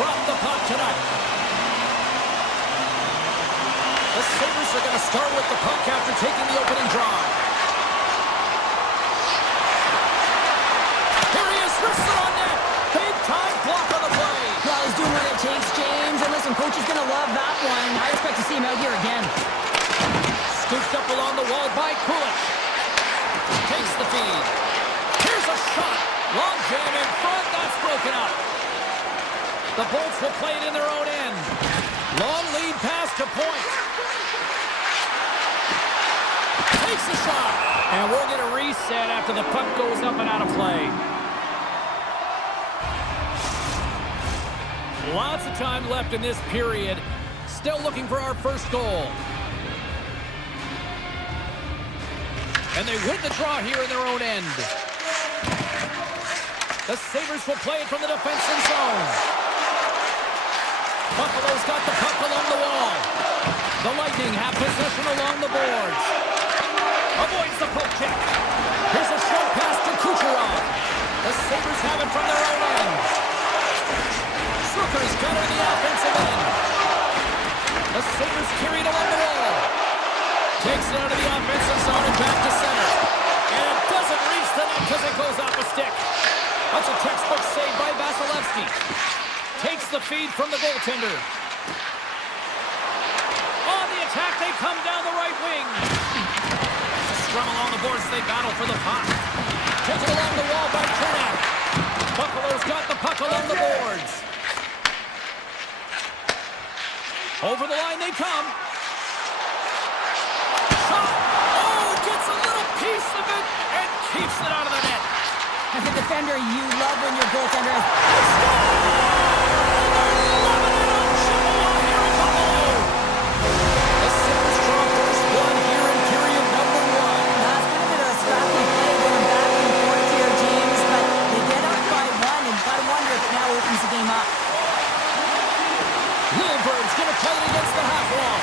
drop the puck tonight. The Sabres are going to start with the puck after taking the opening draw. Here he is, wristed on net. Big time block on the play. Well, he's doing what it takes, James. And listen, coach is going to love that one. I expect to see him out here again. Scooped up along the wall by Kulich. Takes the feed. Here's a shot. Long jam in front. That's broken up. The Bolts will play it in their own end. Long lead pass to point. Takes the shot. And we'll get a reset after the puck goes up and out of play. Lots of time left in this period. Still looking for our first goal. And they win the draw here in their own end. The Sabres will play it from the defensive zone. Buffalo's got the puck along the wall. The Lightning have possession along the boards. Avoids the poke check. Here's a short pass to Kucherov. The Sabres have it from their own end. Zucker's got it in the offensive end. The Sabres carried along the wall. Takes it out of the offensive zone and back to center. And it doesn't reach the net because it goes off a stick. That's a textbook save by Vasilevsky. Takes the feed from the goaltender. On the attack, they come down the right wing. Scrum along the boards, they battle for the puck. Taken along the wall by Turnout. Buffalo's got the puck along the boards. Over the line they come. Shot! Oh, gets a little piece of it and keeps it out of the net. As a defender, you love when your goaltender is... The Sabres draw first one here in period number one. That's been a bit of a scrappy play going back and forth here, James, but they get up by one, and I wonder if it now opens the game up. Lilberg's going to play it against the half wall.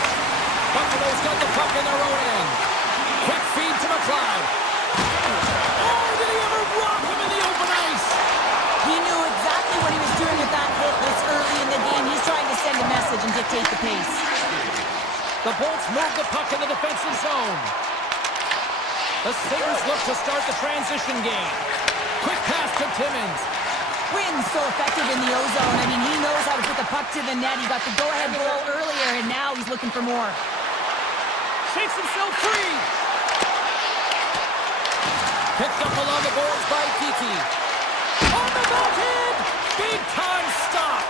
Buffalo's got the puck in their own end. Quick feed to McLeod. Oh, did he ever rock him in the open ice? He knew exactly what he was doing with that hit this early in the game. He's trying to send a message and dictate the pace. The Bolts move the puck in the defensive zone. The Sabres look to start the transition game. Quick pass to Timmins. Quinn's so effective in the O-zone. I mean, he knows how to put the puck to the net. He got the go-ahead goal earlier, and now he's looking for more. Shakes himself free. Picked up along the boards by Kiki. On the backhand! Big time stop.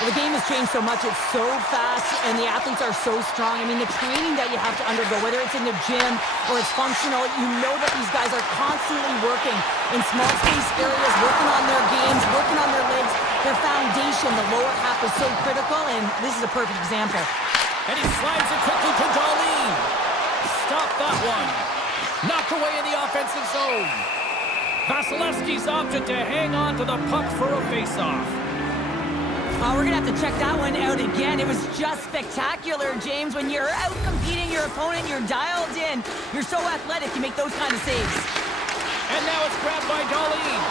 Well, the game has changed so much. It's so fast, and the athletes are so strong. I mean, the training that you have to undergo, whether it's in the gym or it's functional, you know that these guys are constantly working in small space areas, working on their games, working on their legs. Their foundation, the lower half, is so critical, and this is a perfect example. And he slides it quickly to Darlene. Stop that one. Knocked away in the offensive zone. Vasilevsky's opted to hang on to the puck for a face-off. We're going to have to check that one out again. It was just spectacular, James. When you're out-competing your opponent, you're dialed in. You're so athletic, you make those kind of saves. And now it's grabbed by Darlene.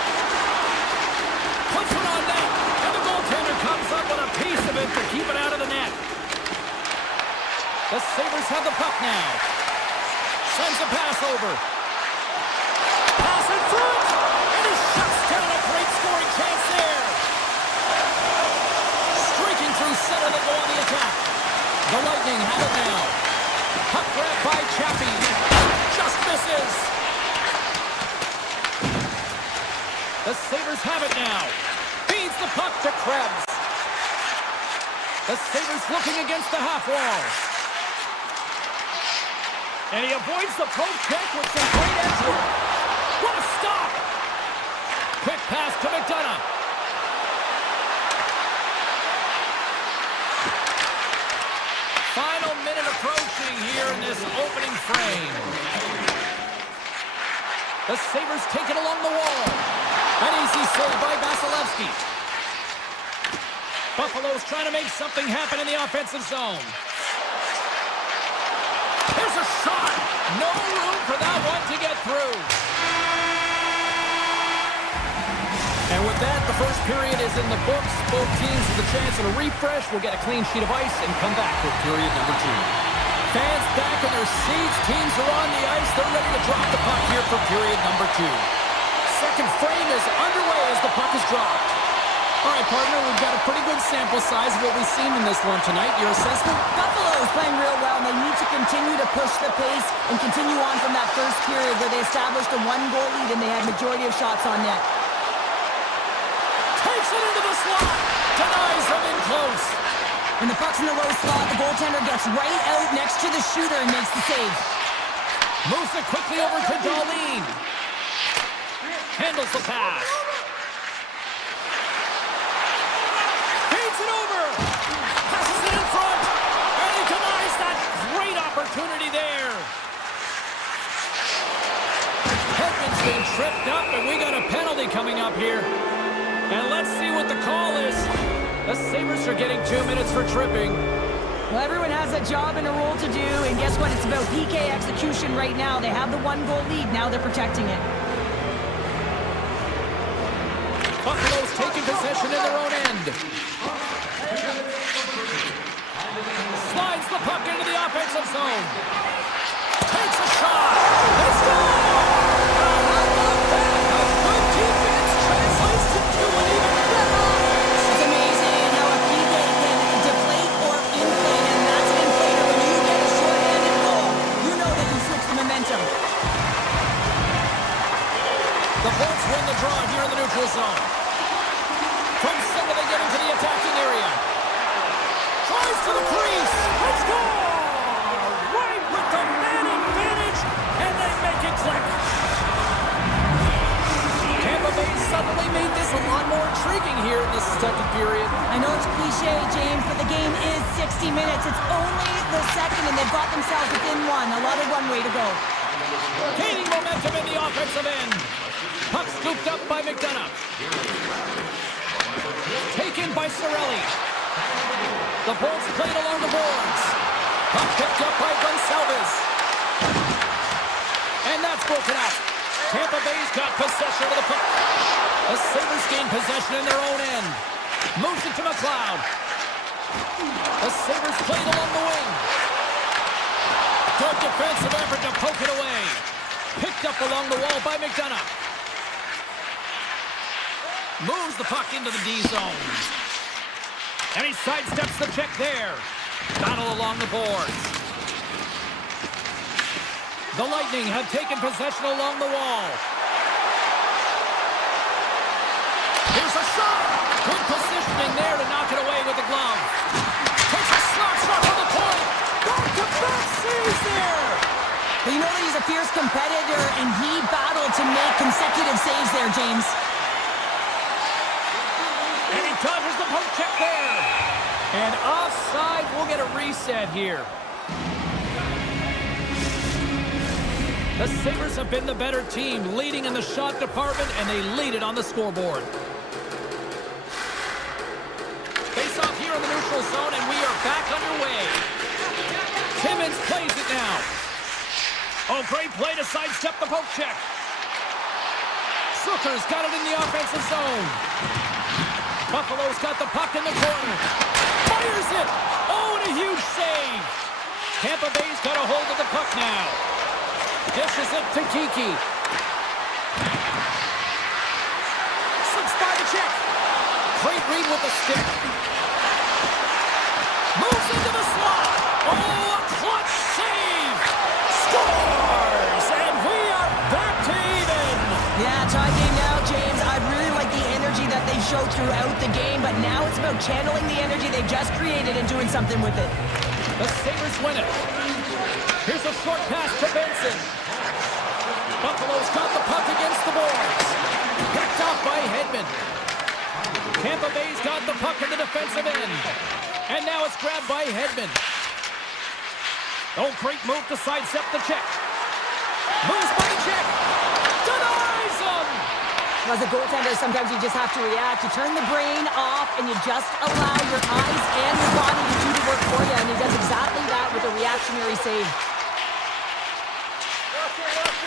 Puts it on net. And the goaltender comes up with a piece of it to keep it out of the net. The Sabres have the puck now. Sends a pass over. Pass in front. And he shuts down a great scoring chance there. Streaking through center, they go on the attack. The Lightning have it now. Puck grabbed by Chappie. Just misses. The Sabres have it now. Feeds the puck to Krebs. The Sabres looking against the half wall. And he avoids the poke check with some great entry. What a stop! Quick pass to McDonough. Final minute approaching here in this opening frame. The Sabres take it along the wall. An easy save by Vasilevsky. Buffalo's trying to make something happen in the offensive zone. Here's a shot. No room for that one to get through. And with that, the first period is in the books. Both teams with a chance at a refresh will get a clean sheet of ice and come back with period number 2. Fans back in their seats. Teams are on the ice. They're ready to drop the puck here for period number 2. Second frame is underway as the puck is dropped. All right, partner, we've got a pretty good sample size of what we've seen in this one tonight. Your assessment? Buffalo is playing real well, and they need to continue to push the pace and continue on from that first period where they established a 1-goal lead and they had majority of shots on net. Takes it into the slot. Denies them in close. When the puck's in the low slot, the goaltender gets right out next to the shooter and makes the save. Moves it quickly over to Darlene. Handles the pass. Feeds it over. Passes it in front. And he denies that great opportunity there. Hedman's been tripped up, and we got a penalty coming up here. And let's see what the call is. The Sabres are getting 2 minutes for tripping. Well, everyone has a job and a role to do, and guess what? It's about PK execution right now. They have the 1-goal lead. Now they're protecting it. Buffalo's taking possession in their own end. Slides the puck into the offensive zone. Takes a shot. They score! How about that? A good defense translates into an even better offense. It's amazing how a PK can deflate or inflate, and that's an inflator. When you get a short-handed goal, you know that you switch the momentum. The Bolts win the draw here in the neutral zone. From center, they get into the attacking area. Tries to the crease. Let's go! Right with the man advantage, and they make it click. Tampa Bay suddenly made this a lot more intriguing here in this second period. I know it's cliche, James, but the game is 60 minutes. It's only the second, and they've got themselves within one. A lot of one-way to go. Gaining momentum in the offensive end. Puck scooped up by McDonough. Taken by Cirelli. The Bolts played along the boards. Puck picked up by Gonsalves. And that's broken up. Tampa Bay's got possession of the puck. The Sabres gain possession in their own end. Moves it to McLeod. The Sabres played along the wing. Good defensive effort to poke it away. Picked up along the wall by McDonough. Moves the puck into the D zone. And he sidesteps the check there. Battle along the boards. The Lightning have taken possession along the wall. Here's a shot. Good positioning there to knock it away with the glove. Takes a slap shot from the point. Back-to-back saves there. But you know that he's a fierce competitor, and he battled to make consecutive saves there, James. And he dodges the poke check there. And offside, we'll get a reset here. The Sabres have been the better team, leading in the shot department, and they lead it on the scoreboard. Face off here in the neutral zone, and we are back underway. Timmins plays it now. Oh, great play to sidestep the poke check. Zucker's got it in the offensive zone. Buffalo's got the puck in the corner. Fires it! Oh, and a huge save! Tampa Bay's got a hold of the puck now. Dishes it to Kiki. Slips by the check. Great read with the stick. Moves into the slot. Oh, a clutch save! Scores! And we are back to even! Yeah, tie game now, James. I really like the energy that they showed throughout the game, but now it's about channeling the energy they just created and doing something with it. The Sabres win it. Here's a short pass to Benson. Buffalo's got the puck against the boards. Picked off by Hedman. Tampa Bay's got the puck in the defensive end. And now it's grabbed by Hedman. Oh, great move to sidestep the check. Moves by the check. Denies him! As a goaltender, sometimes you just have to react. You turn the brain off, and you just allow your eyes and your body to do the work for you, and he does exactly that with a reactionary save.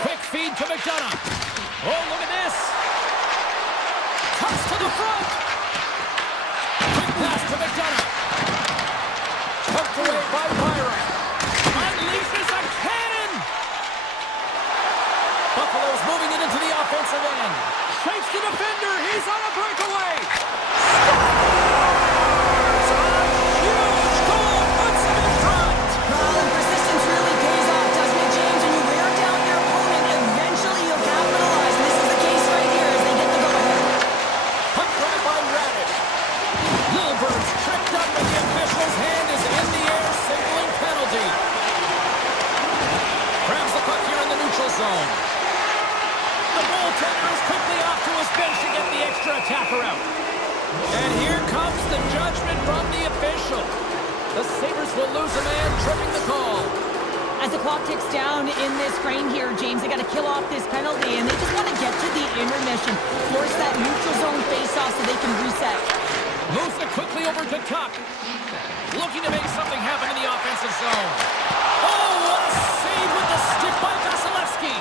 Quick feed to McDonough. Oh, look at this. Cuts to the it in. Shakes the defender. He's on a breakaway. Zone. The goaltender is quickly off to his bench to get the extra attacker out. And here comes the judgment from the official. The Sabres will lose a man, tripping the call. As the clock ticks down in this frame here, James, they got to kill off this penalty, and they just want to get to the intermission, force that neutral zone face-off so they can reset. Moves it quickly over to Tuck. Looking to make something happen in the offensive zone. Oh, what a save with the stick by Vasilevsky.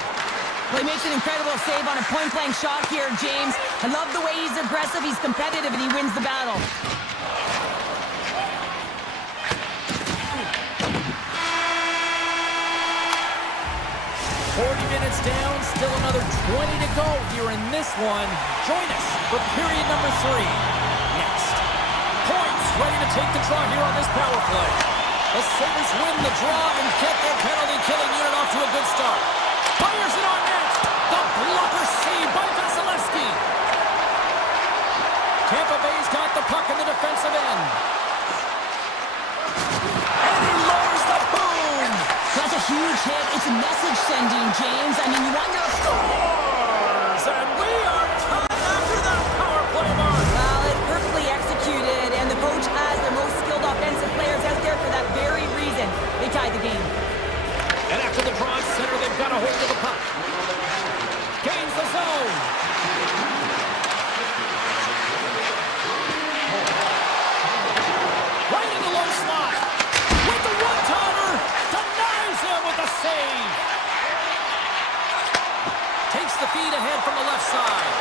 Well, he makes an incredible save on a point-blank shot here, James. I love the way he's aggressive, he's competitive, and he wins the battle. Minutes down, still another 20 to go here in this one. Join us for period number 3. Next. Points ready to take the draw here on this power play. The Sabres win the draw and get their penalty-killing unit off to a good start. Fires it on net. The blocker saved by Vasilevsky. Tampa Bay's got the puck in the defensive end. And he lowers the boom. That's a huge hit. It's a message sending, James. I mean, you want your scores, and we are tied after that power play mark. Well, it's perfectly executed, and the coach has their most skilled offensive players out there for that very reason. They tied the game. And after the draw center, they've got a hold of the puck. Gains the zone. Right in the low slot. With the one-timer. Denies him with the save. Takes the feed ahead from the left side.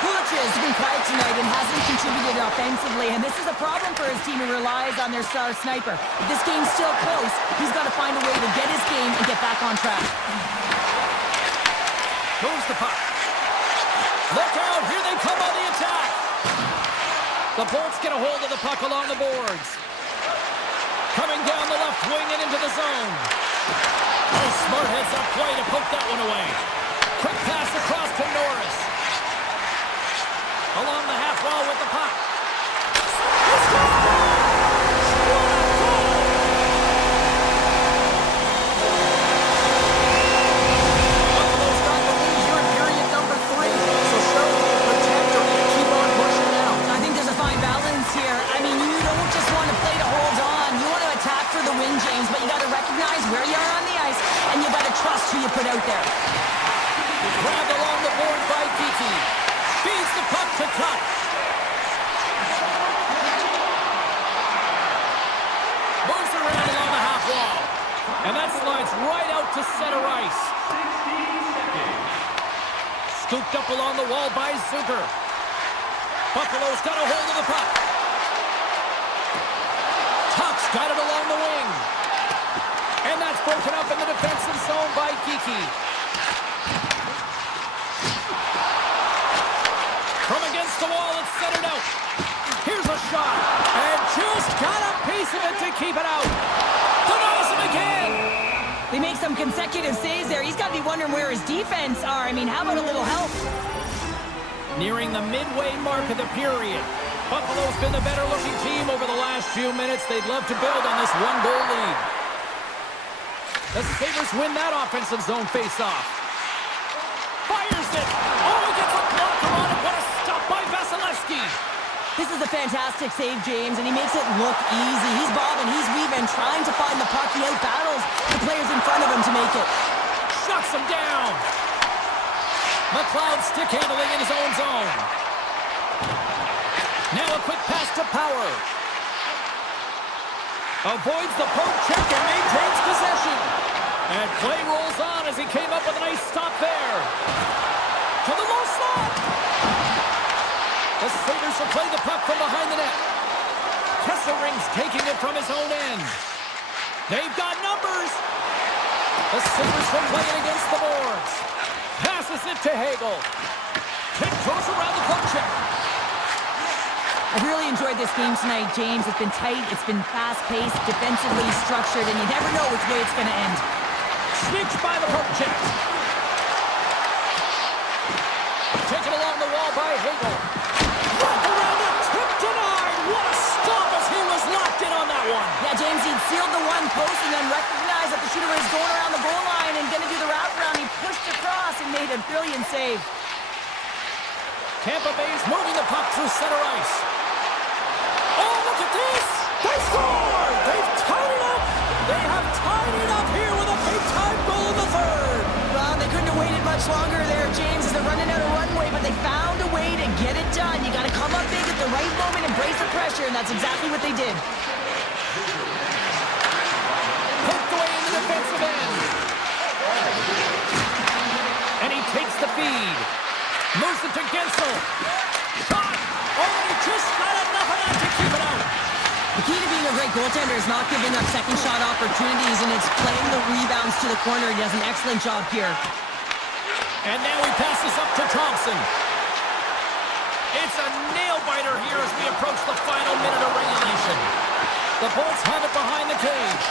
Kulich has been quiet tonight and hasn't contributed offensively, and this is a problem for his team who relies on their star sniper. If this game's still close, he's got to find a way to get his game and get back on track. Moves the puck. Look out, here they come on the attack. The Bolts get a hold of the puck along the boards. Coming down the left wing and into the zone. Oh, smart heads up play to poke that one away. Quick pass across to Norris. Along the half wall with the puck. He scores! What a goal! Buffalo's got the lead here in period number 3. So surely they protect or they keep on pushing now. I think there's a fine balance here. I mean, you don't just want to play to hold on. You want to attack for the win, James, but you got to recognize where you are on the ice, and you got to trust who you put out there. Grabbed along the board by Kiki. Feeds the puck to Tuck. Moves around along the half wall. And that slides right out to center ice. Scooped up along the wall by Zucker. Buffalo's got a hold of the puck. Tuck's got it along the wing. And that's broken up in the defensive zone by Kiki. From against the wall, it's centered out. Here's a shot. And just got a piece of it to keep it out. Denies him again. They make some consecutive saves there. He's got to be wondering where his defense are. I mean, how about a little help? Nearing the midway mark of the period. Buffalo's been the better-looking team over the last few minutes. They'd love to build on this one-goal lead. The Sabres win that offensive zone face-off. Fires it. Oh, he gets a blocker on it. What a stop by Vasilevsky. This is a fantastic save, James, and he makes it look easy. He's bobbing, he's weaving, trying to find the puck. He out-battles the players in front of him to make it. Shuts him down. McLeod stick handling in his own zone. Now a quick pass to Power. Avoids the poke check and maintains possession. And play rolls on as he came up with a nice stop there. To the low slot. The Sabres will play the puck from behind the net. Kesselring's taking it from his own end. They've got numbers. The Sabres will play it against the boards. Passes it to Hagel. Kick goes around the poke check. I've really enjoyed this game tonight, James. It's been tight, it's been fast-paced, defensively structured, and you never know which way it's going to end. Sneaks by the poke check. Taken along the wall by Hagel. Wrapped around it, tip denied. What a stop as he was locked in on that one. Yeah, James, he'd sealed the one post and then recognized that the shooter was going around the goal line and going to do the wraparound. He pushed across and made a brilliant save. Tampa Bay's moving the puck through center ice. Oh, look at this! They scored! They've tied it up! They have tied it up here with a big-time goal in the third! Well, they couldn't have waited much longer there, James, as they're running out of runway, but they found a way to get it done. You got to come up big at the right moment and brace the pressure, and that's exactly what they did. Poked away in the defensive end. And he takes the feed. Moves it to Gensel. Shot! Oh, and he just got enough of that to keep it out. The key to being a great goaltender is not giving up second shot opportunities, and it's playing the rebounds to the corner. He does an excellent job here. And now he passes up to Thompson. It's a nail-biter here as we approach the final minute of regulation. The Bolts have it behind the cage.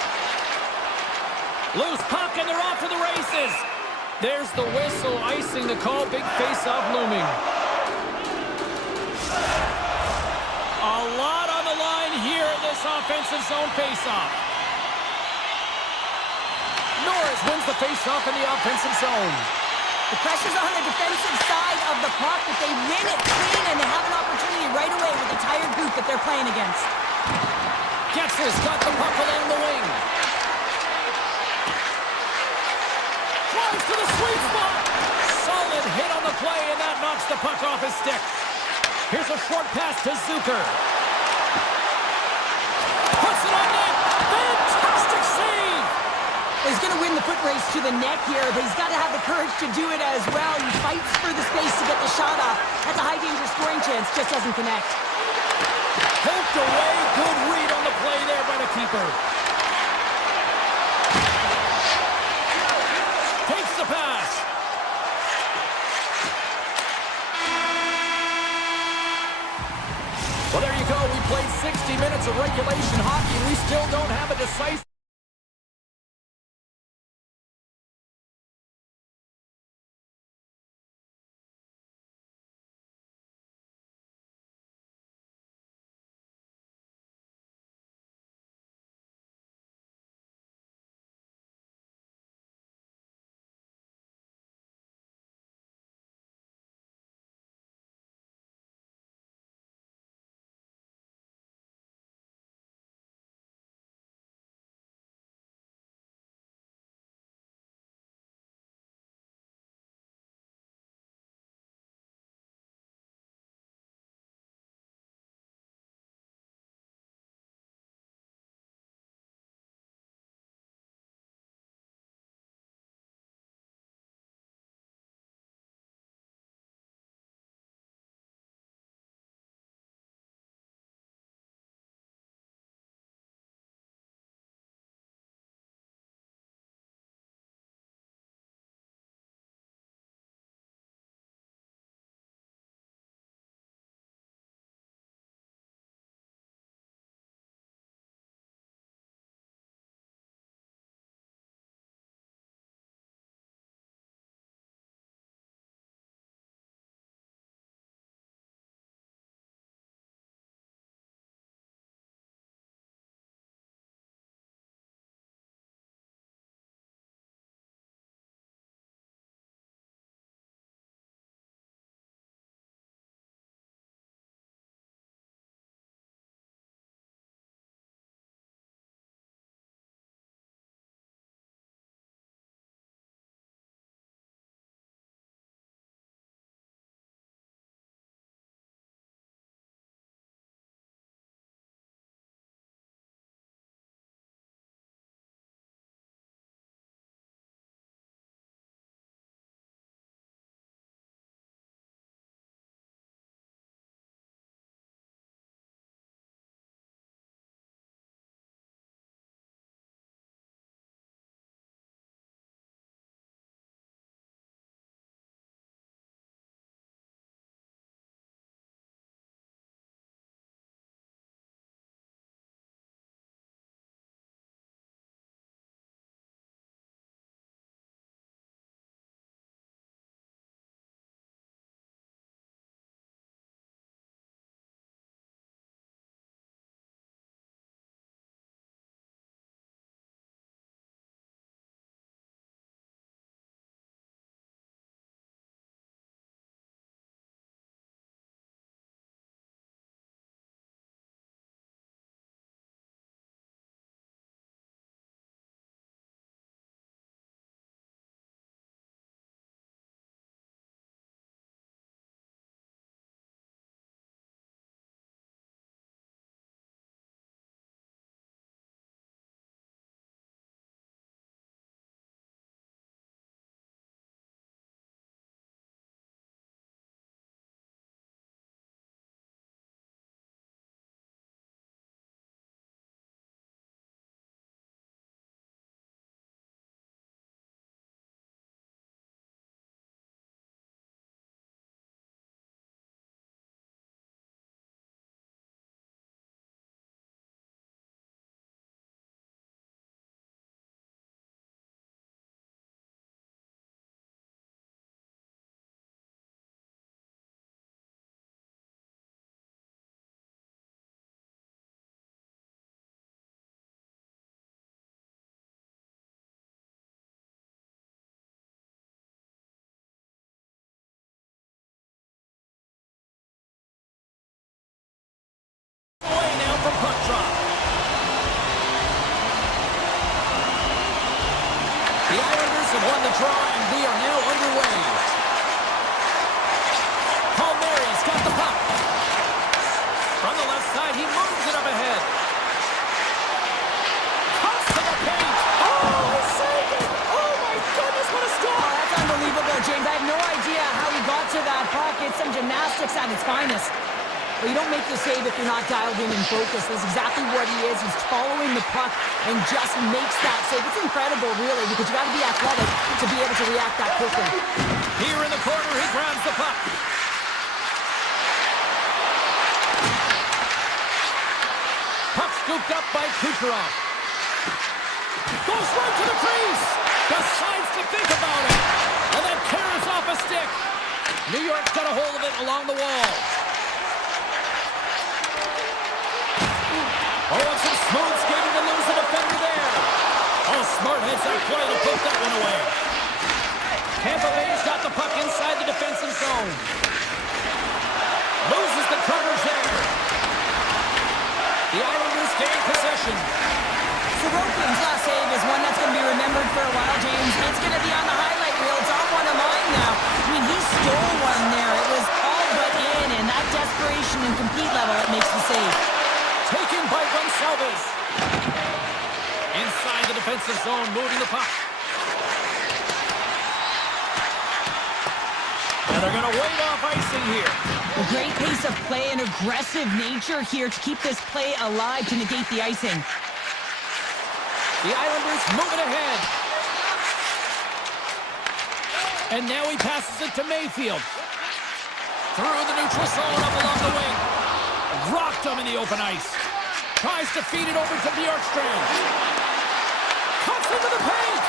Loose puck, and they're off to the races. There's the whistle, icing the call. Big face-off looming. A lot on the line here in this offensive zone face-off. Norris wins the face-off in the offensive zone. The pressure's on the defensive side of the puck, but they win it clean, and they have an opportunity right away with the tired group that they're playing against. Getzer's got the puck along the wing. Drives to the sweet spot. Solid hit on the play, and that knocks the puck off his stick. Here's a short pass to Zucker. Puts it on net. Fantastic save. He's going to win the foot race to the net here, but he's got to have the courage to do it as well. He fights for the space to get the shot off. That's a high-danger scoring chance, just doesn't connect. Poked away. Good read on the play there by the keeper. Takes the pass. Well, there you go. We played 60 minutes of regulation hockey, and we still don't have a decisive from puck drop. The Islanders have won the draw, and we are now underway. Palmieri's got the puck. From the left side, he moves it up ahead. Cuts to the paint. Oh, he saved it. Oh, my goodness, what a stop. Oh, that's unbelievable, James. I have no idea how he got to that puck. It's some gymnastics at its finest. Well, you don't make the save if you're not dialed in and focused. That's exactly what he is. He's following the puck and just makes that save. It's incredible, really, because you got to be athletic to be able to react that quickly. Here in the corner, he grabs the puck. Puck scooped up by Kucherov. Goes right to the crease. Decides to think about it. And then tears off a stick. New York's got a hold of it along the wall. Oh, and some smooth skating to lose the defender there. Oh, smart heads that play to put that one away. Tampa Bay's got the puck inside the defensive zone. Loses the coverage there. The Islanders gain possession. Sorokin's last save is one that's going to be remembered for a while, James. It's going to be on the highlight reel. It's on one of mine now. I mean, he stole one there. It was all but in, and that desperation and compete level that makes the save. Taken by Gonçalves. Inside the defensive zone, moving the puck. And they're going to wave off icing here. A great pace of play and aggressive nature here to keep this play alive to negate the icing. The Islanders moving ahead. And now he passes it to Mayfield. Through the neutral zone up along the wing. Rocked him in the open ice. Tries to feed it over to Bjorkstrand. Cuts into the paint.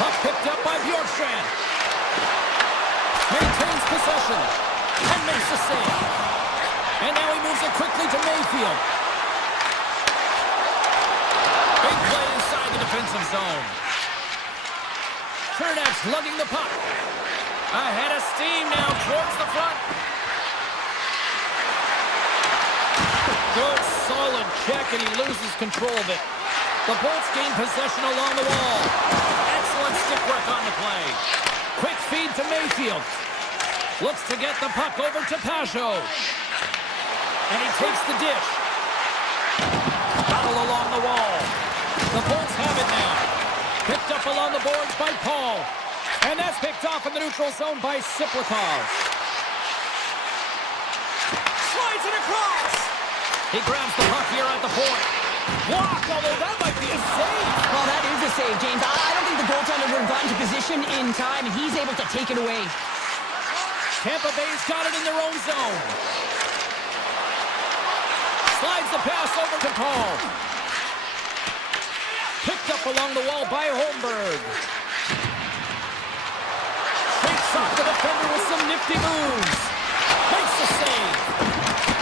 Puck picked up by Bjorkstrand. Maintains possession. And makes the save. And now he moves it quickly to Mayfield. Big play inside the defensive zone. Chernak's lugging the puck. Ahead of steam now towards the front. Good, solid check, and he loses control of it. The Bolts gain possession along the wall. Excellent stick work on the play. Quick feed to Mayfield. Looks to get the puck over to Pajot. And he takes the dish. Battle along the wall. The Bolts have it now. Picked up along the boards by Paul. And that's picked off in the neutral zone by Siplikov. Slides it across. He grabs the puck here at the point. Blocked, although that might be a save. Well, that is a save, James. I don't think the goaltender would have gotten to position in time, and he's able to take it away. Tampa Bay's got it in their own zone. Slides the pass over to Paul. Picked up along the wall by Holmberg. Shakes off the defender with some nifty moves. Makes the save.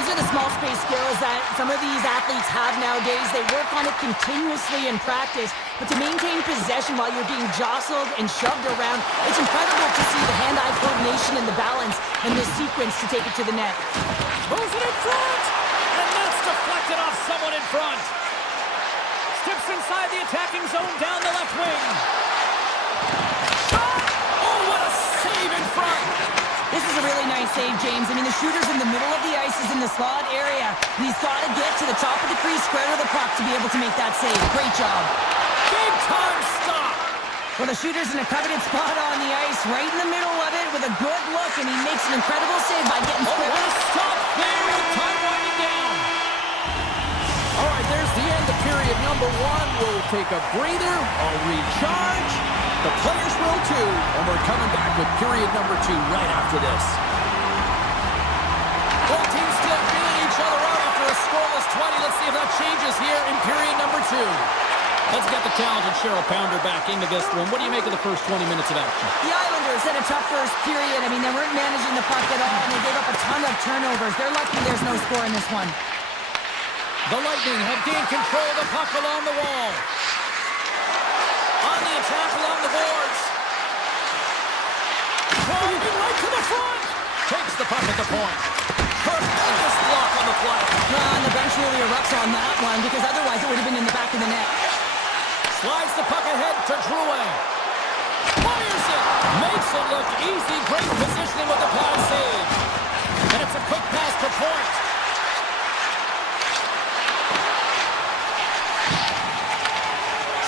These are the small space skills that some of these athletes have nowadays. They work on it continuously in practice, but to maintain possession while you're being jostled and shoved around, it's incredible to see the hand-eye coordination and the balance in this sequence to take it to the net. Moves it in front! And that's deflected off someone in front. Steps inside the attacking zone down the left wing. Shot! Oh, what a save in front! This is a really nice save, James. I mean, the shooter's in the middle of the ice, is in the slot area, and he's got to get to the top of the crease, square to the puck to be able to make that save. Great job. Big time stop! Well, the shooter's in a coveted spot on the ice, right in the middle of it with a good look, and he makes an incredible save by getting square. Oh, what a stop there! Time winding down. All right, there's the end of period number one. We'll take a breather, I'll recharge. The players will too, and we're coming back with period number two right after this. Both teams still feeling each other out after a scoreless 20. Let's see if that changes here in period number two. Let's get the talented Cheryl Pounder back into this one. What do you make of the first 20 minutes of action? The Islanders had a tough first period. I mean, they weren't managing the puck at all, and they gave up a ton of turnovers. They're lucky there's no score in this one. The Lightning have gained control of the puck along the wall. On the attack along the boards. Driving right to the front. Takes the puck at the point. Tremendous block on the play. And the bench really erupts on that one, because otherwise it would have been in the back of the net. Slides the puck ahead to Drouin. Fires it! Makes it look easy. Great positioning with the pass save. And it's a quick pass to Point.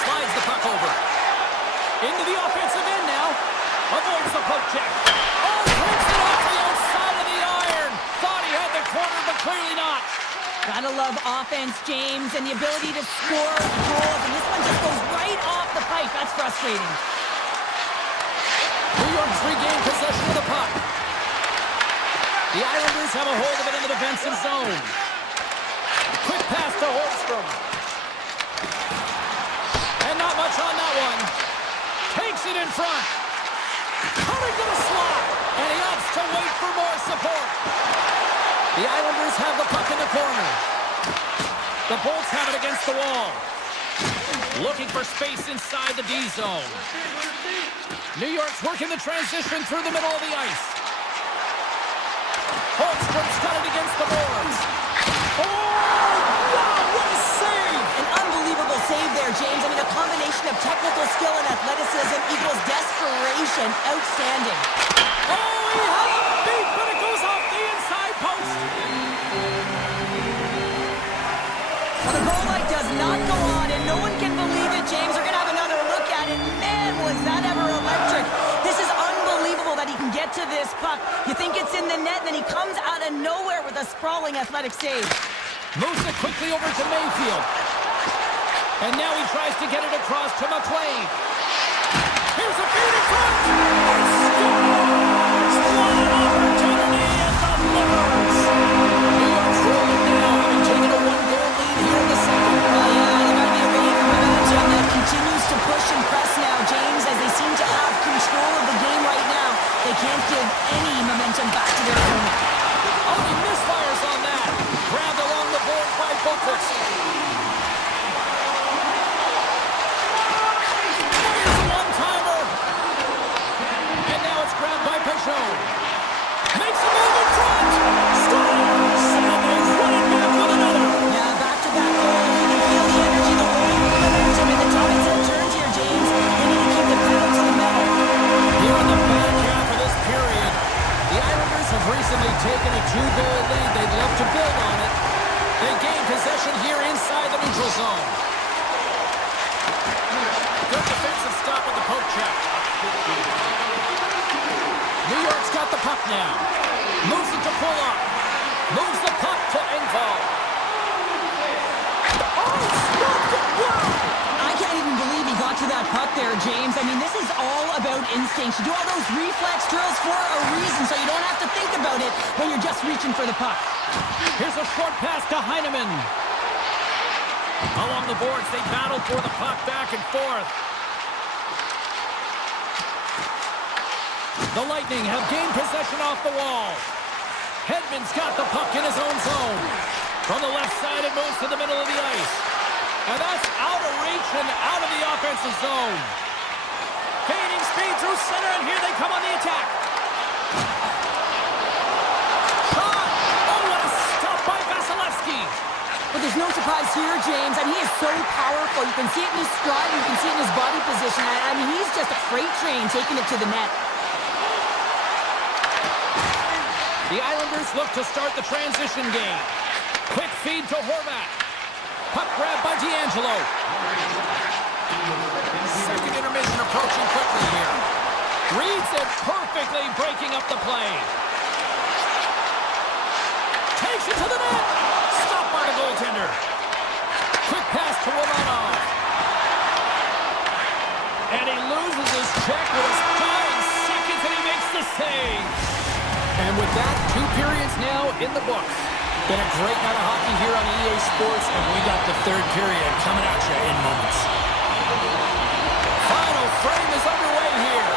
Slides the puck over. Into the offensive end now. Avoids the poke check. Oh, breaks it off the outside of the iron. Thought he had the corner, but clearly not. Gotta love offense, James, and the ability to score goals. And this one just goes right off the pipe. That's frustrating. New York's regained possession of the puck. The Islanders have a hold of it in the defensive zone. Quick pass to Holmstrom. And not much on that one. Takes it in front. Coming to the slot. And he opts to wait for more support. The Islanders have the puck in the corner. The Bolts have it against the wall. Looking for space inside the D zone. New York's working the transition through the middle of the ice. Holmstrom's got it against the boards. Oh, wow, what a save! An unbelievable save there, James. I mean, a combination of technical skill and athleticism equals desperation. Outstanding. Oh, he had a beat, but it goes off the inside post. Well, the goal light does not go on, and no one can believe it, James. We're going to have another look at it. Man, was that ever electric. This is unbelievable that he can get to this puck. You think it's in the net, and then he comes out of nowhere with a sprawling athletic save. Moves it quickly over to Mayfield. And now he tries to get it across to McLean. Here's a feed in front. He scores! What an opportunity at the Liberals. New York's rolling now, having taken a one-goal lead here in the second. Well, yeah, there might be a wave of momentum that continues to push and press now, James, as they seem to have control of the game right now. They can't give any momentum back to their opponent. Oh, he misfires on that. Grabbed along the board by Bocus. Fires a one-timer. And now it's grabbed by Peugeot. Makes a move in front. Scores! And they run it back with another. Yeah, back-to-back goals. You can feel the energy, the wave, the momentum, and the tides have turned here, James. They need to keep the pedal to the metal. Here in the back half of this period, the Islanders have recently taken a two-goal lead. They'd love to build on it. They gain possession here inside the neutral zone. Good defensive stop with the poke check. New York's got the puck now. Moves it to Pulock. Moves the puck to Engvall. Oh, stopped it! Wow! I can't even believe he got to that puck there, James. I mean, this is all about instinct. You do all those reflex drills for a reason, so you don't have to think about it when you're just reaching for the puck. Here's a short pass to Heineman. Along the boards, they battle for the puck back and forth. The Lightning have gained possession off the wall. Hedman's got the puck in his own zone. From the left side, it moves to the middle of the ice. And that's out of reach and out of the offensive zone. Gaining speed through center, and here they come on the attack. Shot! Oh, what a stop by Vasilevsky. But there's no surprise here, James. I mean, he is so powerful. You can see it in his stride. You can see it in his body position. I mean, he's just a freight train taking it to the net. The Islanders look to start the transition game. Quick feed to Horvat. Puck grab by D'Angelo. Second intermission approaching quickly here. Reads it perfectly, breaking up the play. Takes it to the net. Stopped by the goaltender. Quick pass to Romanov. And he loses his check with his 5 seconds, and he makes the save. And with that, 2 periods now in the books. Been a great night of hockey here on EA Sports, and we got the 3rd period coming at you in moments. Final frame is underway here.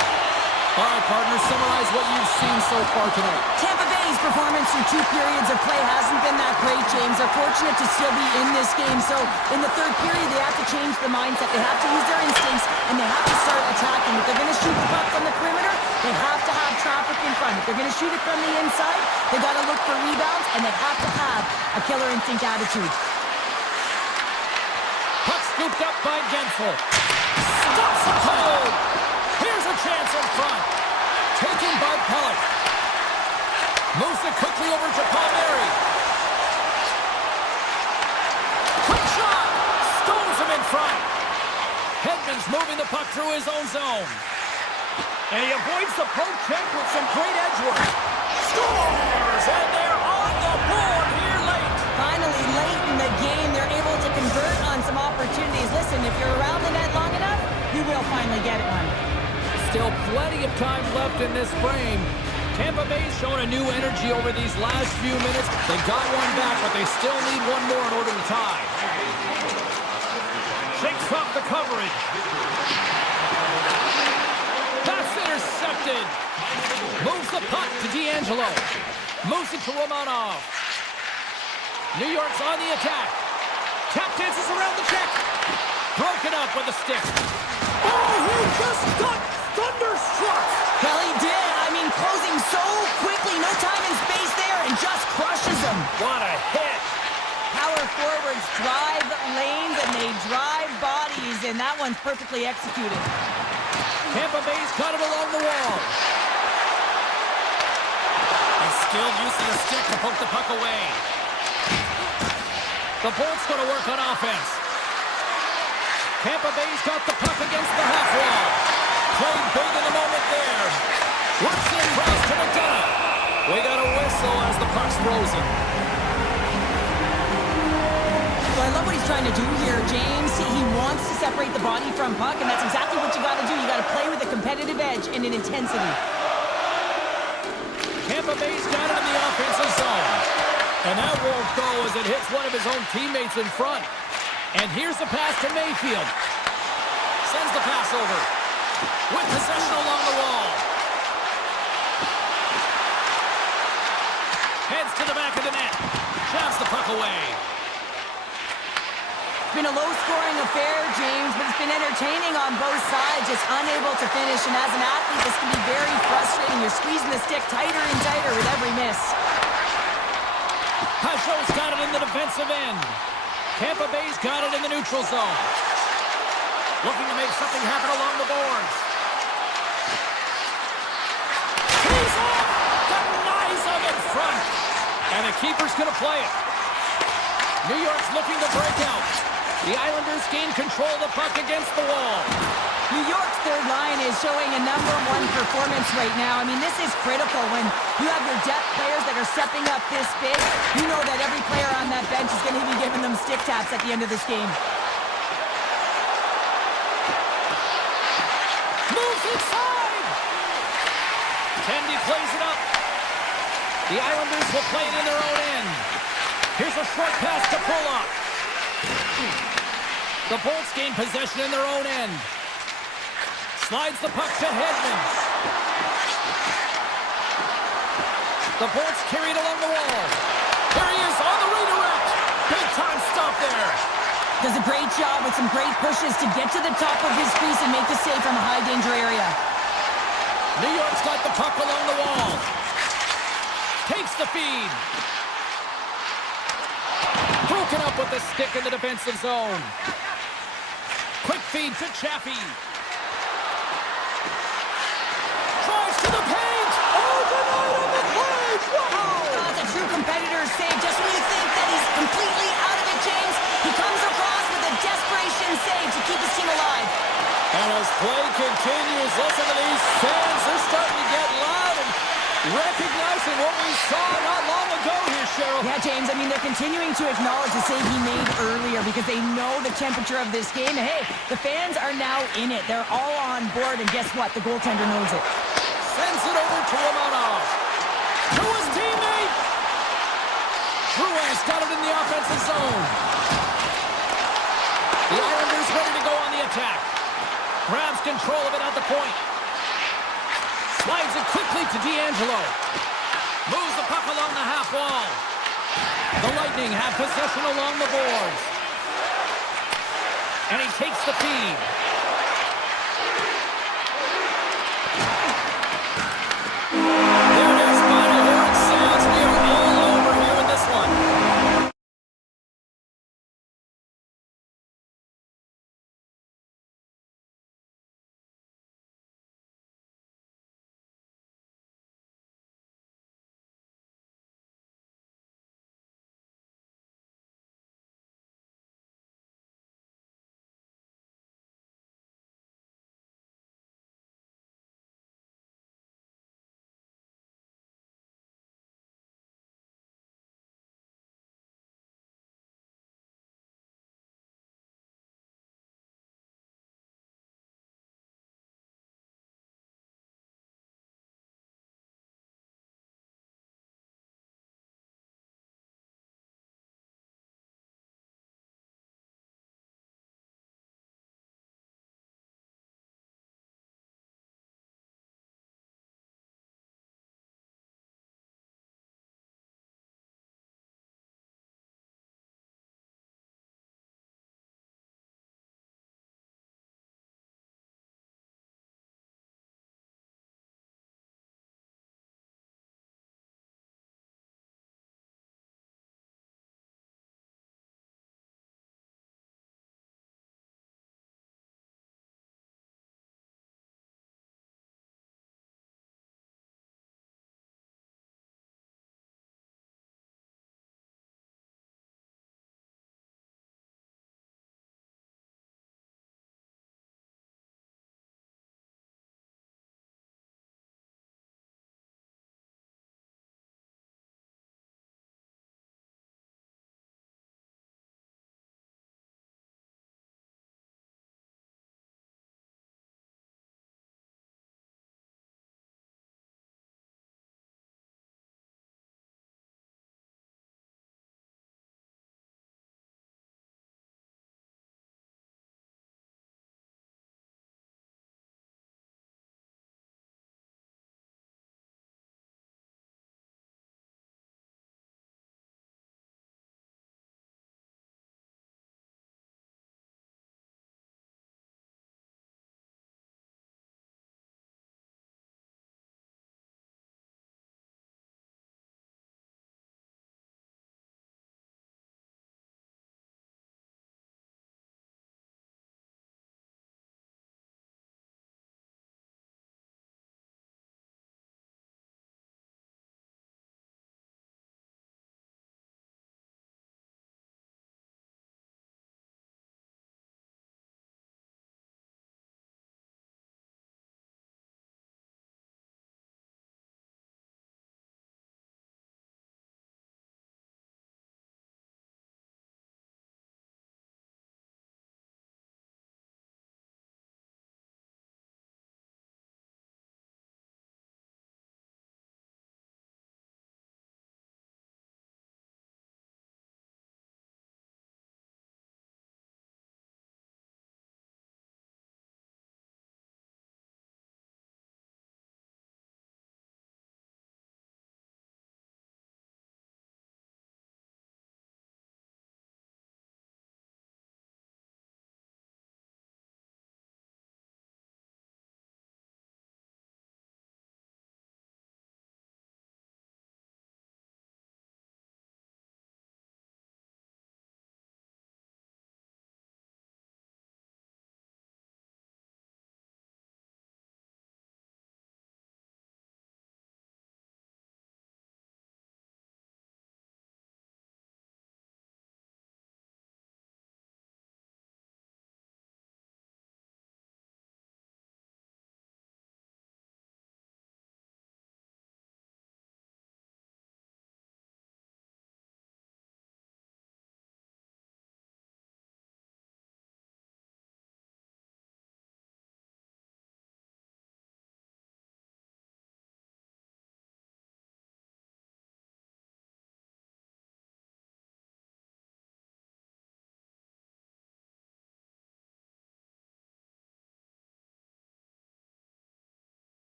All right, partners, summarize what you've seen so far tonight. Tampa Bay's performance through 2 periods of play hasn't been that great, James. They're fortunate to still be in this game. So in the 3rd period, they have to change the mindset. They have to use their instincts, and they have to start attacking. If they're going to shoot the puck from the perimeter, they have to have traffic in front. If they're going to shoot it from the inside, they got to look for rebounds, and they have to have a killer instinct attitude. scooped up by Gensel. Stops the cold. Here's a chance in front. Taken by Pellick. Moves it quickly over to Palmieri. Quick shot. Stones him in front. Hedman's moving the puck through his own zone. And he avoids the poke check with some great edge work. Scores! And they're on the board here late. Finally, late in the game, they're able to convert on some opportunities. Listen, if you're around the net long enough, you will finally get one. Still plenty of time left in this frame. Tampa Bay's shown a new energy over these last few minutes. They got one back, but they still need one more in order to tie. Shakes off the coverage. That's intercepted. Moves the puck to D'Angelo. Moves it to Romanov. New York's on the attack. Tap dances around the check. Broken up with a stick. Oh, he just got thunderstruck. Well, he did. I mean, closing so quickly. No time and space there, and just crushes him. What a hit. Power forwards drive lanes, and they drive bodies, and that one's perfectly executed. Tampa Bay's got it along the wall. A skilled use of the stick to poke the puck away. The Bolt's going to work on offense. Tampa Bay's got the puck against the half wall. Played big in the moment there. Works in cross to McDonough. We got a whistle as the puck's frozen. So I love what he's trying to do here, James. He wants to separate the body from puck, and that's exactly what you got to do. You got to play with a competitive edge and an intensity. Tampa Bay's got it in the offensive zone. And that won't go as it hits one of his own teammates in front. And here's the pass to Mayfield. Sends the pass over. With possession along the wall. Heads to the back of the net. Shoves the puck away. It's been a low-scoring affair, James, but it's been entertaining on both sides, just unable to finish. And as an athlete, this can be very frustrating. You're squeezing the stick tighter and tighter with every miss. Pashot's got it in the defensive end. Tampa Bay's got it in the neutral zone. Looking to make something happen along the boards. He's off! Denies him in front. And the keeper's going to play it. New York's looking to break out. The Islanders gain control of the puck against the wall. New York's third line is showing a #1 performance right now. I mean, this is critical when you have your depth players that are stepping up this big. You know that every player on that bench is going to be giving them stick taps at the end of this game. Moves inside! Kendi plays it up. The Islanders will play it in their own end. Here's a short pass to Bullock. The Bolts gain possession in their own end. Slides the puck to Hedman. The Bolts carry it along the wall. There he is on the redirect. Big time stop there. Does a great job with some great pushes to get to the top of his crease and make the save from a high danger area. New York's got the puck along the wall. Takes the feed. Broken up with the stick in the defensive zone. Quick feed to Chaffee. Drives to the paint. Oh, denied on the play. Wow. Oh, that's a true competitor's save. Just when you think that he's completely out of it, James, he comes across with a desperation save to keep his team alive. And as play continues, listen to these fans. They're starting to get loud and recognizing what we saw not long ago here, Cheryl. Yeah, James, I mean, they're continuing to acknowledge the save he made earlier because they know the temperature of this game. And hey, the fans are now in it. They're all on board, and guess what? The goaltender knows it. Sends it over to Romanov. To his teammate. Drouin's got it in the offensive zone. The Islanders ready to go on the attack. Grabs control of it at the point. Slides it quickly to D'Angelo. Moves the puck along the half wall. The Lightning have possession along the boards. And he takes the feed.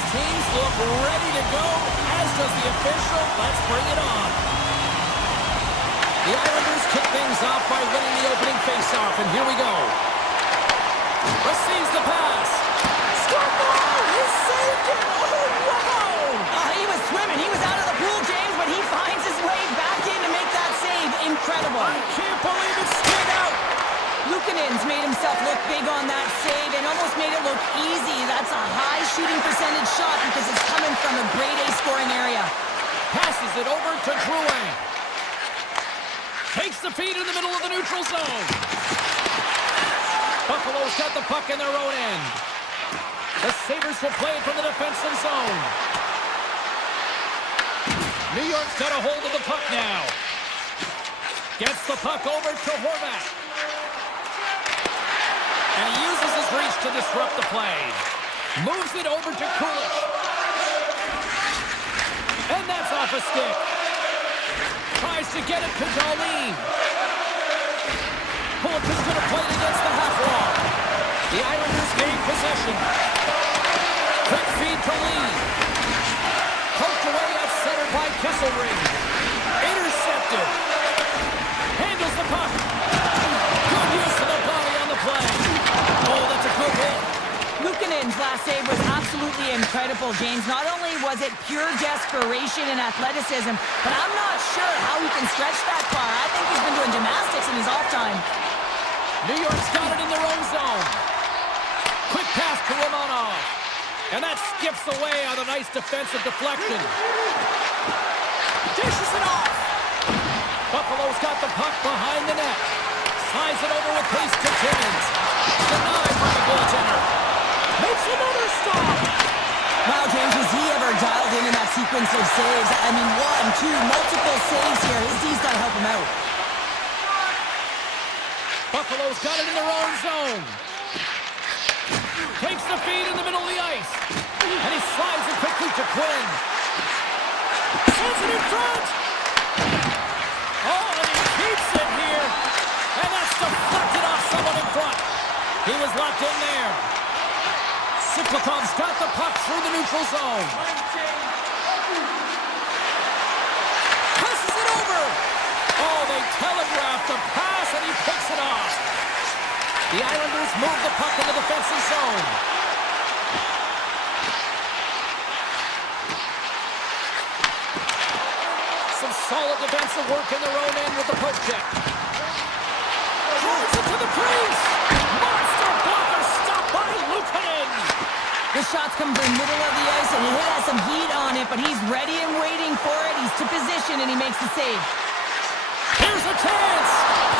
Both teams look ready to go, as does the official. Let's bring it on. The Islanders kick things off by winning the opening faceoff, and here we go. Receives the pass. Score ball! He saved it! Oh, wow! He was swimming. He was out of the pool, James, but he finds his way back in to make that save. Incredible. I can't believe it stayed out. Luukkonen's made himself look big on that save and almost made it look easy. That's a high shooting percentage shot because it's coming from a grade A scoring area. Passes it over to Drouin. Takes the feed in the middle of the neutral zone. Buffalo's got the puck in their own end. The Sabres will play it from the defensive zone. New York's got a hold of the puck now. Gets the puck over to Horvat. And he uses his reach to disrupt the play. Moves it over to Kulich. And that's off a stick. Tries to get it to Darlene. Kulich is going to play it against the half wall. The Islanders gain possession. Quick feed to Lee. Poked away at center by Kesselring. Intercepted. Handles the puck. Good use of the body on the play. Oh, that's a good hit. Luukkonen's last save was absolutely incredible, James. Not only was it pure desperation and athleticism, but I'm not sure how he can stretch that far. I think he's been doing gymnastics in his off time. New York's got it in their own zone. Quick pass to Romanov. And that skips away on a nice defensive deflection. Dishes it off. Buffalo's got the puck behind the net. Slides it over with pace to Timmins. Denied by the goaltender. Makes another stop. Wow, James, was he ever dialed in that sequence of saves? I mean, 1, 2, multiple saves here. His D's got to help him out. Buffalo's got it in their own zone. Takes the feed in the middle of the ice. And he slides it quickly to Quinn. Sends it in front. Oh, and he keeps it here. And that's deflected off someone in front. He was locked in there. Siklikov's got the puck through the neutral zone. Passes it over. Oh, they telegraphed the pass, and he picks it off. The Islanders move the puck in the defensive zone. Some solid defensive work in their own end with the poke check. Drives it to the crease. Monster blocker stopped by Luukkonen. The shots come from the middle of the ice, and he has some heat on it, but he's ready and waiting for it. He's to position, and he makes the save. Here's a chance.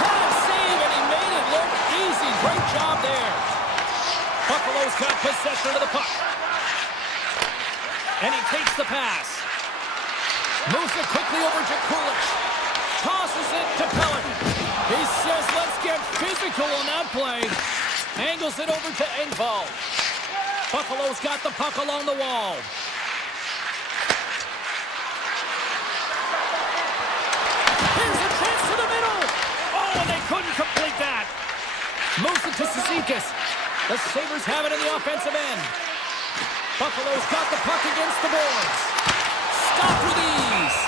Pass save, and he made it look easy. Great job there. Buffalo's got possession of the puck. And he takes the pass. Moves it quickly over to Kulich. Tosses it to Pellet. He says, let's get physical on that play. Angles it over to Engvall. Buffalo's got the puck along the wall. Here's a chance to the middle. Oh, and they couldn't complete that. Moves it to Cizikas. The Sabres have it in the offensive end. Buffalo's got the puck against the boards. Stopped with ease.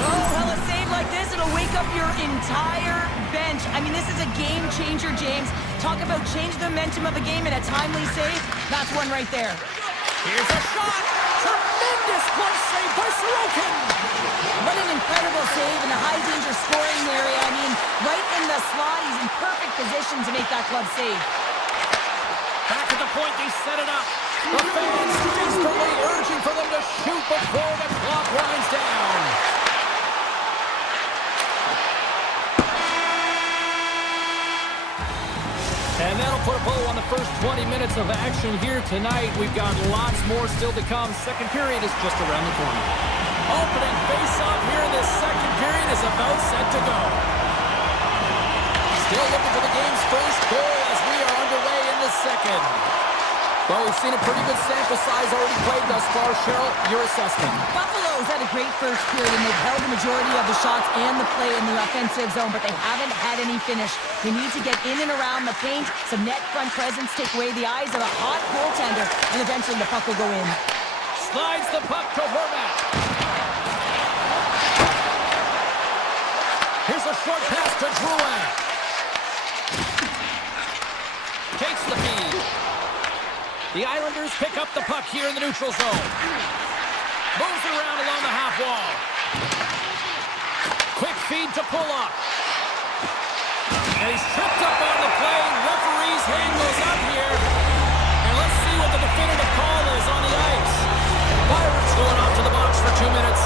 Oh, well, a save like this, it'll wake up your entire bench. I mean, this is a game changer, James. Talk about change the momentum of a game in a timely save. That's one right there. Here's a shot. Tremendous close save by Sorokin. What an incredible save in the high-danger scoring area. I mean, right in the slot, he's in perfect position to make that club save. Back at the point, they set it up. The fans desperately urging for them to shoot before the clock winds down. And that'll put a bow on the first 20 minutes of action here tonight. We've got lots more still to come. Second period is just around the corner. Opening face-off here in this second period is about set to go. Still looking for the game's first goal as we are underway in the second. Well, we've seen a pretty good sample size already played thus far. Cheryl, your assessment. Buffalo's had a great first period, and they've held the majority of the shots and the play in the offensive zone, but they haven't had any finish. They need to get in and around the paint, some net front presence, take away the eyes of a hot goaltender, and eventually the puck will go in. Slides the puck to Horvat. Here's a short pass to Drouin. Takes the feed. The Islanders pick up the puck here in the neutral zone. Moves it around along the half wall. Quick feed to Pulock. And he's tripped up on the play. Referee's hand goes up here. And let's see what the definitive call is on the ice. Byron's going off to the box for 2 minutes.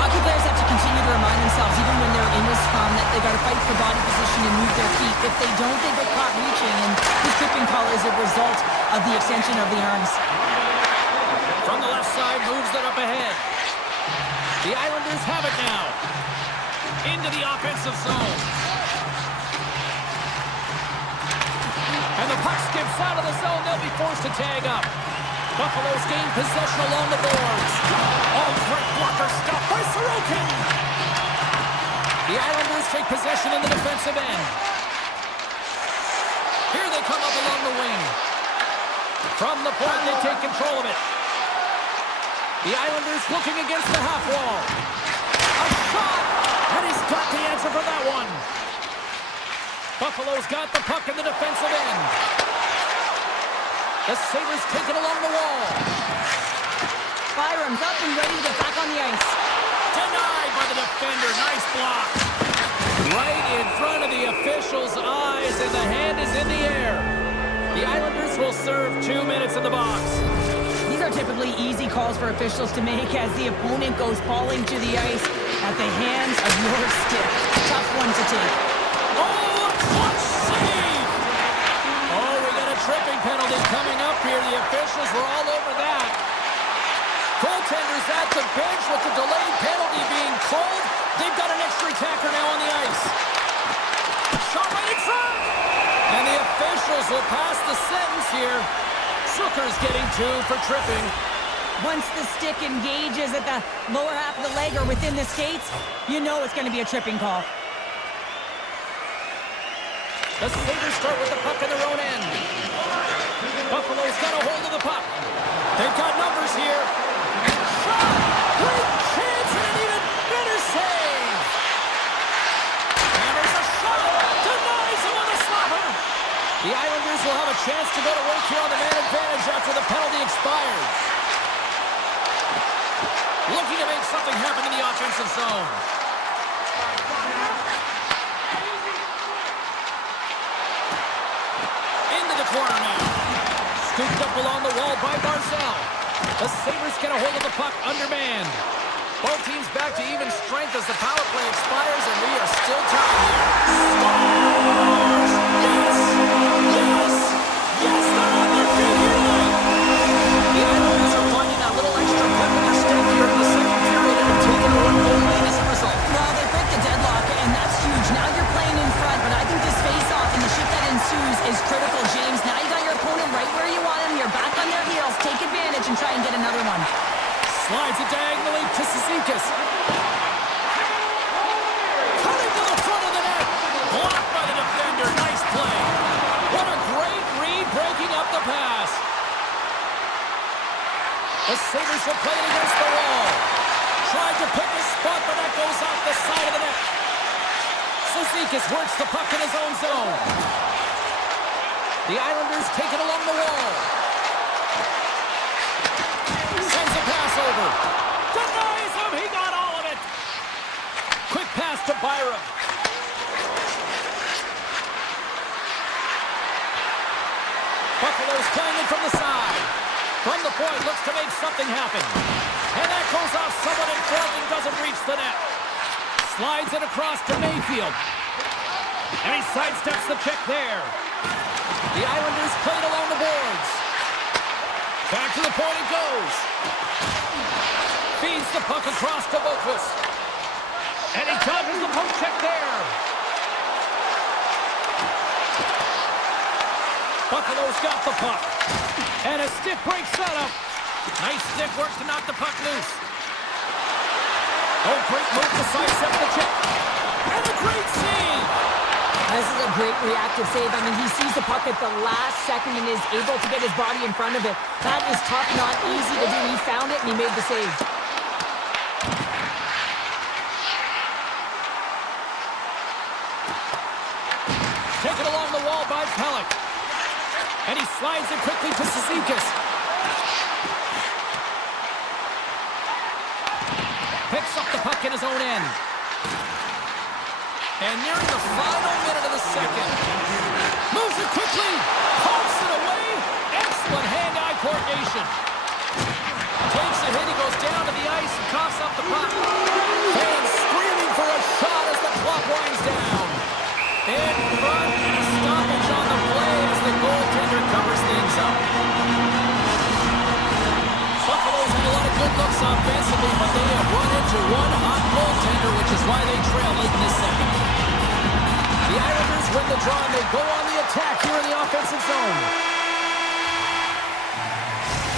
Hockey players have to continue to remind themselves, even when they're in this scrum, that they got to fight for body position and move their feet. If they don't, they get caught reaching, and this tripping call is a result of the extension of the arms. From the left side, moves it up ahead. The Islanders have it now. Into the offensive zone. And the puck skips out of the zone. They'll be forced to tag up. Buffalo's gain possession along the boards. Oh, great blocker stop by Sorokin. The Islanders take possession in the defensive end. Here they come up along the wing. From the point, they take control of it. The Islanders looking against the half wall. A shot! And he's got the answer for that one. Buffalo's got the puck in the defensive end. The Sabres take it along the wall. Byram's up and ready to get back on the ice. Denied by the defender. Nice block. Right in front of the official's eyes, and the hand is in the air. The Islanders will serve 2 minutes in the box. These are typically easy calls for officials to make as the opponent goes falling to the ice at the hands of your stick. Tough one to take. Oh, a clutch save! Oh, we got a tripping penalty coming up here. The officials were all over that. Goaltenders at the bench with the delayed penalty being called. They've got an extra attacker now on the ice. Shot right in front! And the officials will pass the sentence here. Zucker's getting 2 for tripping. Once the stick engages at the lower half of the leg or within the skates, you know it's going to be a tripping call. The Sabres start with the puck in their own end. Buffalo's got a hold of the puck. They've got numbers here. Shot! Great chance and an even better save! And there's a shot! Denies him on the slapper! The Islanders will have a chance to go to work here on the man advantage after the penalty expires. Looking to make something happen in the offensive zone. Into the corner now. Scooped up along the wall by Barzell. The Sabres get a hold of the puck undermanned. Both teams back to even strength as the power play expires, and we are still tied here. Scores! Yes! Yes! Yes, they're on their feet here tonight! The Islanders are finding that little extra pep in their step here in the second period and have taken a 1-goal lead as a result. Well, they broke the deadlock, and that's huge. Now you're playing in front, but I think this face-off and the shift that ensues is critical, James. Now you got your opponent right where you want him. You're back on their heels. Take advantage and try and get another one. Slides it diagonally to Cizikas. Cutting to the front of the net. Blocked by the defender. Nice play. What a great read breaking up the pass. The Sabres will play it against the wall. Tried to pick a spot, but that goes off the side of the net. Cizikas works the puck in his own zone. The Islanders take it along the wall. Sends a pass over. Denies him. He got all of it. Quick pass to Byram. Buffalo's playing it from the side. From the point, looks to make something happen. And that goes off someone in front and doesn't reach the net. Slides it across to Mayfield. And he sidesteps the check there. The Islanders played along the boards. Back to the point it goes. Feeds the puck across to Boquist. And he dodges the poke check there. Buffalo's got the puck. And a stick break setup. Nice stick work to knock the puck loose. Oh, great move to sidestep the check. And a great save. This is a great reactive save. I mean, he sees the puck at the last second and is able to get his body in front of it. That is tough, not easy to do. He found it and he made the save. Taken along the wall by Pellick. And he slides it quickly to Cizikas. Picks up the puck in his own end. And nearing the final minute of the second. Moves it quickly. Pumps it away. Excellent hand-eye coordination. Takes a hit. He goes down to the ice and coughs up the puck. Fans screaming for a shot as the clock winds down. In front, and a stoppage on the play as the goaltender covers things up. Buffalo's had a lot of good looks offensively, but they have run into one hot goaltender, which is why they trail late in this second. The Islanders win the draw, and they go on the attack here in the offensive zone.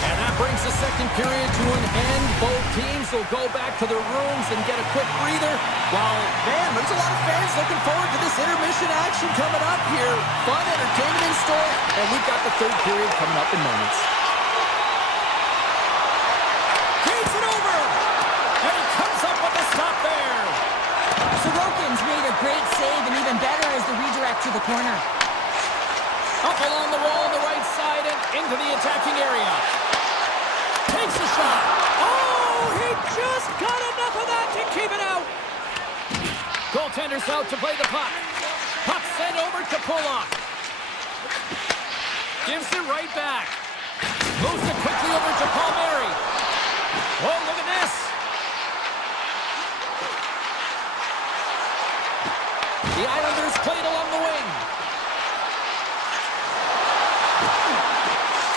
And that brings the second period to an end. Both teams will go back to their rooms and get a quick breather. While, man, there's a lot of fans looking forward to this intermission action coming up here. Fun entertainment in store, and we've got the third period coming up in moments. Takes it over, and he comes up with a stop there. Sorokin's made a great save, and even better is the redirect to the corner. Up along the wall on the right side and into the attacking area. Takes a shot. Oh, he just got enough of that to keep it out. Goaltender's out to play the puck. Puck sent over to Pulock. Gives it right back. Moves it quickly over to Palmieri. Oh, look at this. The Islanders played along the wing.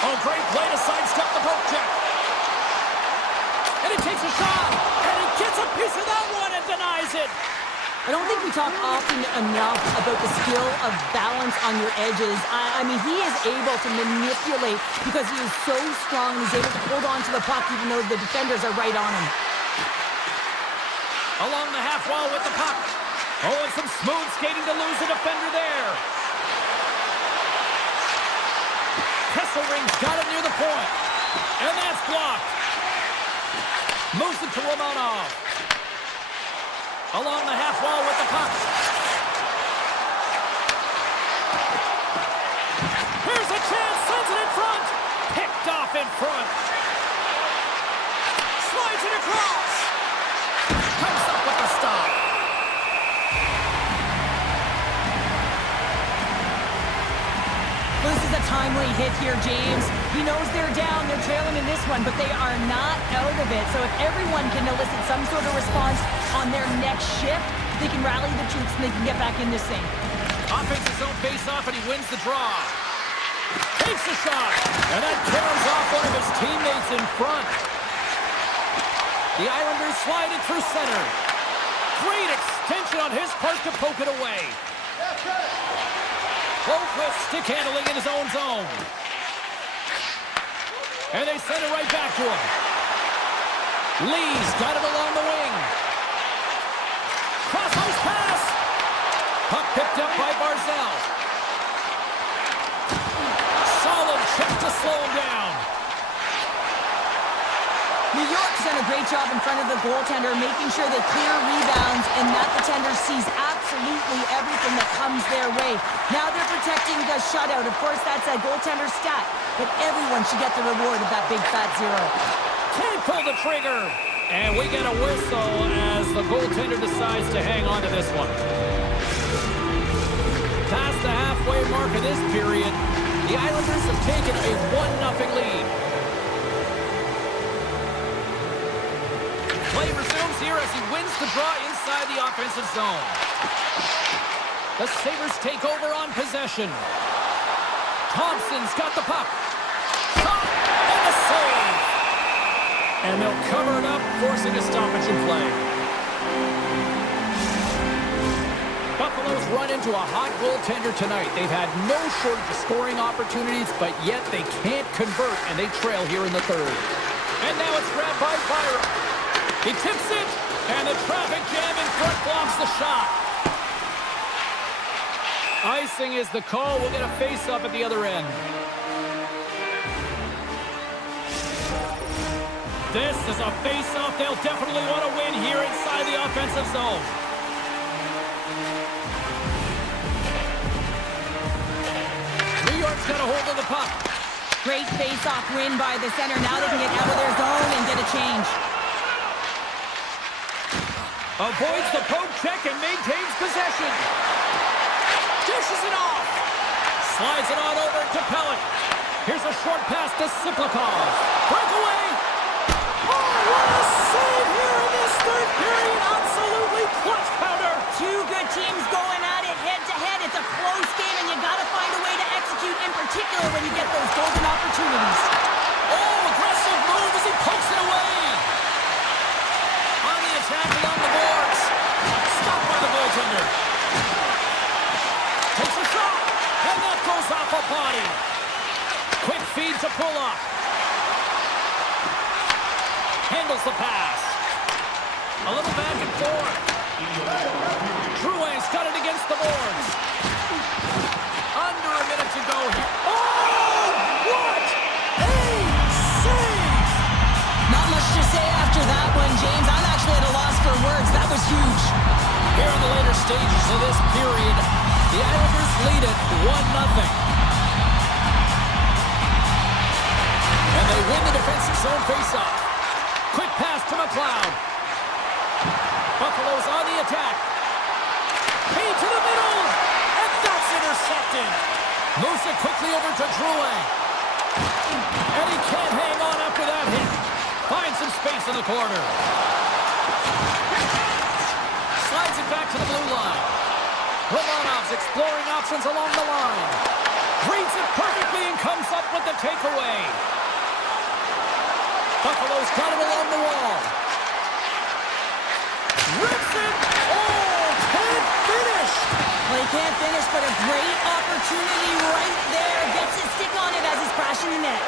Oh, great play to sidestep the poke check. And he takes a shot. And he gets a piece of that one and denies it. I don't think we talk often enough about the skill of balance on your edges. I mean, he is able to manipulate because he is so strong. He's able to hold on to the puck even though the defenders are right on him. Along the half wall with the puck. Oh, and some smooth skating to lose a defender there. Kesselring's got it near the point. And that's blocked. Moves it to Romanov. Along the half wall with the puck. Here's a chance, sends it in front. Picked off in front. Slides it across. Comes up with the stop. This is a timely hit here, James. He knows they're down, they're trailing in this one, but they are not out of it. So if everyone can elicit some sort of response on their next shift, they can rally the troops and they can get back in this thing. Offensive zone face-off, and he wins the draw. Takes a shot, and that caroms off one of his teammates in front. The Islanders slide it through center. Great extension on his part to poke it away. With stick handling in his own zone. And they send it right back to him. Lee's got it along the wing. Cross-ice pass. Puck picked up by Barzal. Solid check to slow him down. New York's done a great job in front of the goaltender, making sure they clear rebounds and that the tender sees absolutely everything that comes their way. Now they're protecting the shutout. Of course, that's a goaltender stat, but everyone should get the reward of that big fat zero. Can't pull the trigger. And we get a whistle as the goaltender decides to hang on to this one. Past the halfway mark of this period, the Islanders have taken a 1-0 lead. Play resumes here as he wins the draw inside the offensive zone. The Sabres take over on possession. Thompson's got the puck. Shot and a save. And they'll cover it up, forcing a stoppage in play. Buffalo's run into a hot goaltender tonight. They've had no shortage of scoring opportunities, but yet they can't convert, and they trail here in the third. And now it's grabbed by Byron. He tips it, and the traffic jam in front blocks the shot. Icing is the call. We'll get a face-up at the other end. This is a face-off they'll definitely want to win here inside the offensive zone. New York's got a hold of the puck. Great face-off win by the center. Now they can get out of their zone and get a change. Avoids the poke check and maintains possession. Dishes it off. Slides it on over to Pellet. Here's a short pass to Siplikov. Breakaway. Oh, what a save here in this third period. Absolutely clutch powder. Two good teams going at it head-to-head. It's a close game, and you got to find a way to execute, in particular when you get those golden opportunities. Oh, aggressive move as he pokes it away. On the attack along the boards. Stopped by the goaltender. Takes a shot, and that goes off a body. Quick feed to pull up. Handles the pass. A little back and forth. Drouin's got it against the boards. Under a minute to go here. Oh, what a save! Not much to say after that one, James. I'm actually at a loss for words. That was huge. Here in the later stages of this period, the Islanders lead it 1-0. And they win the defensive zone faceoff. Quick pass to McLeod. Buffalo's on the attack. Feed to the middle. And that's intercepted. Moves it quickly over to Drouin. And he can't hang on after that hit. Finds some space in the corner. Slides it back to the blue line. Romanov's exploring options along the line. Reads it perfectly and comes up with the takeaway. Buffalo's got it along the wall. Rips it! Oh, can't finish! Well, he can't finish, but a great opportunity right there. Gets his stick on it as he's crashing the net.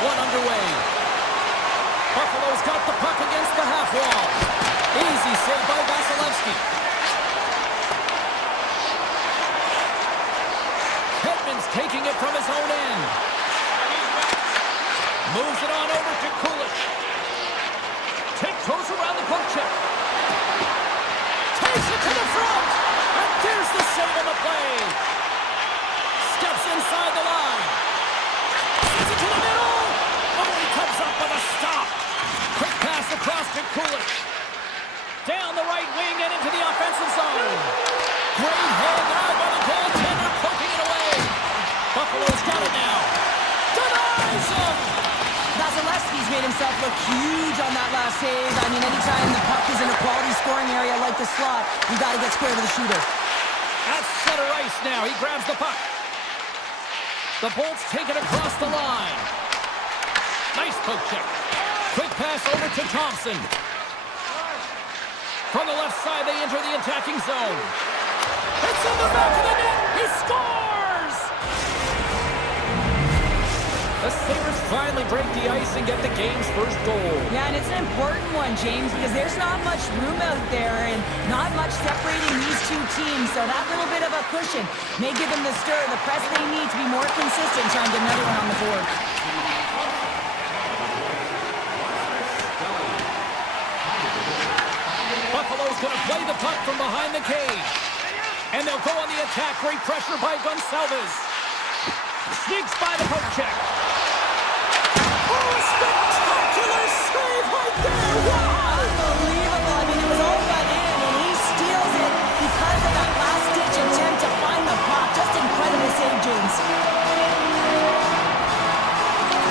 one underway. Buffalo's got the puck against the half wall. Easy save by Vasilevsky. Hedman's taking it from his own end. Moves it on over to Kulich. Tiptoes around the poke check. Takes it to the front. And there's the save on the play. Steps inside the line. Sends it to the middle. Oh, he comes up with a stop. Quick pass across to Kulich. Down the right wing and into the offensive zone. Great head now by the goaltender, poking it away. Buffalo's got it now. Denies him. Vasilevsky's made himself look huge on that last save. I mean, anytime the puck is in a quality scoring area like the slot, you got to get square to the shooter. At center ice now, he grabs the puck. The Bolts take it across the line. Nice poke check. Quick pass over to Thompson. From the left side, they enter the attacking zone. It's in the back of the net. He scores! The Sabres finally break the ice and get the game's first goal. Yeah, and it's an important one, James, because there's not much room out there and not much separating these two teams. So that little bit of a cushion may give them the stir, the press they need to be more consistent, trying to get another one on the board. Buffalo's going to play the puck from behind the cage. And they'll go on the attack. Great pressure by Gonçalves. Sneaks by the poke check. Oh, a spectacular save right there. Wow! Unbelievable. I mean, it was all but in, and he steals it because of that last-ditch attempt to find the puck. Just incredible save, James.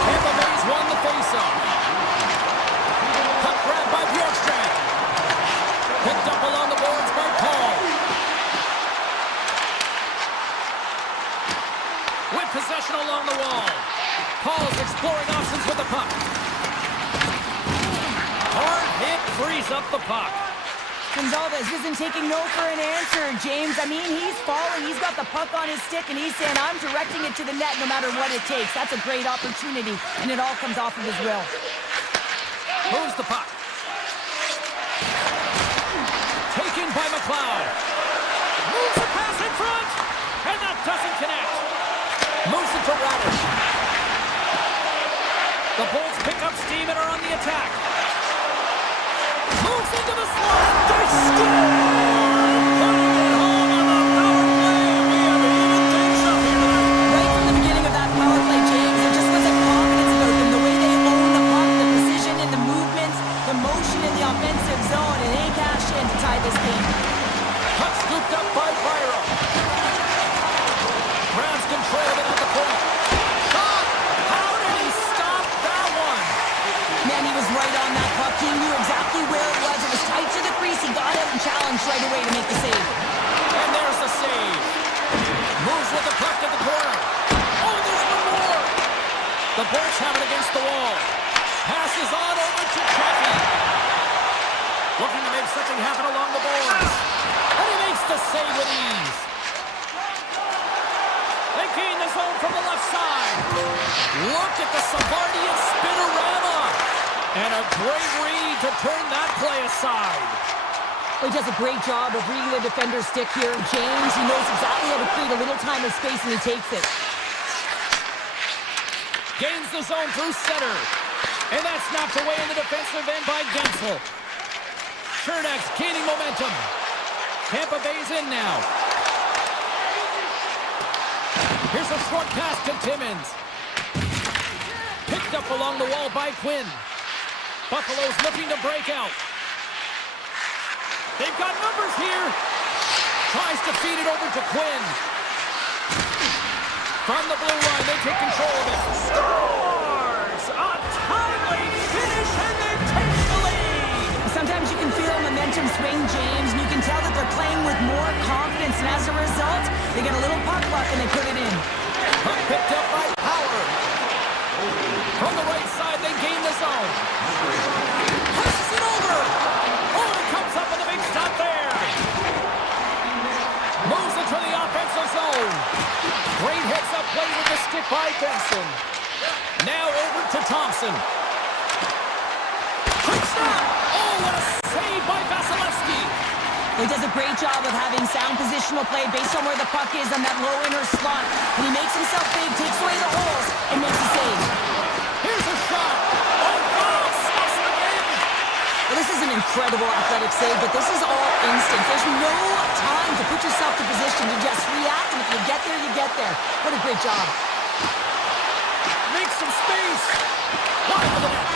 Tampa Bay's won the faceoff. Puck grab by Bjorkstrand. Picked up along the boards by Paul. With possession along the wall. Paul's exploring options with the puck. Hard hit frees up the puck. Gonçalves isn't taking no for an answer, James. I mean, he's falling. He's got the puck on his stick, and he's saying, I'm directing it to the net no matter what it takes. That's a great opportunity, and it all comes off of his will. Moves the puck. Taken by McLeod. Moves the pass in front, and that doesn't connect. Moves it to Radish. The Bolts pick up steam and are on the attack. Moves into the slot. They score! Putting it home on the power play. We have even things up here tonight. Right from the beginning of that power play, James, there just was a confidence about them. The way they own the puck, the precision in the movements, the motion in the offensive zone, and they cash in to tie this game. Puck scooped up by Byram. Grabs control of it at the point. Shot! How did he stop that one? Man, he was right on that puck. He knew exactly where it was. It was tight to the crease. He got out and challenged right away to make the save. And there's the save. Moves with the puck to the corner. Oh, there's one more. The Bolts have it against the wall. Passes on over to Chaffee. Looking to make something happen along the boards. And he makes the save with ease. They gain the zone from the left side. Look at the Savardian spinorama. And a great read to turn that play aside. Well, he does a great job of reading the defender's stick here. James, he knows exactly how to create a little time and space, and he takes it. Gains the zone through center. And that's knocked away in the defensive end by Gensel. Chernak's gaining momentum. Tampa Bay's in now. Here's a short pass to Timmins. Picked up along the wall by Quinn. Buffalo's looking to break out. They've got numbers here. Tries to feed it over to Quinn. From the blue line, they take control of it. Scores! A timely finish, and they take the lead! Sometimes you can feel momentum swing, James, and you can tell that they're playing with more confidence, and as a result, they get a little puck luck and they put it in. Puck picked up by Power. From the right side, they gain the zone. Passes it over. Oh, it comes up with a big stop there. Moves it to the offensive zone. Great hits up play with the stick by Benson. Now over to Samuelson. Quick snap! Oh, what a save by Vasilevsky! He does a great job of having sound positional play based on where the puck is on that low inner slot. And he makes himself big, takes away the holes, and makes a save. Here's a shot! Oh, wow! Stops it again! Well, this is an incredible athletic save, but this is all instinct. There's no time to put yourself to position. You just react, and if you get there, you get there. What a great job. Make some space! Wide of the net!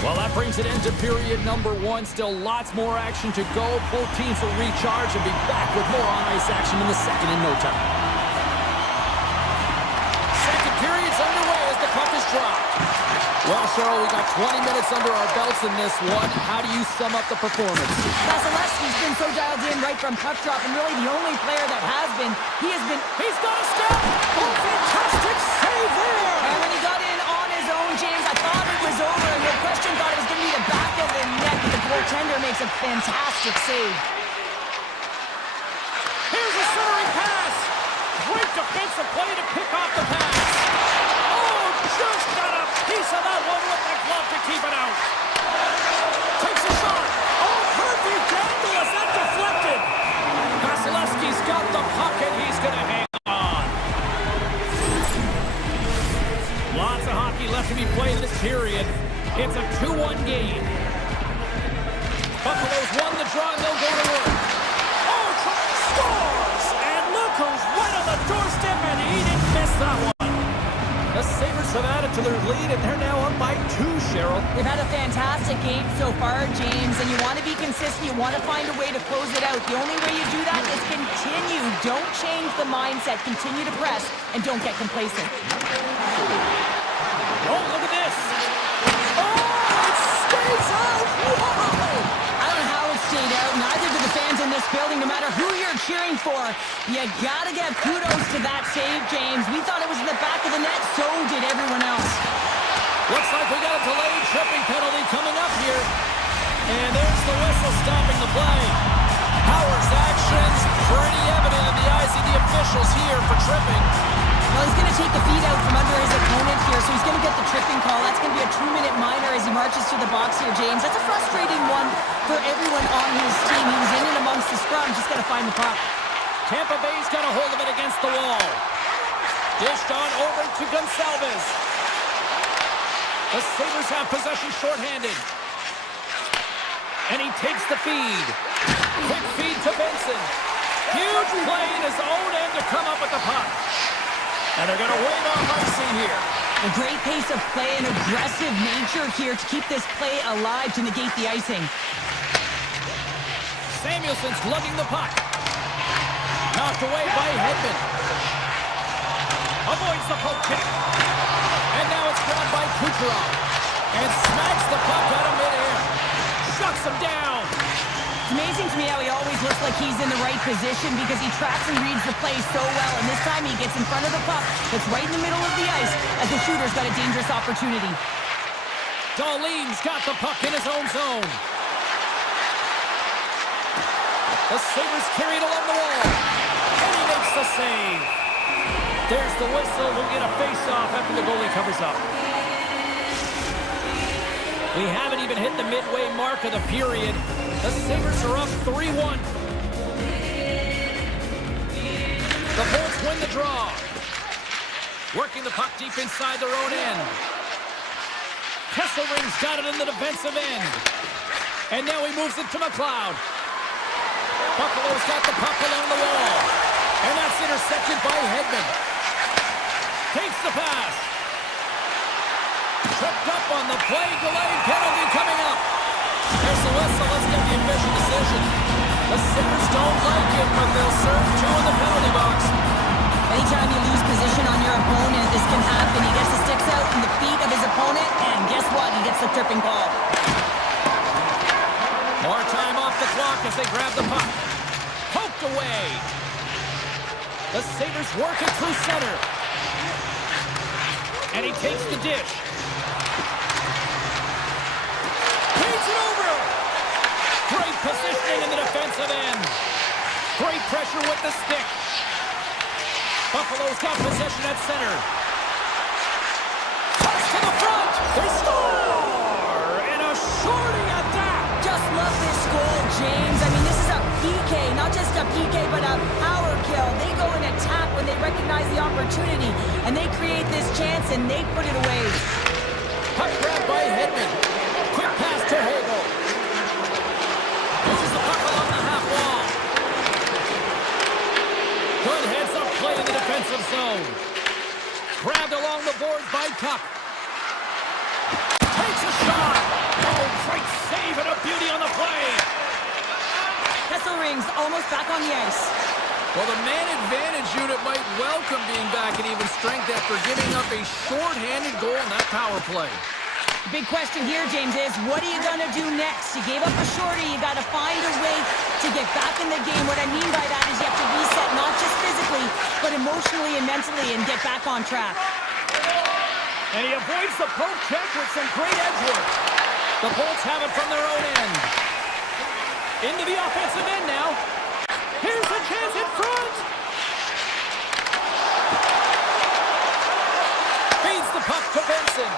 Well, that brings it into period number 1. Still lots more action to go. Both teams will recharge and be back with more on-ice action in the second in no time. Second period's underway as the puck is dropped. Well, Cheryl, we got 20 minutes under our belts in this one. How do you sum up the performance? Vasilevsky's been so dialed in right from puck drop, and really the only player that has been. He's got a step! Oh, fantastic save there! And when he got in on his own, James, I thought it was over, and no question thought it was going to be the back of the net, but the goaltender makes a fantastic save. Here's a centering pass! Great defensive play to pick off the pass! Oh, just got a piece of that one with the glove to keep it out! Takes a shot! Oh, perfect angle! Is that deflected? Vasilevsky's got the puck and he's going to hang on. Lots of hockey left to be played in this period. It's a 2-1 game. Buffalo's won the draw and they'll go to work. Oh, scores! And look who's right on the doorstep, and he didn't miss that one. The Sabres have added to their lead, and they're now up by 2, Cheryl. They've had a fantastic game so far, James, and you want to be consistent. You want to find a way to close it out. The only way you do that is continue. Don't change the mindset. Continue to press, and don't get complacent. Oh, look at this. Oh, it stays out. Whoa! I don't know how it stayed out. Neither do the fans in this building, no matter who you're cheering for. You got to give kudos to that save, James. We thought it was in the back of the net. So did everyone else. Looks like we got a delayed tripping penalty coming up here. And there's the whistle stopping the play. Howard's actions pretty evident in the eyes of the officials here for tripping. Well, he's going to take the feet out from under his opponent here, so he's going to get the tripping call. That's going to be a 2-minute minor as he marches to the box here, James. That's a frustrating one for everyone on his team. He was in and amongst the scrum, just got to find the puck. Tampa Bay's got a hold of it against the wall. Dished on over to Gonsalves. The Sabres have possession shorthanded. And he takes the feed. Quick feed to Benson. Huge play in his own end to come up with the puck. And they're going to wave off icing here. A great pace of play and aggressive nature here to keep this play alive to negate the icing. Samuelson's lugging the puck. Knocked away by Hedman. Avoids the poke kick. And now it's grabbed by Kucherov. And smacks the puck out of midair. Shuts him down. It's amazing to me how he always looks like he's in the right position because he tracks and reads the play so well. And this time he gets in front of the puck that's right in the middle of the ice as the shooter's got a dangerous opportunity. Dahlin's got the puck in his own zone. The Sabres carried along the wall. And he makes the save. There's the whistle. We'll get a face-off after the goalie covers up. We haven't even hit the midway mark of the period. The Sabres are up 3-1. The Bolts win the draw. Working the puck deep inside their own end. Kesselring's got it in the defensive end. And now he moves it to McLeod. Buffalo's got the puck along the wall. And that's intercepted by Hedman. Takes the pass. Tripped up on the play. Delayed penalty coming up. There's the whistle. Let's get the official decision. The Sabres don't like it, but they'll serve 2 in the penalty box. Anytime you lose position on your opponent, this can happen. He gets the sticks out in the feet of his opponent, and guess what? He gets the tripping call. More time off the clock as they grab the puck. Poked away. The Sabres work it through center. And he takes the dish. Paints it over. Great positioning in the defensive end. Great pressure with the stick. Buffalo's got possession at center. They score! And a shorty at that! Just love this goal, James. I mean, this is a PK, not just a PK, but a power kill. They go and attack when they recognize the opportunity, and they create this chance, and they put it away. Puck grab by Hedman. Quick pass to Hagel. Moves the puck along the half wall. Good heads-up play in the defensive zone. Grabbed along the boards by Tuck. Takes a shot. Oh, great save and a beauty on the play. Kesselring's almost back on the ice. Well, the man advantage unit might welcome being back at even strength after giving up a short-handed goal in that power play. Big question here, James, is what are you going to do next? You gave up a shorty. You got to find a way to get back in the game. What I mean by that is you have to reset, not just physically, but emotionally and mentally, and get back on track. And he avoids the poke check with some great edge work. The Bolts have it from their own end. Into the offensive end now. Here's a chance in front. Feeds the puck to Benson.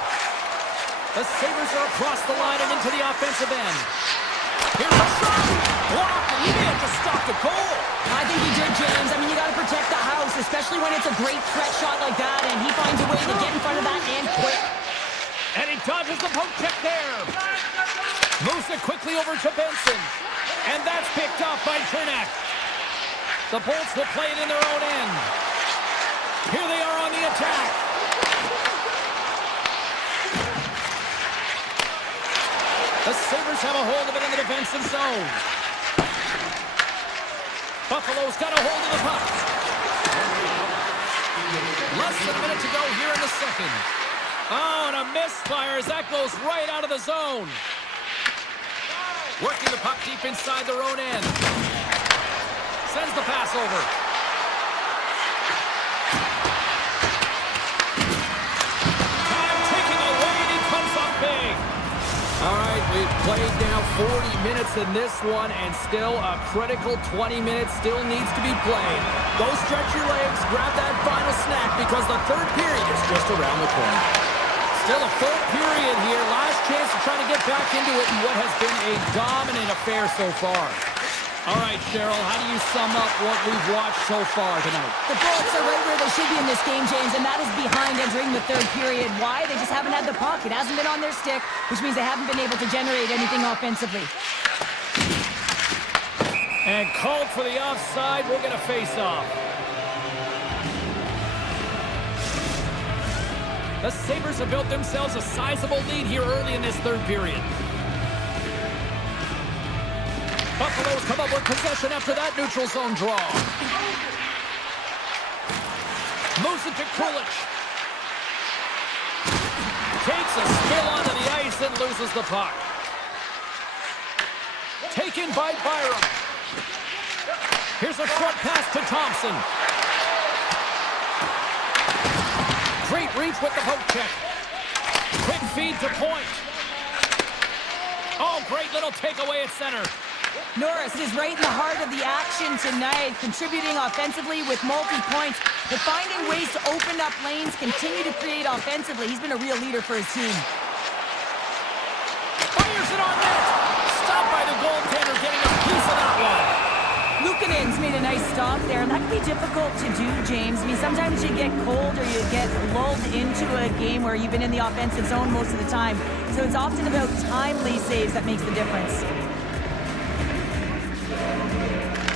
The Sabres are across the line and into the offensive end. Here's a shot. Blocked, and he may have just stopped a goal. I think he did, James. I mean, you got to protect the house, especially when it's a great threat shot like that, and he finds a way to get in front of that and quick. And he dodges the poke check there. Moves it quickly over to Benson. And that's picked off by Trinak. The Bolts will play it in their own end. Here they are on the attack. The Sabres have a hold of it in the defensive zone. Buffalo's got a hold of the puck. Less than a minute to go here in the second. Oh, and a misfire as that goes right out of the zone. Working the puck deep inside their own end. Sends the pass over. Time taking away, and he comes up big. All right, we've played now 40 minutes in this one, and still a critical 20 minutes still needs to be played. Go stretch your legs, grab that final snack, because the third period is just around the corner. Still a full period here. Last chance to try to get back into it in what has been a dominant affair so far. All right, Cheryl, how do you sum up what we've watched so far tonight? The Bolts are right where they should be in this game, James, and that is behind entering the third period. Why? They just haven't had the puck. It hasn't been on their stick, which means they haven't been able to generate anything offensively. And called for the offside. We'll get a face-off. The Sabres have built themselves a sizable lead here early in this third period. Buffalo's come up with possession after that neutral zone draw. Moves it to Kulich. Takes a spill onto the ice and loses the puck. Taken by Byram. Here's a short pass to Thompson. Great reach with the poke check. Quick feed to point. Oh, great little takeaway at center. Norris is right in the heart of the action tonight, contributing offensively with multi-points, but finding ways to open up lanes, continue to create offensively. He's been a real leader for his team. Fires it on net. Stopped by the goaltender, getting a piece of that one. Luukkonen's made a nice stop there, and that can be difficult to do, James. I mean, sometimes you get cold or you get lulled into a game where you've been in the offensive zone most of the time. So it's often about timely saves that makes the difference.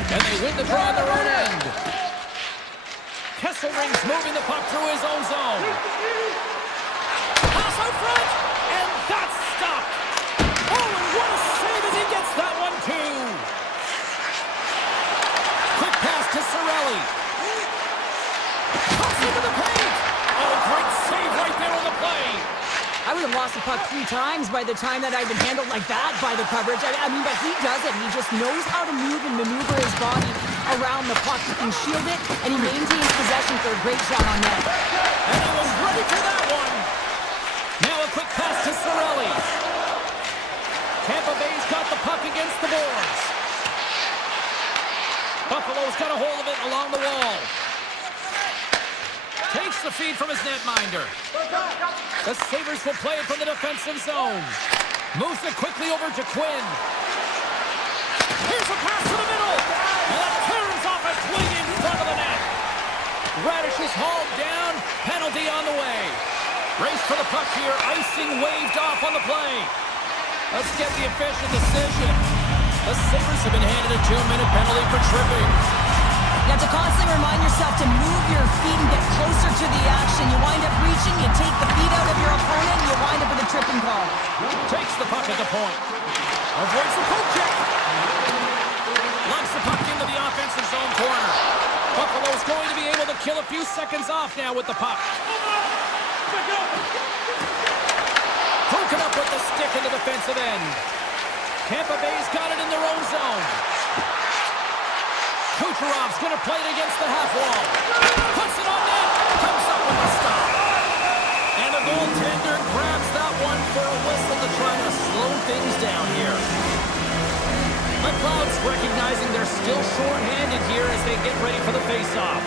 And they win the draw on their own end. Kesselring's moving the puck through his own zone. Pass out front, and that's stopped. Oh, and what a save as he gets that one, too. Quick pass to Cirelli. Pucks into the paint. Oh, great save right there on the play. I would have lost the puck 3 times by the time that I'd been handled like that by the coverage. I mean, but he doesn't. He just knows how to move and maneuver his body around the puck. He can shield it, and he maintains possession for a great shot on net. And he was ready for that one. Now a quick pass to Cirelli. Tampa Bay's got the puck against the boards. Buffalo's got a hold of it along the wall. Takes the feed from his netminder. The Sabres will play it from the defensive zone. Moves it quickly over to Quinn. Here's a pass to the middle. And that clearance off a swing in front of the net. Radish is hauled down. Penalty on the way. Race for the puck here. Icing waved off on the play. Let's get the official decision. The Sabres have been handed a 2-minute penalty for tripping. You have to constantly remind yourself to move your feet and get closer to the action. You wind up reaching, you take the feet out of your opponent, you wind up with a tripping call. Takes the puck at the point. Avoids the poke check. Lungs the puck into the offensive zone corner. Buffalo's going to be able to kill a few seconds off now with the puck. Broken up with the stick in the defensive end. Tampa Bay's got it in their own zone. Kucherov's going to play it against the half wall. Puts it on net. Comes up with a stop. And the goaltender grabs that one for a whistle to try to slow things down here. The Clouds recognizing they're still short-handed here as they get ready for the face-off.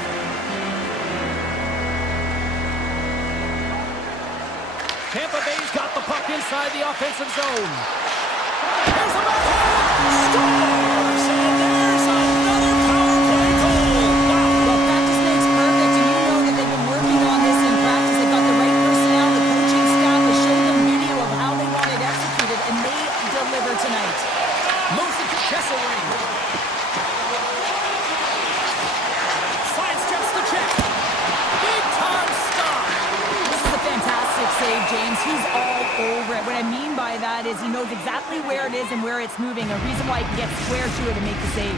Tampa Bay's got the puck inside the offensive zone. Here's a backhand. Scores! And there's another power play goal. Wow. Well, practice makes perfect, and you know that they've been working on this in practice. They've got the right personnel. The coaching staff has shown them video of how they want it executed, and they deliver tonight. Moves it to Kesselring. Sidesteps the check. Big time stop. This is a fantastic save, James. He's all over it. What I mean by that is he knows exactly where it is and where it's moving. A reason why he can get square to it and make the save.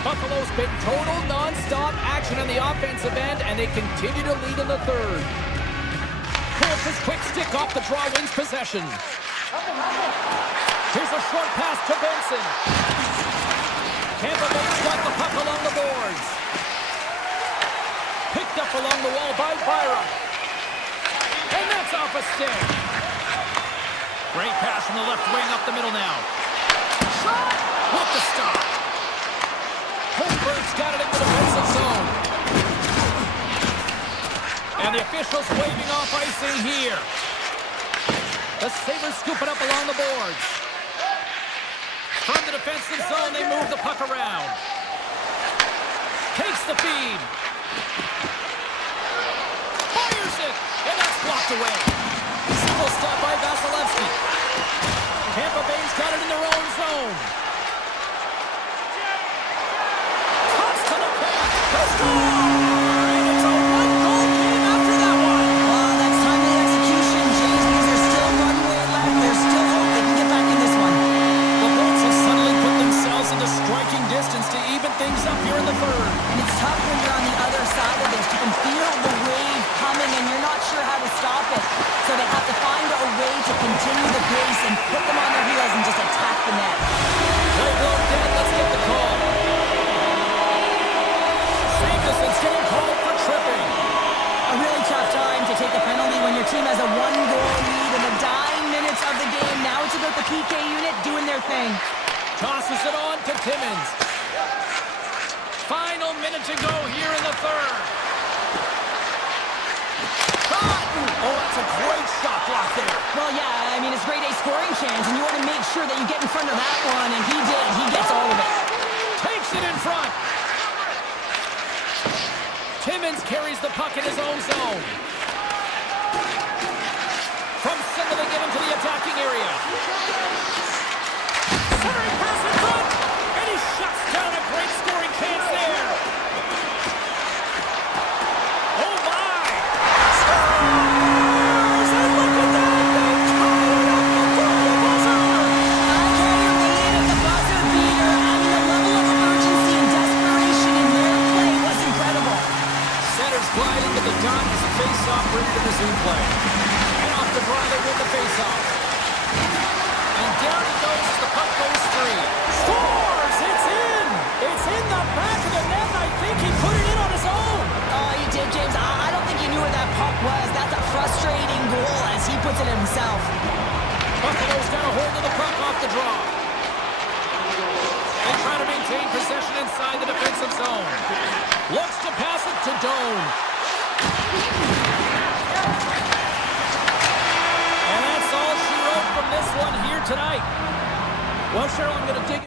Buffalo's been total non-stop action on the offensive end, and they continue to lead in the third. Pulls his quick stick off the draw, wins possession. Here's a short pass to Benson. Tampa Bay's got the puck along the boards. Picked up along the wall by Byram. And that's off a stick. Great pass from the left wing up the middle now. Shot! With the stop. Holmberg's got it in the defensive zone. And the officials waving off icing here. The Sabres scoop it up along the boards. From the defensive zone, they move the puck around. Takes the feed. Fires it! And that's blocked away. Single stop by Vasilevsky. Tampa Bay's got it in their own zone. Toss to the paint. The score! And it's a one-goal game after that one. Oh, that's timely execution, James, because there's still one way left. There's still hope they can get back in this one. The Bolts have suddenly put themselves into striking distance to even things up here in the third. And it's tough when you're on the other side of this. You can feel the wave coming, and you're not sure how to stop it. So they have to find a way to continue the pace and put them on their heels and just attack the net. Play blown dead. Let's get the call. Save distance getting called for tripping. A really tough time to take a penalty when your team has a one-goal lead in the dying minutes of the game. Now it's about the PK unit doing their thing. Tosses it on to Timmins. Final minute to go here in the third. Shot! Oh, that's a great shot block there. Well, yeah, I mean, it's grade A scoring chance, and you want to make sure that you get in front of that one, and he did. He gets all of it. Takes it in front. Timmins carries the puck in his own zone. From center, they get into the attacking area. Centering pass in front, and he shuts down a great scoring chance there. Oh my! Scores! And look at that! They tie it up before the buzzer! I can't believe it. The buzzer beater. I mean, the level of urgency and desperation in their play was incredible. Centers glide into the dot as a face-off ready to resume play. And off the draw, they win the face-off. And down it goes as the puck goes free. Scores! It's in! It's in the back of the net. I think he put it in on his own. Oh, you did, James. I don't think you knew where that puck was. That's a frustrating goal as he puts it himself. Buffalo's got a hold of the puck off the draw. They try to maintain possession inside the defensive zone. Looks to pass it to Doan. this one here tonight. Well, Cheryl, I'm going to dig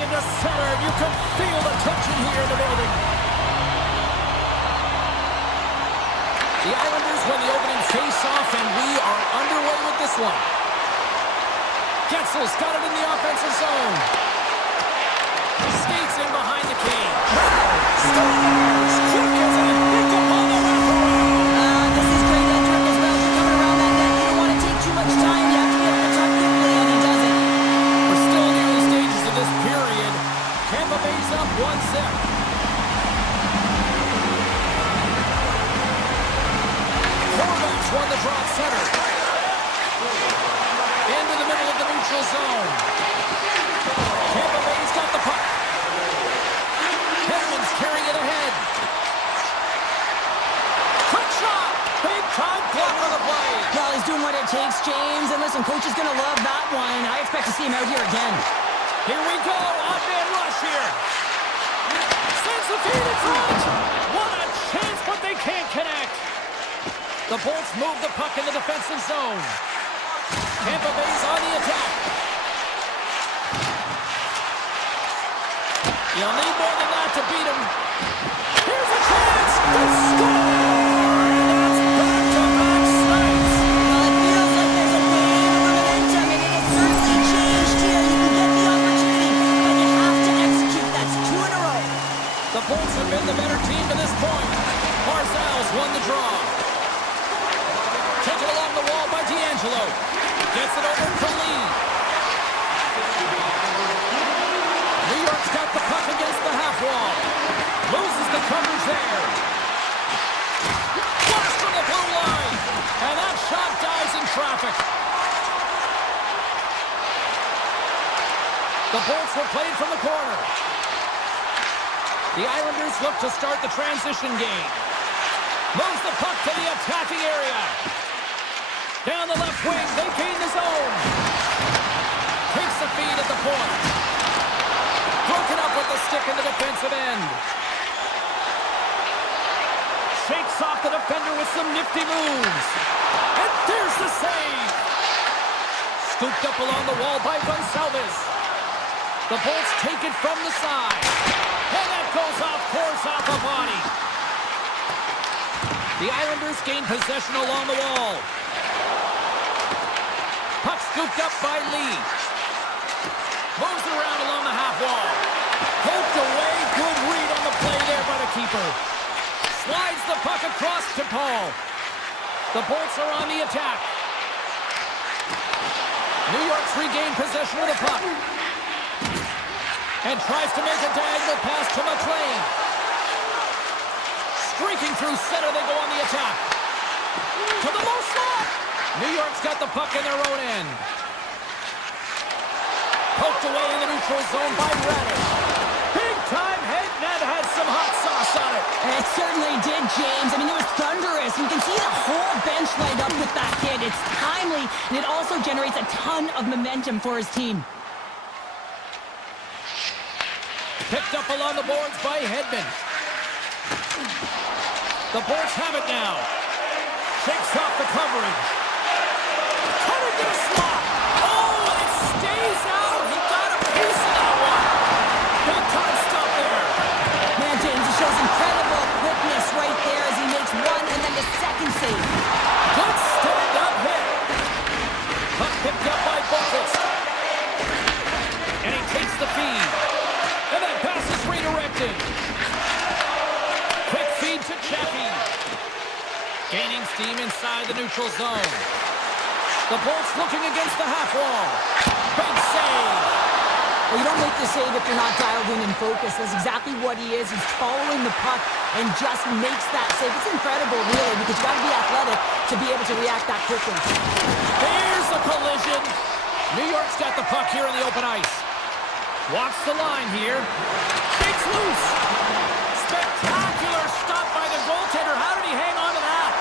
into center. You can feel the tension here in the building. The Islanders win the opening face-off, and we are underway with this one. Getzel's got it in the offensive zone. Skates in behind the cane. Scores! Quick as a hiccup on the wraparound. This is great entering as well. You're coming around that net. You don't want to take too much time. You have to be able to touch quickly, and he does it. We're still in the early stages of this period. Tampa Bay's up 1-0. Horvath's won the draw at center. Into the middle of the neutral zone. Tampa Bay's got the puck. Hedman's carrying it ahead. Quick shot! Big time block on the play. Well, he's doing what it takes, James. And listen, coach is going to love that one. I expect to see him out here again. Here we go. Odd-man rush here. Sends the feed in front. What a chance, but they can't connect. The Bolts move the puck in the defensive zone. Tampa Bay's on the attack. You'll need more than that to beat him. Here's a chance to score! And that's back-to-back saves. Well, it feels like there's a wave of momentum, and it has certainly changed here. You can get the opportunity, but you have to execute. That's 2 in a row. The Bolts have been the better team to this point. Barzal's won the draw. Taken along the wall by D'Angelo. Gets it over to Lee. New York's got the puck against the half wall. Loses the coverage there. Blast from the blue line. And that shot dies in traffic. The Bolts were played from the corner. The Islanders look to start the transition game. Moves the puck to the attacking area. Down the left wing, they gain the zone. Takes the feed at the point. Broken up with the stick in the defensive end. Shakes off the defender with some nifty moves. And there's the save. Scooped up along the wall by Gonsalves. The Bolts take it from the side. And that goes off course off a body. The Islanders gain possession along the wall. Puck scooped up by Lee. Moves around along the half wall. Poked away. Good read on the play there by the keeper. Slides the puck across to Paul. The Bolts are on the attack. New York's regained possession of the puck. And tries to make a diagonal pass to McLean. Streaking through center, they go on the attack. To the low slot. New York's got the puck in their own end. Poked away in the neutral zone by Radish. Big time hit, and that had some hot sauce on it. It certainly did, James. I mean, it was thunderous. You can see the whole bench light up with that hit. It's timely, and it also generates a ton of momentum for his team. Picked up along the boards by Hedman. The boards have it now. Shakes off the coverage. Coming to the slot. Oh, it stays out. He got a piece of that one. Big time stop there. Man, James, he shows incredible quickness right there as he makes one and then the second save. Good stand-up hit. Puck picked up by Bokus. And he takes the feed. And that pass is redirected. Quick feed to Chappie. Gaining steam inside the neutral zone. The Bolts looking against the half wall. Big save. Well, you don't make the save if you're not dialed in and focused. That's exactly what he is. He's following the puck and just makes that save. It's incredible, really, because you got to be athletic to be able to react that quickly. There's the collision. New York's got the puck here in the open ice. Walks the line here. Shakes loose. Spectacular stop by the goaltender. How did he hang on to that?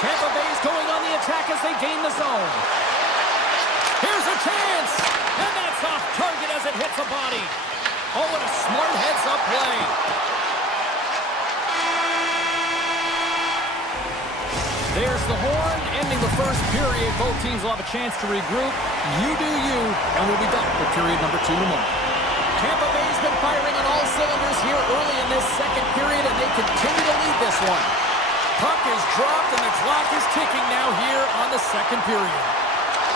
Tampa Bay's going on the attack as they gain the zone. Here's a chance. And that's off target as it hits a body. Oh, what a smart heads-up play. There's the horn, ending the first period. Both teams will have a chance to regroup. You do you, and we'll be back with period number 2 in a moment. Tampa Bay's been firing on all cylinders here early in this second period, and they continue to lead this one. Puck is dropped, and the clock is ticking now here on the second period.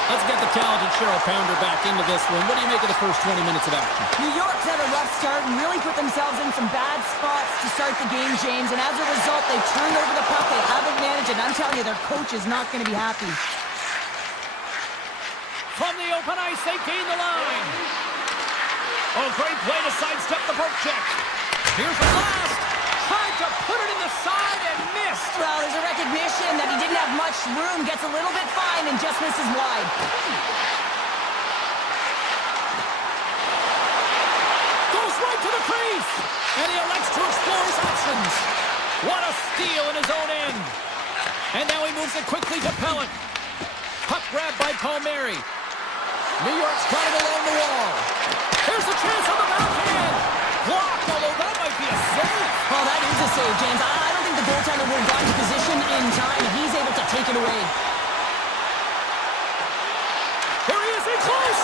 Let's get the talented Cheryl Pounder back into this one. What do you make of the first 20 minutes of action? New York's had a rough start and really put themselves in some bad spots to start the game, James. And as a result, they turned over the puck. They haven't managed it. I'm telling you, their coach is not going to be happy. From the open ice, they gain the line. Oh, great play to sidestep the poke check. Here's the blast. Tried to put it in the side and missed. Well, there's a recognition that he didn't have much room. Gets a little bit fine and just misses wide. Goes right to the crease. And he elects to explore his options. What a steal in his own end. And now he moves it quickly to Pellick. Puck grab by Palmieri. New York's got it along the wall. There's a chance on the backhand. Blocked, although that might be a save. Oh, that is a save, James. I don't think the goaltender would have gotten to position in time. He's able to take it away. Here he is in close.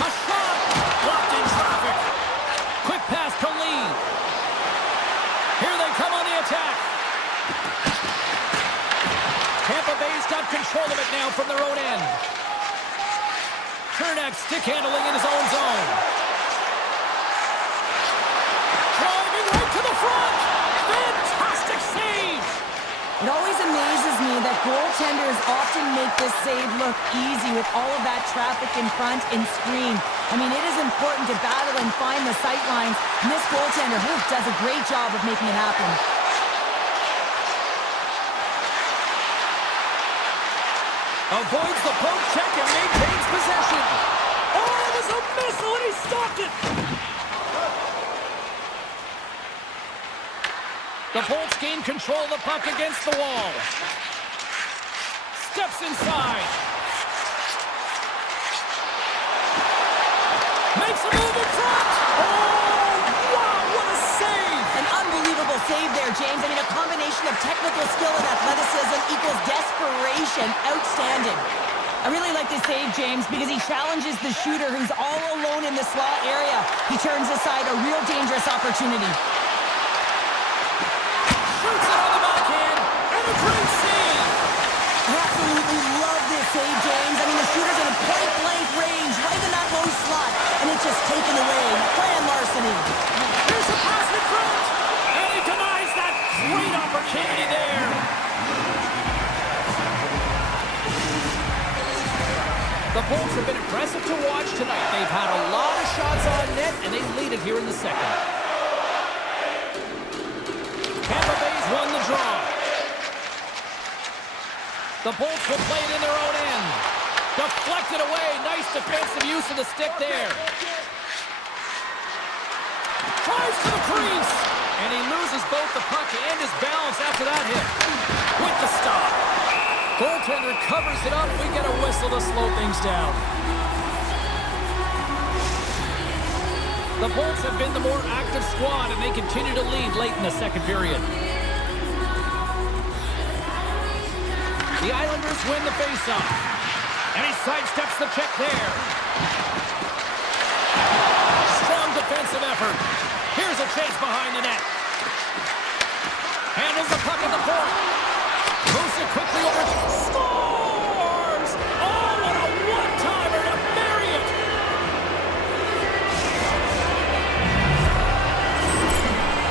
A shot. Blocked in traffic. Quick pass to Lee. Here they come on the attack. Tampa Bay's got control of it now from their own end. Chernak stick handling in his own zone. Driving right to the front. Fantastic save. It always amazes me that goaltenders often make this save look easy with all of that traffic in front and screen. I mean, it is important to battle and find the sight lines, and this goaltender does a great job of making it happen. Avoids the poke check and maintains possession. Oh, it was a missile and he stopped it. The Bolts gain control of the puck against the wall. Steps inside. Makes a move in front. Oh, wow, what a save. An unbelievable save there, James. I mean, a combination of technical skill and athleticism equals desperation. Outstanding. I really like this save, James, because he challenges the shooter who's all alone in the slot area. He turns aside a real dangerous opportunity. Shoots it on the backhand, and a great save. I absolutely love this save, James. I mean, the shooter's in a point-blank range, right in that low slot, and it's just taken away. Grand larceny. Here's a pass in front, and he denies that great opportunity there. The Bolts have been impressive to watch tonight. They've had a lot of shots on net, and they lead it here in the second. Tampa Bay's won the draw. The Bolts will play it in their own end. Deflected away. Nice defensive use of the stick there. Tries to the crease. And he loses both the puck and his balance after that hit. With the stop. Goaltender covers it up. We get a whistle to slow things down. The Bolts have been the more active squad, and they continue to lead late in the second period. The Islanders win the faceoff. And he sidesteps the check there. Strong defensive effort. Here's a chance behind the net. Handles the puck at the point. Moves it quickly over. Scores! Oh, what a one-timer to bury it!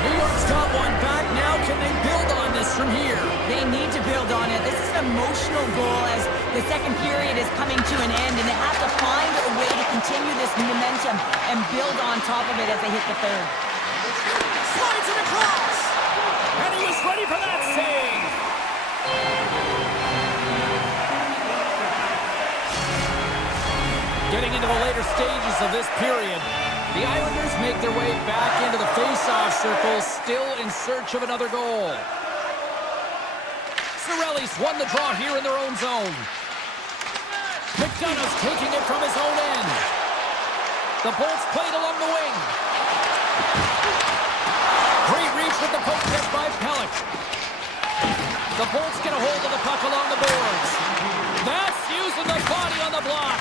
New York's got one back. Now can they build on this from here? They need to build on it. This is an emotional goal as the second period is coming to an end, and they have to find a way to continue this momentum and build on top of it as they hit the third. Slides it across! And he was ready for that save! Getting into the later stages of this period, the Islanders make their way back into the face-off circle, still in search of another goal. Cirelli's won the draw here in their own zone. McDonough's taking it from his own end. The Bolts played along the wing. Great reach with the poke check by Pelech. The Bolts get a hold of the puck along the boards. That's using the body on the block.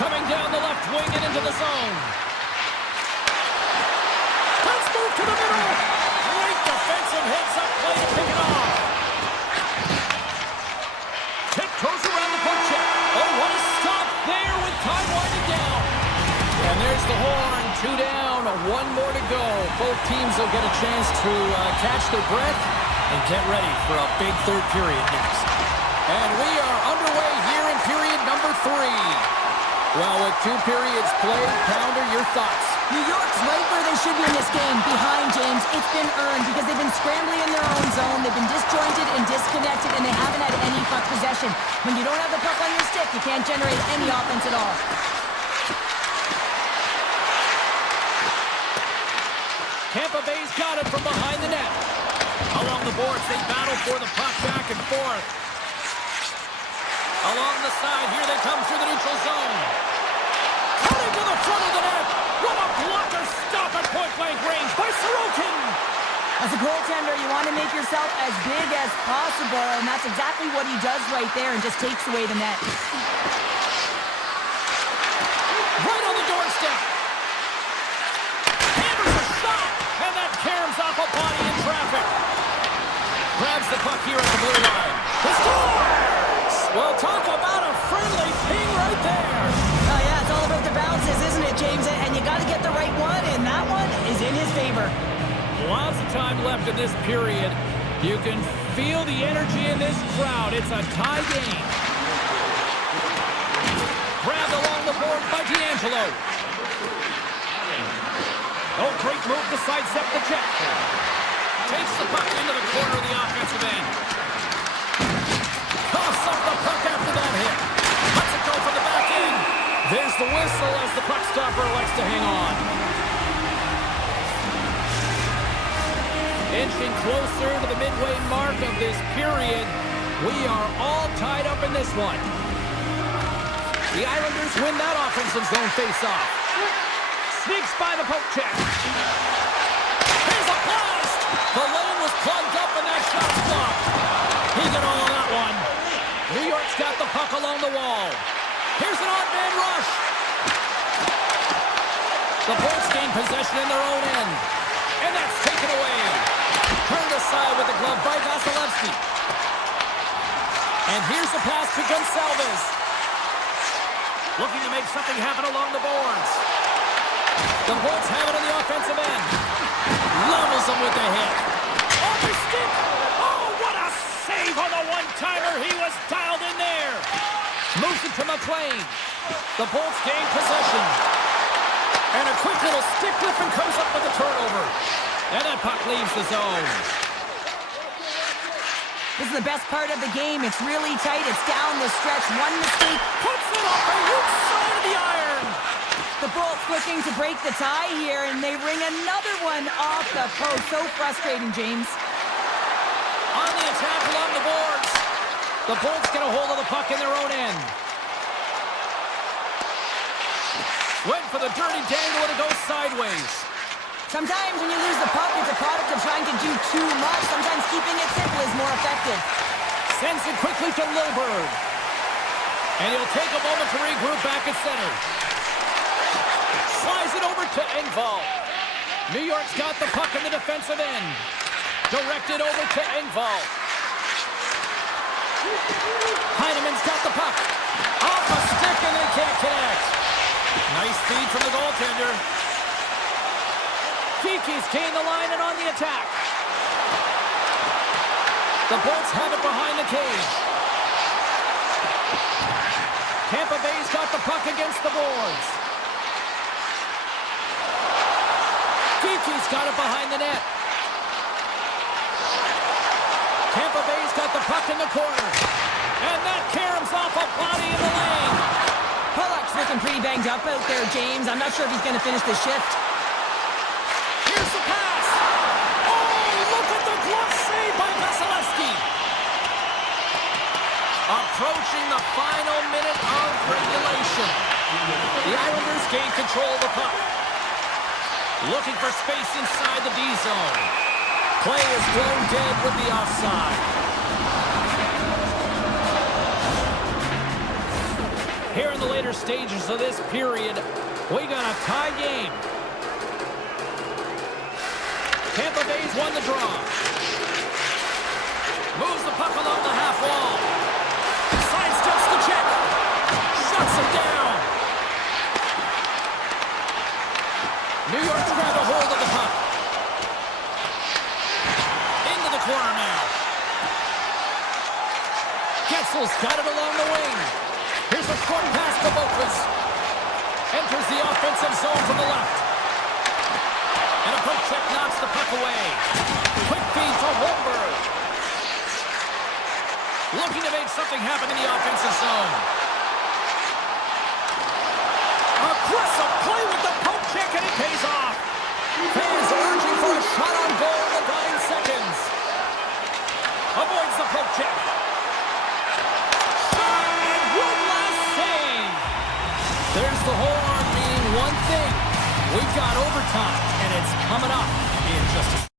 Coming down the left wing and into the zone. Let's move to the middle. Great defensive hits up play to pick it off. Tiptoes around the puck check. Oh, what a stop there with time winding down. And there's the horn. 2 down, 1 more to go. Both teams will get a chance to catch their breath and get ready for a big third period next. And we are underway here in period number 3. Well, with 2 periods played, Pounder, your thoughts? New York's right where they should be in this game, behind James. It's been earned because they've been scrambling in their own zone. They've been disjointed and disconnected, and they haven't had any puck possession. When you don't have the puck on your stick, you can't generate any offense at all. Tampa Bay's got it from behind the net. Along the boards, they battle for the puck back and forth. Along the side, here they come through the neutral zone. Cutting to the front of the net. What a blocker stop at point-blank range by Sorokin. As a goaltender, you want to make yourself as big as possible, and that's exactly what he does right there and just takes away the net. Right on the doorstep. Hammers a shot, and that caroms off a body in traffic. Grabs the puck here at the blue line. He scores! Well, talk about a friendly ping right there. Oh, yeah, it's all about the bounces, isn't it, James? And you got to get the right one, and that one is in his favor. Lots of time left in this period. You can feel the energy in this crowd. It's a tie game. Grabbed along the board by D'Angelo. Oh, great move to sidestep the check. Takes the puck into the corner of the offensive end. Coughs up the puck after that hit. Lets it go from the back end. There's the whistle as the puck stopper likes to hang on. Inching closer to the midway mark of this period. We are all tied up in this one. The Islanders win that offensive zone face-off. Sneaks by the poke check. Here's a blast! The lane was plugged up and that shot's blocked. He got all of that one. New York's got the puck along the wall. Here's an odd man rush. The Bolts gain possession in their own end. And that's taken away. Turned aside with the glove by Vasilevsky. And here's the pass to Gonçalves. Looking to make something happen along the boards. The Bolts have it on the offensive end. Levels them with the hit. Off his stick. Oh, what a save on the one-timer. He was dialed in there. Moves it to McLean. The Bolts gain possession. And a quick little stick lift and comes up with a turnover. And that puck leaves the zone. This is the best part of the game. It's really tight. It's down the stretch. One mistake puts it off the outside of the iron. The Bolts looking to break the tie here, and they ring another one off the post. So frustrating, James. On the attack along the boards. The Bolts get a hold of the puck in their own end. Went for the dirty dangle and it goes sideways. Sometimes when you lose the puck, it's a product of trying to do too much. Sometimes keeping it simple is more effective. Sends it quickly to Lilburn. And he'll take a moment to regroup back at center. Slides it over to Engvall. New York's got the puck in the defensive end. Directed over to Engvall. Heineman's got the puck. Off a stick and they can't connect. Nice feed from the goaltender. Kiki's gained the line and on the attack. The Bolts have it behind the cage. Tampa Bay's got the puck against the boards. Kiki's got it behind the net. Tampa Bay's got the puck in the corner. And that caroms off a body in the lane. Pollock's looking pretty banged up out there, James. I'm not sure if he's going to finish the shift. Here's the pass. Oh, look at the glove save by Vasilevsky. Approaching the final minute of regulation. The Islanders gain control of the puck. Looking for space inside the D zone. Play is blown dead with the offside. Here in the later stages of this period, we got a tie game. Tampa Bay's won the draw. Moves the puck along the half wall. Sidesteps the check. Shuts it down. New York's grabbed a hold of the puck. Into the corner now. Getzel's got it along the wing. Here's a short pass to Bokas. Enters the offensive zone from the left. And a poke check knocks the puck away. Quick feed to Holmberg. Looking to make something happen in the offensive zone. Aggressive play with the poke check and it pays off. Fans urging for a shot on goal in the dying seconds. Avoids the poke check. And one last save. There's the horn meaning one thing. We've got overtime, and it's coming up in just a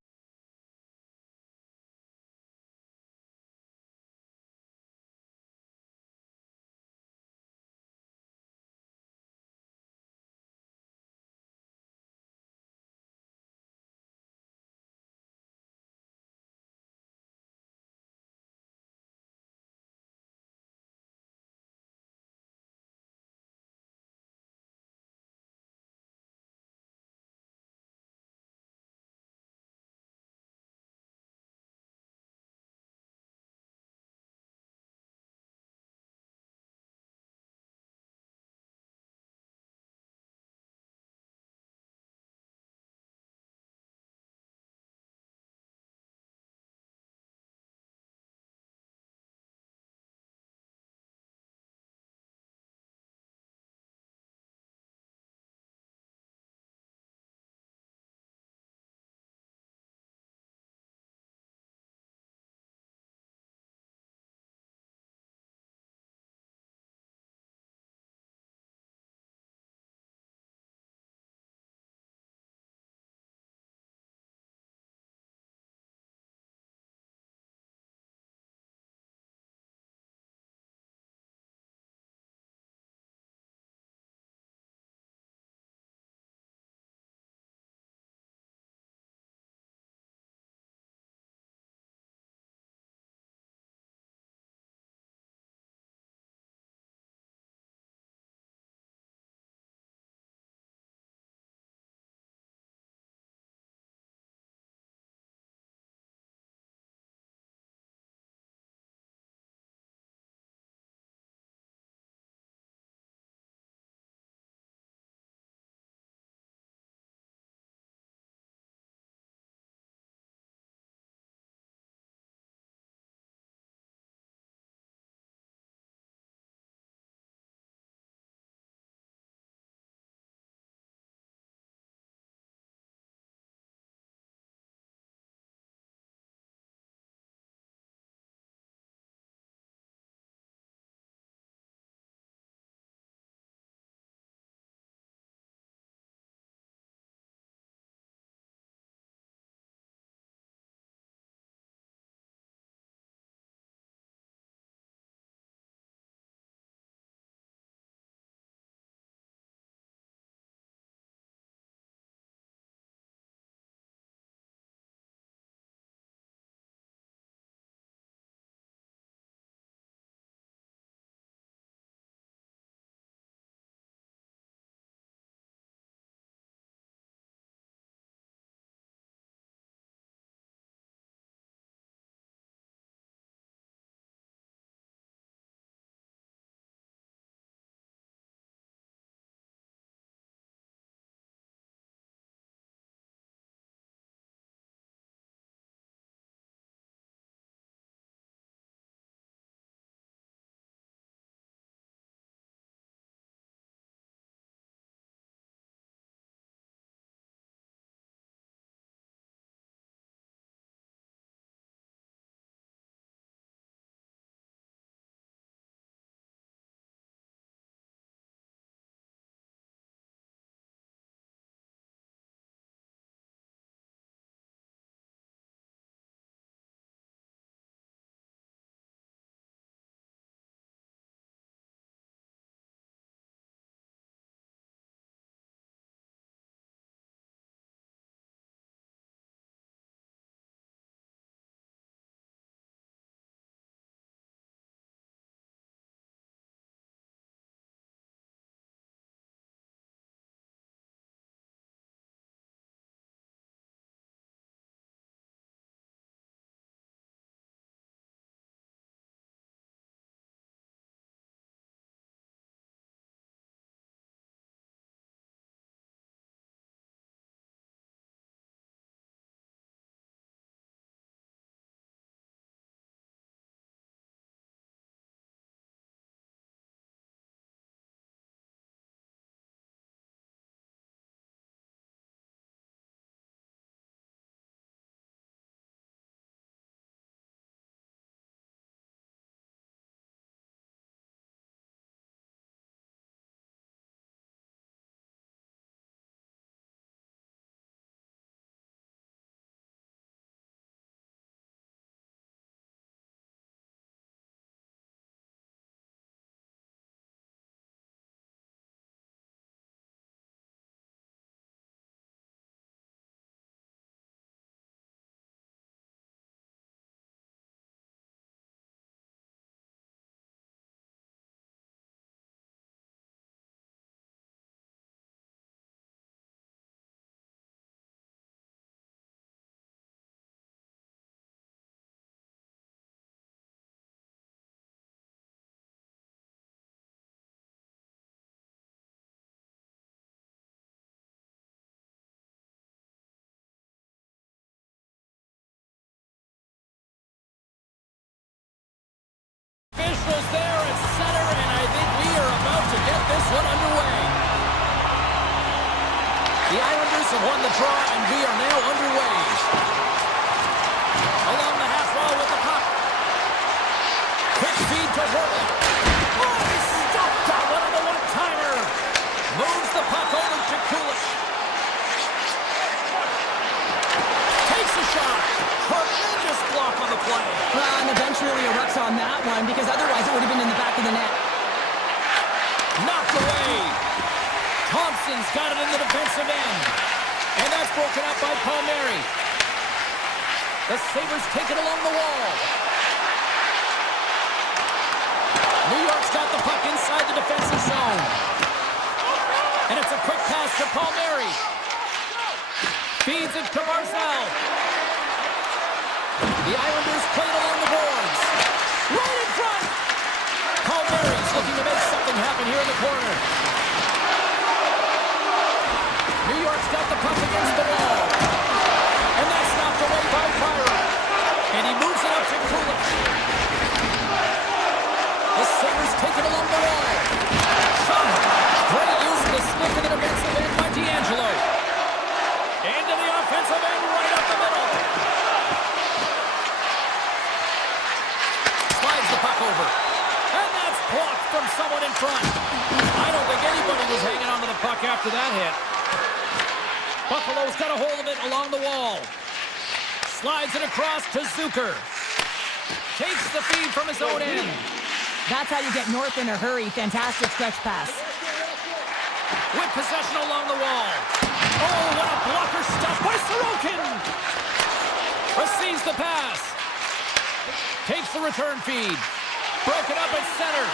one underway. The Islanders have won the draw, and we are now underway. Along the half wall with the puck. Quick feed to Hurley. Oh, he stopped that one on the one-timer. Moves the puck over to Kulich. Takes a shot. Tremendous block on the play. Well, and the bench really erupts on that one because otherwise it would have been in the back of the net. Knocked away. Thompson's got it in the defensive end. And that's broken up by Palmieri. The Sabres take it along the wall. New York's got the puck inside the defensive zone. And it's a quick pass to Palmieri. Feeds it to Barzal. The Islanders play it along the boards. Right in front. Palmieri's looking to make something happen here in the corner. New York's got the puck against the wall. And that's knocked away by Byron. And he moves it up to Kulich. The Sabres take it along the wall. Shot. Great use of the stick in the defensive end by D'Angelo. Into the offensive end right up the middle. Slides the puck over. And that's blocked from someone in front. I don't think anybody was hanging onto the puck after that hit. Buffalo's got a hold of it along the wall. Slides it across to Zucker. Takes the feed from his own end. That's how you get north in a hurry. Fantastic stretch pass. With possession along the wall. Oh, what a blocker stop by Sorokin. Receives the pass. Takes the return feed. Broken up at center.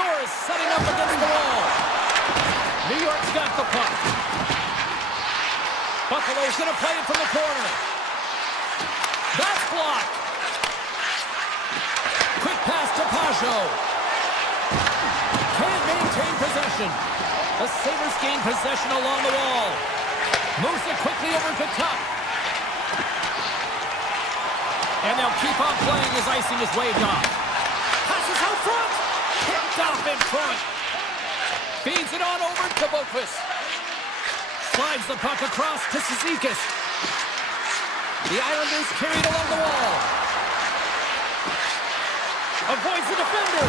Norris setting up against the wall. New York's got the puck. Buffalo's going to play it from the corner. That's blocked. Quick pass to Pajot. Can't maintain possession. The Sabres gain possession along the wall. Moves it quickly over to Tuck. And they'll keep on playing as icing is waved off. Passes out front. Picked off in front. Feeds it on over to Boqvist. Slides the puck across to Cizikas. The Islanders carried along the wall. Avoids the defender.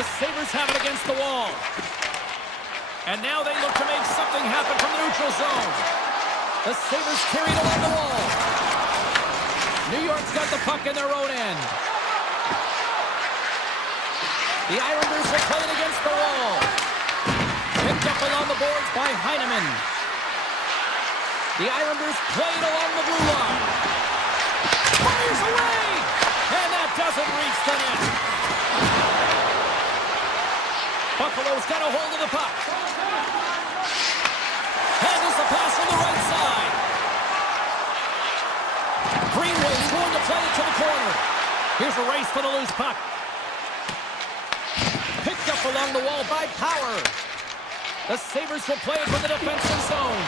The Sabres have it against the wall. And now they look to make something happen from the neutral zone. The Sabres carried along the wall. New York's got the puck in their own end. The Islanders are playing against the wall. Picked up along the boards by Heineman. The Islanders played along the blue line. Fires away! And that doesn't reach the net. Buffalo's got a hold of the puck. Handles the pass on the right side. Greenway's going to play it to the corner. Here's a race for the loose puck. Picked up along the wall by Power. The Sabres will play it from the defensive zone.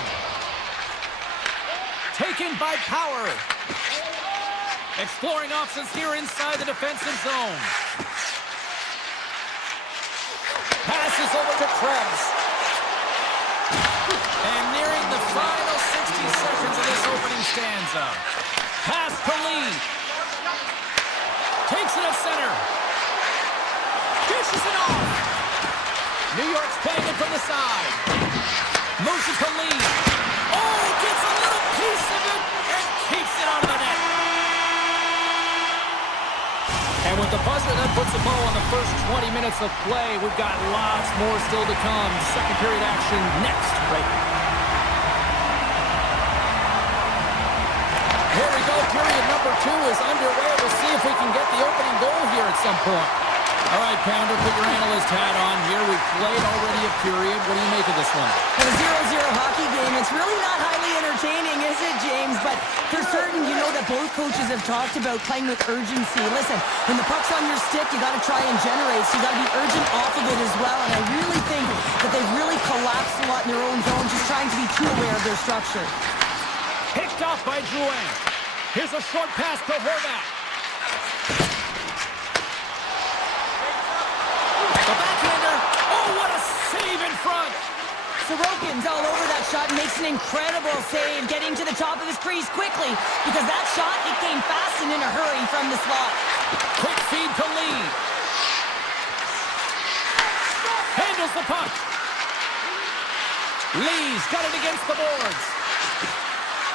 Taken by Power. Exploring options here inside the defensive zone. Passes over to Krebs. And nearing the final 60 seconds of this opening stanza. Pass to Lee. Takes it at center. Dishes it off. New York's playing it from the side. Moves it to Lee. Oh, gets a little piece of it and keeps it out of the net. And with the buzzer, that puts a bow on the first 20 minutes of play. We've got lots more still to come. Second period action next. Right. Here we go. Period number 2 is underway. We'll see if we can get the opening goal here at some point. All right, Pounder, put your analyst hat on here. We've played already a period. What do you make of this one? A 0-0 hockey game. It's really not highly entertaining, is it, James? But for certain, you know that both coaches have talked about playing with urgency. Listen, when the puck's on your stick, you got to try and generate, so you got to be urgent off of it as well. And I really think that they've really collapsed a lot in their own zone, just trying to be too aware of their structure. Picked off by Drouin. Here's a short pass to Horvat. front. Sorokin's all over that shot and makes an incredible save, getting to the top of his crease quickly, because that shot, it came fast and in a hurry from the slot. Quick feed to Lee. Handles the puck. Lee's got it against the boards.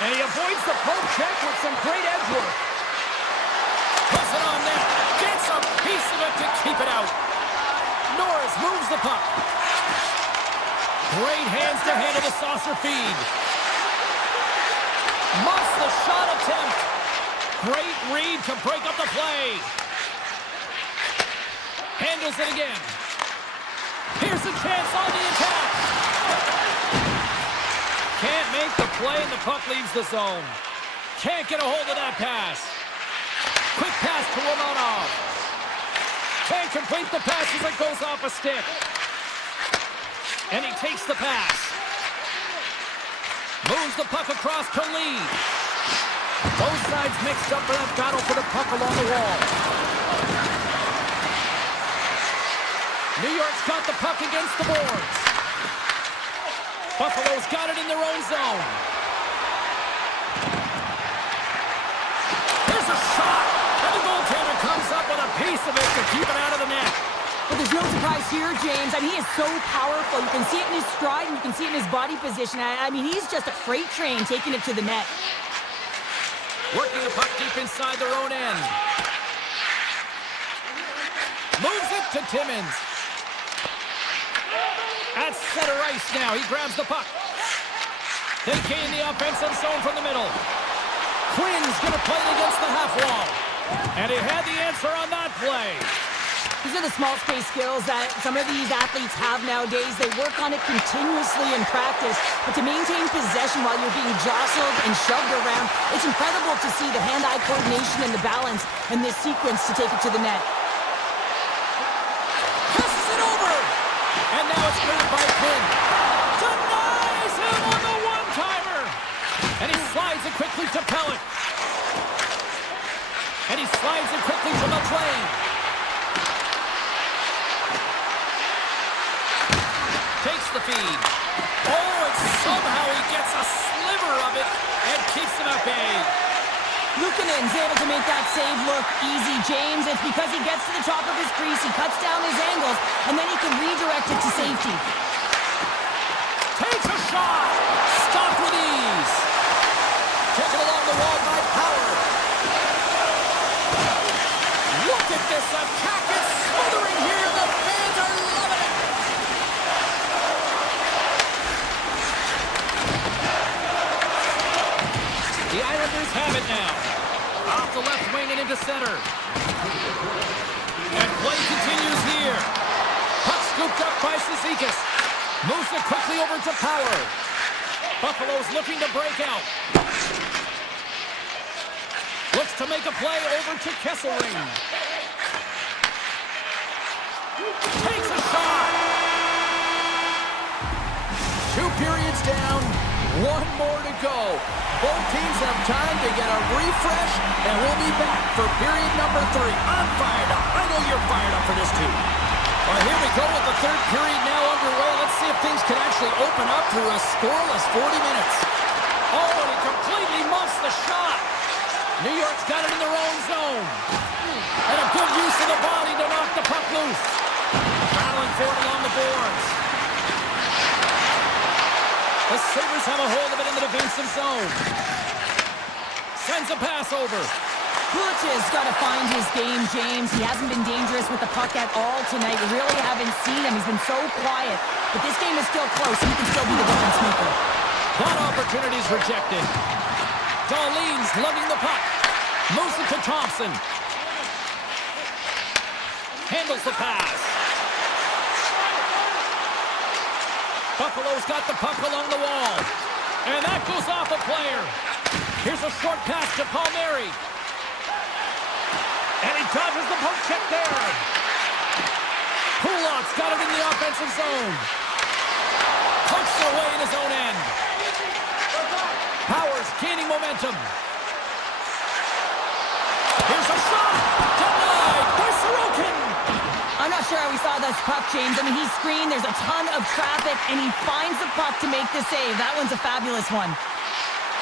And he avoids the poke check with some great edge work. Puts it on net. Gets a piece of it to keep it out. Norris moves the puck. Great hands to handle the saucer feed. Muffs the shot attempt. Great read to break up the play. Handles it again. Here's a chance on the attack. Can't make the play and the puck leaves the zone. Can't get a hold of that pass. Quick pass to Romanov. Can't complete the pass as it goes off a stick. And he takes the pass. Moves the puck across to Lee. Both sides mixed up in that battle for the puck along the wall. New York's got the puck against the boards. Buffalo's got it in their own zone. Here's a shot. And the goaltender comes up with a piece of it to keep it out of the net. But there's no surprise here, James. I mean, he is so powerful. You can see it in his stride and you can see it in his body position. I mean, he's just a freight train taking it to the net. Working the puck deep inside their own end. Moves it to Timmins. At center ice now. He grabs the puck. They gain the offensive zone from the middle. Quinn's going to play it against the half wall. And he had the answer on that play. These are the small space skills that some of these athletes have nowadays. They work on it continuously in practice. But to maintain possession while you're being jostled and shoved around, it's incredible to see the hand-eye coordination and the balance in this sequence to take it to the net. Passes it over! And now it's grabbed by Quinn. Denies him on the one-timer! And he slides it quickly to Pellick. And he slides it quickly to McLean. Takes the feed. Oh, and somehow he gets a sliver of it and keeps him at bay. Luukkonen's able to make that save look easy, James. It's because he gets to the top of his crease, he cuts down his angles, and then he can redirect it to safety. Takes a shot. Stopped with ease. Taken along the wall by Power. Look at this attack. It's smothering here. The fans are loving it. The Islanders have it now. Off the left wing and into center. And play continues here. Puck scooped up by Cizikas. Moves it quickly over to Power. Buffalo's looking to break out. Looks to make a play over to Kesselring. Takes a shot. 2 periods down. 1 more to go. Both teams have time to get a refresh, and we'll be back for period number 3. I'm fired up. I know you're fired up for this too. Well, here we go with the 3rd period now underway. Let's see if things can actually open up through a scoreless 40 minutes. Oh, and he completely muffs the shot. New York's got it in their own zone. And a good use of the body to knock the puck loose. Battling for it along the boards. The Sabres have a hold of it in the defensive zone. Sends a pass over. Kulach's got to find his game, James. He hasn't been dangerous with the puck at all tonight. We really haven't seen him. He's been so quiet. But this game is still close. He can still be the difference maker. That opportunity's rejected. Darlene's lugging the puck. Moves it to Thompson. Handles the pass. Buffalo's got the puck along the wall. And that goes off a player. Here's a short pass to Palmieri. And he dodges the poke check there. Kulak's got it in the offensive zone. Punched it away in his own end. Powers gaining momentum. Here's a shot. Denied by Sorokin. I'm not sure how we saw this puck, James. I mean, he screened, there's a ton of traffic, and he finds the puck to make the save. That one's a fabulous one.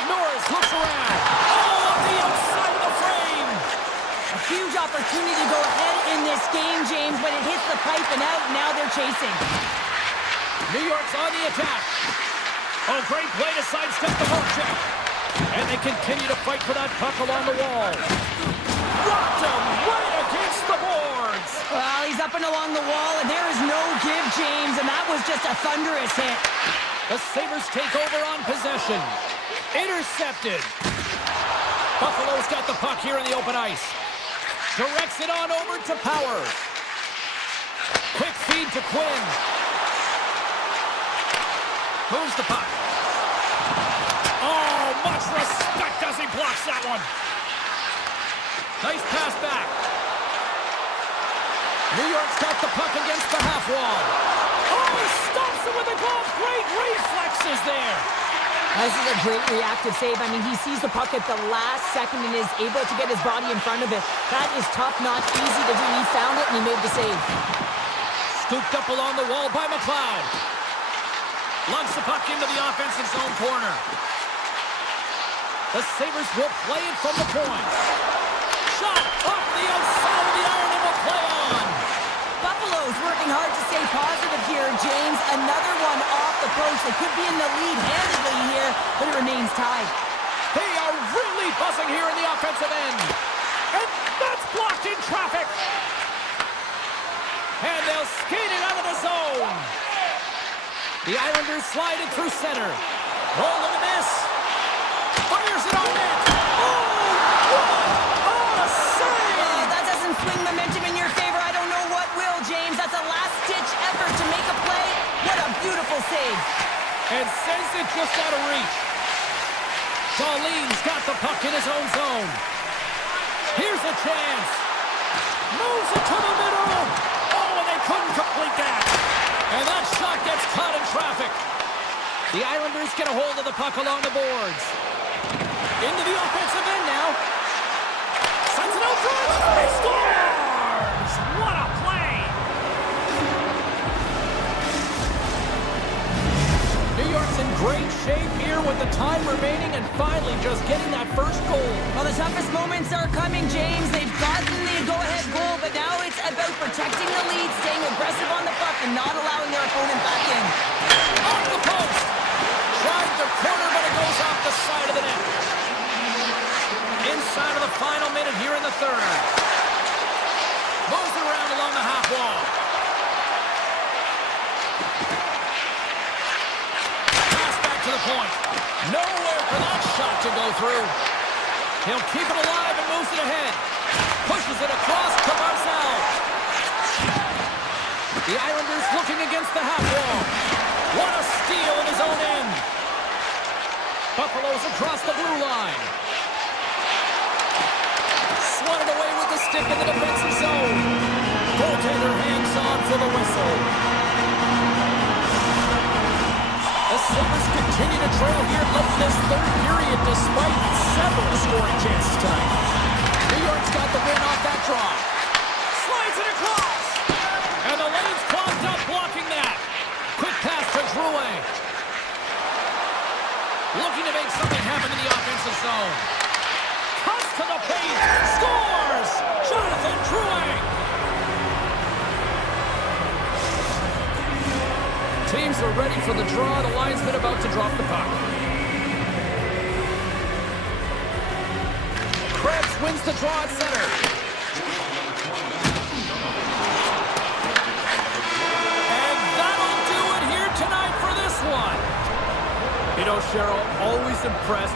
Norris hooks around. Oh, on the outside of the frame. A huge opportunity to go ahead in this game, James, but it hits the pipe and out. Now they're chasing. New York's on the attack. Oh, great play to sidestep the hook check. And they continue to fight for that puck along the wall. Rocked him right against the boards. Well, he's up and along the wall, and there is no give, James, and that was just a thunderous hit. The Sabres take over on possession. Intercepted. Buffalo's got the puck here in the open ice. Directs it on over to Power. Quick feed to Quinn. Moves the puck. Oh, much respect as he blocks that one. Nice pass back. New York's got the puck against the half wall. Oh, he stops it with a glove. Great reflexes there. This is a great reactive save. I mean, he sees the puck at the last second and is able to get his body in front of it. That is tough, not easy to do. He found it and he made the save. Scooped up along the wall by McLeod. Lugs the puck into the offensive zone corner. The Sabres will play it from the point. Shot off the outside of the iron and will play on. Buffalo's working hard to stay positive here, James. Another one off the post. They could be in the lead handedly here, but it remains tied. They are really buzzing here in the offensive end. And that's blocked in traffic. And they'll skate it out of the zone. The Islanders slide it through center. Oh, look at this. Fires it on net. Oh, what a save! Oh, that doesn't swing momentum in your favor. I don't know what will, James. That's a last-ditch effort to make a play. What a beautiful save. And sends it just out of reach. Darlene's got the puck in his own zone. Here's a chance. Moves it to the middle. Oh, and they couldn't complete that. And that shot gets caught in traffic. The Islanders get a hold of the puck along the boards. Into the offensive end now. Sends it out front. He scores! What a play! New York's in great shape here with the time remaining and finally just getting that first goal. Well, the toughest moments are coming, James. They've gotten the go-ahead goal, but now it's about protecting the lead, staying aggressive on the puck, and not allowing their opponent back in. Off the post. Tried the corner, but it goes off the side of the net. Inside of the final minute here in the third. Moves around along the half wall. Pass back to the point. Nowhere for that shot to go through. He'll keep it alive and moves it ahead. Pushes it across to Barzal. The Islanders looking against the half wall. What a steal in his own end. Buffalo's across the blue line. Swatted away with the stick in the defensive zone. Goaltender hangs on for the whistle. The Sabres continue to trail here late in this third period despite several scoring chances tonight. New York's got the win off that draw. Slides it across. And the lane's clogged up blocking that. Quick pass to Drouin. Looking to make something happen in the offensive zone. Cuts to the paint. Scores! Jonathan Drouin. Teams are ready for the draw. The linesman about to drop the puck. Krebs wins the draw at center. And that'll do it here tonight for this one. You know, Cheryl, always impressed.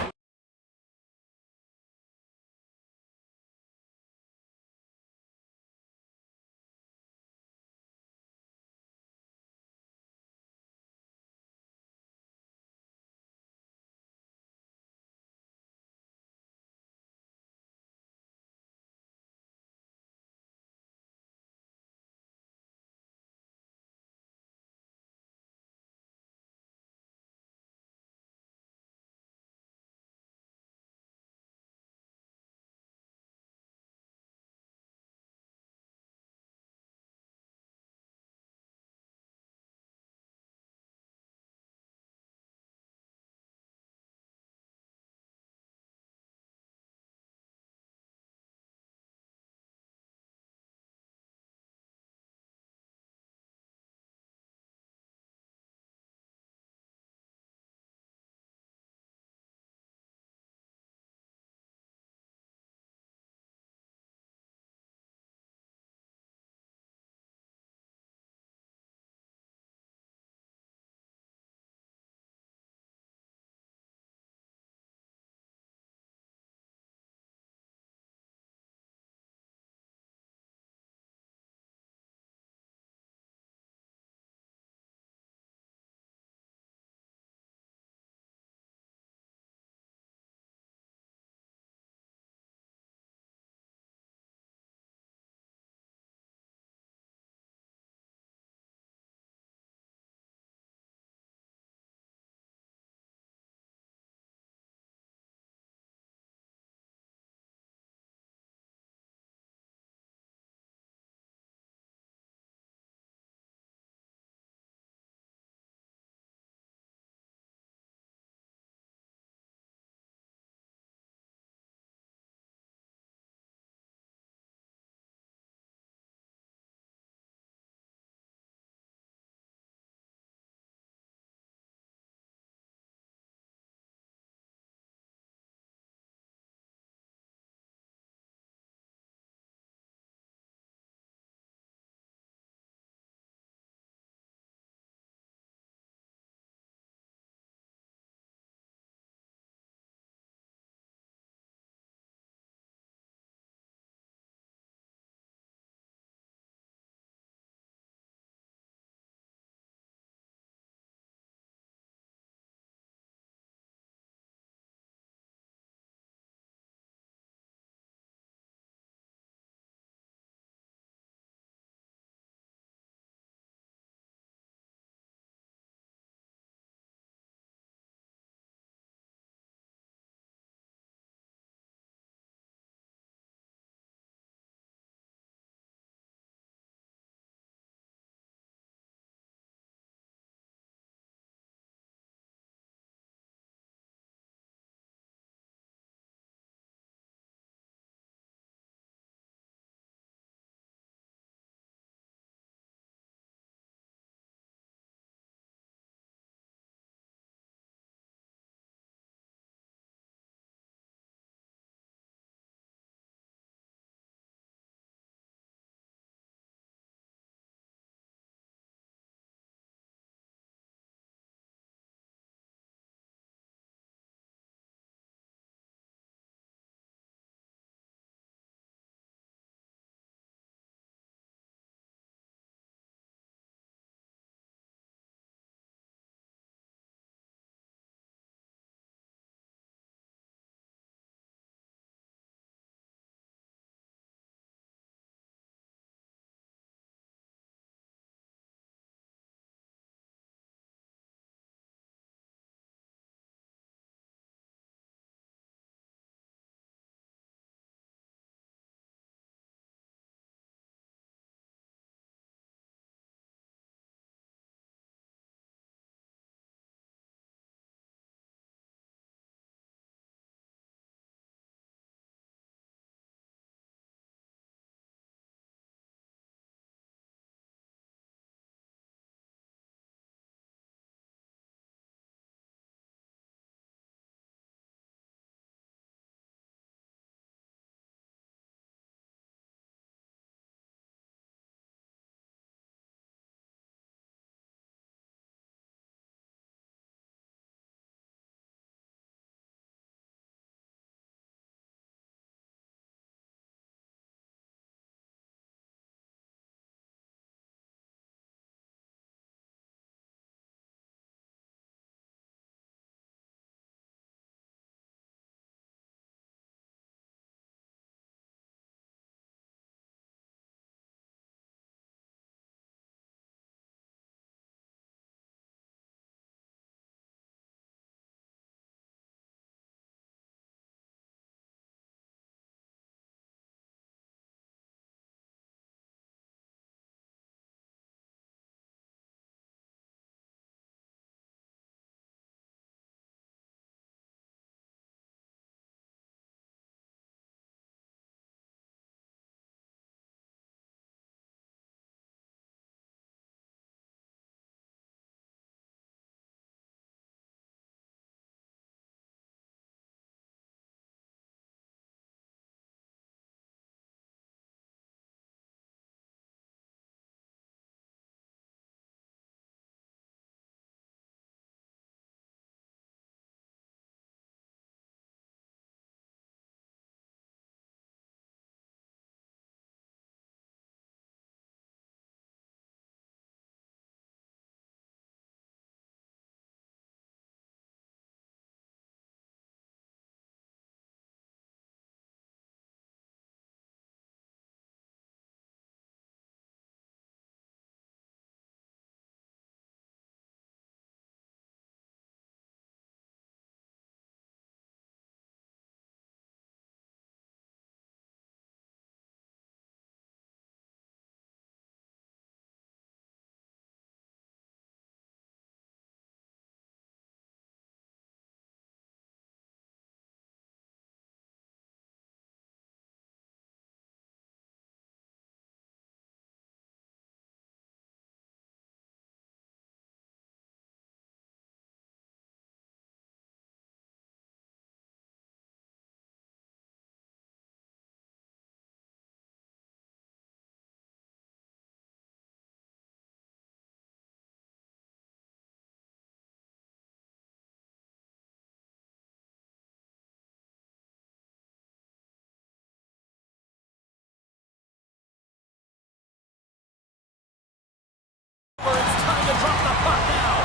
It's time to drop the puck now.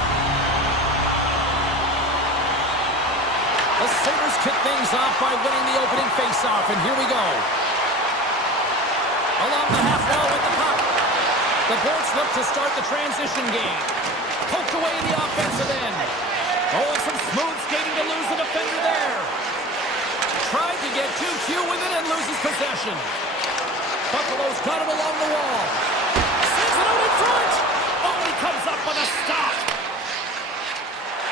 The Sabres kick things off by winning the opening faceoff, and here we go. Along the half wall with the puck. The Bolts look to start the transition game. Poked away in the offensive end. Oh, and some smooth skating to lose the defender there. Tried to get 2Q with it and loses possession. Buffalo's got it along the wall. Sends it out in front. Oh, he comes up with a stop.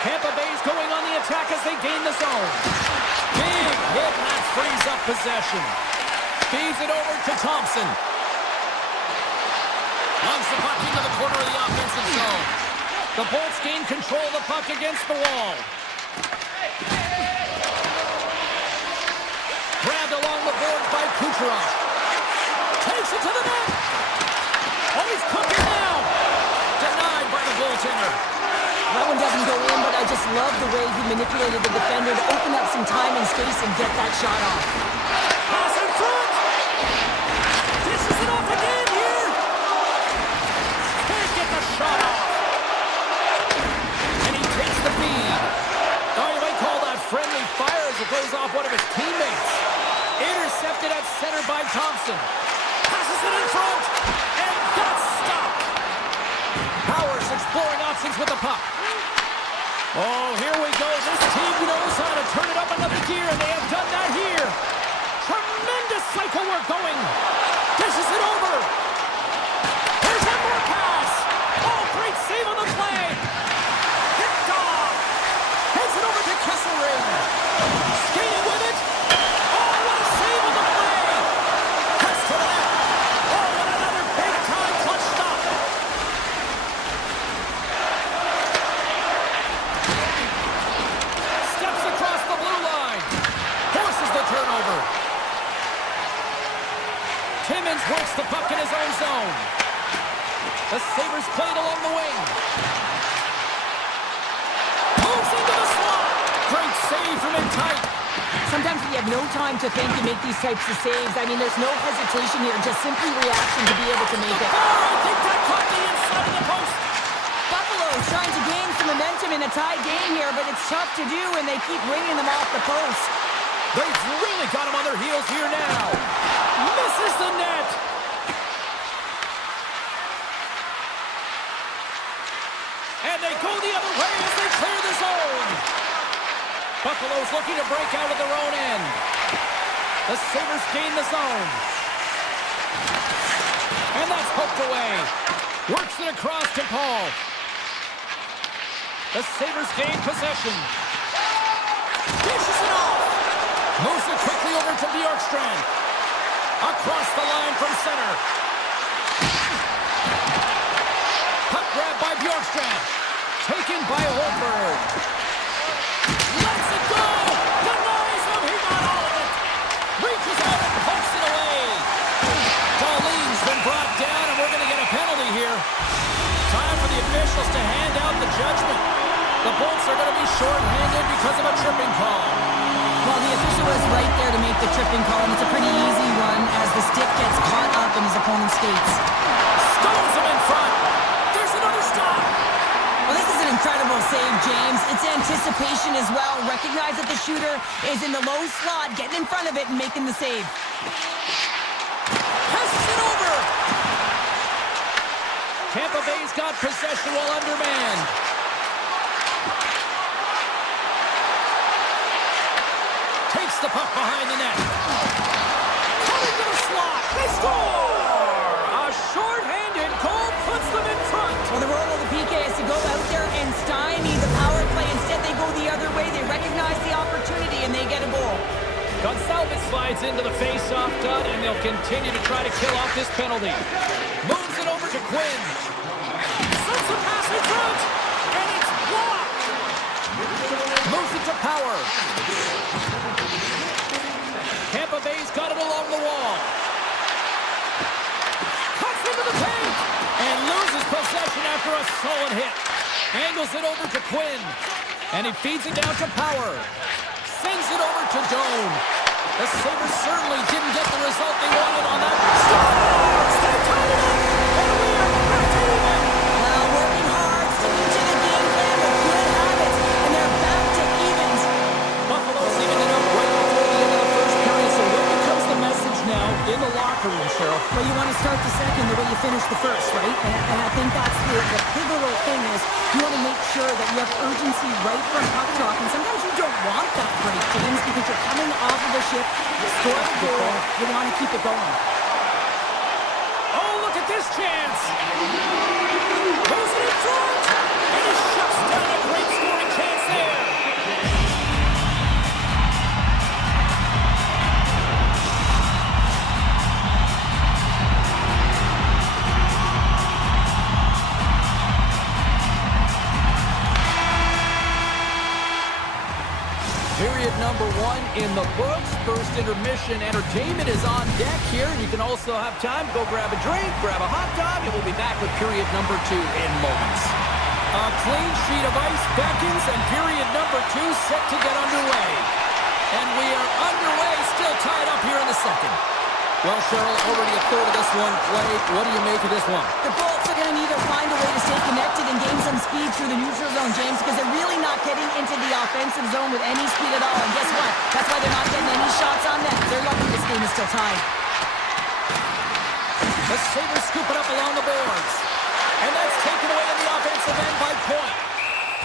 Tampa Bay's going on the attack as they gain the zone. Big hit, and that frees up possession. Feeds it over to Thompson. Lungs the puck into the corner of the offensive zone. The Bolts gain control of the puck against the wall. Grabbed along the boards by Kucherov. Takes it to the net. Oh, he's cooking now. Denied by the goaltender. That one doesn't go in, but I just love the way he manipulated the defender to open up some time and space and get that shot off. Pass in front. Dishes it off again here. Can't get the shot off. And he takes the feed. Oh, you might call that friendly fire as it goes off one of his teammates. Intercepted at center by Thompson. Passes it in front. And that's stopped. Powers exploring options with the puck. Oh, here we go. This team knows how to turn it up another gear, and they have done that here. Tremendous cycle work going. Dishes it over. Here's one more pass. Oh, great save on the play. Picked off. Heads it over to Kesselring. Skating with it. Oh, what a save on the play. Cuts to the net. Oh, and another big-time clutch stop. Steps across the blue line. Forces the turnover. Timmins works the puck in his own zone. The Sabres played along the wing. Moves into the slot. Great save from in tight. Sometimes when you have no time to think, you make these types of saves. I mean, there's no hesitation here, just simply reaction to be able to make it. Oh, I think that caught the inside of the post. Buffalo's trying to gain some momentum in a tie game here, but it's tough to do, and they keep ringing them off the post. They've really got them on their heels here now. Misses the net. And they go the other way as they clear the zone. Buffalo's looking to break out of their own end. The Sabres gain the zone. And that's poked away. Works it across to Paul. The Sabres gain possession. Dishes it off. Moves it quickly over to Bjorkstrand. Across the line from center. Puck grab by Bjorkstrand. Taken by Holmberg. Lets it go. Denies him. He got all of it. Reaches out and pokes it away. Darlene's been brought down, and we're going to get a penalty here. Time for the officials to hand out the judgment. The Bolts are going to be short-handed because of a tripping call. Well, the official is right there to make the tripping call, and it's a pretty easy one as the stick gets caught up in his opponent's skates. Stones him in front. There's another stop. Well, this is an incredible save, James. It's anticipation as well. Recognize that the shooter is in the low slot, getting in front of it and making the save. Passes it over. Tampa Bay's got possession while undermanned. Takes the puck behind the net. Coming to the slot. They score! A short-handed goal puts them in front. Well, the role of the PK is to go out there and stymie the power play. Instead, they go the other way. They recognize the opportunity, and they get a goal. Gonsalves slides into the face-off dot, and they'll continue to try to kill off this penalty. Moves it over to Quinn. Sends a pass in front, and it's blocked. Moves it to Power. Tampa Bay's got it along the wall. Cuts into the paint and loses possession after a solid hit. Angles it over to Quinn, and he feeds it down to Power. Sends it over to Doan. The Sabres certainly didn't get the result they wanted on that. Scores! They tied it up, and we are back to even. Well, we're locker room, Cheryl. Well, you want to start the second the way you finished the first, right? And I think that's the pivotal thing is you want to make sure that you have urgency right from puck drop. And sometimes you don't want that break, James, because you're coming off of a shift, you score a goal, you want to keep it going. Oh, look at this chance! Goes it in front! And he shuts down a great scoring chance there! Period number 1 in the books. First intermission entertainment is on deck here. You can also have time to go grab a drink, grab a hot dog, and we'll be back with period number 2 in moments. A clean sheet of ice beckons, and period number 2 set to get underway. And we are underway, still tied up here in the second. Well, Cheryl, already a third of this one played. What do you make of this one? The Bolts are going to need to find a way to stay connected and gain some speed through the neutral zone, James, because they're really not getting into the offensive zone with any speed at all. And guess what? That's why they're not getting any shots on net. They're lucky this game is still tied. The Sabres scoop it up along the boards. And that's taken away in the offensive end by Point.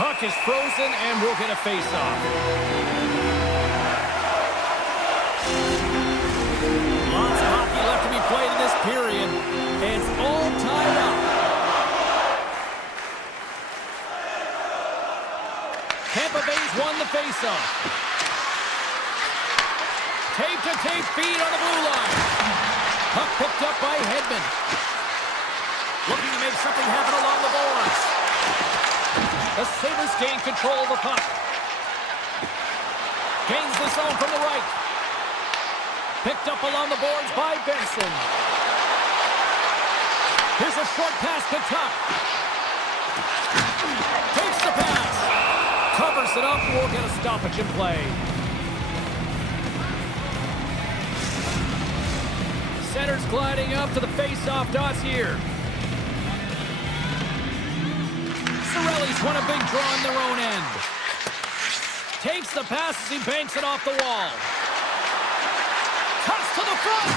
Puck is frozen, and we'll get a face-off. Lots of hockey left to be played in this period. It's all tied up. Tampa Bay's won the faceoff. Tape-to-tape feed on the blue line. Puck picked up by Hedman. Looking to make something happen along the boards. The Sabres gain control of the puck. Gains the zone from the right. Picked up along the boards by Benson. Here's a short pass to Tuck. Takes the pass. Covers it up. We'll get a stoppage in play. Center's gliding up to the face-off dots here. Cirelli's won a big draw on their own end. Takes the pass as he banks it off the wall. Cuts to the front.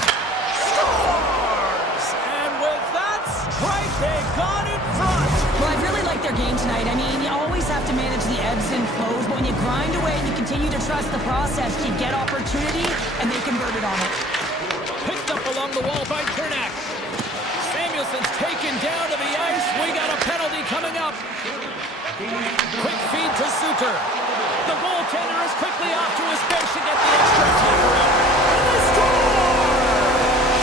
Scores! And with that strike, they've gone in front. Well, I really like their game tonight. I mean, you always have to manage the ebbs and flows, but when you grind away and you continue to trust the process, you get opportunity, and they converted on it. Picked up along the wall by Kernak. Samuelson's taken down to the ice. We got a penalty coming up. Quick feed to Suter. The goaltender is quickly off to his bench to get the extra attacker out. And they score!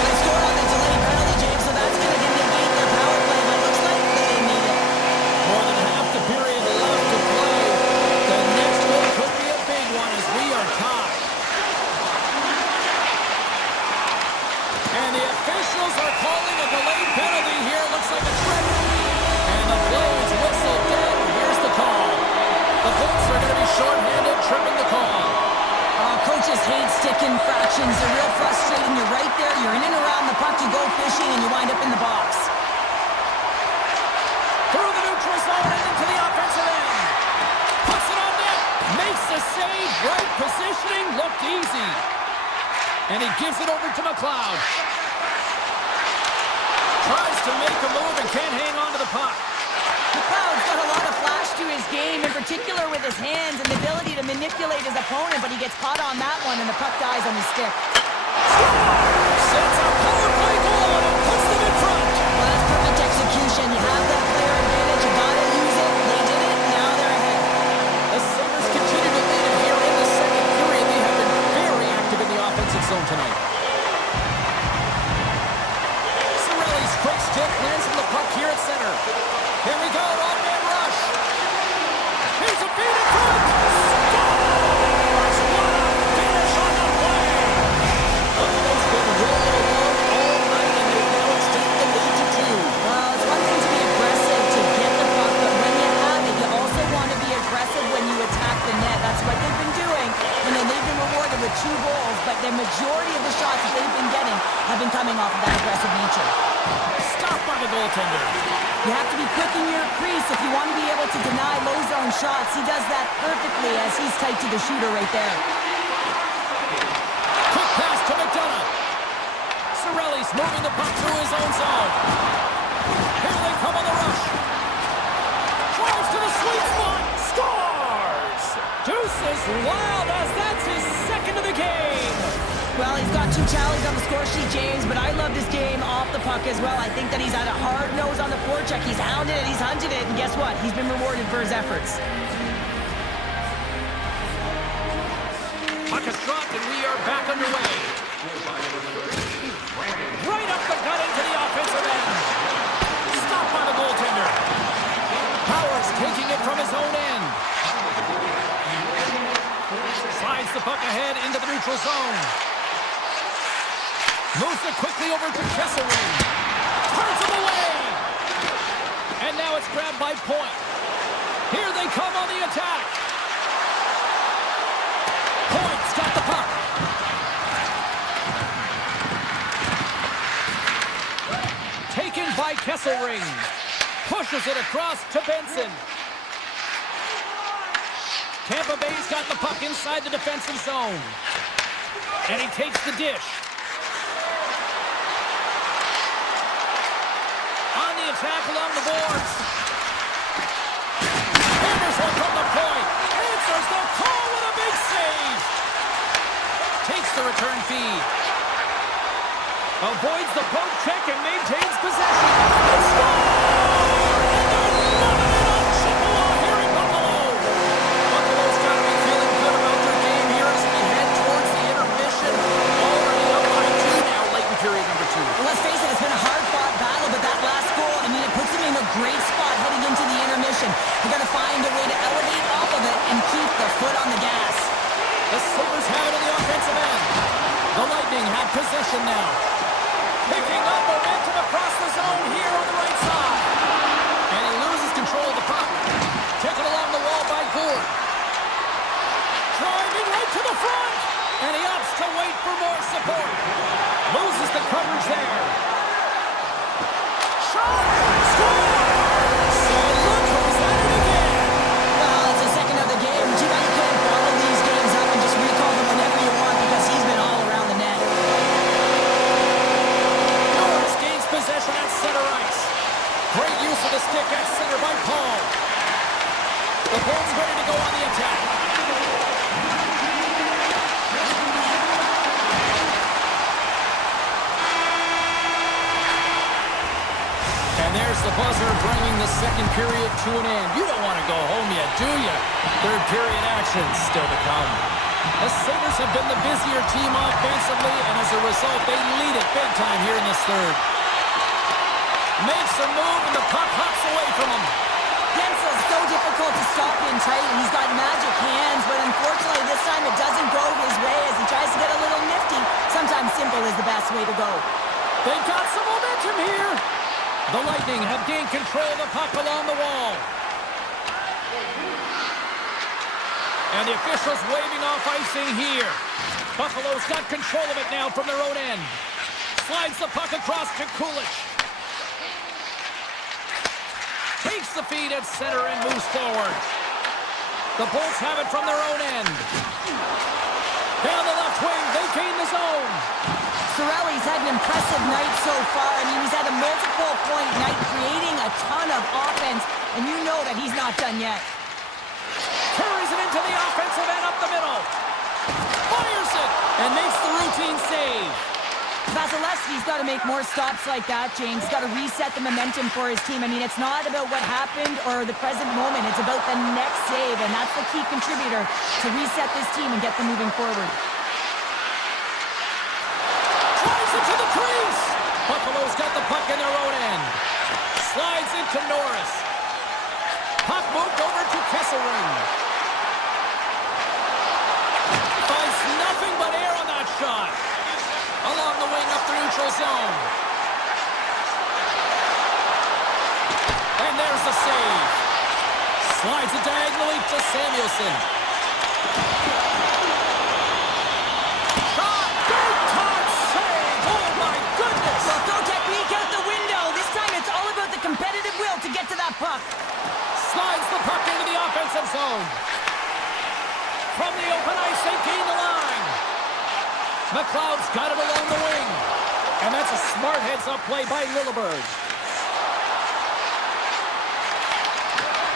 They scored on the delayed penalty, James, so that's going to negate their power play, but it looks like they didn't need it. More than half the period left to play. The next goal could be a big one as we are tied. And the officials are calling a delayed penalty here. Looks like a trip. And the play is whistled dead. Here's the call. The Bolts are going to be shorthanded, tripping the call. Coaches hate stick infractions. They're real frustrating. You're right there. You're in and around the puck. You go fishing, and you wind up in the box. Through the neutral zone and into the offensive end. Puts it on net. Makes the save. Right positioning. Looked easy. And he gives it over to McLeod. Tries to make a move and can't hang on to the puck. McLeod's got a lot of flash to his game, in particular with his hands and the ability to manipulate his opponent, but he gets caught on that one, and the puck dies on his stick. Sets a power play goal and puts them in front. Well, that's perfect execution. You have that player advantage. You gotta use it. They did it. Now they're ahead. The Sabres continue to lead it here in the second period. They have been very active in the offensive zone tonight. Cirelli's quick stick lands on the puck here at center. Here we go, one-man rush. Here's a feed in front. Scores! What a finish on the play. The Bolts been rolling along all night, and they've now extended the lead to 2. Well, it's one thing to be aggressive to get the puck, but when you have it, you also want to be aggressive when you attack the net. That's what they've been doing, and then they've been rewarded with 2 goals, but the majority of the shots that they've been getting have been coming off of that aggressive nature. Stopped by the goaltender. You have to be quick in your crease if you want to be able to deny low zone shots. He does that perfectly as he's tight to the shooter right there. Quick pass to McDonough. Cirelli's moving the puck through his own zone. Here they come on the rush. Drives to the sweet spot. Scores! Deuces wild as that's his second of the game. Well, he's got 2 tallies on the score sheet, James, but I love this game off the puck as well. I think that he's had a hard nose on the forecheck. He's hounded it, he's hunted it, and guess what? He's been rewarded for his efforts. Puck is dropped, and we are back underway. Right up the gut into the offensive end. Stopped by the goaltender. Powers taking it from his own end. Slides the puck ahead into the neutral zone. Moves it quickly over to Kesselring. Turns him away. And now it's grabbed by Point. Here they come on the attack. Point's got the puck. Taken by Kesselring. Pushes it across to Benson. Tampa Bay's got the puck inside the defensive zone. And he takes the dish. On the attack along the boards. Hammers one from the point. Answers the call with a big save. Takes the return feed. Avoids the poke check and maintains possession. It's scored! Period number 2. Well, let's face it, it's been a hard-fought battle, but that last goal, I mean, it puts him in a great spot heading into the intermission. They're going to find a way to elevate off of it and keep the foot on the gas. The Sabres have it on the offensive end. The Lightning have possession now. Picking up momentum across the zone here on the right side. And he loses control of the puck. Taken along the wall by Gourde. Driving right to the front. And he opts to wait for more support. Loses the coverage there. Shot! Score! So look who's at it again. Well, it's the second of the game. Gee, you can't bottle these games up and just recall them whenever you want because he's been all around the net. Norris gains possession at center ice. Great use of the stick at center by Paul. The Bulls ready to go on the attack. There's the buzzer bringing the second period to an end. You don't want to go home yet, do you? Third period action still to come. The Sabres have been the busier team offensively, and as a result, they lead it big time here in this third. Makes a move, and the puck hops away from him. Gensel's so difficult to stop in tight, and he's got magic hands, but unfortunately this time it doesn't go his way as he tries to get a little nifty. Sometimes simple is the best way to go. They've got some momentum here. The Lightning have gained control of the puck along the wall. And the officials waving off icing here. Buffalo's got control of it now from their own end. Slides the puck across to Kulich. Takes the feed at center and moves forward. The Bulls have it from their own end. Down the left wing, they gain the zone. Cirelli's had an impressive night so far. I mean, he's had a multiple-point night, creating a ton of offense, and you know that he's not done yet. Carries it into the offensive end up the middle. Fires it and makes the routine save. Vasilevsky's got to make more stops like that, James. He's got to reset the momentum for his team. I mean, it's not about what happened or the present moment. It's about the next save, and that's the key contributor to reset this team and get them moving forward. Drives it to the crease. Buffalo's got the puck in their own end. Slides into Norris. Puck moved over to Kesselring. Finds nothing but air on that shot. Along the wing up the neutral zone. And there's the save. Slides it diagonally to Samuelson. Shot! Big time save! Oh my goodness! Well, throw technique out the window. This time it's all about the competitive will to get to that puck. Slides the puck into the offensive zone. From the open ice, they gain the line. McLeod's got it along the wing. And that's a smart heads-up play by Lilleberg.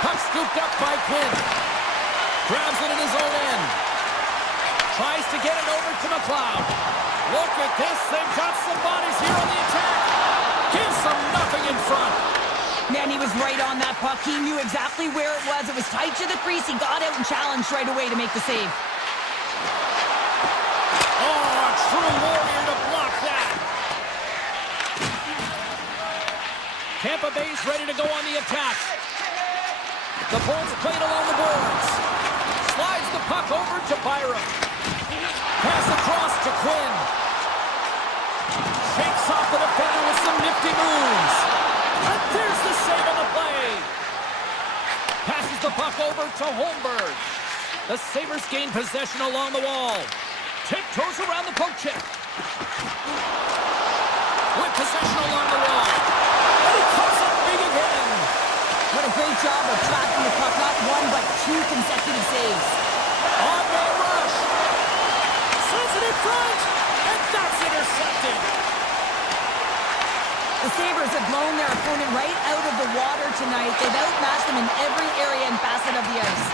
Puck scooped up by Quinn. Grabs it in his own end. Tries to get it over to McLeod. Look at this. They've got some bodies here on the attack. Gives them nothing in front. Man, he was right on that puck. He knew exactly where it was. It was tight to the crease. He got out and challenged right away to make the save. Oh, a true warrior to block that. Tampa Bay's ready to go on the attack. The Bulls played along the boards. Slides the puck over to Byram. Pass across to Quinn. Shakes off the defender with some nifty moves. And there's the save on the play. Passes the puck over to Holmberg. The Sabres gain possession along the wall. Tiptoes around the poke check. With possession along the wall. And he comes up big again. What a great job of tracking the puck. Not one, but two consecutive saves. On-man rush. Sends it in front. And that's intercepted. The Sabres have blown their opponent right out of the water tonight. They've outmatched them in every area and facet of the ice.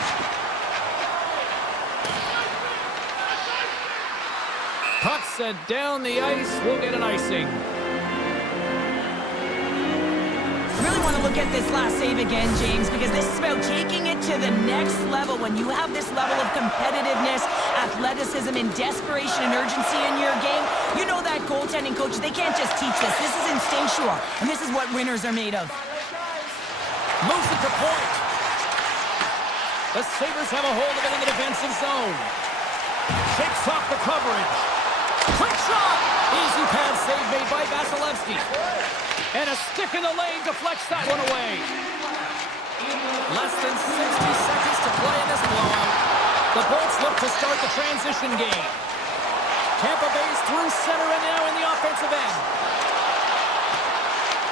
Puck set down the ice. We'll get an icing. Really want to look at this last save again, James, because this is about taking it to the next level. When you have this level of competitiveness, athleticism, and desperation and urgency in your game, you know that goaltending coach, they can't just teach this. This is instinctual, and this is what winners are made of. Moves it to point. The Sabres have a hold of it in the defensive zone. Shakes off the coverage. Quick shot! Easy pad save made by Vasilevsky. And a stick in the lane deflects that one away. Less than 60 seconds to play in this blowout. The Bolts look to start the transition game. Tampa Bay's through center and now in the offensive end.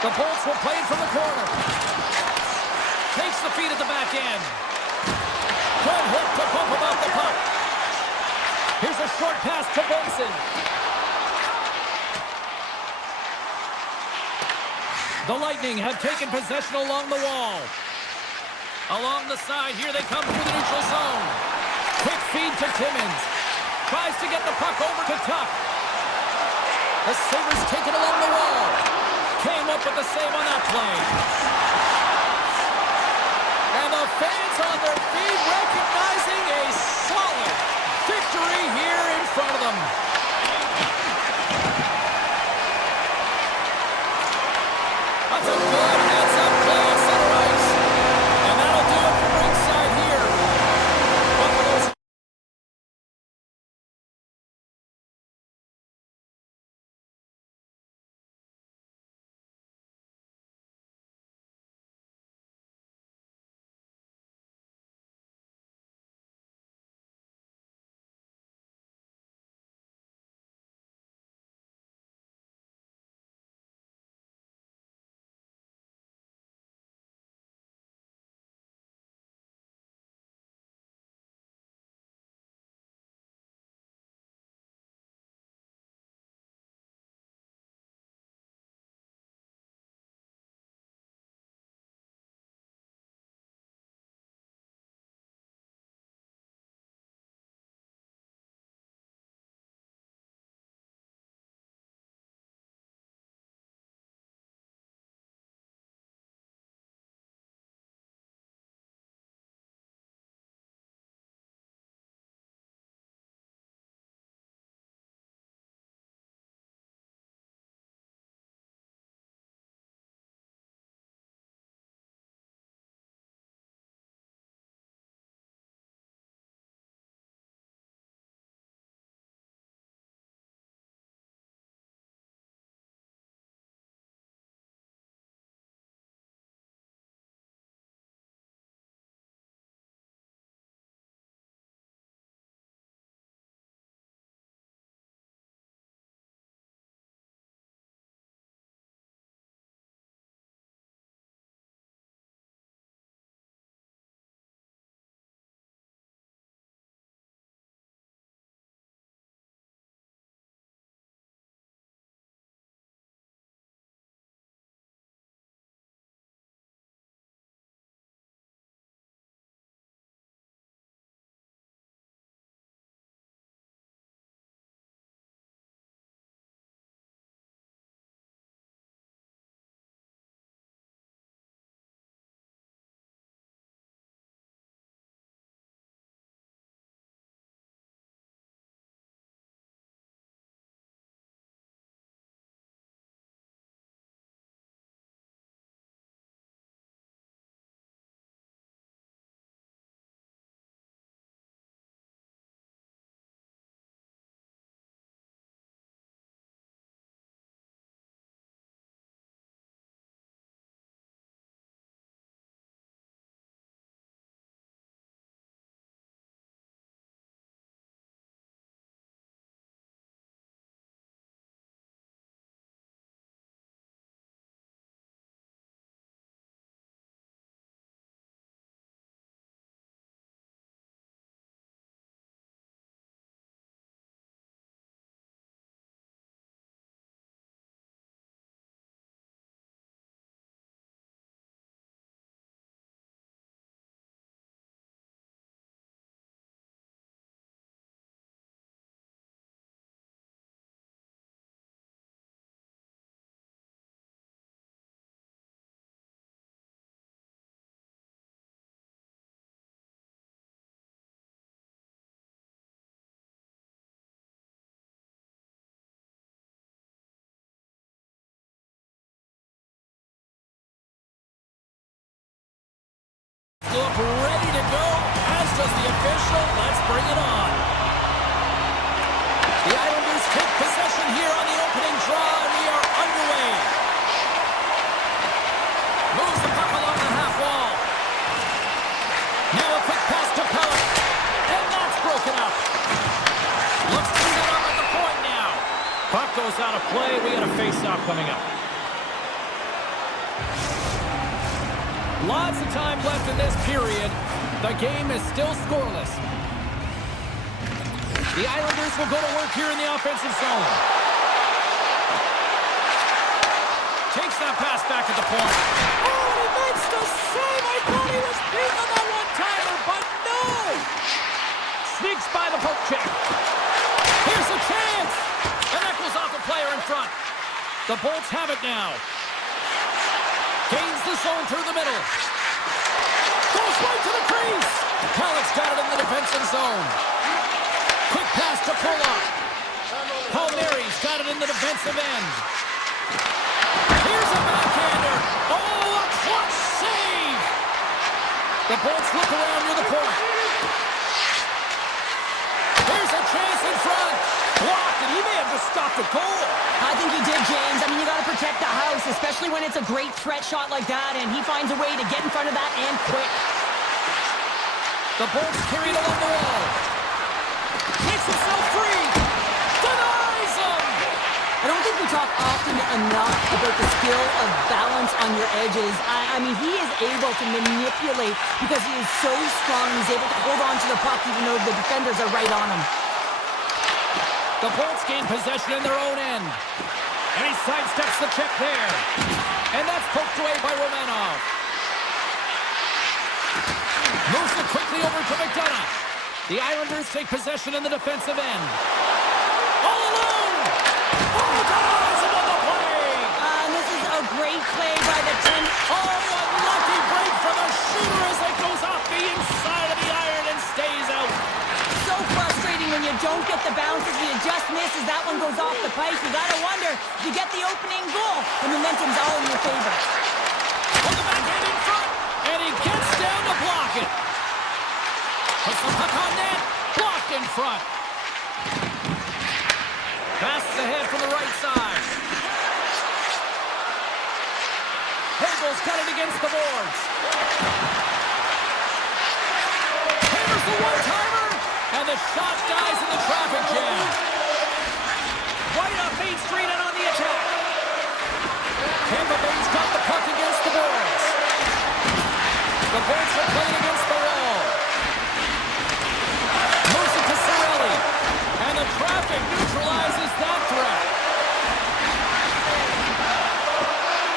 The Bolts will play it from the corner. Takes the feed at the back end. Good hit to bump about the puck. Here's a short pass to Benson. The Lightning have taken possession along the wall. Along the side, here they come through the neutral zone. Quick feed to Timmins. Tries to get the puck over to Tuck. The Sabres take it along the wall. Came up with the save on that play. And the fans on their feet recognizing a solid victory here in front of them. look ready to go, as does the official. Let's bring it on. The Islanders take possession here on the opening draw, and we are underway. Moves the puck along the half wall. Now a quick pass to Pellet, and that's broken up. Looks to set up at the point now. Puck goes out of play. We got a face-off coming up. Lots of time left in this period. The game is still scoreless. The Islanders will go to work here in the offensive zone. Takes that pass back at the point. Oh, he makes the save! I thought he was beat on that one-timer, but no! Sneaks by the poke check. Here's a chance! And that goes off a player in front. The Bolts have it now. Gains the zone through the middle. Goes right to the crease. Pollock's got it in the defensive zone. Quick pass to Pollock. Palmieri's got it in the defensive end. Here's a backhander. Oh, a clutch save. The Bolts look around near the point. Here's a chance in front. Blocked, and he may have just stopped a goal. I think he did, James. I mean, you got to protect the house, especially when it's a great threat shot like that, and he finds a way to get in front of that and quick. The Bolts carried along the wall. Takes himself free. Denies him. I don't think we talk often enough about the skill of balance on your edges. I mean, he is able to manipulate because he is so strong. He's able to hold on to the puck even though the defenders are right on him. The Bolts gain possession in their own end. And he sidesteps the check there. And that's poked away by Romanov. Moves it quickly over to McDonough. The Islanders take possession in the defensive end. All alone! Oh, denies him on the play! This is a great play by the 10. Oh, a lucky break for the shooter as it goes off the inside of the iron and stays out. So frustrating when you don't get the bounces, you just miss as that one goes off the pipe. You gotta wonder if you get the opening goal. The momentum's all in your favor. On the backhand in front, and he gets down to block it. Puts the puck on net, blocked in front. Passes ahead from the right side. Hegel's got it against the boards. Hammers the one-timer. And the shot dies in the traffic jam. Right off Main Street and on the attack. Tampa Bay's got the puck against the boards. The Bolts are playing against the wall. Moves it to Cirelli. And the traffic neutralizes that threat.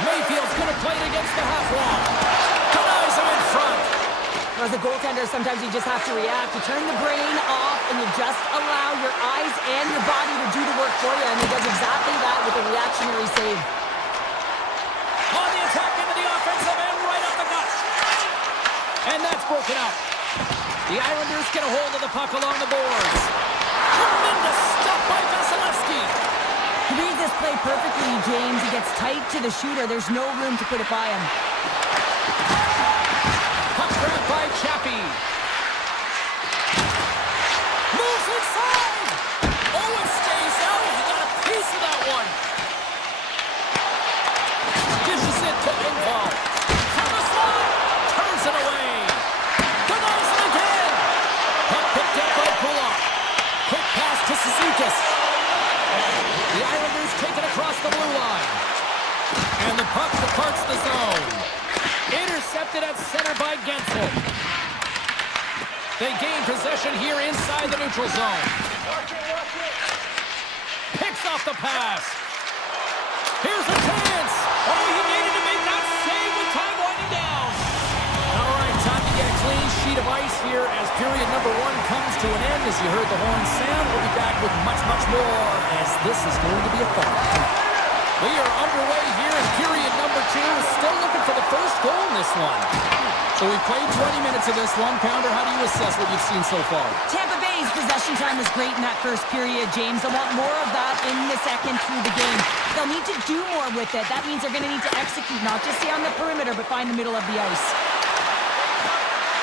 Mayfield's going to play it against the half wall. Denies him in front. As a goaltender, sometimes you just have to react. You turn the brain off and you just allow your eyes and your body to do the work for you, and he does exactly that with a reactionary save. On the attack into the offensive end, right up the gut. And that's broken up. The Islanders get a hold of the puck along the boards. Tremendous stuff by Vasilevsky. He reads this play perfectly, James. He gets tight to the shooter. There's no room to put it by him. Grabbed by Chappie. Moves inside. Oh, it stays out. He got a piece of that one. Dishes it to Engvall. From the slot. Turns it away. Denies it again. Puck picked up by Kulak. Quick pass to Sisukis. The Islanders take it across the blue line. And the puck departs the zone. Intercepted at center by Gensel. They gain possession here inside the neutral zone. Picks off the pass. Here's a chance. Oh, he needed to make that save with time winding down. All right, time to get a clean sheet of ice here as period number 1 comes to an end. As you heard the horn sound, we'll be back with much, much more as this is going to be a fun one. We are underway here in period number 2. Still looking for the first goal in this one. So we played 20 minutes of this one. Pounder, how do you assess what you've seen so far? Tampa Bay's possession time was great in that first period, James. They'll want more of that in the second through the game. They'll need to do more with it. That means they're going to need to execute, not just stay on the perimeter, but find the middle of the ice.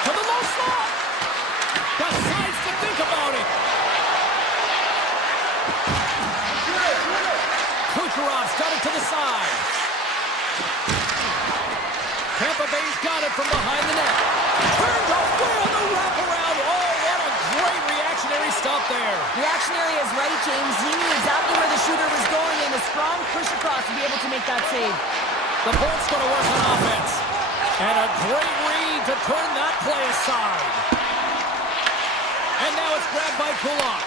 To the low slot. Decides to think about it. Kucherov's got it to the side. Tampa Bay's got it from behind the net. Turned away on the wraparound. Oh, what a great reactionary stop there. Reactionary is right, James. He knew exactly where the shooter was going, and a strong push across to be able to make that save. The Bolts going to work on offense. And a great read to turn that play aside. And now it's grabbed by Kulak.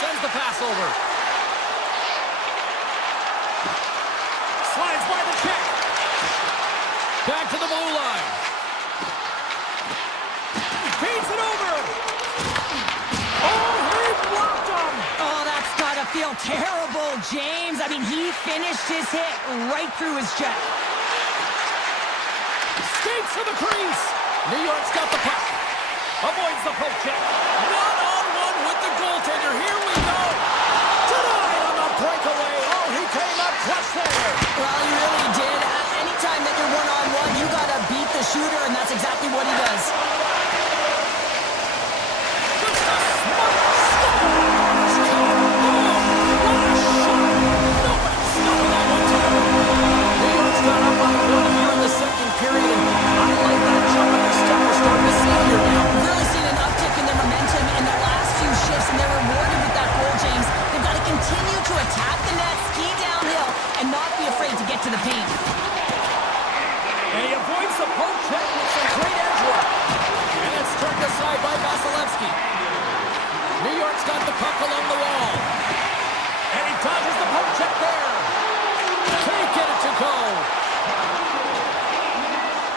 Sends the pass over. Slides by the check. Back to the blue line. Feeds it over. Oh, he blocked him. Oh, that's gotta feel terrible, James. I mean, he finished his hit right through his check. Skates to the crease. New York's got the puck. Avoids the poke check. One-on-one with the goaltender. Here we go. Denied on the breakaway. Oh, he came up clutch there. Well, he really did. Anytime that you're one-on-one, you gotta beat the shooter, and that's exactly what he does. Just a smart stop. What a shot. Nobody stopping that one time. New York's got up by one here in the second period, and I like that jump in their step we're starting to see here now. We've really seen an uptick in their momentum in the last few shifts, and they're rewarded with that goal, James. They've got to continue to attack the net, ski downhill, and not be afraid to get to the paint. And he avoids the poke check with some great edge work. And it's turned aside by Vasilevsky. New York's got the puck along the wall. And he dodges the poke check there. Can't get it to go.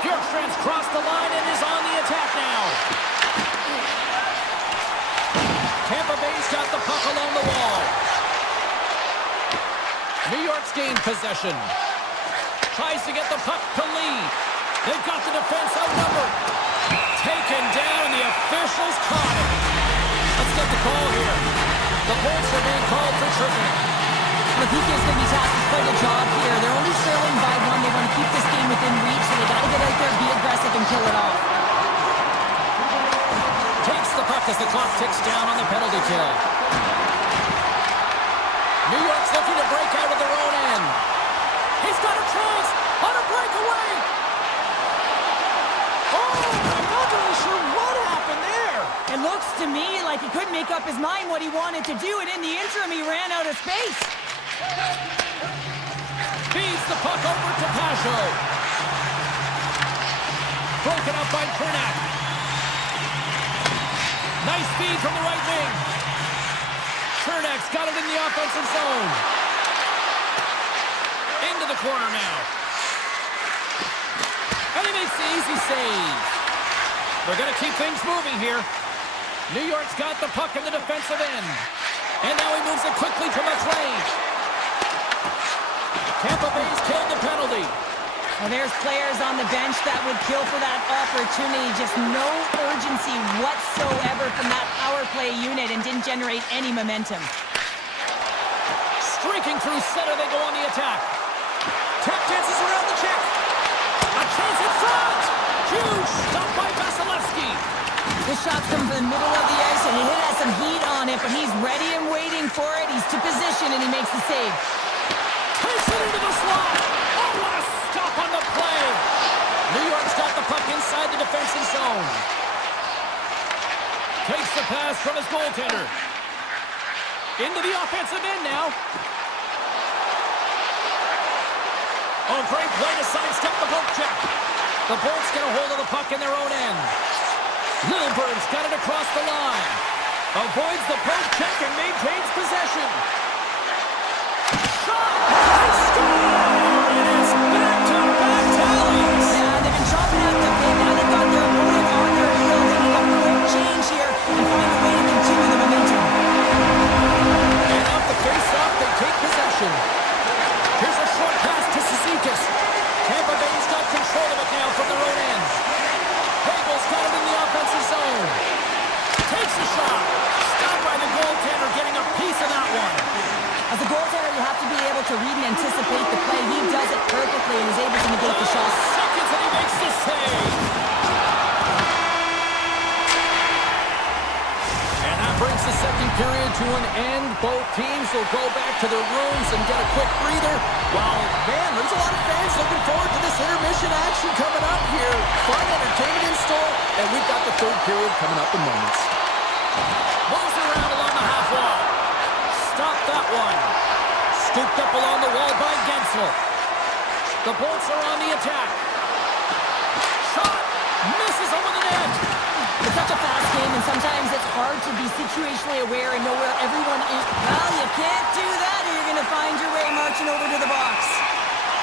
Bjorkstrand's crossed the line and is on the attack now. Tampa Bay's got the puck along the wall. New York's gained possession. Tries to get the puck to Lee. They've got the defense outnumbered. Taken down, and the officials caught it. Let's get the call here. The Bolts are being called for tripping. The PK's going to be tasked with quite a job here. They're only trailing by one. They want to keep this game within reach, so they got to get out there, be aggressive, and kill it off. Takes the puck as the clock ticks down on the penalty kill. New York's looking to break out of their own end. He's got a chance on a breakaway. Oh, I'm not really sure what happened there. It looks to me like he couldn't make up his mind what he wanted to do, and in the interim, he ran out of space. Feeds the puck over to Pasho. Broken up by Kernak. Nice feed from the right wing. Kernak's got it in the offensive zone. Into the corner now. And he makes the easy save. They're going to keep things moving here. New York's got the puck in the defensive end. And now he moves it quickly to McLean. Tampa Bay's killed the penalty. Well, there's players on the bench that would kill for that opportunity. Just no urgency whatsoever from that power play unit and didn't generate any momentum. Streaking through center, they go on the attack. Tap dances around the check. A chance in front. Huge stop by Vasilevsky. This shot's coming from the middle of the ice, and it has some heat on it, but he's ready and waiting for it. He's to position, and he makes the save. Takes it into the slot. Oh, what a stop on the play. New York's got the puck inside the defensive zone. Takes the pass from his goaltender. Into the offensive end now. Oh, great play to sidestep the poke check. The Bolts get a hold of the puck in their own end. Lilberg's got it across the line. Avoids the poke check and maintains possession. Shot! They score! And it's back-to-back tallies. Yeah, they've been chopping out the pin. Now they've got their opponent on their heels. They need a quick change here and find a way to continue the momentum. And off the face-off, they take possession. Here's a short pass to Cizikas. Tampa Bay's got control of it now from their own end. Hagel's got it in the offensive zone. Takes a shot. Stopped by the goaltender, getting a piece of that one. As a goaltender, you have to be able to read and anticipate the play. He does it perfectly and is able to negate the shot. Seconds and he makes the save. the second period to an end. Both teams will go back to their rooms and get a quick breather. Wow, man, there's a lot of fans looking forward to this intermission action coming up here. Fun entertainment in store, and we've got the third period coming up in moments. Moves around along the half wall. Stop that one. Scooped up along the wall by Gensel. The Bolts are on the attack. Shot! Misses over the net! It's such a fast game, and sometimes it's hard to be situationally aware and know where everyone is. Well, you can't do that, or you're going to find your way marching over to the box.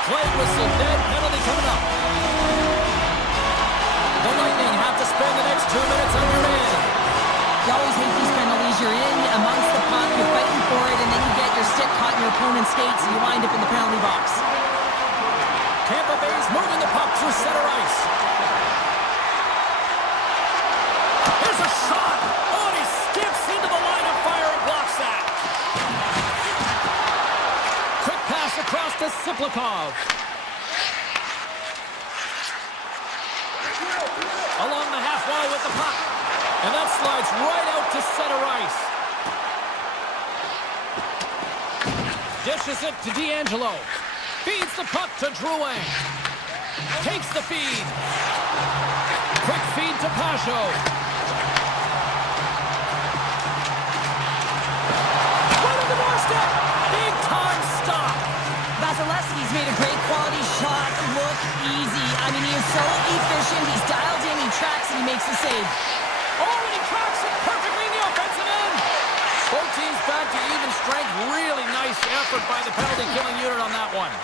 Play whistle, dead penalty coming up. The Lightning have to spend the next 2 minutes on your end. You always hate these penalties. You're in amongst the puck, you're fighting for it, and then you get your stick caught in your opponent's skates, and you wind up in the penalty box. Tampa Bay's moving the puck through center ice. Here's a shot! Oh, and he skips into the line of fire and blocks that. Quick pass across to Siplikov. Along the half wall with the puck. And that slides right out to center ice. Dishes it to D'Angelo. Feeds the puck to Drouin. Takes the feed. Quick feed to Pasho. Right on the doorstep. Big time stop. Vasilevsky's made a great quality shot look easy. I mean, he is so efficient. He's dialed in, he tracks, and he makes the save. Oh, and he tracks it perfectly in the offensive end. Both teams back to even strength. Really nice effort by the penalty-killing unit on that one.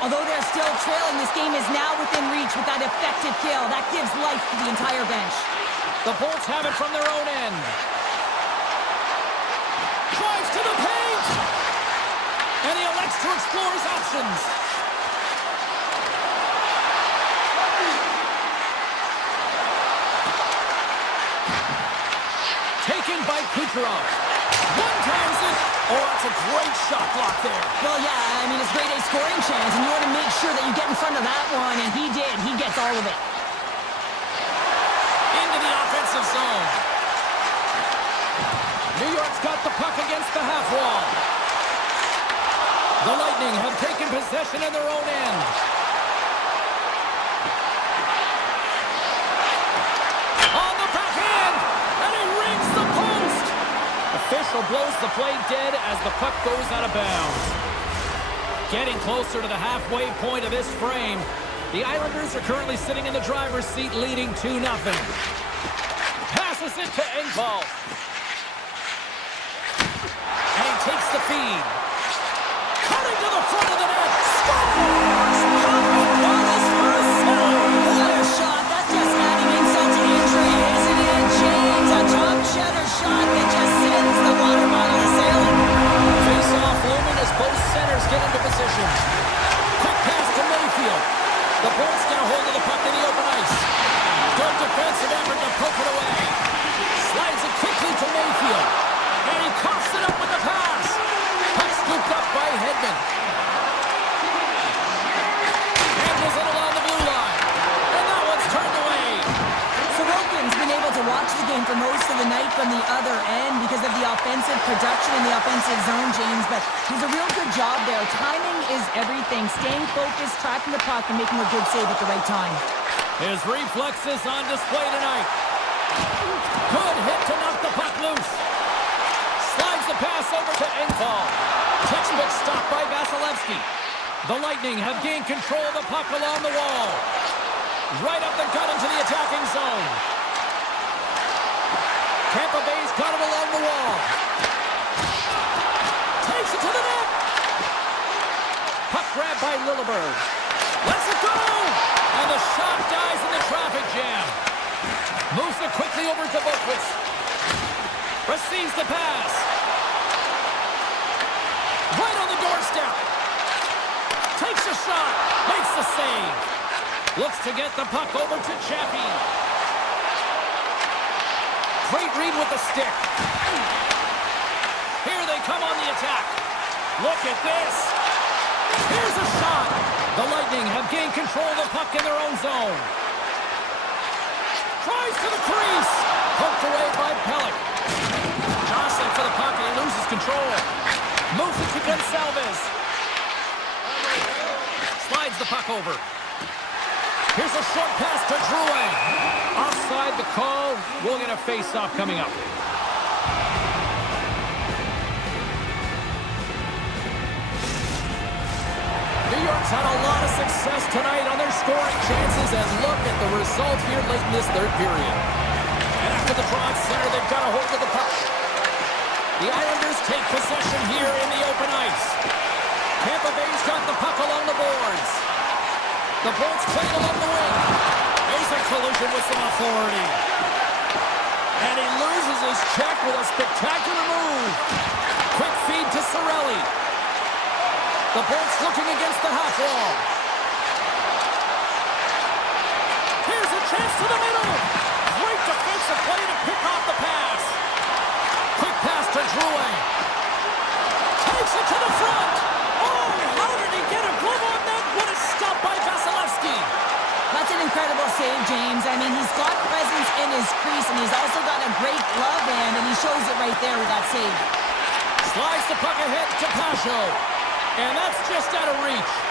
Although they're still trailing, this game is now within reach with that effective kill. That gives life to the entire bench. The Bolts have it from their own end. Drives to the paint! And he elects to explore his options. Taken by Kucherov. One times it. Oh, that's a great shot block there. Well, yeah, I mean, it's grade A scoring chance, and you want to make sure that you get in front of that one, and he did. He gets all of it. Into the offensive zone. New York's got the puck against the half wall. The Lightning have taken possession in their own end. On the backhand, and he rings the post. Official blows the play dead as the puck goes out of bounds. Getting closer to the halfway point of this frame, the Islanders are currently sitting in the driver's seat, leading 2-0. Passes it to Engvall. And he takes the feed. Cutting to the front of the net. Scores! Wallace for a save! What a shot! That's just adding insult to injury, isn't it? James, a top cheddar shot that just sends the water bottle sailing. Face-off looming as both centers get into position. Quick pass to Mayfield. The Bolts get a hold of the puck in the open ice. Good defensive effort to poke it away. Slides it quickly to Mayfield. And he coughs it up with the pass. Puck scooped up by Hedman. Handles it along the blue line. And that one's turned away. Sorokin's been able to watch the game for most of the night from the other end because of the offensive production in the offensive zone, James, but he's a real good job there. Timing is everything. Staying focused, tracking the puck, and making a good save at the right time. His reflexes on display tonight. Good hit to knock the puck loose. Slides the pass over to Engvall. Textbook stop by Vasilevsky. The Lightning have gained control of the puck along the wall. Right up the gut into the attacking zone. Tampa Bay's got it along the wall. Takes it to the net. Puck grabbed by Lilleberg. Lets it go! And the shot dies in the traffic jam. Moves it quickly over to Boquist. Receives the pass. Right on the doorstep. Takes a shot. Makes the save. Looks to get the puck over to Chappie. Great read with the stick. Here they come on the attack. Look at this. Here's a shot. The Lightning have gained control of the puck in their own zone. Tries to the crease. Poked away by Pellick. Joss for the puck, and he loses control. Moves it to Gonsalves. Slides the puck over. Here's a short pass to Drouin. Offside the call. We'll get a face-off coming up. New York's had a lot of success tonight on their scoring chances, and look at the result here late in this third period. And after the draw at center, they've got a hold of the puck. The Islanders take possession here in the open ice. Tampa Bay's got the puck along the boards. The Bolts play along the wing. There's a collision with some authority. And he loses his check with a spectacular move. Quick feed to Cirelli. The Bolts looking against the half wall. Here's a chance to the middle. Great defensive play to pick off the pass. Quick pass to Drouin. Takes it to the front. Oh, how did he get a glove on that? What a stop by Vasilevsky. That's an incredible save, James. I mean, he's got presence in his crease, and he's also got a great glove hand, and he shows it right there with that save. Slides the puck ahead to Pasho. And that's just out of reach.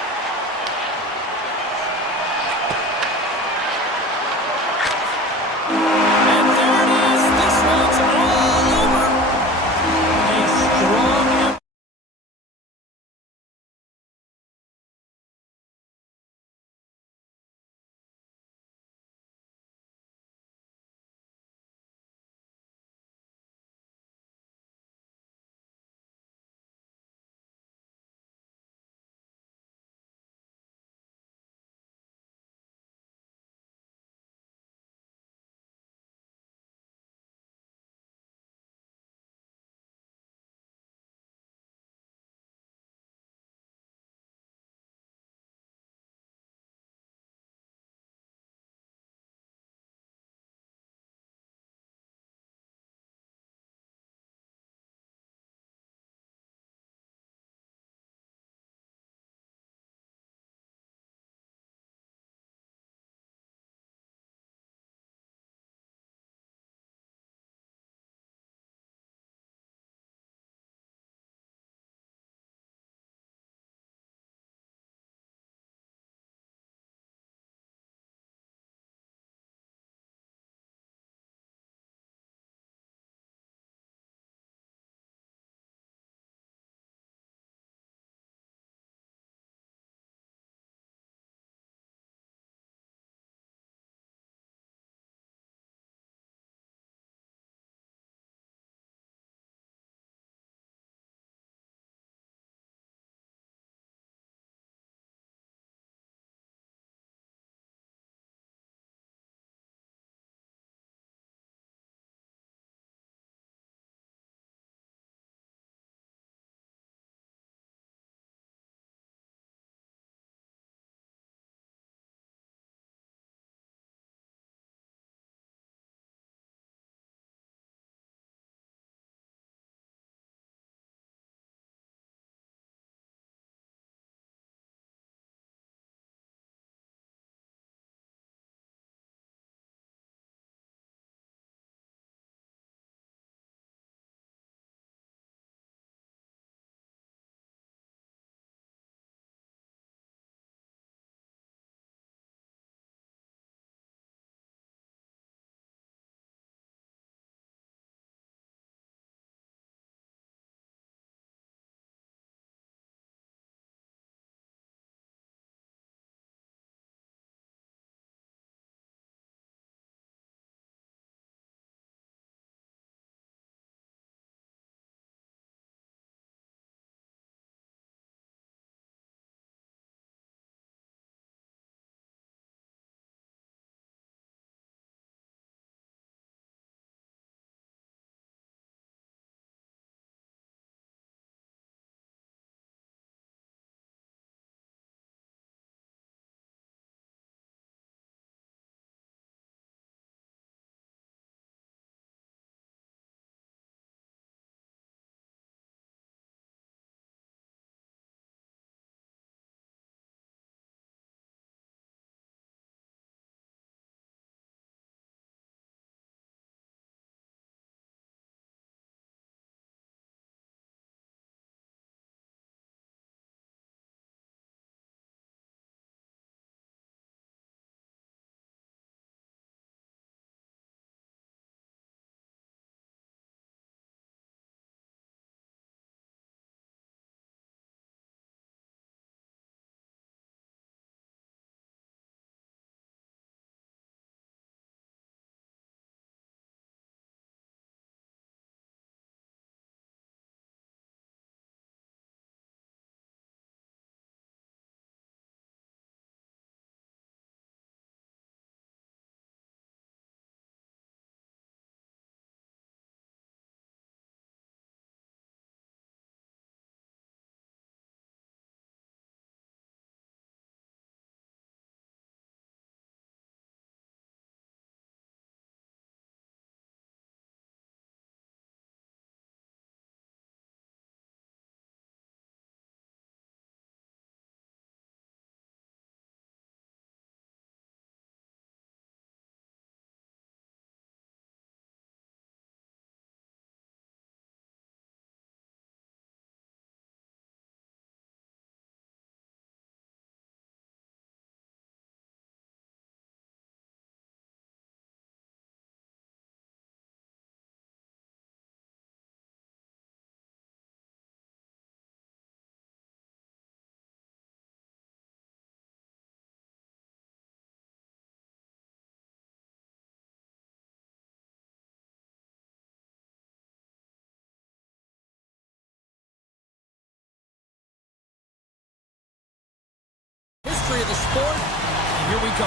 history of the sport. And here we go.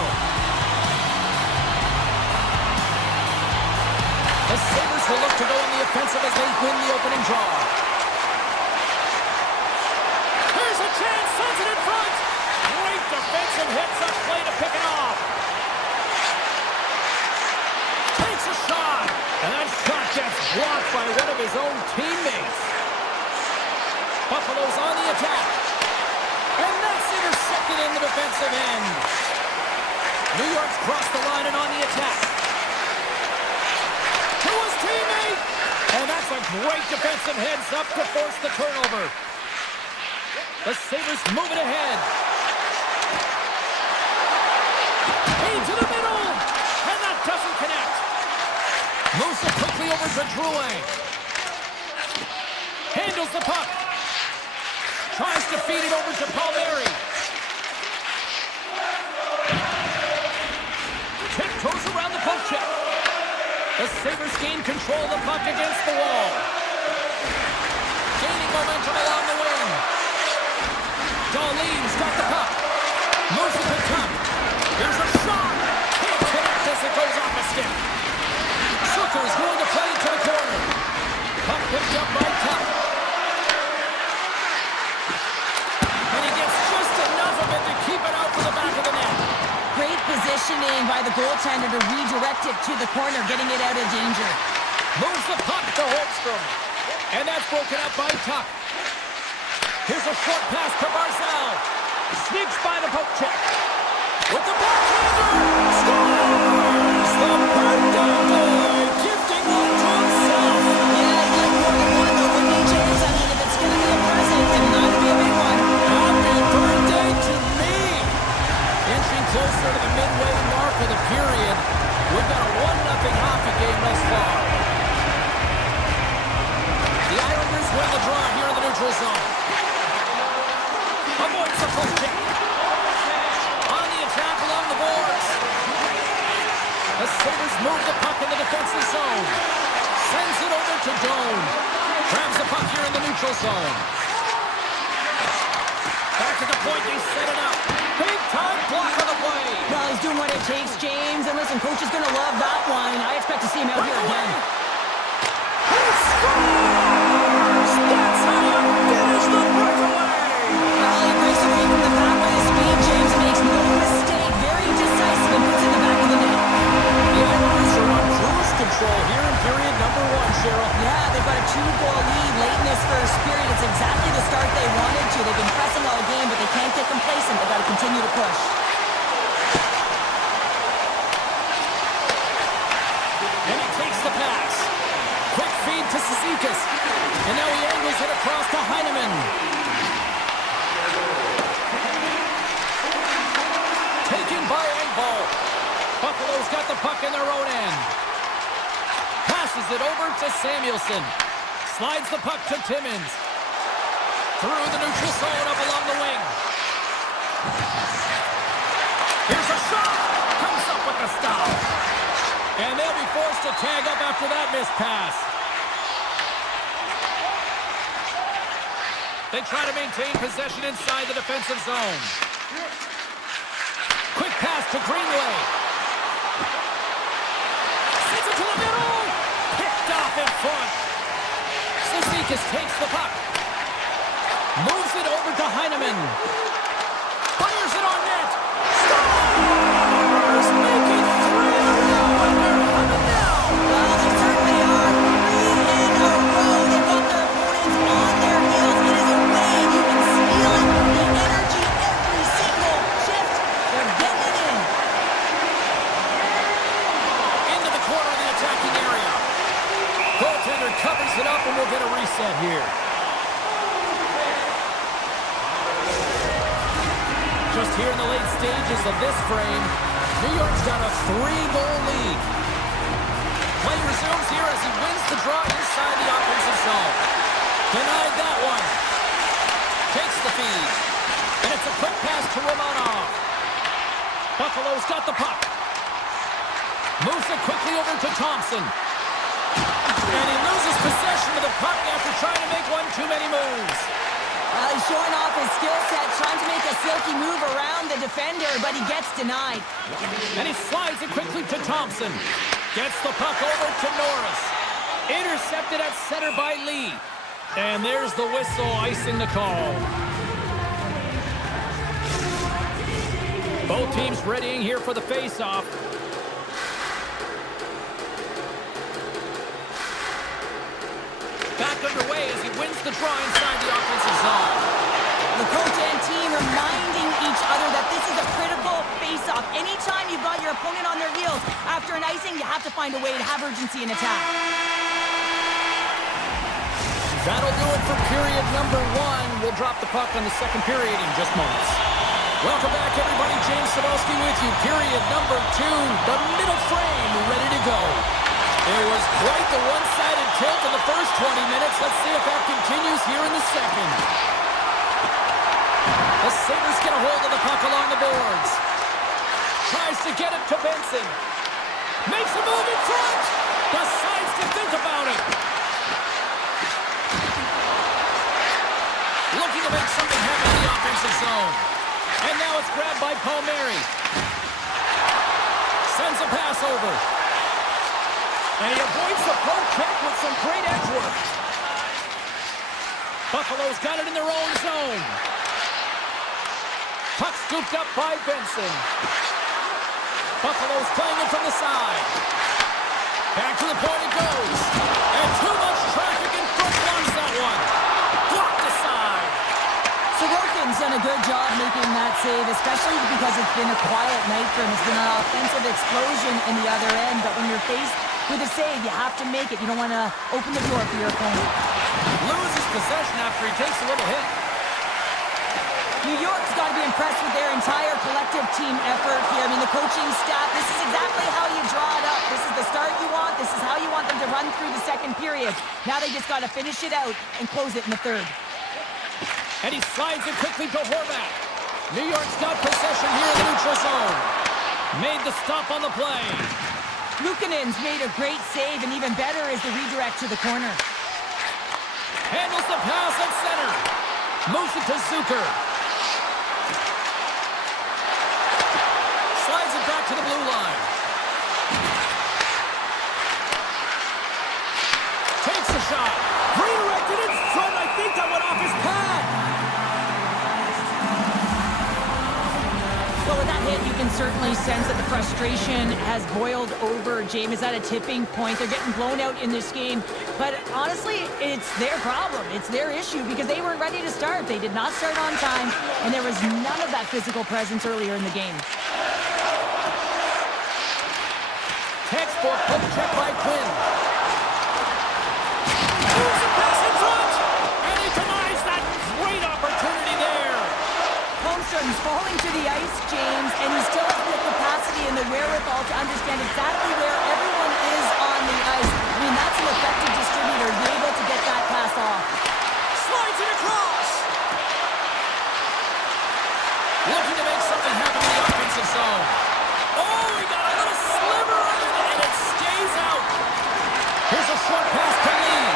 The Sabres will look to go on the offensive as they win the opening draw. Here's a chance, sends it in front. Great defensive hits-up play to pick it off. Takes a shot, and that shot gets blocked by one of his own teammates. Buffalo's on the attack, and that's intercepted in the defensive end. New York's crossed the line and on the attack. To his teammate, and that's a great defensive heads-up to force the turnover. The Sabres move it ahead. Into the middle, and that doesn't connect. Moves it quickly over to Drouin. Handles the puck. Tries to feed it over to Palmieri. Tiptoes around the poke check. The Sabres gain control of the puck against the wall. Gaining momentum along the wing. Darlene's got the puck. Moves it to top. Here's a shot. Can't connect as it goes off a stick. Zucker's going to play to the corner. Puck picked up by Tuck. And he gets just enough of it to keep it out for the back of the net. Great positioning by the goaltender to redirect it to the corner, getting it out of danger. Moves the puck to Holmstrom. And that's broken up by Tuck. Here's a short pass to Barzal. Sneaks by the poke check. With the backhander. Scores! The birthday boy gifting one to himself. Yeah, I'd like more than one though, wouldn't he, James? I mean, if it's going to be a present, then it ought to be a big one. Happy birthday to me! Inching closer to the midway mark of the period. We've got a 1-0 hockey game thus far. The Islanders win the draw here in the neutral zone. Avoids the poke check. On the attack along the boards. The Sabres move the puck in the defensive zone. Sends it over to Doan. Grabs the puck here in the neutral zone. Back at the point, they set it up. Big time block on the play. Well, he's doing what it takes, James. And listen, coach is going to love that one. I expect to see him out here again. He scores! That's how you finish the breakaway! Well, he breaks away from the back with his speed, James. Makes no mistake. Very decisive and puts it in the back of the net. The Islanders are on cruise control here in period number 1, Cheryl. Yeah, they've got a 2-goal lead late in this first period. It's exactly the start they wanted to. They've been pressing all game, but they can't get complacent. They've got to continue to push. And he takes the pass. Quick feed to Cizikas. And now he angles it across to Heineman. Taken by Engvall. Buffalo's got the puck in their own end. Passes it over to Samuelson. Slides the puck to Timmins. Through the neutral zone up along the wing. Here's a shot. Comes up with the stop. And they'll be forced to tag up after that missed pass. They try to maintain possession inside the defensive zone. Quick pass to Greenway. Sends it to the middle. Picked off in front. Cizikas takes the puck. Moves it over to Heineman. Fires it on net. Scores! Make it 3-0, and they're humming now. Well, they certainly are. 3 in a row. They've got their opponents on their heels. It is a wave. You can feel it. The energy every single shift. They're getting it in. Into the corner of the attacking area. Goaltender covers it up, and we'll get a reset here. Just here in the late stages of this frame, New York's got a 3-goal lead. Play resumes here as he wins the draw inside the offensive zone. Denied that one. Takes the feed. And it's a quick pass to Romanov. Buffalo's got the puck. Moves it quickly over to Thompson. And he loses possession of the puck after trying to make one too many moves. He's showing off his skill set, trying to make a silky move around the defender, but he gets denied. And he slides it quickly to Thompson. Gets the puck over to Norris. Intercepted at center by Lee. And there's the whistle, icing the call. Both teams readying here for the face-off. Back underway as he wins the draw inside the offensive zone. The coach and team reminding each other that this is a critical face-off. Anytime you've got your opponent on their heels after an icing, you have to find a way to have urgency in attack. That'll do it for period number 1. We'll drop the puck on the second period in just moments. Welcome back, everybody. James Cebulski with you. Period number 2. The middle frame ready to go. It was quite the one-sided tilt in the first 20 minutes. Let's see if that continues here in the second. The Sabres get a hold of the puck along the boards. Tries to get it to Benson. Makes a move in front. Decides to think about it. Looking to make something happen in the offensive zone. And now it's grabbed by Palmieri. Sends a pass over. And he avoids the poke check with some great edge work. Buffalo's got it in their own zone. Puck scooped up by Benson. Buffalo's playing it from the side. Back to the point it goes. And too much traffic in front blocks that one. Blocked aside. Sorokin's done a good job making that save, especially because it's been a quiet night for him. It's been an offensive explosion in the other end, but when you're faced with a save, you have to make it. You don't want to open the door for your opponent. Loses possession after he takes a little hit. New York's got to be impressed with their entire collective team effort here. I mean, the coaching staff, this is exactly how you draw it up. This is the start you want. This is how you want them to run through the second period. Now they just got to finish it out and close it in the third. And he slides it quickly to Horvat. New York's got possession here in the neutral zone. Made the stop on the play. Luukkonen's made a great save, and even better is the redirect to the corner. Handles the pass at center. Moves it to Zucker. Slides it back to the blue line. Takes a shot. Redirected in front. I think that went off his pad. Well, with that hit, you can certainly sense that the frustration has boiled over. James is at a tipping point. They're getting blown out in this game. But honestly, it's their problem. It's their issue because they weren't ready to start. They did not start on time, and there was none of that physical presence earlier in the game. Textbook poke check by Quinn. Moves the pass in front, and he denies that great opportunity there. Holmstrom's falling to the ice, James, and he still has the capacity and the wherewithal to understand exactly where everyone is on the ice. I mean, that's an effective distributor, be able to get that pass off. Slides it across. Looking to make something happen in the offensive zone. Oh, he got a little sliver of it, and it stays out. Here's a short pass to Lee.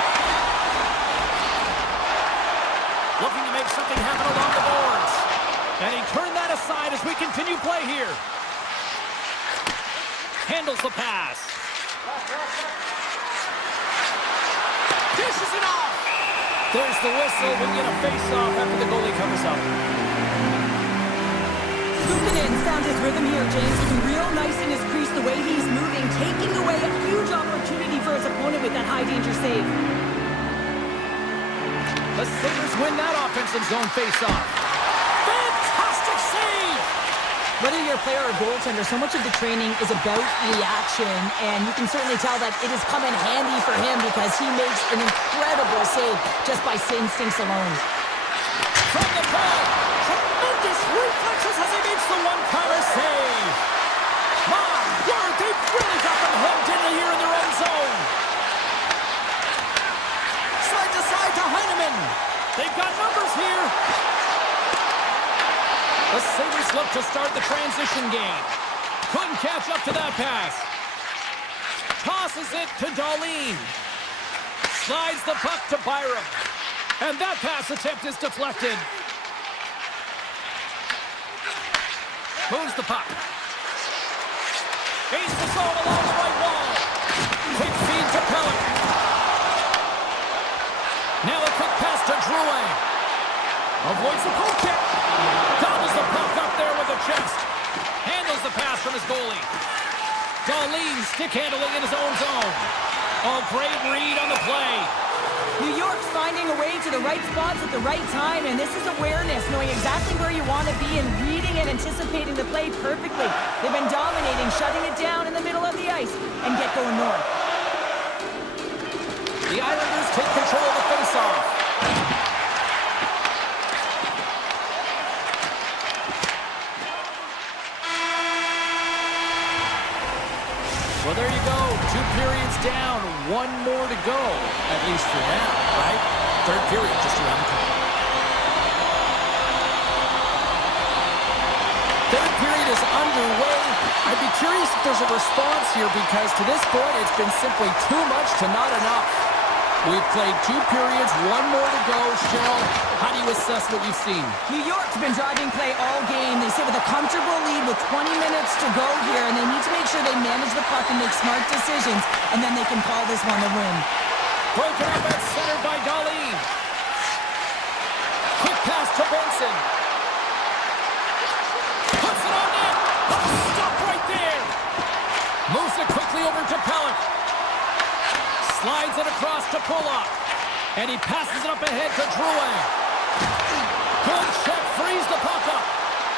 Looking to make something happen along the boards. And he turned that aside as we continue play here. Handles the pass. Dishes it off. There's the whistle. We get a face-off after the goalie comes up. Luukkonen's found his rhythm here, James. Looking real nice in his crease, the way he's moving, taking away a huge opportunity for his opponent with that high-danger save. The Sabres win that offensive zone face-off. Fantastic save! Whether you're a player or goaltender, so much of the training is about reaction, and you can certainly tell that it has come in handy for him because he makes an incredible save just by instincts alone. From the point, tremendous reflexes as he makes the one-timer save. My word, they've really got them hemmed in here in their own zone. Side to side to Heineman. They've got numbers here. The Sabres look to start the transition game. Couldn't catch up to that pass. Tosses it to Dahlin. Slides the puck to Byram. And that pass attempt is deflected. Moves the puck. He's the zone along the right wall. Quick feed to Pellet. Now a quick pass to Drouin. Avoids the goal kick. Gobbles the puck up there with the chest. Handles the pass from his goalie. Darlene stick handling in his own zone. Oh, great read on the play. New York's finding a way to the right spots at the right time, and this is awareness, knowing exactly where you want to be and reading and anticipating the play perfectly. They've been dominating, shutting it down in the middle of the ice, and get going north. The Islanders take control of the faceoff. Well, there you go. 2 periods down, 1 more to go. At least for now, right? Third period just around the corner. Third period is underway. I'd be curious if there's a response here because to this point it's been simply too much to not enough. We've played 2 periods, 1 more to go. Cheryl, how do you assess what you've seen? New York's been driving play all game. They sit with a comfortable lead with 20 minutes to go here, and they need to make sure they manage the puck and make smart decisions, and then they can call this one a win. Broken up at center by Darlene. Quick pass to Benson. Puts it on net. Stop right there. Moves it quickly over to Pellet. Slides it across to Pulock. And he passes it up ahead to Drouin. Good check, frees the puck up.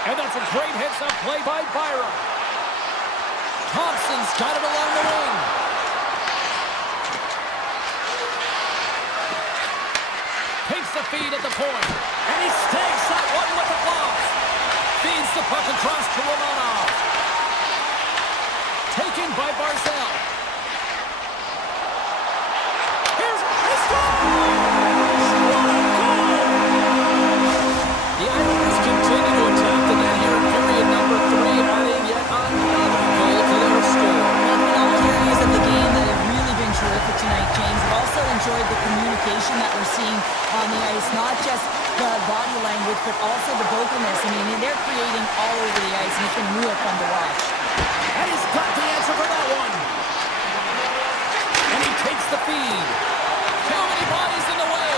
And that's a great heads-up play by Byron. Thompson's got it along the wing. Takes the feed at the point. And he snags that one with the glove. Feeds the puck across to Romanov. Taken by Barzell. Here's a score! What a goal! The Islanders continue to attack the net here in period number 3, adding yet another goal to their score. In all areas of the game that have really been terrific tonight, James. I've also enjoyed the communication that we're seeing on the ice, not just the body language, but also the vocalness. I mean, they're creating all over the ice, and it's been real fun to watch. And he's got the answer for that one. And he takes the feed. Too many bodies in the way.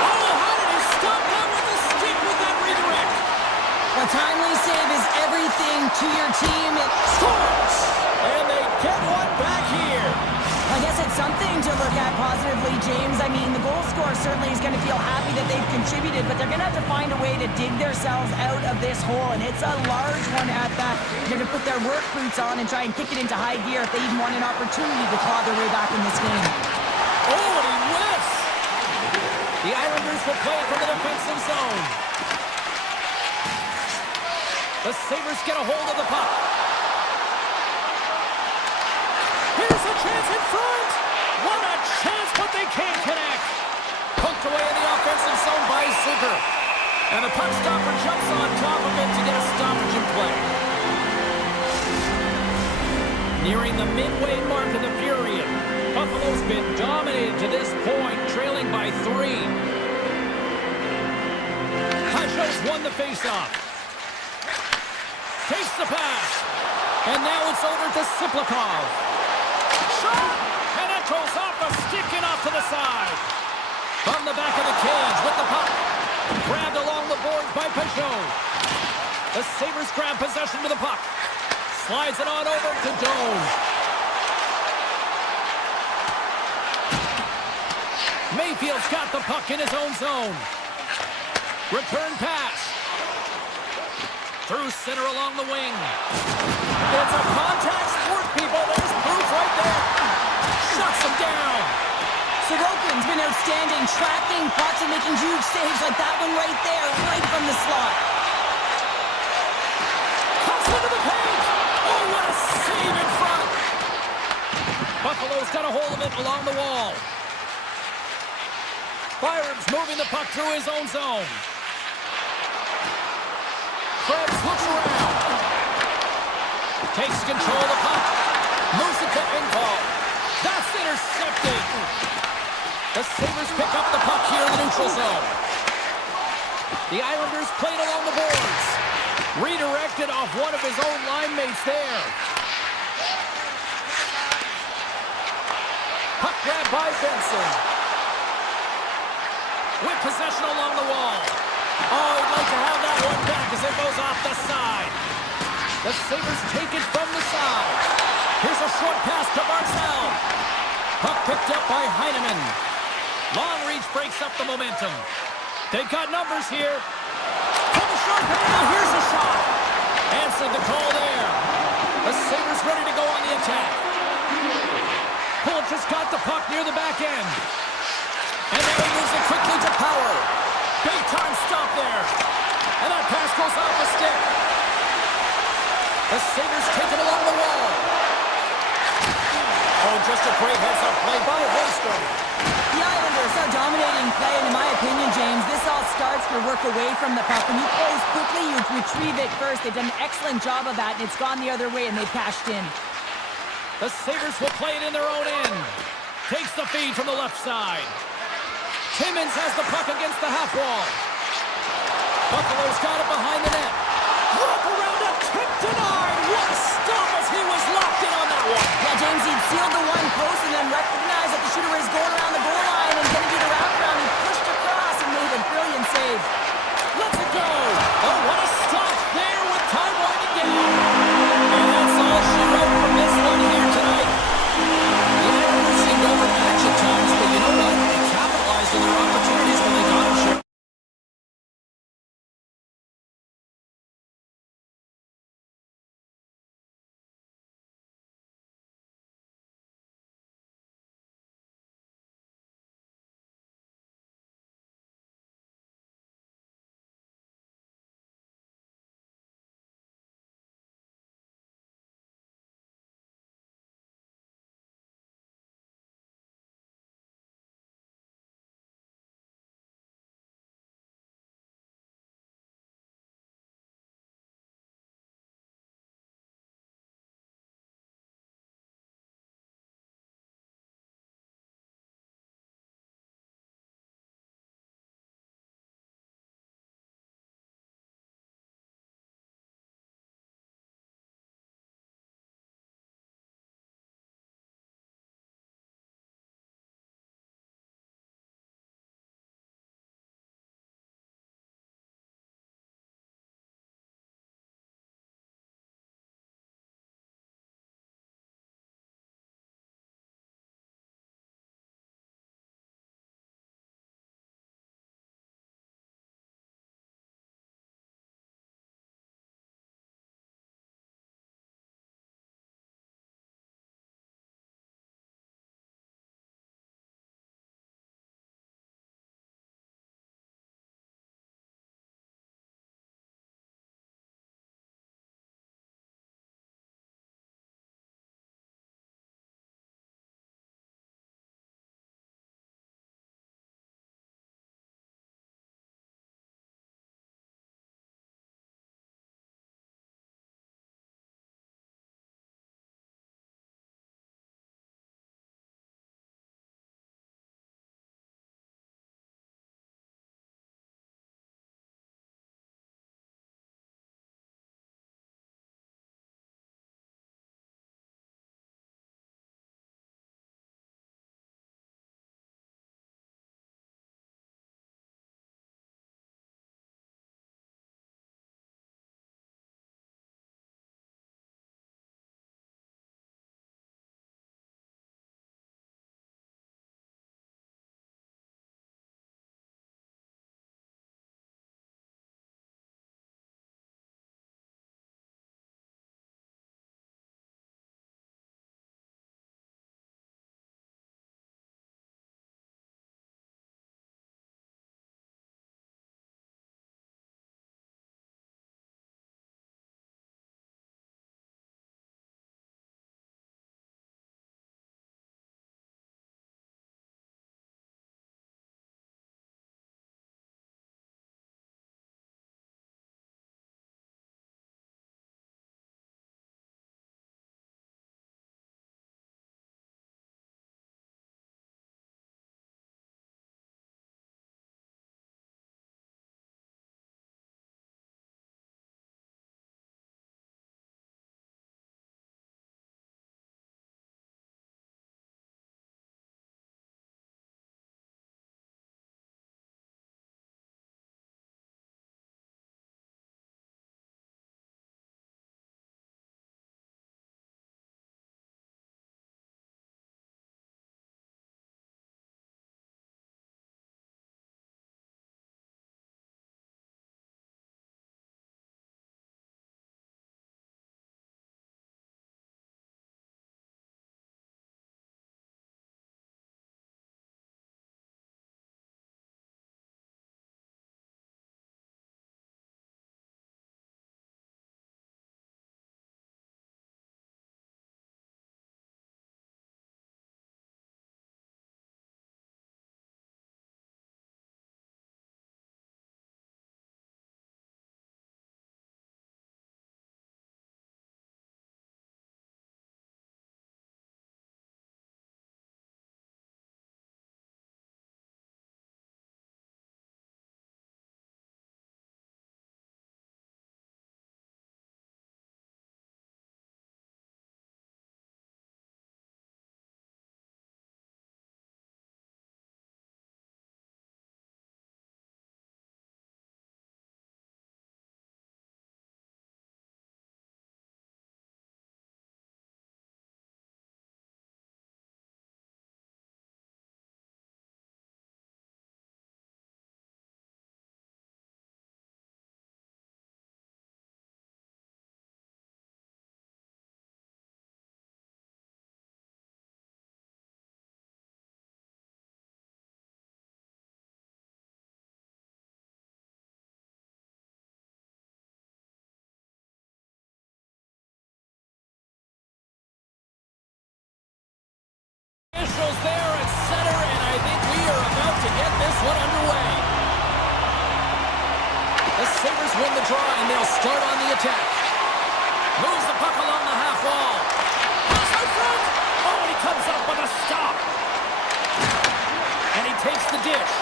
Oh, how did he stop that with the stick with that redirect? A timely save is everything to your team. It Scores! And they get one back here. I guess it's something to look at positively, James. I mean, the goal scorer certainly is going to feel happy that they've contributed, but they're going to have to find a way to dig themselves out of this hole, and it's a large one at that. They're going to put their work boots on and try and kick it into high gear if they even want an opportunity to claw their way back in this game. Oh, and he whiffs! The Islanders will play it from the defensive zone. The Sabres get a hold of the puck. Here's a chance in front! What a chance, but they can't connect! Poked away in the offensive zone by Zucker. And the puck stopper jumps on top of it to get a stoppage in play. Nearing the midway mark of the period, Buffalo's been dominated to this point, trailing by 3. Hasho's won the faceoff. Takes the pass. And now it's over to Siplikov. Shot! And it goes off a stick and off to the side. From the back of the cage with the puck. Grabbed along the boards by Peugeot. The Sabres grab possession to the puck. Slides it on over to Doan. Mayfield's got the puck in his own zone. Return pass. Through center along the wing. It's a contact sport, people. There's proof right there. Shuts him down. Sorokin's been outstanding, tracking pucks and making huge saves like that one right there, right from the slot. Cuts into the paint. Oh, what a save in front. Buffalo's got a hold of it along the wall. Byram's moving the puck through his own zone. Krebs looks around. Takes control of the puck. Moves it to Engvall. That's intercepted. The Sabres pick up the puck here in the neutral zone. The Islanders played along the boards. Redirected off one of his own line mates there. Puck grab by Benson. With possession along the wall. Oh, he'd like to have that one back as it goes off the side. The Sabres take it from the side. Here's a short pass to Barzal. Puck picked up by Heineman. Long reach breaks up the momentum. They've got numbers here. From the short handle, here's a shot. Answered the call there. The Sabres ready to go on the attack. Pull just got the puck near the back end. And now he moves it quickly to Power. Big time stop there. And that pass goes off the stick. The Sabres take it along the wall. Oh, just a great heads-up play by Holmstrom. The Islanders are dominating play, and in my opinion, James, this all starts your work away from the puck. When you close quickly, you retrieve it first. They've done an excellent job of that, and it's gone the other way, and they've cashed in. The Sabres will play it in their own end. Takes the feed from the left side. Timmins has the puck against the half wall. Buffalo's got it behind the net. Wrap around a tip denied. What a stop as he was locked in on that one. Yeah, James, he'd sealed the one post and then recognized that the shooter is going around the goal line and going to do the wraparound. He pushed across and made a brilliant save. Let's it go. Oh, what a stop there with time winding down. And that's all she wrote from this one here tonight. The Islanders seemed overmatched at times, but you know what? They capitalized on their opportunities when they got them. Sabres win the draw, and they'll start on the attack. Moves the puck along the half wall. Pass out front! Oh, and he comes up with a stop. And he takes the dish.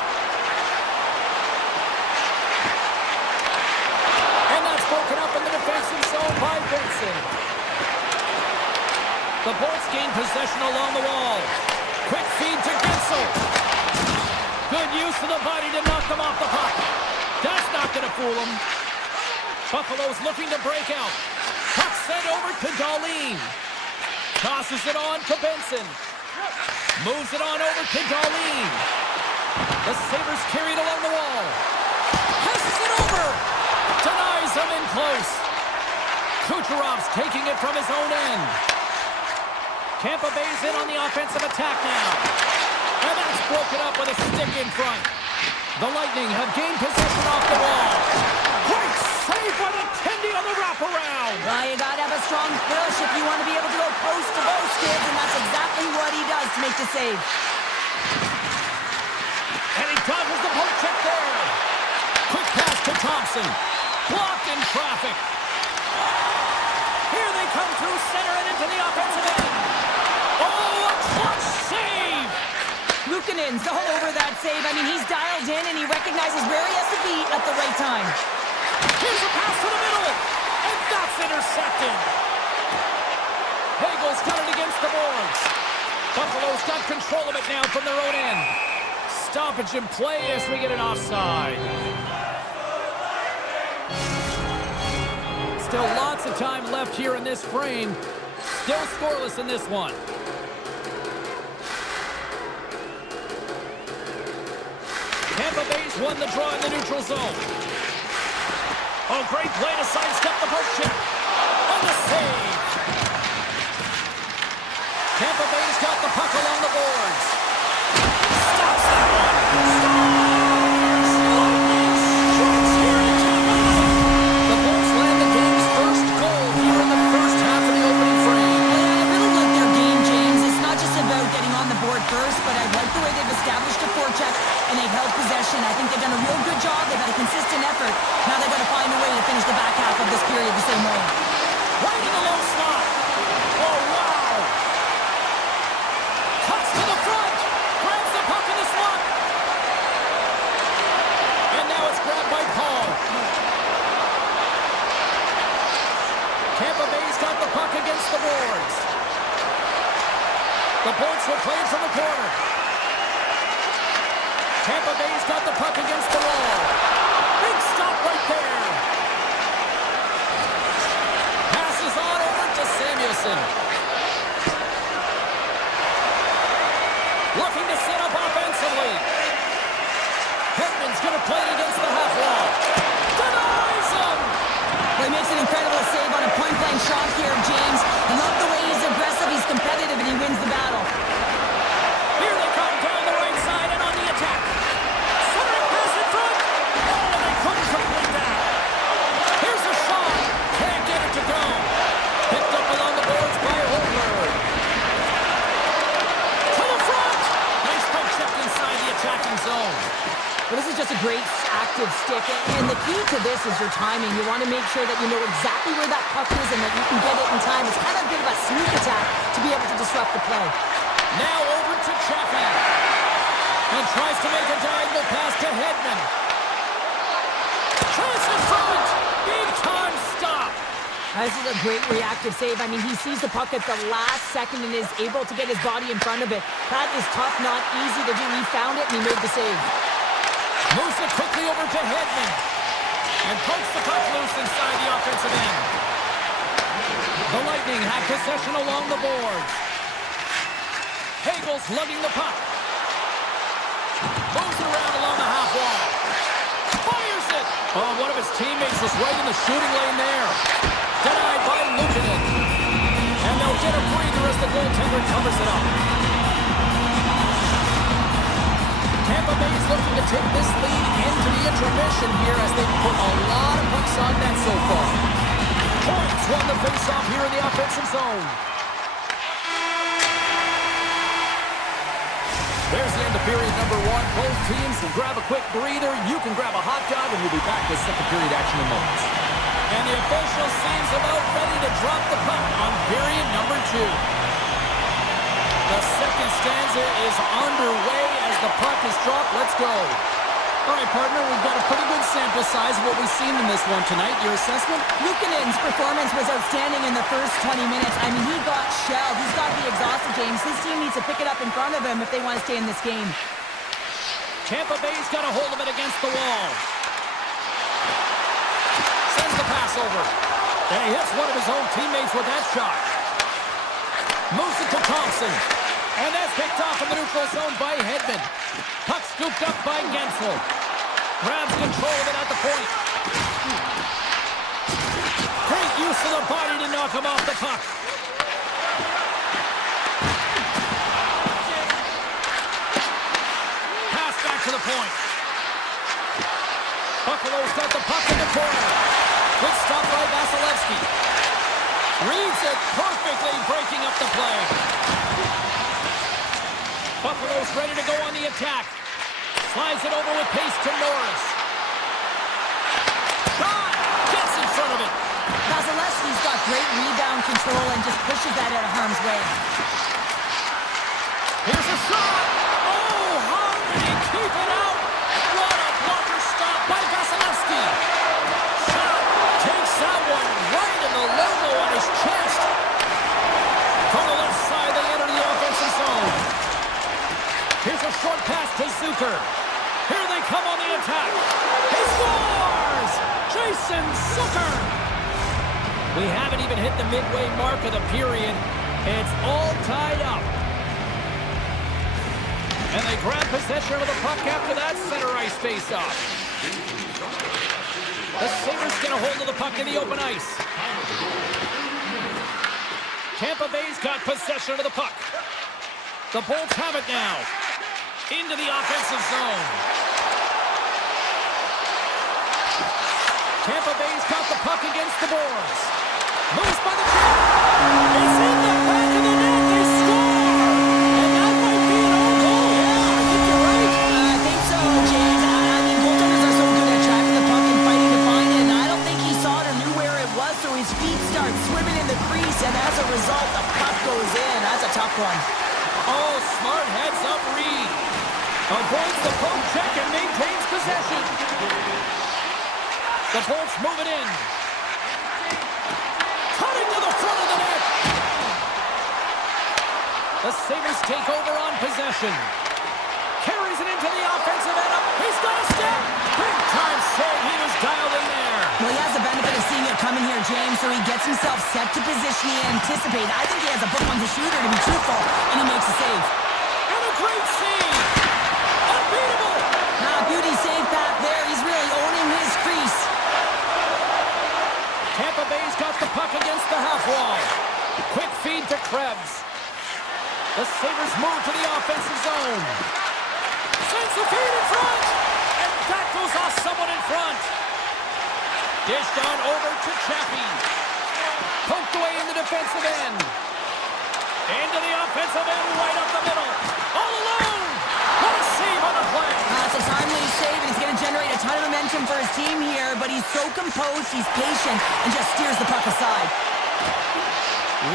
And that's broken up in the defensive zone by Benson. The Bolts gain possession along the wall. Quick feed to Gensel. Good use of the body to knock them off the puck. That's not going to fool them. Buffalo's looking to break out. Puck sent over to Darlene. Tosses it on to Benson. Moves it on over to Darlene. The Sabres carried along the wall. Passes it over. Denies him in close. Kucherov's taking it from his own end. Tampa Bay's in on the offensive attack now. And that's broken up with a stick in front. The Lightning have gained possession off the wall. Great save by the Tendy on the wraparound. Well, you gotta have a strong push if you want to be able to go post to post, kids, and that's exactly what he does to make the save. And he dodges the poke check there. Quick pass to Thompson. Blocked in traffic. Here they come through center and into the offensive end. Oh, a clutch save! Luukkonen's all over that save. I mean, he's dialed in and he recognizes where he has to be at the right time. Here's a pass to the middle, and that's intercepted. Hagel's got it against the boards. Buffalo's got control of it now from their own end. Stoppage in play as we get an offside. Still lots of time left here in this frame. Still scoreless in this one. Tampa Bay's won the draw in the neutral zone. Oh, great play to sidestep the post check. And the save. Tampa Bay's got the puck along the boards. Stops that one. Lightning strikes here in Tampa. The Bolts land the game's first goal here in the first half of the opening frame. Yeah, I really like their game, James. It's not just about getting on the board first, but I like the way they've established a forecheck and they've held possession. I think they've done a real good job. They've had a consistent effort. Now they've got to find a way to finish the back half of this period the same way. Right in the low slot. Oh, wow. Cuts to the front. Grabs the puck in the slot. And now it's grabbed by Paul. Tampa Bay's got the puck against the boards. The Bolts will play it from the corner. Tampa Bay's got the puck against the wall. Big stop right there. Passes on over to Samuelson. Looking to set up offensively. Hedman's going to play it against the half wall. Denies him. Well, he makes an incredible save on a point-blank shot here, James. I love the way he's aggressive, he's competitive, and he wins the battle. Here they come down the right side and on the attack. Centering pass in front. Oh, they couldn't complete that. Here's a shot. Can't get it to go. Picked up along the boards by Holmberg. To the front. Nice poke check inside the attacking zone. Well, this is just a great active stick, and the key to this is your timing. You want to make sure that you know exactly where that puck is and that you can get it in time. It's kind of a bit of a sneak attack to be able to disrupt the play. Now over to Chaffee. And tries to make a diagonal pass to Hedman. Chance in front. Big time stop. This is a great reactive save. I mean, he sees the puck at the last second and is able to get his body in front of it. That is tough, not easy to do. He found it and he made the save. Moves it quickly over to Hedman. And pokes the puck loose inside the offensive end. The Lightning have possession along the boards. Hagel's lugging the puck. Moves it around along the half wall. Fires it. Oh, one of his teammates was right in the shooting lane there. Denied by Luukkonen. And they'll get a breather as the goaltender covers it up. Tampa Bay is looking to take this lead into the intermission here as they've put a lot of pucks on net so far. Points won the face-off here in the offensive zone. There's the to period number one. Both teams can grab a quick breather. You can grab a hot dog, and we'll be back with second period action in moments. And the official seems about ready to drop the puck on period number two. The second stanza is underway as the puck is dropped. Let's go. All right, partner, we've got a pretty good sample size of what we've seen in this one tonight. Your assessment? Luukkonen's performance was outstanding in the first 20 minutes. I mean, he got shelled. He's got to be exhausted, James. His team needs to pick it up in front of him if they want to stay in this game. Tampa Bay's got a hold of it against the wall. Sends the pass over. And he hits one of his own teammates with that shot. Moves it to Thompson. And that's picked off in the neutral zone by Hedman. Puck scooped up by Gensel. Grabs control of it at the point. Great use of the body to knock him off the puck. Pass back to the point. Buffalo's got the puck in the corner. Good stop by Vasilevsky. Reads it perfectly, breaking up the play. Buffalo's ready to go on the attack. Slides it over with pace to Norris. Shot! Gets in front of it. Vasilevsky's got great rebound control and just pushes that out of harm's way. Here's a shot! Oh, how did he keep it out? What a blocker stop by Vasilevsky. Shot takes that one right in the logo on his chest. From the left side, they enter the offensive zone. Here's a short pass to Zucker. Here they come on the attack. He scores! Jason Zucker! We haven't even hit the midway mark of the period. It's all tied up. And they grab possession of the puck after that center ice face-off. The Sabres get a hold of the puck in the open ice. Tampa Bay's got possession of the puck. The Bolts have it now. Into the offensive zone. Tampa Bay's got the puck against the boards. Moves by the trap. It's in the back of the net. They score! And that might be an own goal. Yeah, I think you're right. I think so, James. I mean, goaltenders are so good at tracking the puck and fighting to find it, and I don't think he saw it or knew where it was, so his feet start swimming in the crease, and as a result, the puck goes in. That's a tough one. Oh, smart heads up Reed. Avoids the poke check and maintains possession. The Bolts move it in. Cutting to the front of the net. The Sabres take over on possession. Carries it into the offensive end up. He's got a step. Big time save. He was dialed in there. Well, he has the benefit of seeing it coming here, James, so he gets himself set to position he anticipated. I think he has a book on the shooter, to be truthful, and he makes a save. And a great save. Unbeatable. Beauty save back there. He's really owning his crease. Tampa Bay's got the puck against the half wall. Quick feed to Krebs. The Sabres move to the offensive zone. Sends the feed in front. And that goes off someone in front. Dished on over to Chappie. Poked away in the defensive end. Into the offensive end, right up the middle. All alone. What a save on the play. It's a timely save, and he's going to generate a ton of momentum for his team here, but he's so composed, he's patient, and just steers the puck aside.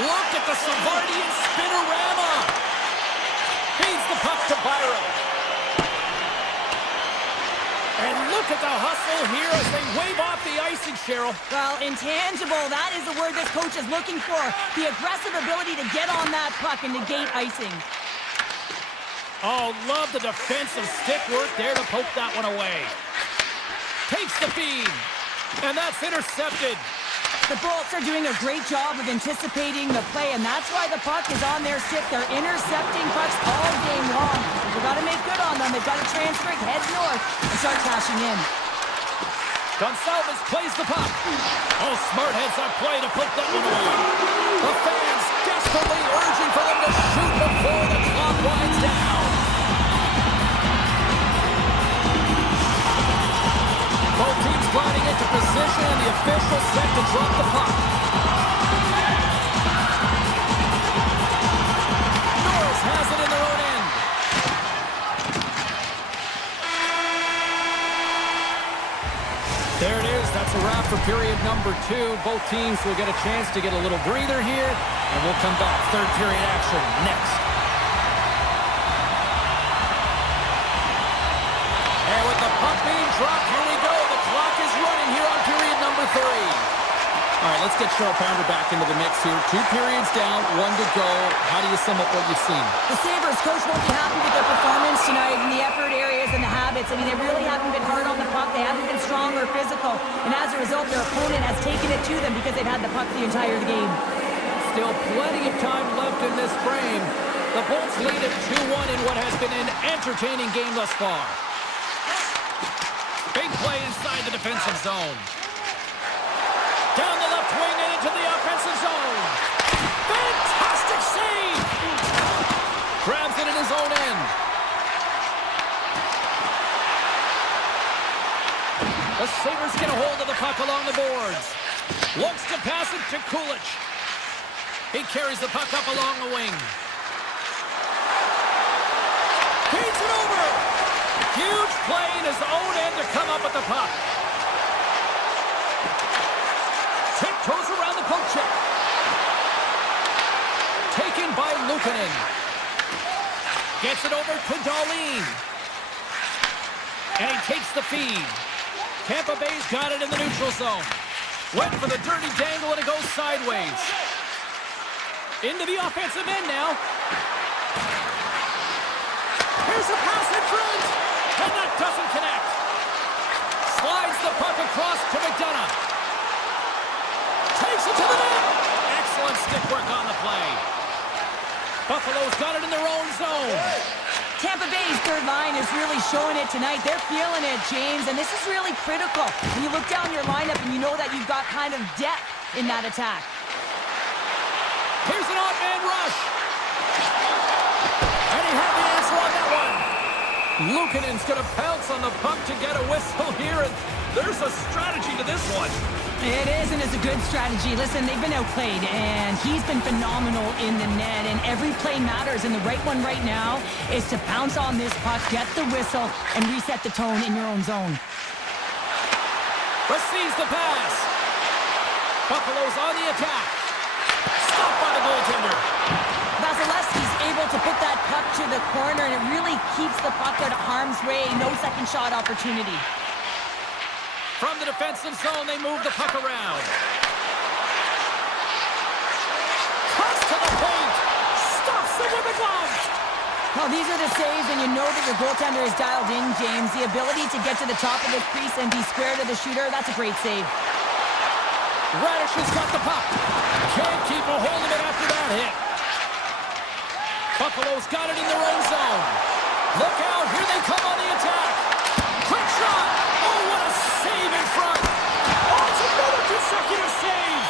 Look at the Savardian spinorama. Feeds the puck to Byron. And look at the hustle here as they wave off the icing, Cheryl. Well, intangible, that is the word this coach is looking for. The aggressive ability to get on that puck and negate icing. Oh, love the defensive stick work there to poke that one away. Takes the feed. And that's intercepted. The Bolts are doing a great job of anticipating the play, and that's why the puck is on their stick. They're intercepting pucks all game long. They've got to make good on them. They've got to transfer it, head north, and start cashing in. Gonsalves plays the puck. Oh, smart heads up play to put that one away. The fans desperately urging for them to shoot before the clock winds down. Both teams gliding into position, and the official set to drop the puck. Norris has it in their own end. period number 2. Both teams will get a chance to get a little breather here, and we'll come back. Third period action next. And with the puck being dropped, here we go. The clock is running here on period number 3. All right, let's get Cheryl Pounder back into the mix here. 2 periods down, 1 to go. How do you sum up what you've seen? The Sabres, coach won't be happy with their performance tonight in the effort areas and the habits. I mean, they really haven't been hard on the puck. They haven't been strong or physical. And as a result, their opponent has taken it to them because they've had the puck the entire game. Still plenty of time left in this frame. The Bolts lead at 2-1 in what has been an entertaining game thus far. Big play inside the defensive zone. Down the left wing and into the offensive zone. Fantastic save! Grabs it in his own end. The Sabres get a hold of the puck along the boards. Looks to pass it to Kulich. He carries the puck up along the wing. Feeds it over. Huge play in his own end to come up with the puck. Tiptoes around the poke check. Taken by Luukkonen. Gets it over to Dahlin. And he takes the feed. Tampa Bay's got it in the neutral zone. Went for the dirty dangle and it goes sideways. Into the offensive end now. Here's a pass in front. And that doesn't connect. Slides the puck across to McDonough. Takes it to the net. Excellent stick work on the play. Buffalo's got it in their own zone. Tampa Bay's third line is really showing it tonight. They're feeling it, James, and this is really critical. When you look down your lineup and you know that you've got kind of depth in that attack. Here's an odd-man rush. And he had the answer on that one. Luukkonen's going to pounce on the puck to get a whistle here, and there's a strategy to this one. It is, and it's a good strategy. Listen, they've been outplayed, and he's been phenomenal in the net, and every play matters, and the right one right now is to pounce on this puck, get the whistle, and reset the tone in your own zone. Receives the pass. Buffalo's on the attack. Stopped by the goaltender. Vasilevsky's able to put that puck to the corner, and it really keeps the puck out of harm's way. No second shot opportunity. From the defensive zone, they move the puck around. Cuts to the paint. Stops it with the glove. Well, these are the saves, and you know that your goaltender is dialed in, James. The ability to get to the top of the crease and be square to the shooter, that's a great save. Radish has got the puck. Can't keep a hold of it after that hit. Buffalo's got it in their own zone. Look out, here they come on the attack. Quick shot. Oh, what a save in front. Oh, it's another consecutive save.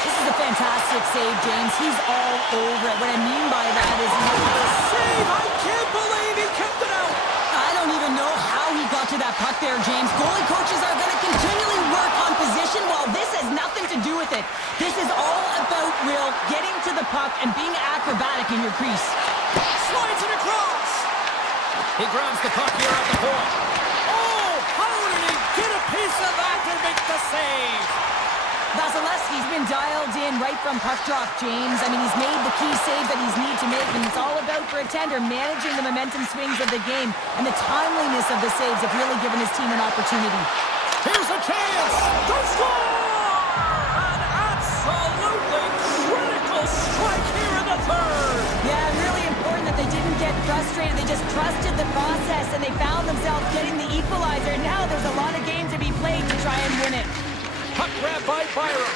This is a fantastic save, James. He's all over it. What I mean by that is... What a save. I can't believe he kept it out. I don't even know how he got to that puck there, James. Goalie coaches are going to continually work on position while this has nothing to do with it. This is all about, Will, getting to the puck and being acrobatic in your crease. Slides it across. He grabs the puck here at the point. Oh, how did he get a piece of that to make the save? Vasilevsky's been dialed in right from puck drop, James. I mean, he's made the key save that he's need to make, and it's all about, for a tender, managing the momentum swings of the game, and the timeliness of the saves have really given his team an opportunity. Here's a chance to score! An absolutely critical strike here in the third! Yeah, really important that they didn't get frustrated. They just trusted the process, and they found themselves getting the equalizer. Now there's a lot of game to be played to try and win it. Puck grab by Byram.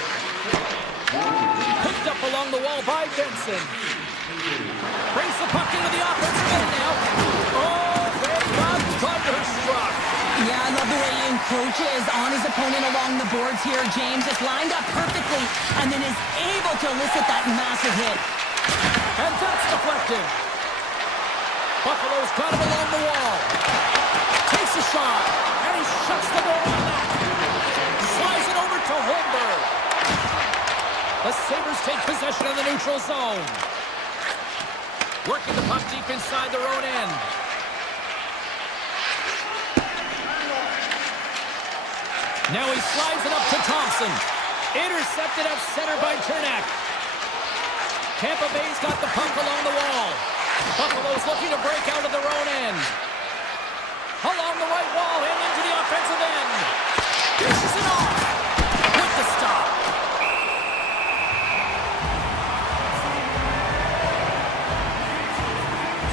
Picked up along the wall by Benson. Brings the puck into the offensive end now. Oh, they got thunderstruck. Yeah, I love the way he encroaches on his opponent along the boards here, James. Just lined up perfectly and then is able to elicit that massive hit. And that's deflected. Buffalo's got him along the wall. Takes a shot, and he shuts the door on that. Slides it over to Holmberg. The Sabres take possession of the neutral zone. Working the puck deep inside their own end. Now he slides it up to Thompson. Intercepted at center by Chernak. Tampa Bay's got the puck along the wall. Buffalo's looking to break out of their own end. Along the right wall and into the offensive end. Dishes it off with the stop.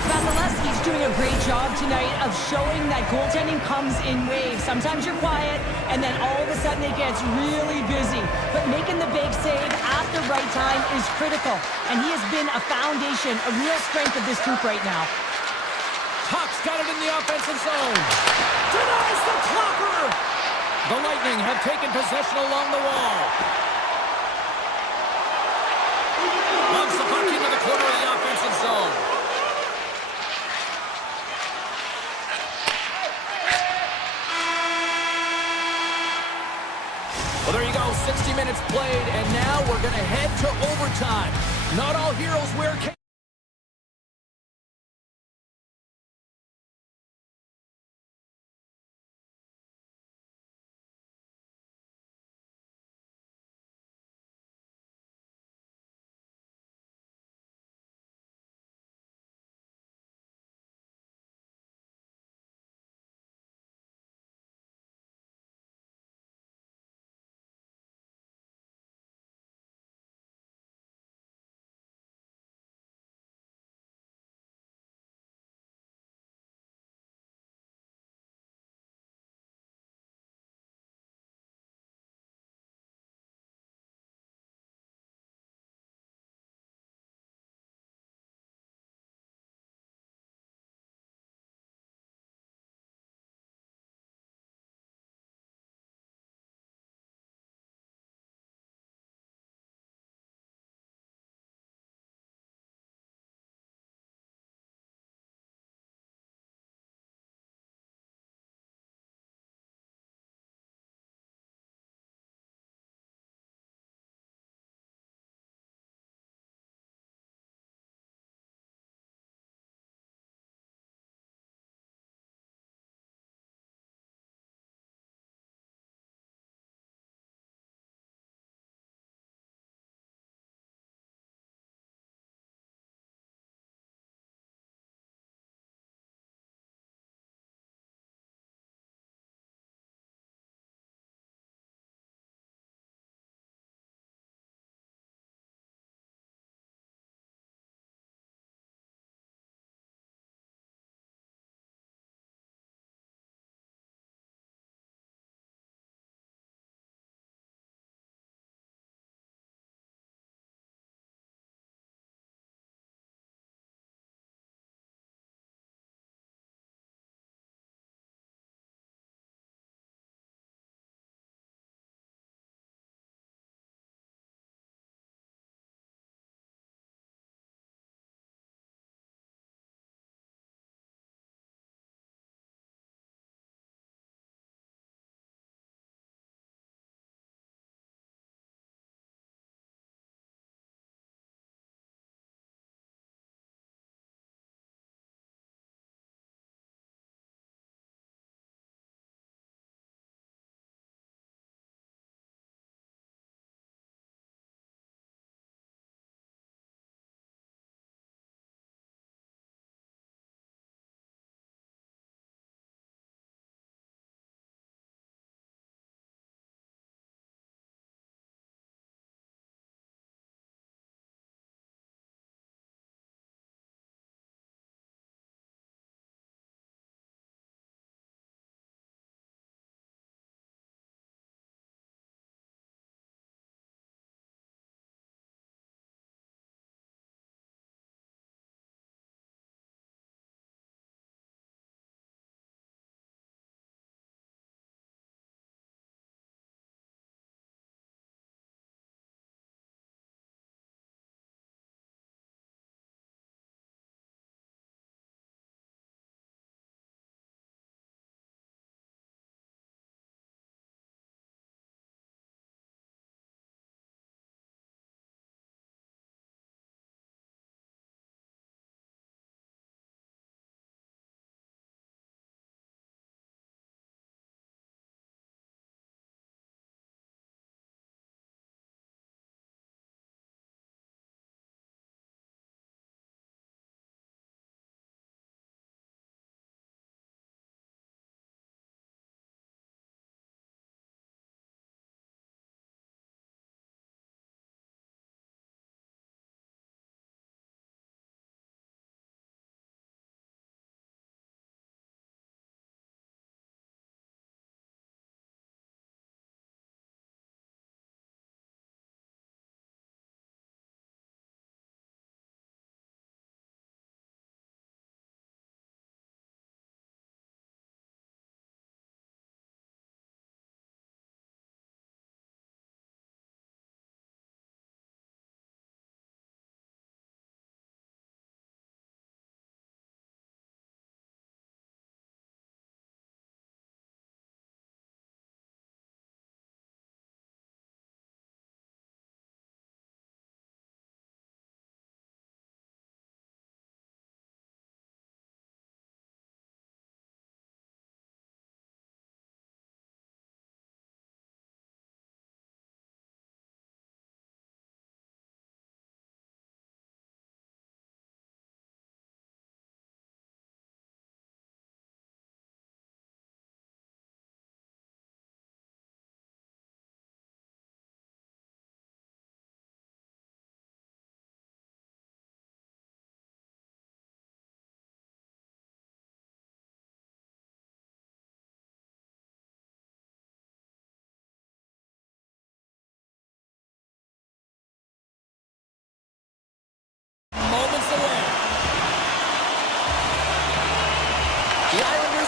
Vasilevsky's doing a great job tonight of showing that goaltending comes in waves. Sometimes you're quiet, and then all of a sudden it gets really busy. But making the big save at the right time is critical, and he has been a foundation, a real strength of this group right now. Puck's got it in the offensive zone. Denies the clocker. The Lightning have taken possession along the wall. Loves the puck into the corner of the offensive zone. Well, there you go, 60 minutes played, and now we're going to head to overtime. Not all heroes wear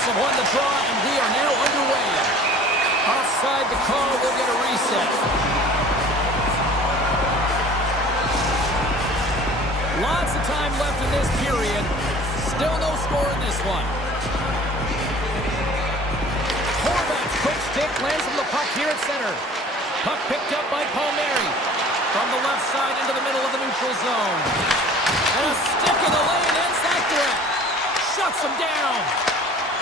have won the draw, and we are now underway. Offside the call, we'll get a reset. Lots of time left in this period. Still no score in this one. Horvat's quick stick lands on the puck here at center. Puck picked up by Palmieri. From the left side into the middle of the neutral zone. And a stick in the lane ends that threat. Shuts him down.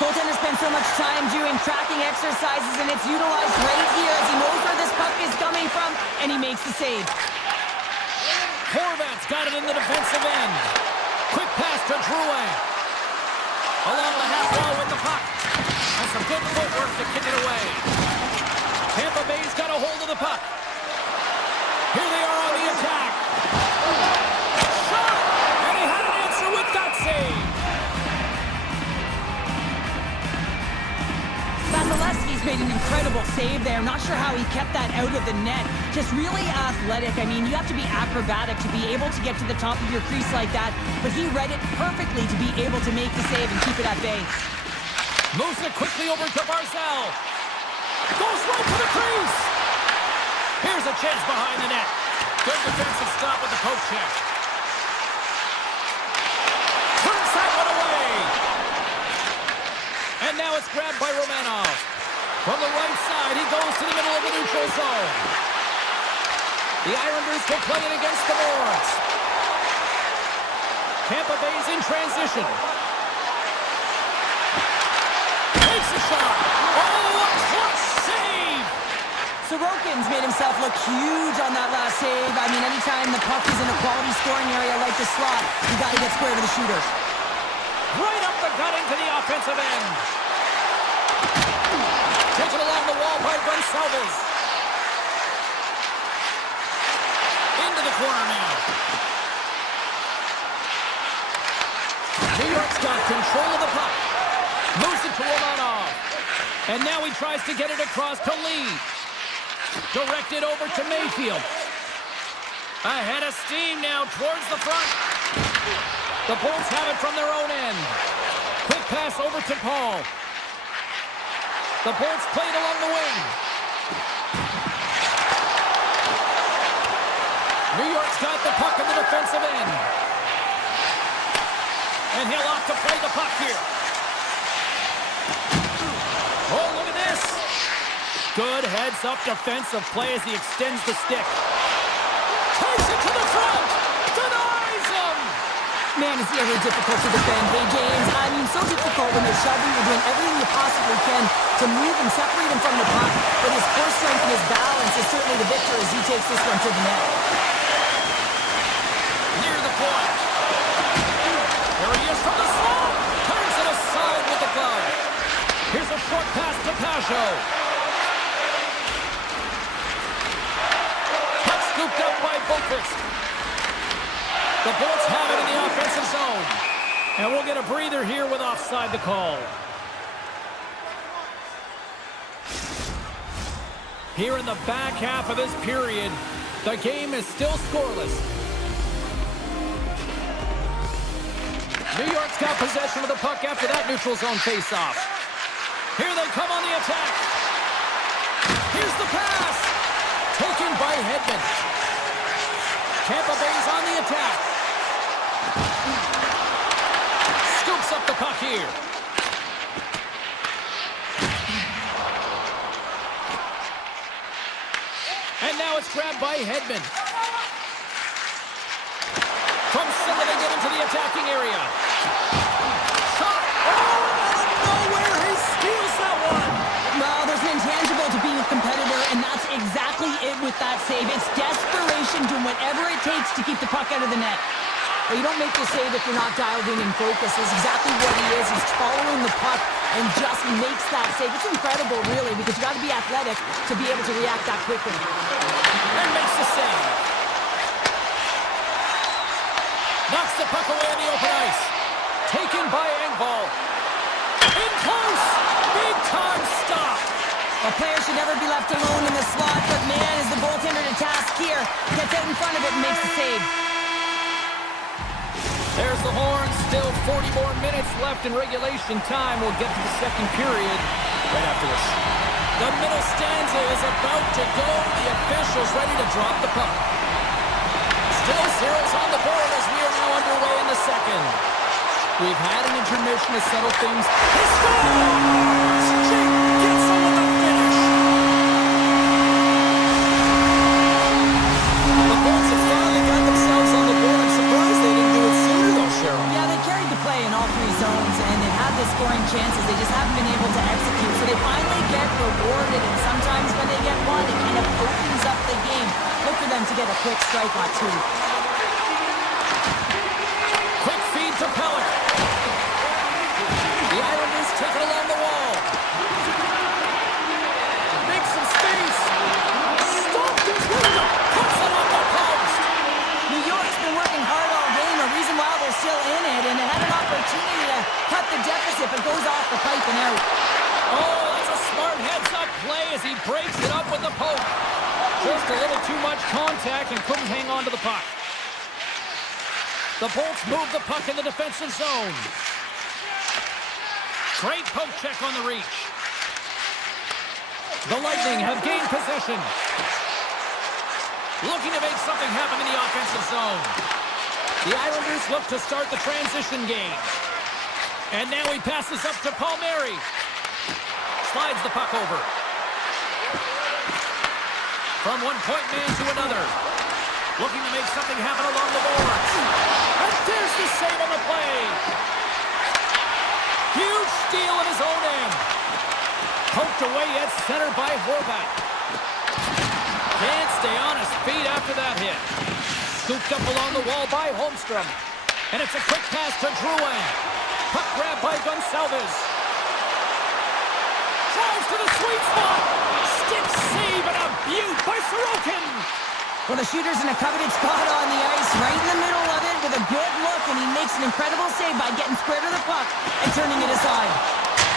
Goaltender spends so much time doing tracking exercises, and it's utilized right here as he knows where this puck is coming from, and he makes the save. Horvat's got it in the defensive end. Quick pass to Drouin. Along the half wall with the puck. And some good footwork to kick it away. Tampa Bay's got a hold of the puck. Here they are on the attack. Shot! And he had an answer with that save. Vasilevsky's made an incredible save there. I'm not sure how he kept that out of the net. Just really athletic. I mean, you have to be acrobatic to be able to get to the top of your crease like that, but he read it perfectly to be able to make the save and keep it at bay. Moves it quickly over to Barzal. Goes right to the crease. Here's a chance behind the net. Good defensive stop with the poke check. Turns that one away. And now it's grabbed by Romanov. From the right side, he goes to the middle of the neutral zone. The Islanders will play it against the Lords. Tampa Bay's in transition. Takes a shot. Oh, a clutch save! Sorokin's made himself look huge on that last save. I mean, anytime the puck is in a quality scoring area like the slot, you got to get square to the shooter. Right up the gut into the offensive end. Taken along the wall by Gonçalves. Into the corner now. New York's got control of the puck. Moves it to Romanov. And now he tries to get it across to Lee. Directed over to Mayfield. Ahead of steam now towards the front. The Bulls have it from their own end. Quick pass over to Paul. The Bulls play it along the wing. New York's got the puck in the defensive end. And he'll opt to play the puck here. Oh, look at this. Good heads-up defensive play as he extends the stick. Takes it to the front. Denies him. Man, it's really difficult to defend. Hey, James, I mean, so difficult when you're shoving. You're doing everything you possibly can to move and separate him from the puck. But his core strength and his balance is certainly the victor as he takes this one to the net. Near the point. There he is from the slot. Turns it aside with the glove. Here's a short pass to Pajot. Puck scooped up by Boqvist. The Bolts have it in the offensive zone. And we'll get a breather here with offside the call. Here in the back half of this period, the game is still scoreless. New York's got possession of the puck after that neutral zone face-off. Here they come on the attack. Here's the pass. Taken by Hedman. Tampa Bay's on the attack. Scoops up the puck here. And now it's grabbed by Hedman. From center they get into the attacking area. Shot! Oh, out of nowhere, he steals that one! No, there's an intangible to being a competitor, and that's exactly it with that save. It's desperation, doing whatever it takes to keep the puck out of the net. But you don't make the save if you're not dialed in and focused. That's exactly what he is. He's following the puck and just makes that save. It's incredible, really, because you got to be athletic to be able to react that quickly. And makes the save. Knocks the puck away on the open ice. Taken by Engvall. In close. Big time stop. A player should never be left alone in the slot, but man, is the goaltender to task here. Gets out in front of it and makes the save. There's the horn. Still 40 more minutes left in regulation time. We'll get to the second period right after this. The middle stanza is about to go. The officials ready to drop the puck. Still zeros on the board as we are now underway in the second. We've had an intermission to settle things. He scores! Jake gets him with the finish. The Bolts have finally got themselves on the board. I'm surprised they didn't do it sooner though, Cheryl. Yeah, they carried the play in all three zones, and they've had the scoring chances. They just haven't been able to execute. So they finally get rewarded, and sometimes when they get one, it kind of opens up the game. Look for them to get a quick strike on two. Quick feed to Pellick. The Islanders take it along the wall. Make some space. Stopped his window. Puts it on the post. New York's been working hard all game, a reason why they're still in it, and they had an opportunity to cut the deficit, but goes off the pipe and out. Oh, that's a smart heads-up play as he breaks it up with the poke. Just a little too much contact and couldn't hang on to the puck. The Bolts move the puck in the defensive zone. Great poke check on the reach. The Lightning have gained possession. Looking to make something happen in the offensive zone. The Islanders look to start the transition game. And now he passes up to Palmieri. Slides the puck over. From one point man to another. Looking to make something happen along the boards. And there's the save on the play. Huge steal in his own end. Poked away at center by Horvat. Can't stay on his feet after that hit. Scooped up along the wall by Holmstrom. And it's a quick pass to Drouin. Puck grab by Gonsalves. Drives to the sweet spot. Stick save and a beaut by Sorokin. Well, the shooter's in a coveted spot on the ice, right in the middle of it with a good look, and he makes an incredible save by getting square to the puck and turning it aside.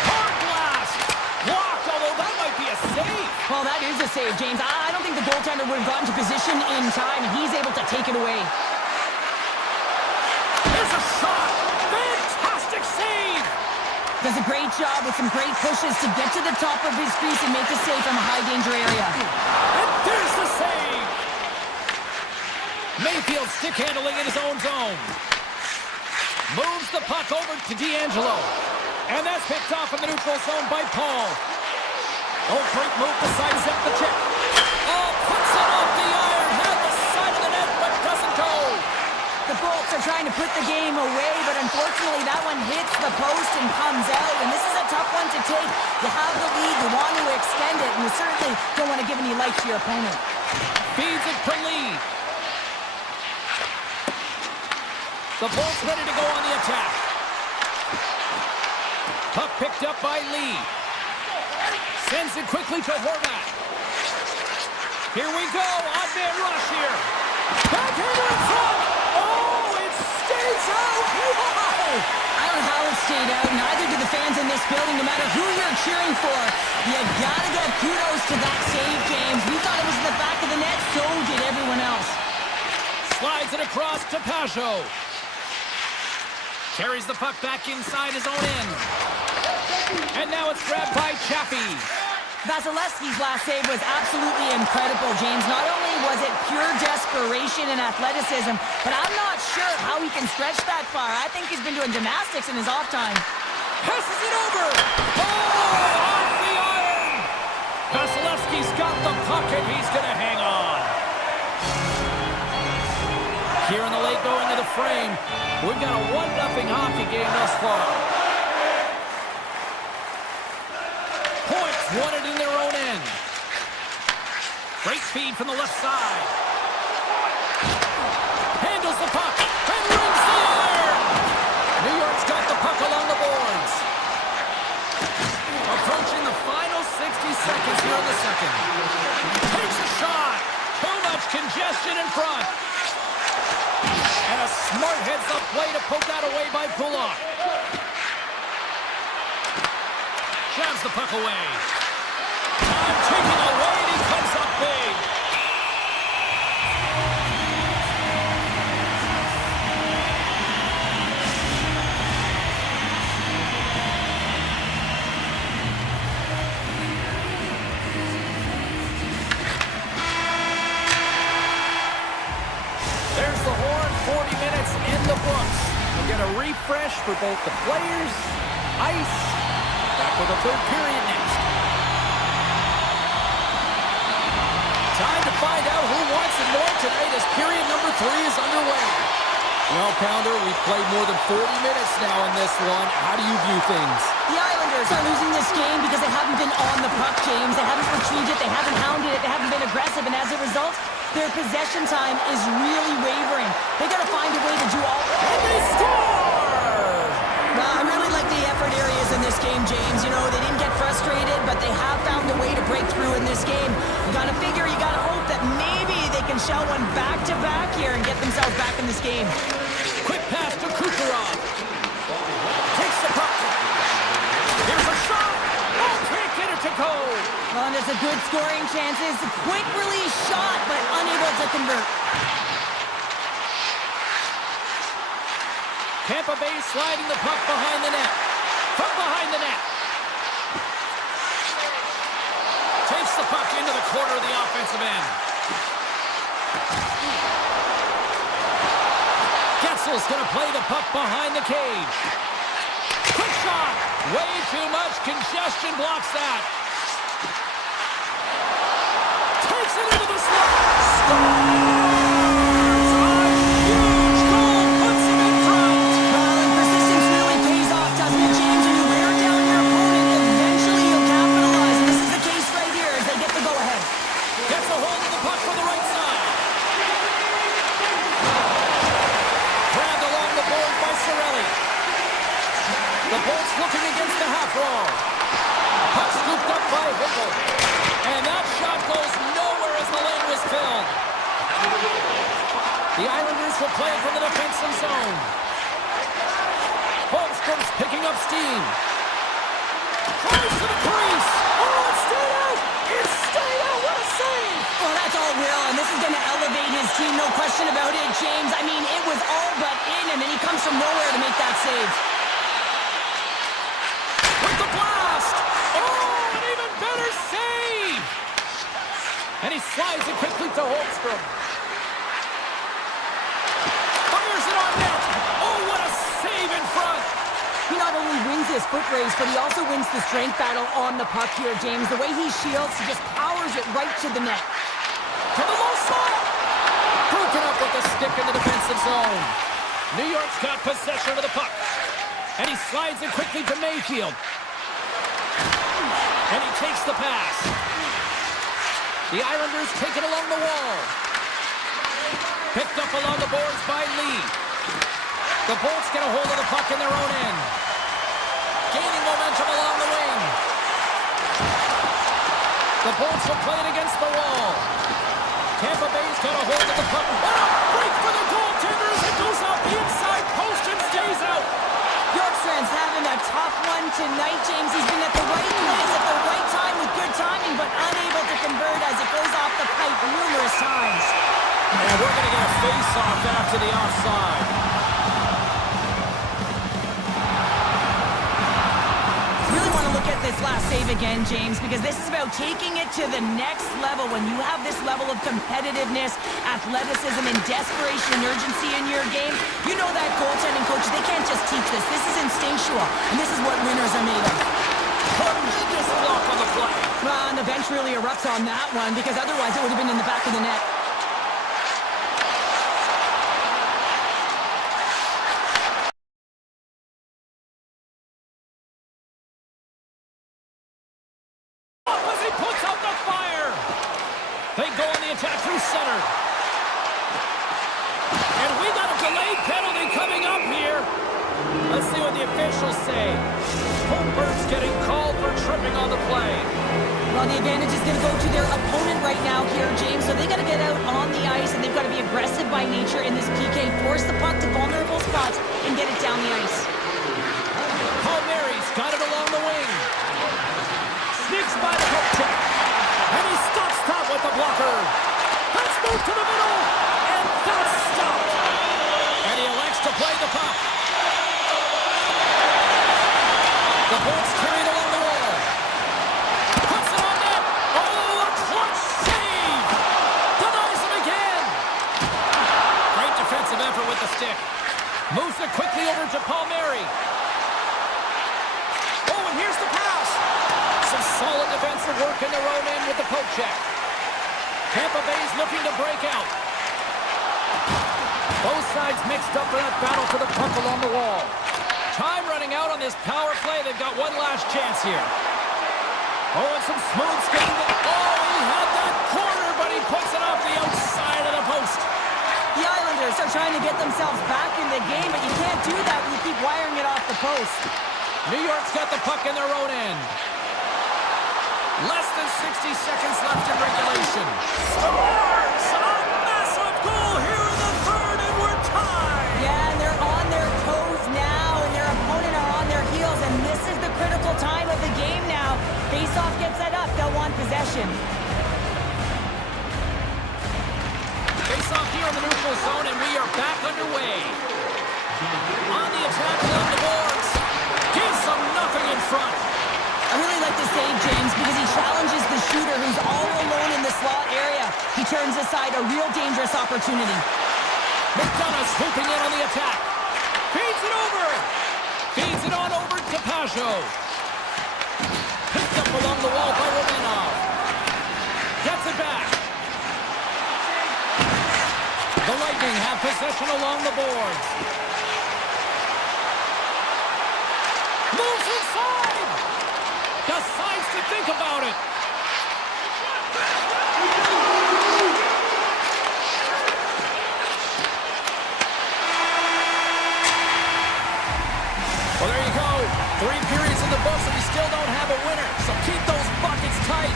Hard blast. Blocked, although that might be a save. Well, that is a save, James. I don't think the goaltender would have gotten to position in time, and he's able to take it away. There's a shot. Fantastic save. Does a great job with some great pushes to get to the top of his crease and make the save from a high-danger area. And there's the save. Mayfield stick handling in his own zone. Moves the puck over to D'Angelo. And that's picked off in the neutral zone by Paul. Oh, great move to sidestep the check. Oh, puts it off the iron. Had the side of the net, but doesn't go. The Bolts are trying to put the game away, but unfortunately that one hits the post and comes out. And this is a tough one to take. You have the lead, you want to extend it, and you certainly don't want to give any life to your opponent. Feeds it to Lee. The Bolts ready to go on the attack. Puck picked up by Lee. Sends it quickly to Horvat. Here we go. Odd man rush here. Backhander in front. Oh, it stays out. Wow. I don't know how it stayed out. Neither do the fans in this building, no matter who you're cheering for. You gotta give kudos to that save, James. We thought it was in the back of the net, so did everyone else. Slides it across to Pajot. Carries the puck back inside his own end. And now it's grabbed by Chaffee. Vasilevsky's last save was absolutely incredible, James. Not only was it pure desperation and athleticism, but I'm not sure how he can stretch that far. I think he's been doing gymnastics in his off time. Passes it over. Oh, off the iron. Vasilevsky's got the puck and he's going to hang on. Here in the late going of the frame, we've got a 1-0 hockey game thus far. Points wanted in their own end. Great speed from the left side. Handles the puck and rings the iron. New York's got the puck along the boards. Approaching the final 60 seconds here in the second. Takes a shot. Too much congestion in front. And a smart heads-up play to poke that away by Pullock. Jabs the puck away. Time taking away, and he comes up big. fresh for both the players, ice. Back with the third period next. Time to find out who wants it more tonight as period number 3 is underway. Well, Pounder, we've played more than 40 minutes now in this one. How do you view things? The Islanders are losing this game because they haven't been on the puck, James. They haven't retrieved it, they haven't hounded it, they haven't been aggressive, and as a result, their possession time is really wavering. They got to find a way to do all... And they score! I really like the effort areas in this game, James. You know, they didn't get frustrated, but they have found a way to break through in this game. You got to figure, you got to hope that maybe they can shell one back-to-back here and get themselves back in this game. Quick pass to Kucherov. Takes the puck. Here's a shot. Oh, can't get it to go. Well, and there's a good scoring chances. Quick release shot, but unable to convert. Tampa Bay sliding the puck behind the net. From behind the net. Takes the puck into the corner of the offensive end. Getzel's going to play the puck behind the cage. Quick shot. Way too much congestion blocks that. Takes it into the slot. Scores! A huge goal puts him in front. Well, and persistence really pays off, doesn't it, James? When you wear down your opponent, eventually you'll capitalize. And this is the case right here as they get the go-ahead. Gets a hold of the puck from the right side. Grabbed along the boards by Cirelli. The Bolts looking against the half wall. Puck scooped up by Hickel. And that shot goes nowhere as the lane was filled. The Islanders will play it from the defensive zone. Holmstrom's picking up steam. Tries to the crease. Oh, it's stayed out. It's stayed out. What a save. Well, that's all Will, and this is going to elevate his team, no question about it, James. I mean, it was all but in him, and he comes from nowhere to make that save. With the blast! Oh, an even better save! And he slides it quickly to Holmstrom. Fires it on net! Oh, what a save in front! He not only wins his foot race, but he also wins the strength battle on the puck here, James. The way he shields, he just powers it right to the net. To the low side! Broken up with the stick in the defensive zone. New York's got possession of the puck. And he slides it quickly to Mayfield. And he takes the pass. The Islanders take it along the wall. Picked up along the boards by Lee. The Bolts get a hold of the puck in their own end. Gaining momentum along the wing. The Bolts will play it against the wall. Tampa Bay's got a hold of the puck. Oh, break for the goaltender as it goes off the inside post and stays out. Bjorkstrand's having a tough one tonight, James. He's been at the right place at the right time with good timing, but unable to convert as it goes off the pipe numerous times. And we're going to get a face-off after the offside. Really want to look at this last save again, James, because this is about taking it to the next level. When you have this level of competitiveness, athleticism, and desperation and urgency in your game, you know that goaltending coaches, they can't just teach this. This is instinctual, and this is what winners are made of. Tremendous block on the play. Well, and the bench really erupts on that one, because otherwise it would have been in the back of the net. As he puts out the fire. They go on the attack through center. And we got a delayed penalty coming up here. Let's see what the officials say. Holmberg's getting called for tripping on the play. Well, the advantage is going to go to their opponent right now here, James, so they got to get out on the ice, and they've got to be aggressive by nature in this PK, force the puck to vulnerable spots, and get it down the ice. Palmieri's got it along the wing. Sneaks by the hook check. And he stops top with the blocker. Let's move to the middle. And that's stopped. And he elects to play the puck. The Bolts carried along the wall. Puts it on net. Oh, a clutch save. Denies him again. Great defensive effort with the stick. Moves it quickly over to Palmieri. Oh, and here's the pass. Some solid defensive work in their own end with the poke check. Tampa Bay's looking to break out. Both sides mixed up for that battle for the puck along the wall. Time running out on this power play. They've got one last chance here. Oh, and some smooth skating. Oh, he had that corner, but he puts it off the outside of the post. The Islanders are trying to get themselves back in the game, but you can't do that when you keep wiring it off the post. New York's got the puck in their own end. Less than 60 seconds left in regulation. Scores! A massive goal here in the third, and we're tied! Yeah, and they're on their toes now, and their opponent are on their heels, and this is the critical time of the game now. Face-off gets set up, they'll want possession. Face-off here in the neutral zone, and we are back underway. On the attack along the boards. Gives them nothing in front. I really like this save, James, because he challenges the shooter who's all alone in the slot area. He turns aside a real dangerous opportunity. McDonough swooping in on the attack. Feeds it over. Feeds it on over to Pajot. Picked up along the wall by Romanov. Gets it back. The Lightning have possession along the boards. Moves inside. Decides to think about it. Well, there you go. 3 periods in the books, and we still don't have a winner. So keep those buckets tight.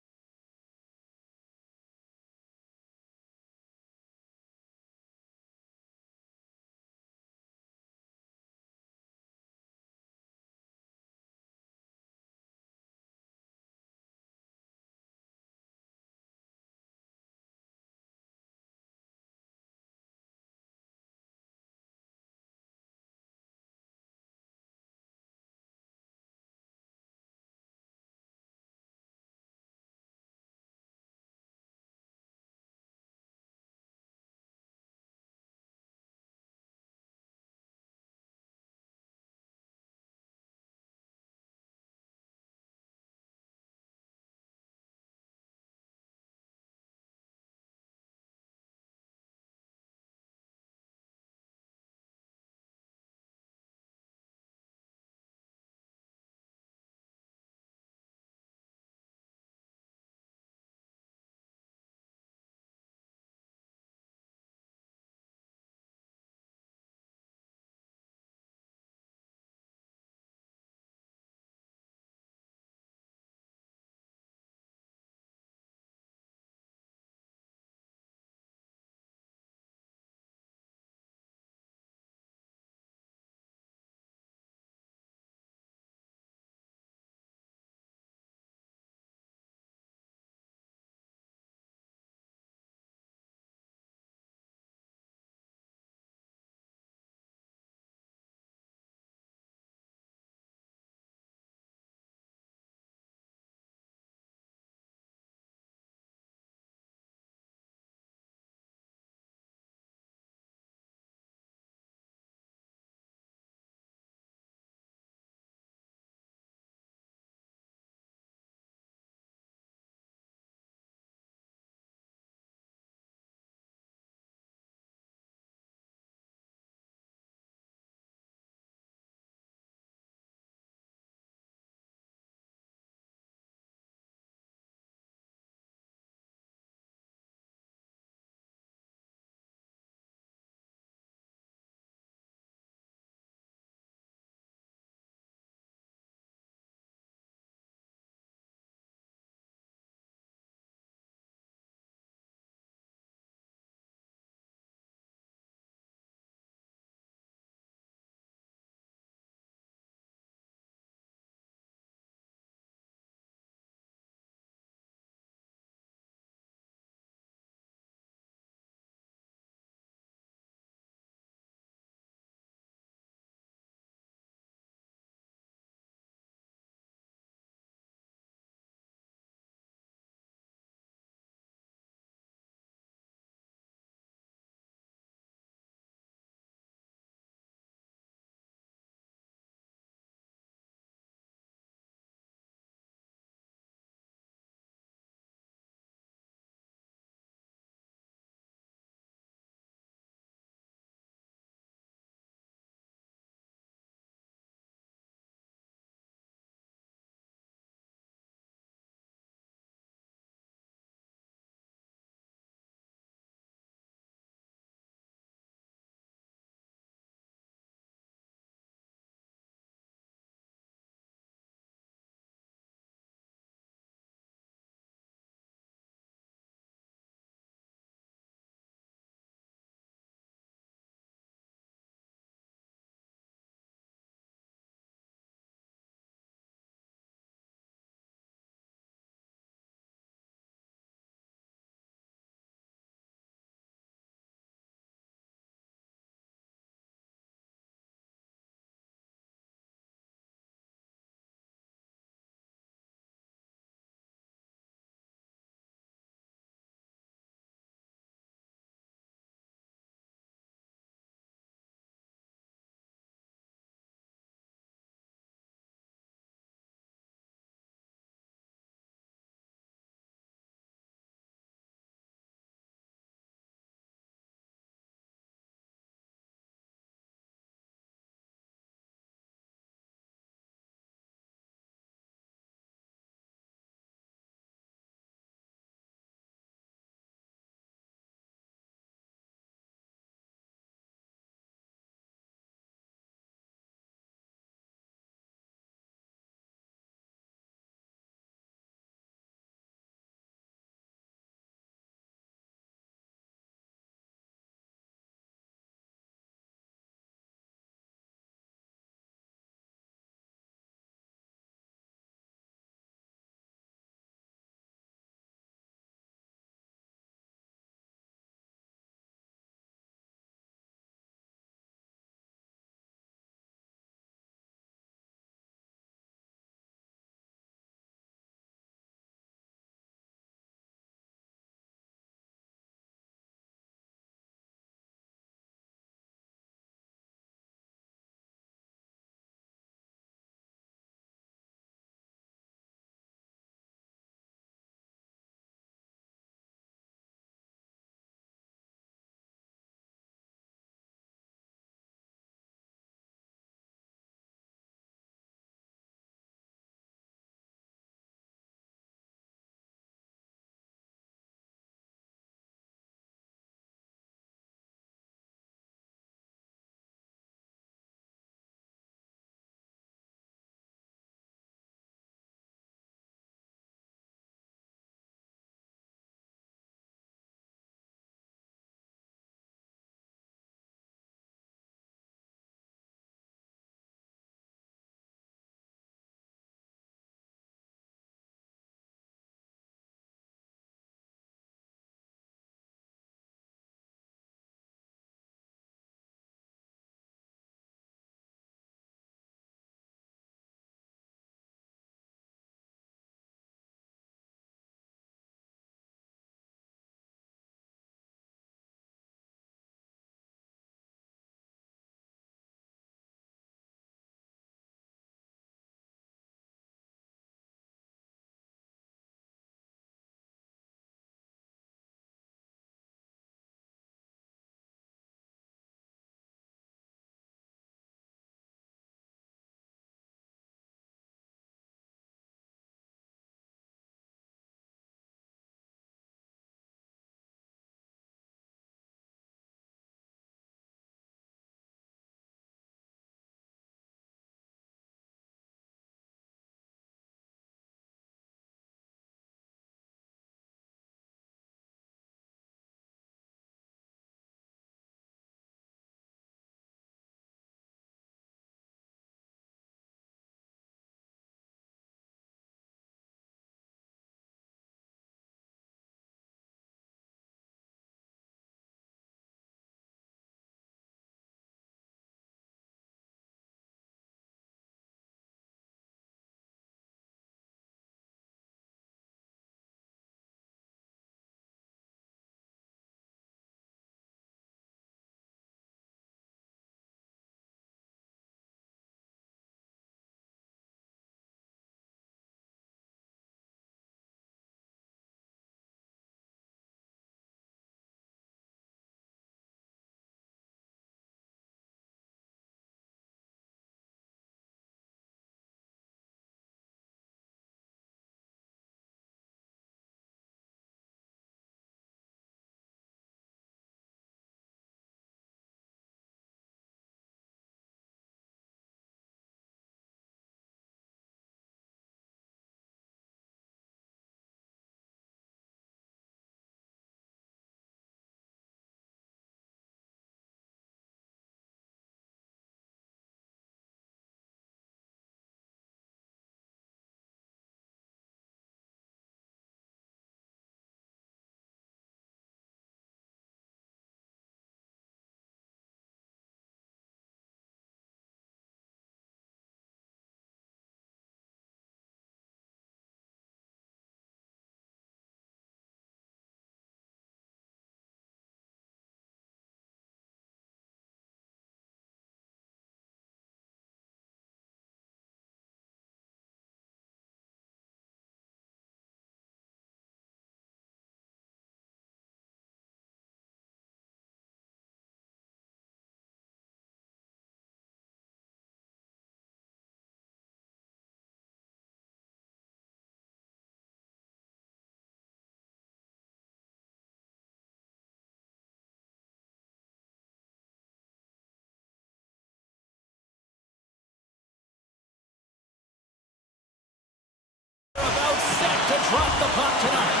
drop the puck tonight.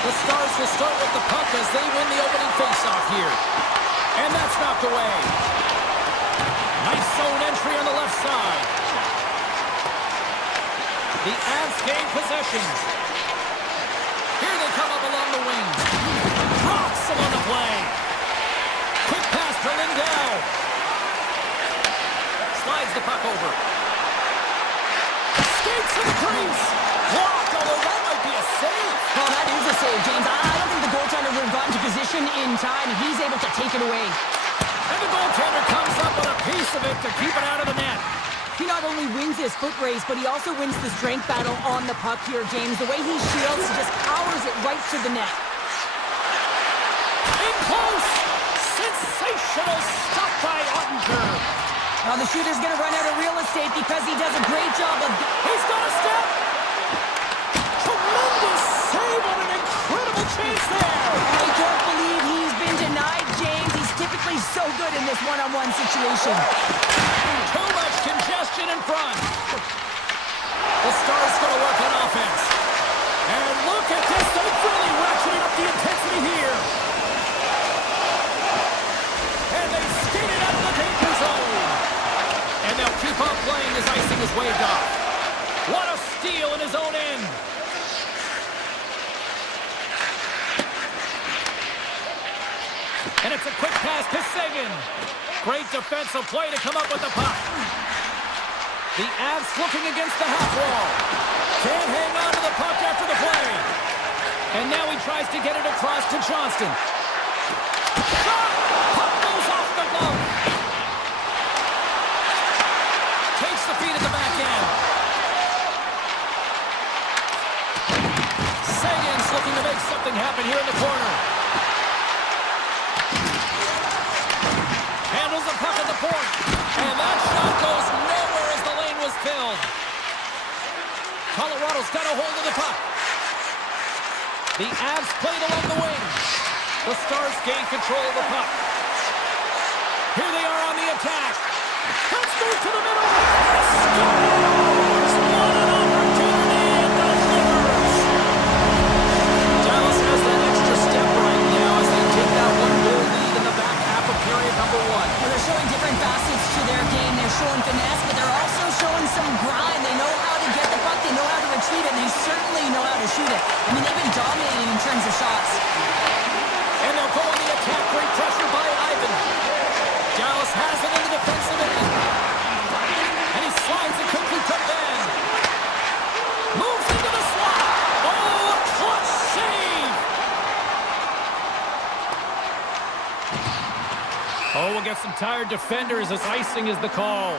The Stars will start with the puck as they win the opening faceoff here. And that's knocked away. Nice zone entry on the left side. The Avs gain possession. Here they come up along the wing. Rocks him on the play. Quick pass to Lindell. Slides the puck over. Skates to the crease. Blocked, although that might be a save. Well, that is a save, James. I don't think the goaltender would have gotten to position in time. He's able to take it away. And the goaltender comes up with a piece of it to keep it out of the net. He not only wins his foot race, but he also wins the strength battle on the puck here, James. The way he shields, he just powers it right to the net. In close! Sensational stop by Ottinger. Now the shooter's going to run out of real estate because he does a great job of... He's got a step! Tremendous save on an incredible chase there! I don't believe he's been denied, James. He's typically so good in this one-on-one situation. Too much congestion in front. The Stars going to work on offense. And look at this. They're really ratcheting up the intensity here. And they skate it out of the danger zone. And they'll keep on playing as icing is waved off. What a steal in his own end. And it's a quick pass to Sagan. Great defensive play to come up with the puck. The Avs looking against the half wall. Can't hang on to the puck after the play. And now he tries to get it across to Johnston. Shot! Puck goes off the glove. Takes the feed at the back end. Sagan's looking to make something happen here in the corner. Handles the puck at the point. And that shot goes nowhere as the lane was filled. Colorado's got a hold of the puck. The Avs played along the wing. The Stars gain control of the puck. Here they are on the attack. Let's move to the middle. Scores! What an opportunity and delivers. Dallas has that extra step right now as they take that one-goal lead in the back half of period number one. Well, they're showing different facets to their game. They're showing finesse, but they're also showing some grind. They know how to get the puck. They know how to retrieve it. And they certainly know how to shoot it. I mean, they've been dominating in terms of shots. And they'll go on the attack. Great pressure by Ivan. Dallas has it in the defensive end. And he slides it quickly to Ben. Moves into the slot. Oh, a clutch save. Oh, we'll get some tired defenders as icing is the call.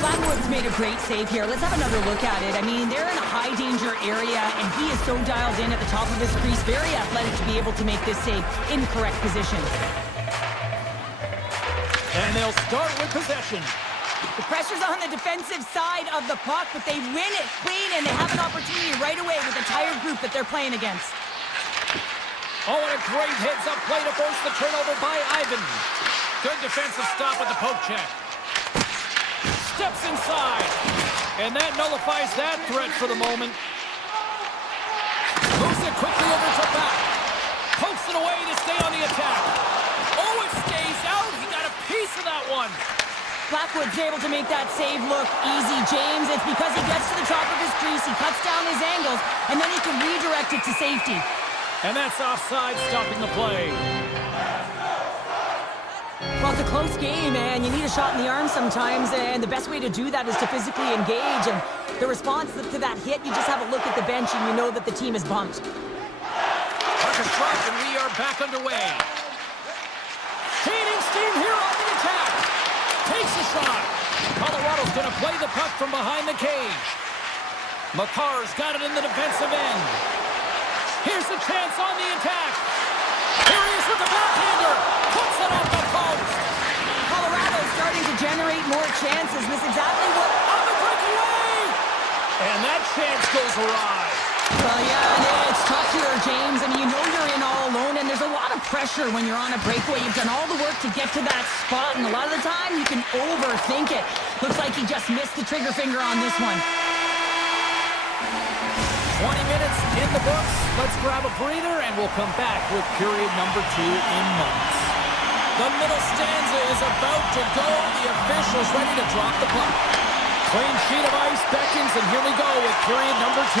Flatwood's made a great save here. Let's have another look at it. I mean, they're in a high-danger area, and he is so dialed in at the top of his crease. Very athletic to be able to make this save in correct position. And they'll start with possession. The pressure's on the defensive side of the puck, but they win it clean, and they have an opportunity right away with the tired group that they're playing against. Oh, and a great heads-up play to force the turnover by Ivan. Good defensive stop with the poke check. Steps inside. And that nullifies that threat for the moment. Moves it quickly over to back. Pokes it away to stay on the attack. Oh, it stays out. He got a piece of that one. Blackwood's able to make that save look easy, James. It's because he gets to the top of his crease, he cuts down his angles, and then he can redirect it to safety. And that's offside, stopping the play. Well, it's a close game, and you need a shot in the arm sometimes, and the best way to do that is to physically engage, and the response to that hit, you just have a look at the bench, and you know that the team is bumped. Puck is dropped, and we are back underway. Gaining steam here on the attack. Takes a shot. Colorado's going to play the puck from behind the cage. Makar's got it in the defensive end. Here's the chance on the attack. Here he is with the backhander. Puts it off the post. Colorado's starting to generate more chances. This is exactly what... On the breakaway. And that chance goes awry. Well, yeah, it's tough here, James. I mean, you know you're in all alone, and there's a lot of pressure when you're on a breakaway. You've done all the work to get to that spot, and a lot of the time you can overthink it. Looks like he just missed the trigger finger on this one. 20 minutes in the books. Let's grab a breather, and we'll come back with period number 2 in moments. The middle stanza is about to go. The official's ready to drop the puck. Clean sheet of ice beckons, and here we go with period number 2.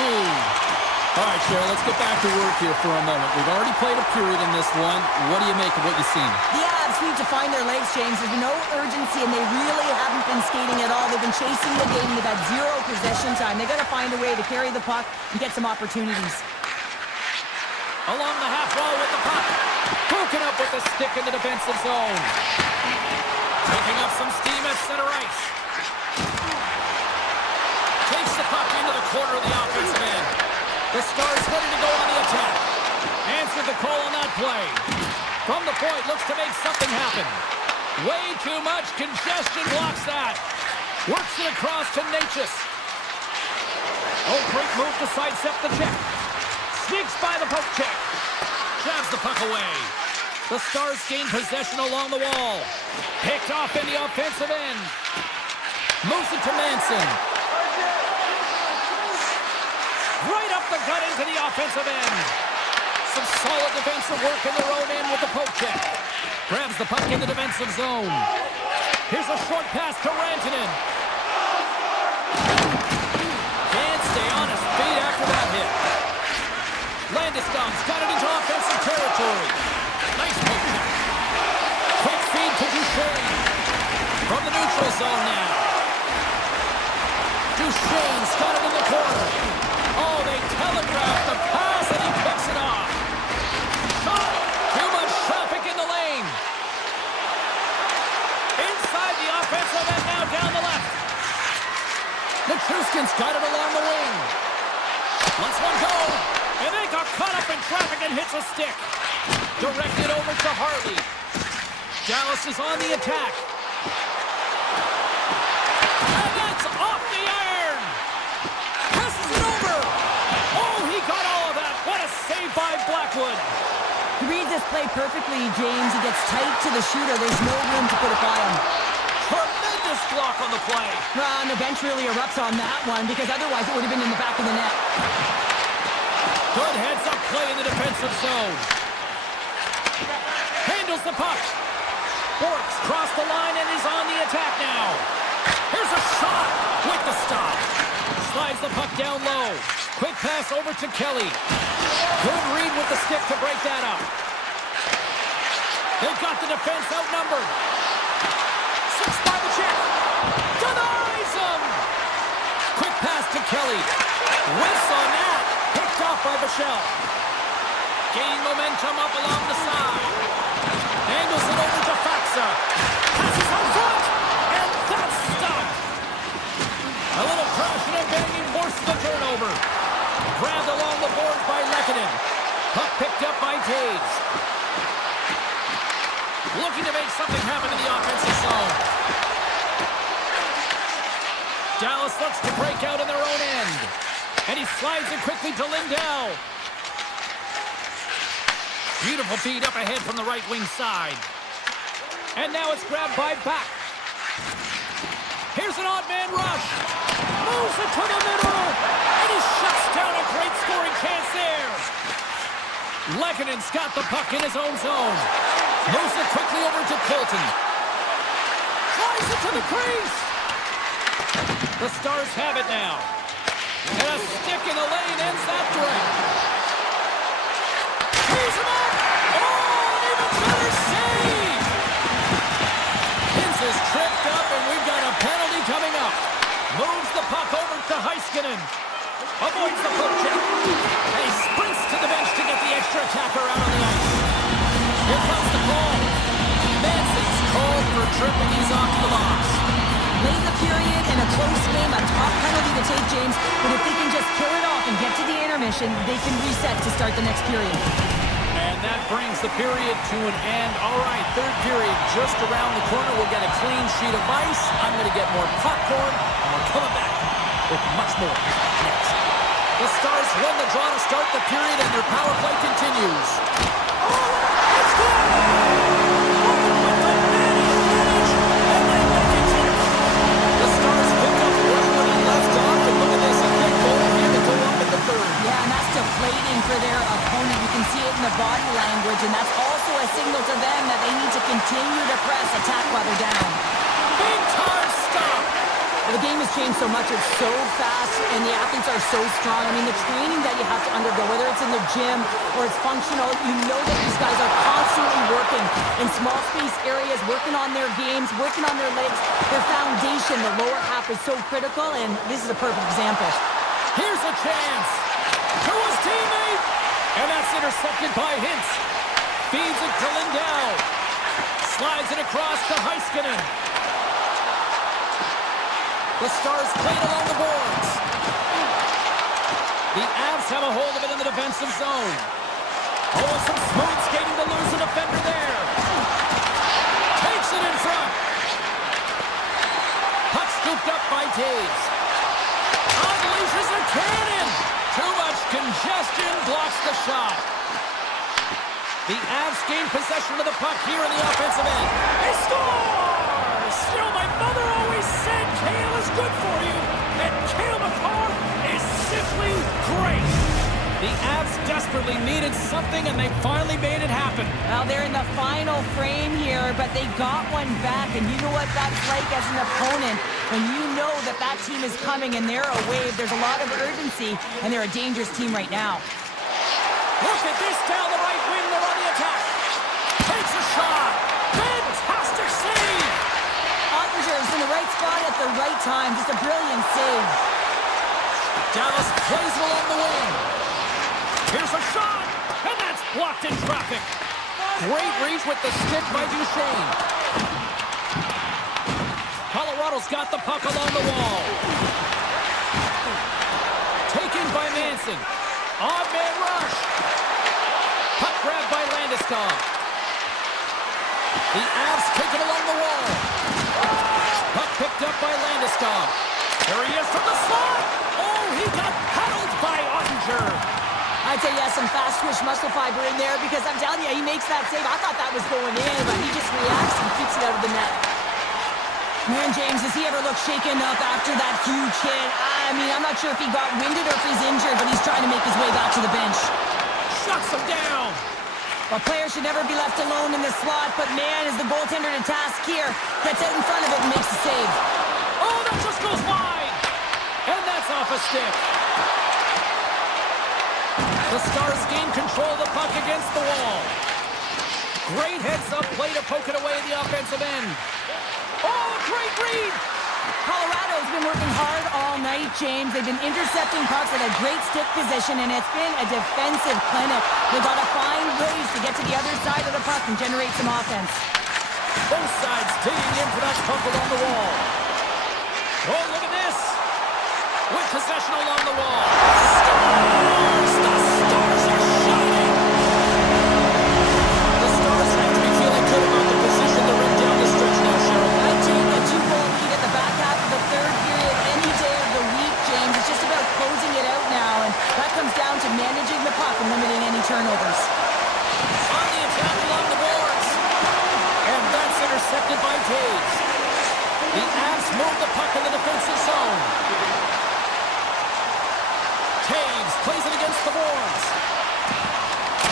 All right, Cheryl, let's get back to work here for a moment. We've already played a period in this one. What do you make of what you've seen? The Avs need to find their legs, James. There's no urgency, and they really haven't been skating at all. They've been chasing the game with that 0 possession time. They got to find a way to carry the puck and get some opportunities. Along the half wall with the puck. Broken up with the stick in the defensive zone. Taking up some steam at center ice. Takes the puck into the corner of the offensive end. The Stars ready to go on the attack. Answered the call on that play. From the point, looks to make something happen. Way too much congestion blocks that. Works it across to Natchez. Oh, great move to sidestep the check. Sneaks by the poke check. Jabs the puck away. The Stars gain possession along the wall. Picked off in the offensive end. Moves it to Manson. Right up the gut into the offensive end. Some solid defensive work in their own end with the poke check. Grabs the puck in the defensive zone. Here's a short pass to Rantanen. Can't stay on his feet after that hit. Landeskog's got it into offensive territory. Nice poke check. Quick feed to Duchesne. From the neutral zone now. Duchesne's got it in the corner. Oh, they telegraphed the pass, and he picks it off. Shot! Too much traffic in the lane. Inside the offensive end now, down the left. Nichushkin's got it along the wing. Lets one go. And they got caught up in traffic and hits a stick. Directed over to Harley. Dallas is on the attack. And that's off the iron. Passes it over. Oh, he got all of that. What a save by Blackwood. He reads this play perfectly, James. He gets tight to the shooter. There's no room to put it by him. Tremendous block on the play. And the bench really erupts on that one, because otherwise it would have been in the back of the net. Good heads-up play in the defensive zone. Handles the puck. Borks crossed the line and is on the attack now. Here's a shot with the stop. Slides the puck down low. Quick pass over to Kelly. Good read with the stick to break that up. They've got the defense outnumbered. Six by the check. Denies him. Quick pass to Kelly. Whiffs on that. Picked off by Bichelle. Gaining momentum up along the side. Angles it over to Faxa. Passes on front. And that's stopped. A little crashing and banging forces the turnover. Grabbed along the boards by Lehkonen. Puck picked up by Taves. Looking to make something happen in the offensive zone. Dallas looks to break out in their own end. And he slides it quickly to Lindell. Beautiful feed up ahead from the right wing side. And now it's grabbed by Back. Here's an odd man rush. Moves it to the middle. And he shuts down a great scoring chance there. Lehkonen's got the puck in his own zone. Moves it quickly over to Colton. Flies it to the crease. The Stars have it now. And a stick in the lane ends that threat. He's him up. Oh, an even better save. Hintz is tripped up, and we've got a penalty coming up. Moves the puck over to Heiskanen. Avoids the poke check. And he sprints to the bench to get the extra attacker out on the ice. Here comes the call. Manson's called for tripping. He's off to the box. Late in the period, in a close game, a top penalty to take, James. But if they can just kill it off and get to the intermission, they can reset to start the next period. And that brings the period to an end. All right, third period just around the corner. We'll get a clean sheet of ice. I'm going to get more popcorn, and we're coming back with much more next. The Stars won the draw to start the period, and their power play continues. Oh, it's good! The continue to press, attack while they're down. Big time stop. The game has changed so much. It's so fast, and the athletes are so strong. I mean, the training that you have to undergo, whether it's in the gym or it's functional, you know that these guys are constantly working in small space areas, working on their games, working on their legs. Their foundation, the lower half, is so critical, and this is a perfect example. Here's a chance. To his teammate. And that's intercepted by Hintz. Feeds it to Lindell. Slides it across to Heiskanen. The Stars play it along the boards. The Avs have a hold of it in the defensive zone. Oh, some smooth skating to lose a defender there. Takes it in front. Puck scooped up by Taves. Unleashes a cannon. Too much congestion blocks the shot. The Avs gain possession of the puck here in the offensive end. They score! Still, my mother always said kale is good for you, and Kale McCarr is simply great. The Avs desperately needed something, and they finally made it happen. Well, they're in the final frame here, but they got one back, and you know what that's like as an opponent. When you know that that team is coming and they're a wave, there's a lot of urgency, and they're a dangerous team right now. Look at this down the right wing, they're on the attack. Takes a shot. Fantastic save. Ottinger's in the right spot at the right time. Just a brilliant save. Dallas plays it along the wing. Here's a shot, and that's blocked in traffic. Great reach with the stick by Duchesne. Colorado's got the puck along the wall. Taken by Manson. Odd man rush. Puck grabbed by Landeskog. The Avs take it along the wall. Puck picked up by Landeskog. There he is from the slot. Oh, he got paddled by Ottinger. I'd say he has some fast twitch muscle fiber in there, because I'm telling you, he makes that save. I thought that was going in, but he just reacts and keeps it out of the net. Man, James, does he ever look shaken up after that huge hit? I mean, I'm not sure if he got winded or if he's injured, but he's trying to make his way back to the bench. Shuts him down. A player should never be left alone in the slot, but man, is the goaltender to task here. Gets out in front of it and makes the save. Oh, that just goes wide. And that's off a stick. The Stars gain control of the puck against the wall. Great heads-up play to poke it away at the offensive end. Oh, great read! Colorado's been working hard all night, James. They've been intercepting pucks at a great stick position, and it's been a defensive clinic. They've got to find ways to get to the other side of the puck and generate some offense. Both sides digging in for that puck along the wall. Oh, look at this! With possession along the wall. Stars! The Stars are shining! The Stars have to be feeling good about the position they're in down the stretch now, Cheryl. I take a 2-goal lead at the back half of the third period any day of the week, James. It's just about closing it out now, and that comes down to managing the puck and limiting any turnovers. On the attack along the boards. And that's intercepted by Taves. The Avs move the puck in the defensive zone. Taves plays it against the boards.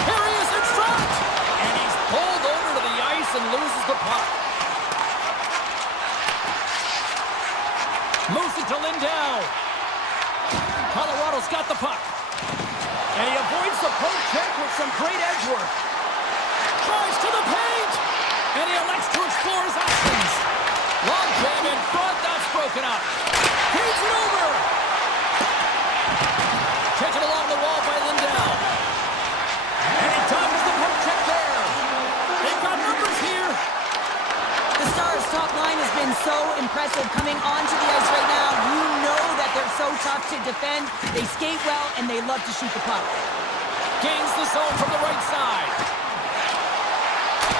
Here he is in front. And he's pulled over to the ice and loses the puck. Moves it to Lindell. Colorado's got the puck. And he avoids the poke check with some great edge work. Drives to the paint. And he elects to explore his options. Long jam in front. That's broken up. Feeds it over. Taken along the wall by Lindell. And he dodges the poke check there. They've got numbers here. The Stars' top line has been so impressive coming onto the ice right now. You know that they're so tough to defend. They skate well, and they love to shoot the puck. Gains the zone from the right side.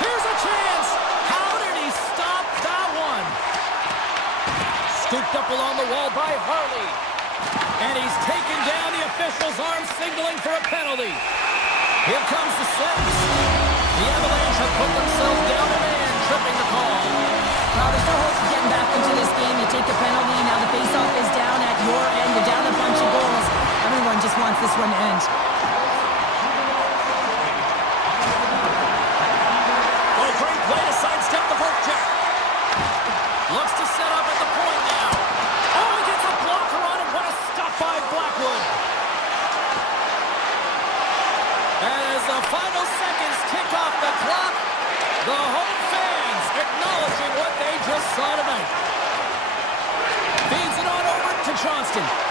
Here's a chance. How did he stop that one? Scooped up along the wall by Harley. And he's taken down. The official's arm signaling for a penalty. Here comes the six. The Avalanche have put themselves down a man, tripping the call. Well, there's no hope of getting back into this game. You take a penalty. Now the faceoff is down at your end. You're down a bunch of goals. Everyone just wants this one to end. Well, great play to side possession.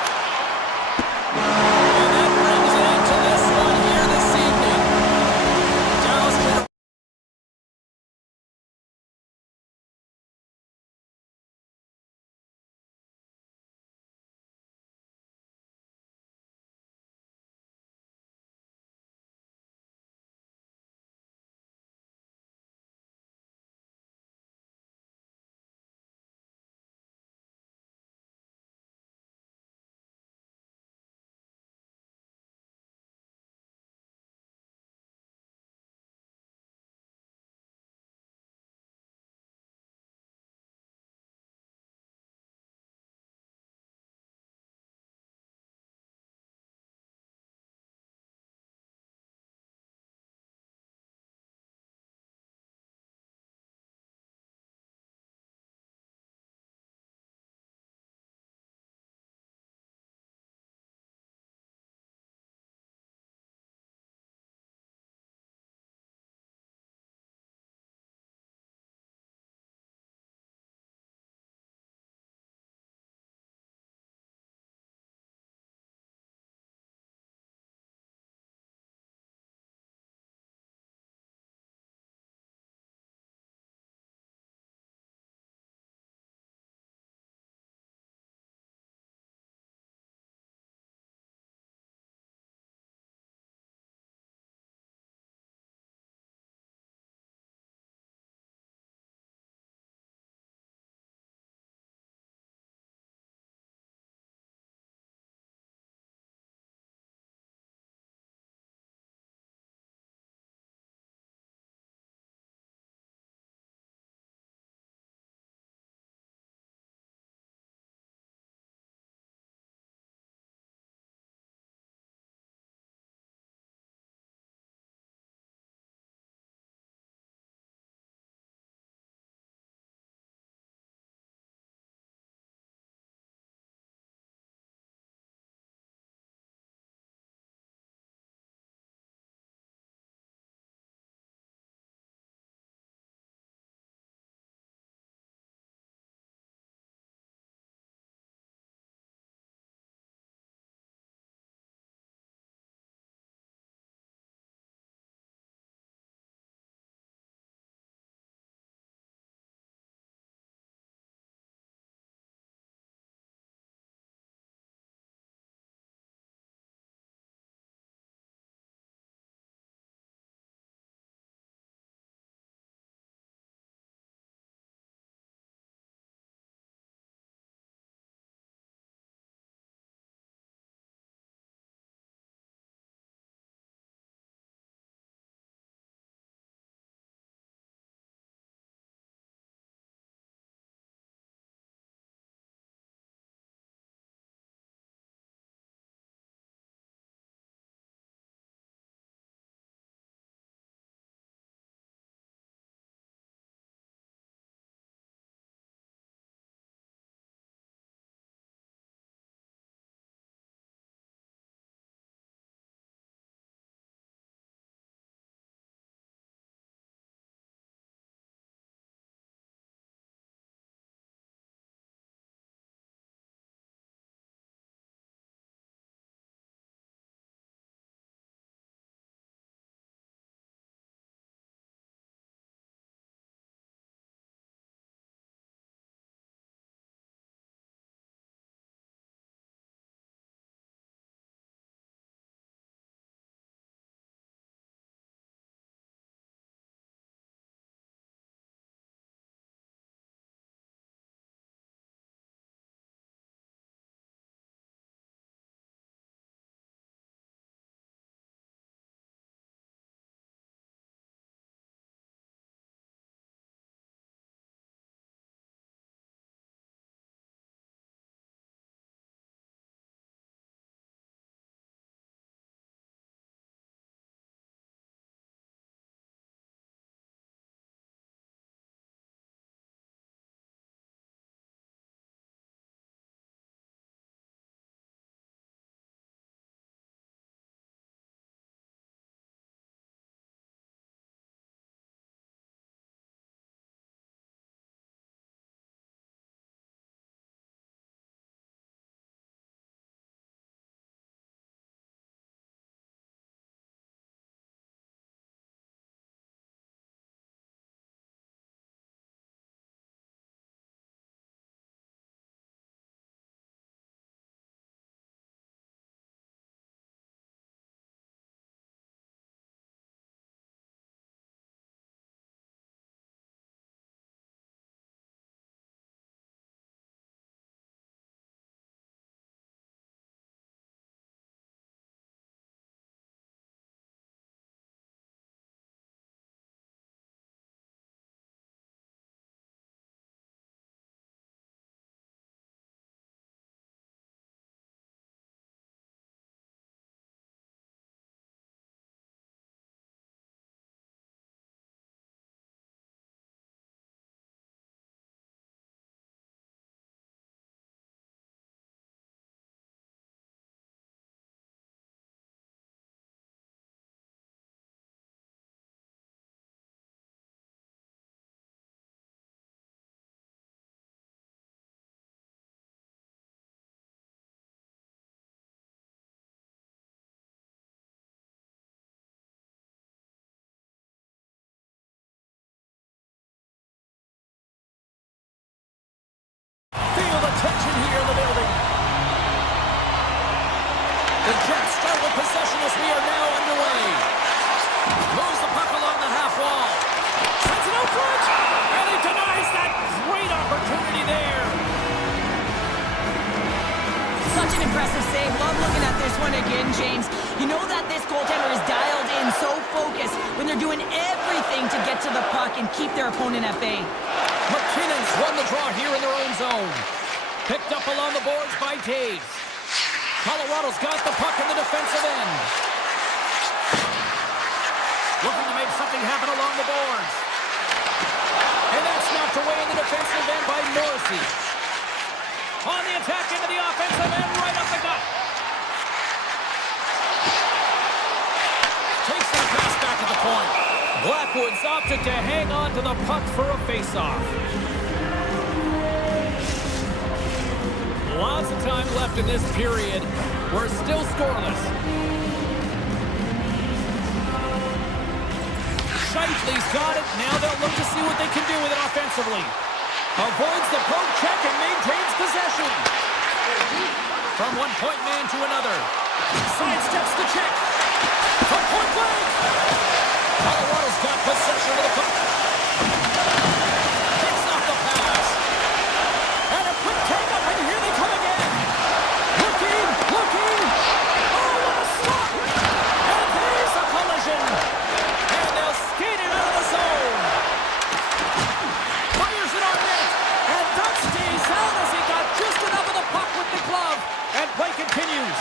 The Jets start with possession as we are now underway. Moves the puck along the half wall. Sends it out front. And he denies that great opportunity there. Such an impressive save. Love looking at this one again, James. You know that this goaltender is dialed in, so focused when they're doing everything to get to the puck and keep their opponent at bay. McKinnon's won the draw here in their own zone. Picked up along the boards by Taves. Colorado's got the puck in the defensive end. Looking to make something happen along the boards. And that's knocked away in the defensive end by Morrissey. On the attack into the offensive end, right up the gut. Takes that pass back at the point. Blackwood's opted to hang on to the puck for a face-off. Lots of time left in this period. We're still scoreless. Shifley's got it. Now they'll look to see what they can do with it offensively. Avoids the poke check and maintains possession. From one point man to another. Sidesteps the check. From point blank. Colorado's got possession of the puck. Picks off the pass. And a quick take-up, and here they come again. Looking. Oh, what a stop. And there's a collision. And they'll skate it out of the zone. Fires it on net. And that stays out as he got just enough of the puck with the glove. And play continues.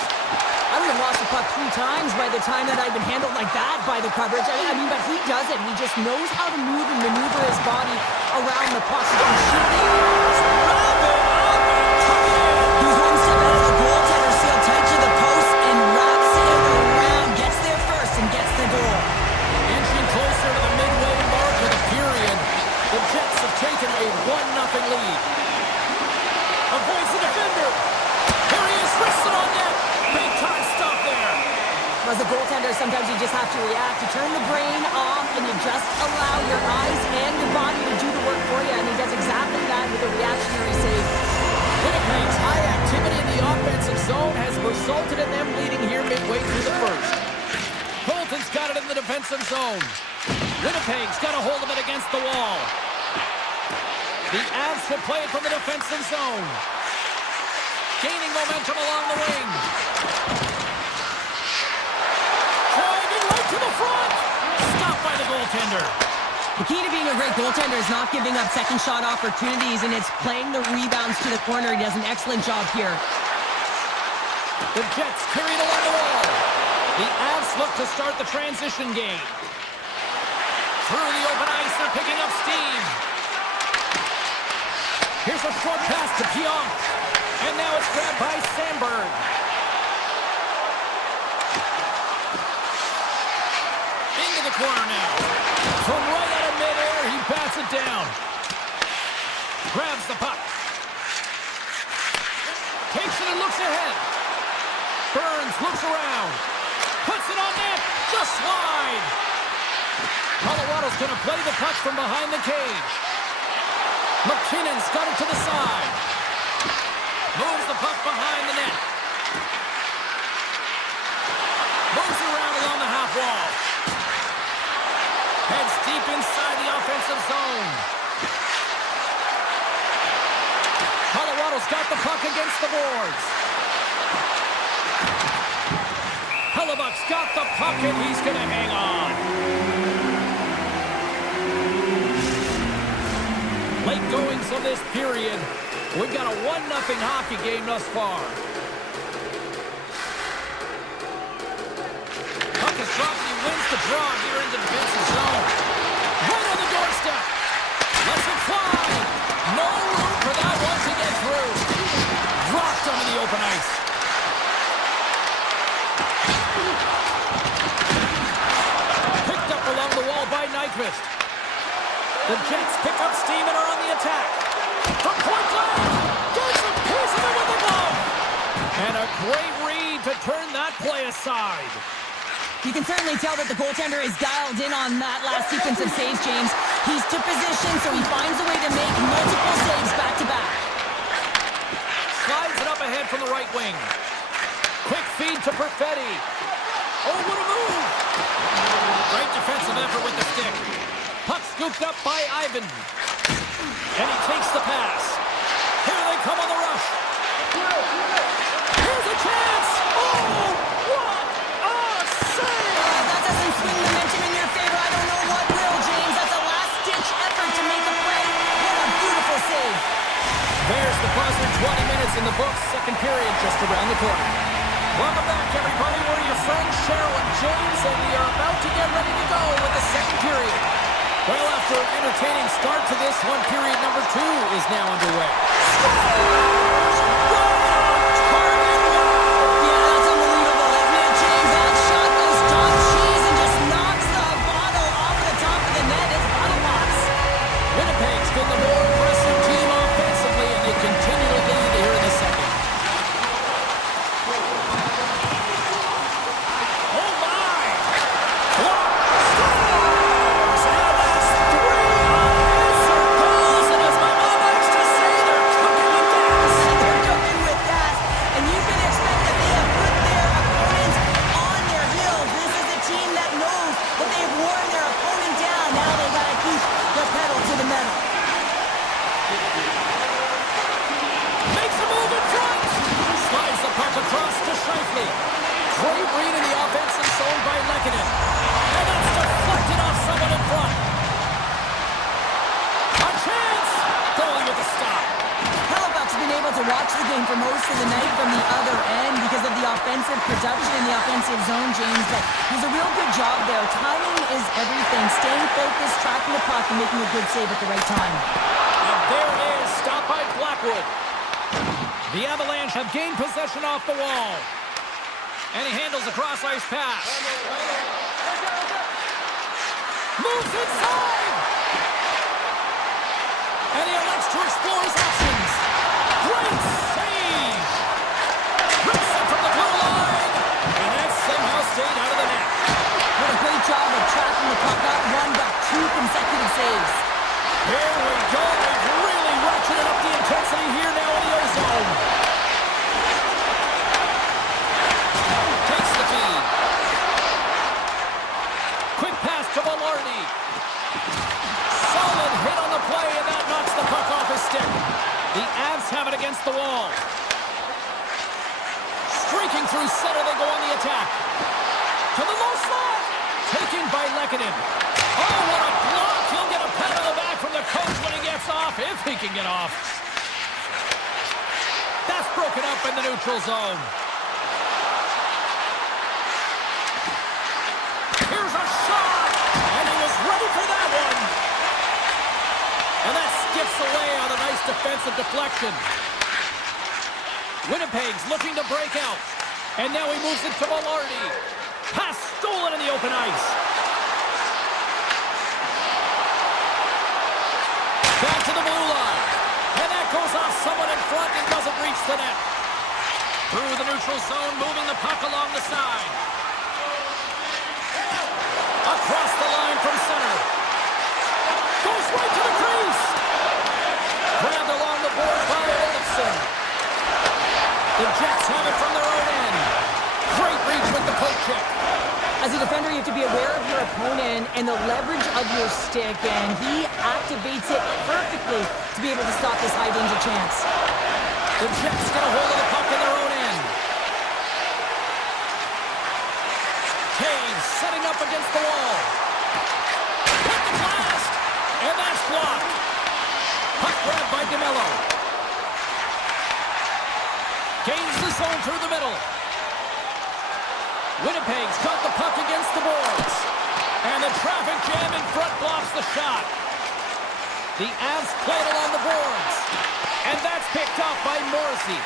I would have lost the puck 3 times by the time that I'd been handled like that by the coverage. I mean, but he does it. He just knows how to move and maneuver his body around the puck. He can shoot it. He's one step out of the goaltender, sealed tight to the post, and wraps it around. Gets there first and gets the goal. Inching closer to the midway mark of the period, the Jets have taken a 1-0 lead. Avoids the defender. Here he is, wrists it on net. Big time stop there. As a goaltender, sometimes you just have to react. You turn the brain off and you just allow your eyes and your body to do the work for you. And he does exactly that with a reactionary save. Winnipeg's high activity in the offensive zone has resulted in them leading here midway through the first. Colton's got it in the defensive zone. Winnipeg's got a hold of it against the wall. The Avs will play it from the defensive zone. Gaining momentum along the wing. Driving right to the front. Stopped by the goaltender. The key to being a great goaltender is not giving up second shot opportunities, and it's playing the rebounds to the corner. He does an excellent job here. The Jets carry it along the wall. The Avs look to start the transition game. Through the open ice, they're picking up steam. Here's a short pass to Pionk. And now it's grabbed by Sandberg. Into the corner now. From right out of midair, he bats it down. Grabs the puck. Takes it and looks ahead. Burns looks around. Puts it on net. Just wide. Colorado's going to play the puck from behind the cage. McKinnon's got it to the side. Moves the puck behind the net. Moves it around along the half wall. Heads deep inside the offensive zone. Colorado's got the puck against the boards. Hellebuck's got the puck and he's going to hang on. Late goings of this period. We've got a 1-0 hockey game thus far. Puck is dropped and he wins the draw here in the defensive zone. Right on the doorstep. Lets it fly. No room for that one to get through. Dropped onto the open ice. Picked up along the wall by Nyquist. The Jets pick up steam and are on the attack. From point blank, gets a piece of it with the glove. And a great read to turn that play aside. You can certainly tell that the goaltender is dialed in on that last sequence of saves, James. He's to position, so he finds a way to make multiple saves back-to-back. Slides it up ahead from the right wing. Quick feed to Perfetti. Oh, what a move! Great defensive effort with the stick. Puck scooped up by Ivan. And he takes the pass. Here they come on the rush. Here's a chance! Oh, what a save! That doesn't swing the momentum in your favor. I don't know what will, James. That's a last-ditch effort to make a play. What a beautiful save. There's the buzzer. 20 minutes in the books. Second period just around the corner. Welcome back, everybody. We're your friends Cheryl and James, and we are about to get ready to go with the second period. Well, after an entertaining start to this one, period number 2 is now underway. Yeah, that's unbelievable, isn't it, James? That shot goes top cheese and just knocks the bottle off the top of the net. It's bottle box. Winnipeg's been the more impressive team offensively, and they continue to lead here in the second. Oh, my! Block! Scores! And that's 3 unanswered goals, and as my mom likes to say, they're cooking with gas. They're cooking with gas, and you can expect that they have put their opponents on their heels. This is a team that knows that they've worn their opponent down. Now they got to keep their pedal to the metal. Makes a move in front. Slides the puck across to Scheifele. Great read in the offensive zone by Lehkonen. And that's deflected off someone in front. A chance. Goalie with the stop. Halifax has been able to watch the game for most of the night from the other end because of the offensive production in the offensive zone, James. But there's a real good job there. Timing is everything. Staying focused, tracking the puck, and making a good save at the right time. And there it is. Stopped by Blackwood. The Avalanche have gained possession off the wall. And he handles a cross-ice pass. Moves inside! And he elects to explore his options. Great save! Rips it from the blue line. And that somehow stayed out of the net. What a great job of tracking the puck up. 1 but 2 consecutive saves. Here we go. They've really ratcheted up the intensity here now in the O-zone. Takes the feed. Quick pass to Velarde. Solid hit on the play, and that knocks the puck off his stick. The Avs have it against the wall. Streaking through center, they go on the attack. To the low slot. Taken by Lehkonen. Oh, what a block. He'll get a pat on the back from the coach when he gets off, if he can get off. That's broken up in the neutral zone. Here's a shot, and he was ready for that one. And that skips away on a nice defensive deflection. Winnipeg's looking to break out, and now he moves it to Velarde. Pass stolen in the open ice. Back to the blue line. And that goes off someone in front and doesn't reach the net. Through the neutral zone, moving the puck along the side. Across the line from center. Goes right to the crease. Grabbed along the board by Olofsson. The Jets have it from their own end. Great reach with the poke check. As a defender, you have to be aware of your opponent and the leverage of your stick, and he activates it perfectly to be able to stop this high-danger chance. The Jets get a hold of the puck in their own end. Taves setting up against the wall. Hit the blast, and that's blocked. Puck grabbed by DeMello. Gains the zone through the middle. Winnipeg's got the puck against the boards. And the traffic jam in front blocks the shot. The Avs play it along the boards. And that's picked off by Morrissey.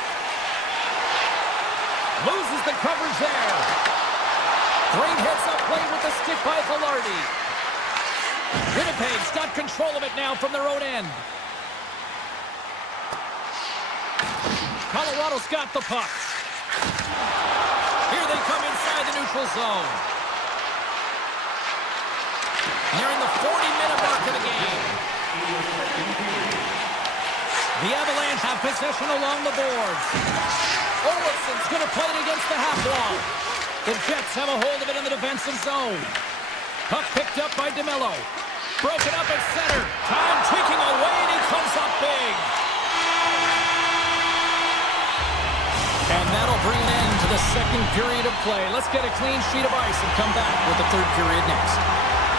Loses the coverage there. Great hits up play with the stick by Velarde. Winnipeg's got control of it now from their own end. Colorado's got the puck. Here they come inside the neutral zone. Nearing the 40-minute mark of the game. The Avalanche have possession along the boards. Olafson's going to play it against the half wall. The Jets have a hold of it in the defensive zone. Puck picked up by DeMello. Broken up at center. Time ticking away, and he comes up big. And that'll bring an end to the second period of play. Let's get a clean sheet of ice and come back with the third period next.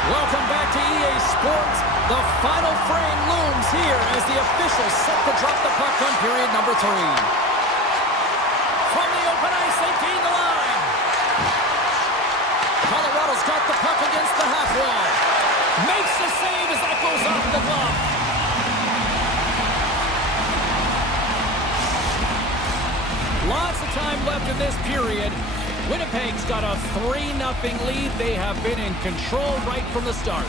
Welcome back to EA Sports. The final frame looms here as the officials set to drop the puck on period number 3. From the open ice, they gain the line. Colorado's got the puck against the half wall. Makes the save as that goes off the glove. Lots of time left in this period. Winnipeg's got a 3-0 lead. They have been in control right from the start.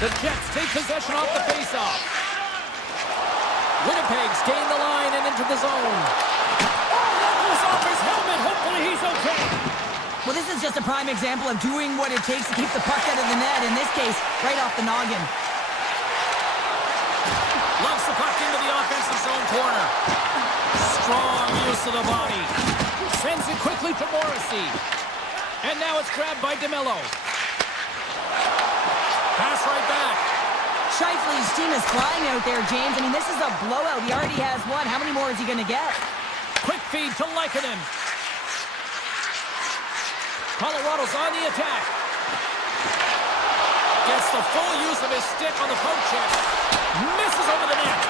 The Jets take possession off the faceoff. Winnipeg's gained the line and into the zone. Oh, that goes off his helmet. Hopefully he's okay. Well, this is just a prime example of doing what it takes to keep the puck out of the net. In this case, right off the noggin. Loves the puck into the offensive zone corner. Strong use of the body. Sends it quickly to Morrissey. And now it's grabbed by DeMello. Pass right back. Scheifele's team is flying out there, James. I mean, this is a blowout. He already has one. How many more is he going to get? Quick feed to Leikonen. Colorado's on the attack. Gets the full use of his stick on the poke check. Misses over the net.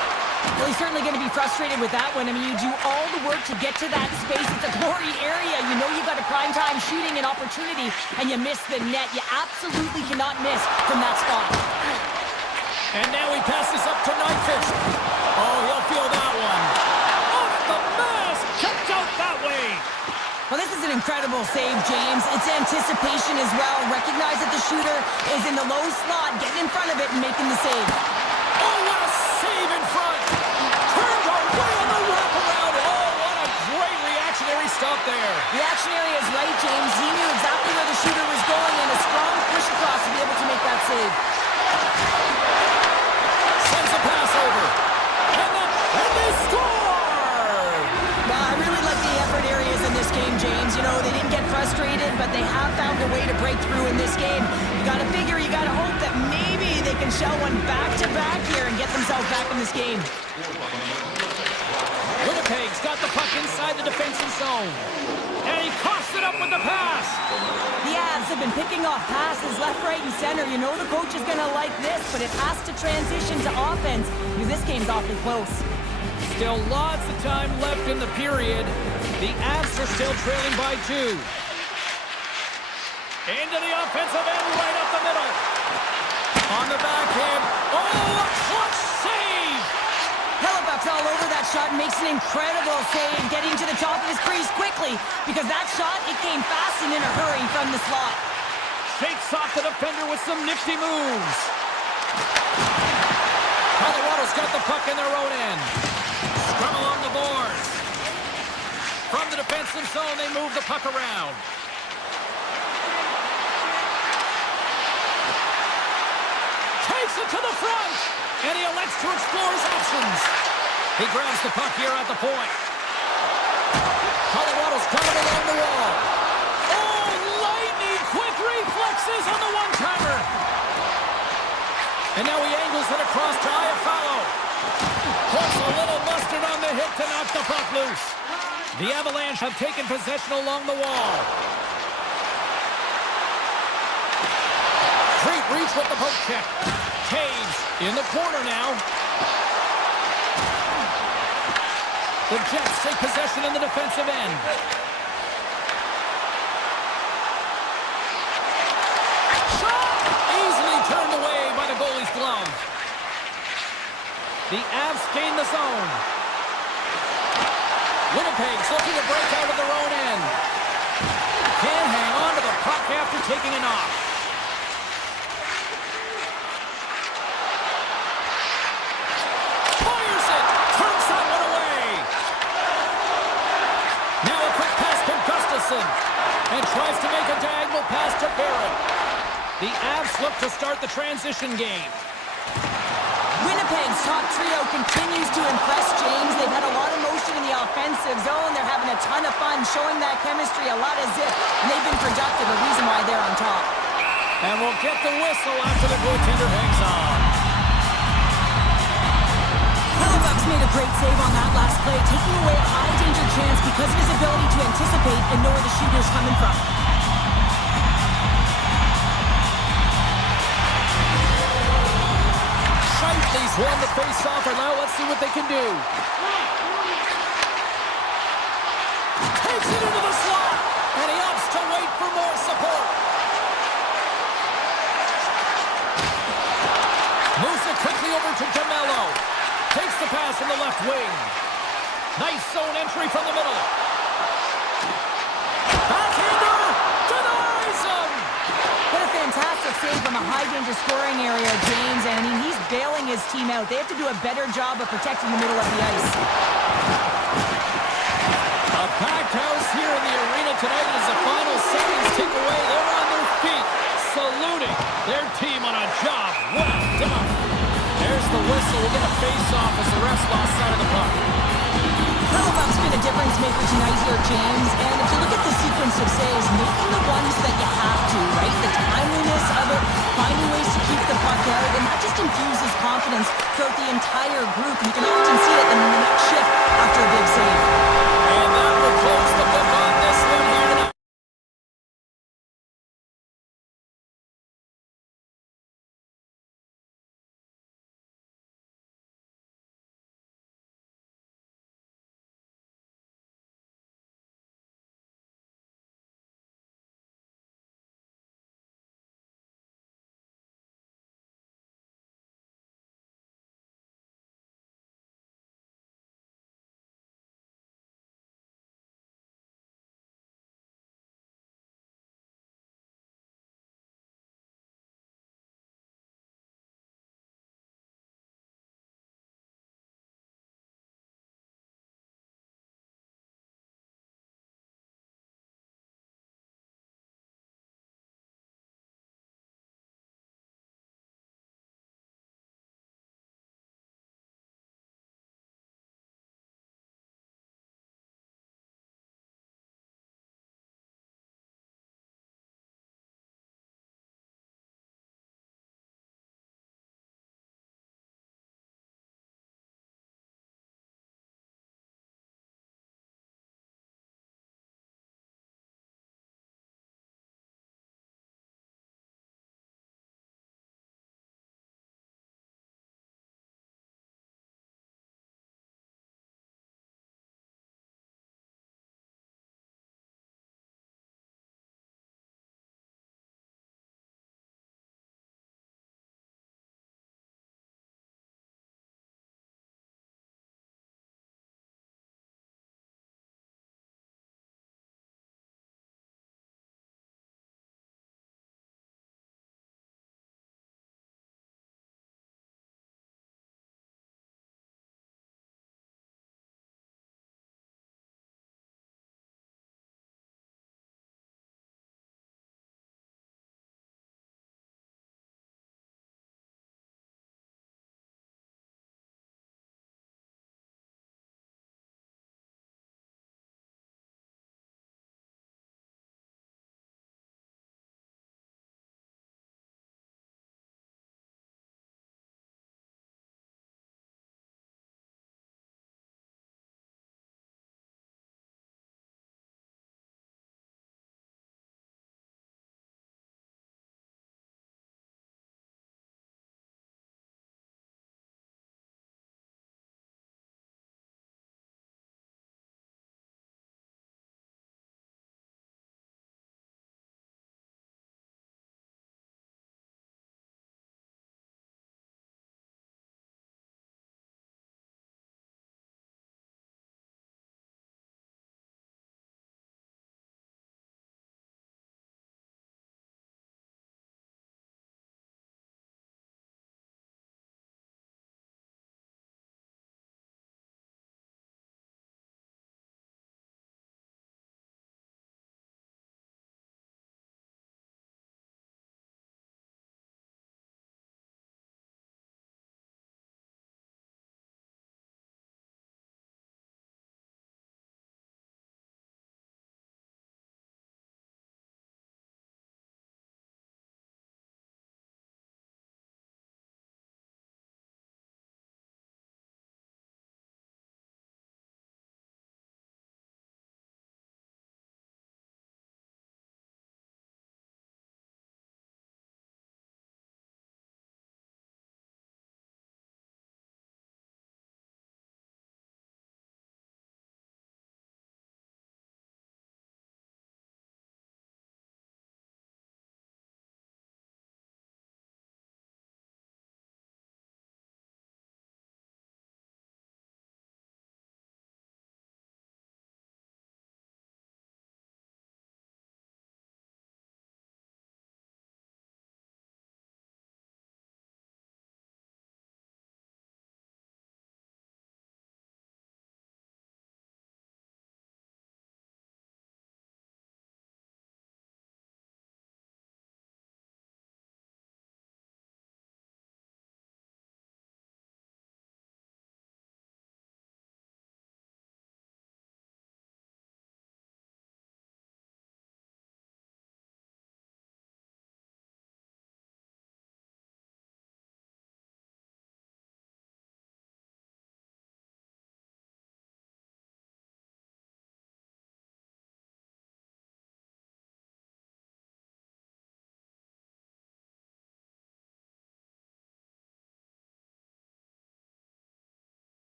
Well, he's certainly going to be frustrated with that one. I mean, you do all the work to get to that space. It's a glory area. You know you've got a prime-time shooting and opportunity, and you miss the net. You absolutely cannot miss from that spot. And now he passes up to Nyquist. Oh, he'll feel that one. Off the mask. Kicked out that way. Well, this is an incredible save, James. It's anticipation as well. Recognize that the shooter is in the low slot, getting in front of it and making the save. Oh, what a save in front. Turned away on the wraparound. Oh, what a great reactionary stop there. Reactionary is right, James. He knew exactly where the shooter was going and a strong push across to be able to make that save. Sends a pass over. And they score! Well, I really like the effort areas in this game, James. You know, they didn't get frustrated, but they have found a way to break through in this game. You gotta figure, you gotta hope that maybe they can shell one back-to-back here and get themselves back in this game. Winnipeg's got the puck inside the defensive zone. And he coughs it up with the pass. The Avs have been picking off passes left, right, and center. You know the coach is gonna like this, but it has to transition to offense because this game's awfully close. Still lots of time left in the period. The Avs are still trailing by 2. Into the offensive end, right up the middle. On the backhand. Oh, a clutch save! Hellebuck's all over that shot and makes an incredible save, getting to the top of his crease quickly because that shot, it came fast and in a hurry from the slot. Shakes off the defender with some nifty moves. Colorado's got the puck in their own end. Scrum along the boards. From the defensive zone, they move the puck around. Takes it to the front, and he elects to explore his options. He grabs the puck here at the point. Colorado's got it along the wall. Oh, lightning quick reflexes on the one-timer. And now he angles it across to Iafallo. Puts a little mustard on the hit to knock the puck loose. The Avalanche have taken possession along the wall. Great reach with the poke check. Taves in the corner now. The Jets take possession in the defensive end. Shot! Easily turned away by the goalie's glove. The Avs gain the zone. Winnipeg's looking to break out of their own end. Can't hang on to the puck after taking a knock. Fires it! Turns that one away! Now a quick pass to Gustafsson. And tries to make a diagonal pass to Barrett. The Avs look to start the transition game. Winnipeg Winnipeg's top trio continues to impress, James. They've had a lot of motion in the offensive zone. They're having a ton of fun, showing that chemistry, a lot of zip, and they've been productive, a reason why they're on top. And we'll get the whistle after the goaltender hangs on. Halifax made a great save on that last play, taking away a high-danger chance because of his ability to anticipate and know where the shooter's coming from. He's won the face-off, and now let's see what they can do. Takes it into the slot, and he opts to wait for more support. Moves it quickly over to DeMello. Takes the pass from the left wing. Nice zone entry from the middle. Backhander denies him. What a fantastic save from a high-danger scoring area, James. And I mean, he's bailing his team out. They have to do a better job of protecting the middle of the ice. A packed house here in the arena tonight as the final seconds tick away. They're on their feet, saluting their team on a job well done. There's the whistle. We'll get a face-off as the refs lost sight of the puck. Halifax been a difference maker tonight here, James. And if you look at the sequence of saves, making the ones that you have to, right? The timeliness of it, finding ways to keep the puck out, and that just infuses confidence throughout the entire group. You can often see it in the next shift after a big save. And that will close the book on this one here.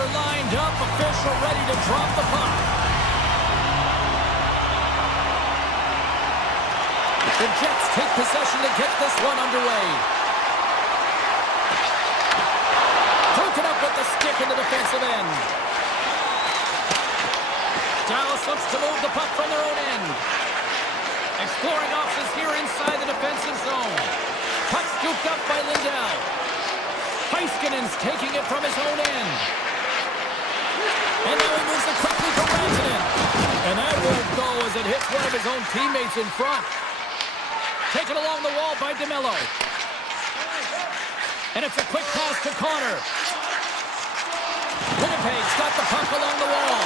are lined up, official ready to drop the puck. The Jets take possession to get this one underway. Broken up with the stick in the defensive end. Dallas looks to move the puck from their own end. Exploring options here inside the defensive zone. Puck scooped up by Lindell. Heiskanen's taking it from his own end. And now he moves it quickly to Rantanen. And that won't go as it hits one of his own teammates in front. Taken along the wall by DeMello. And it's a quick pass to Connor. Winnipeg's got the puck along the wall.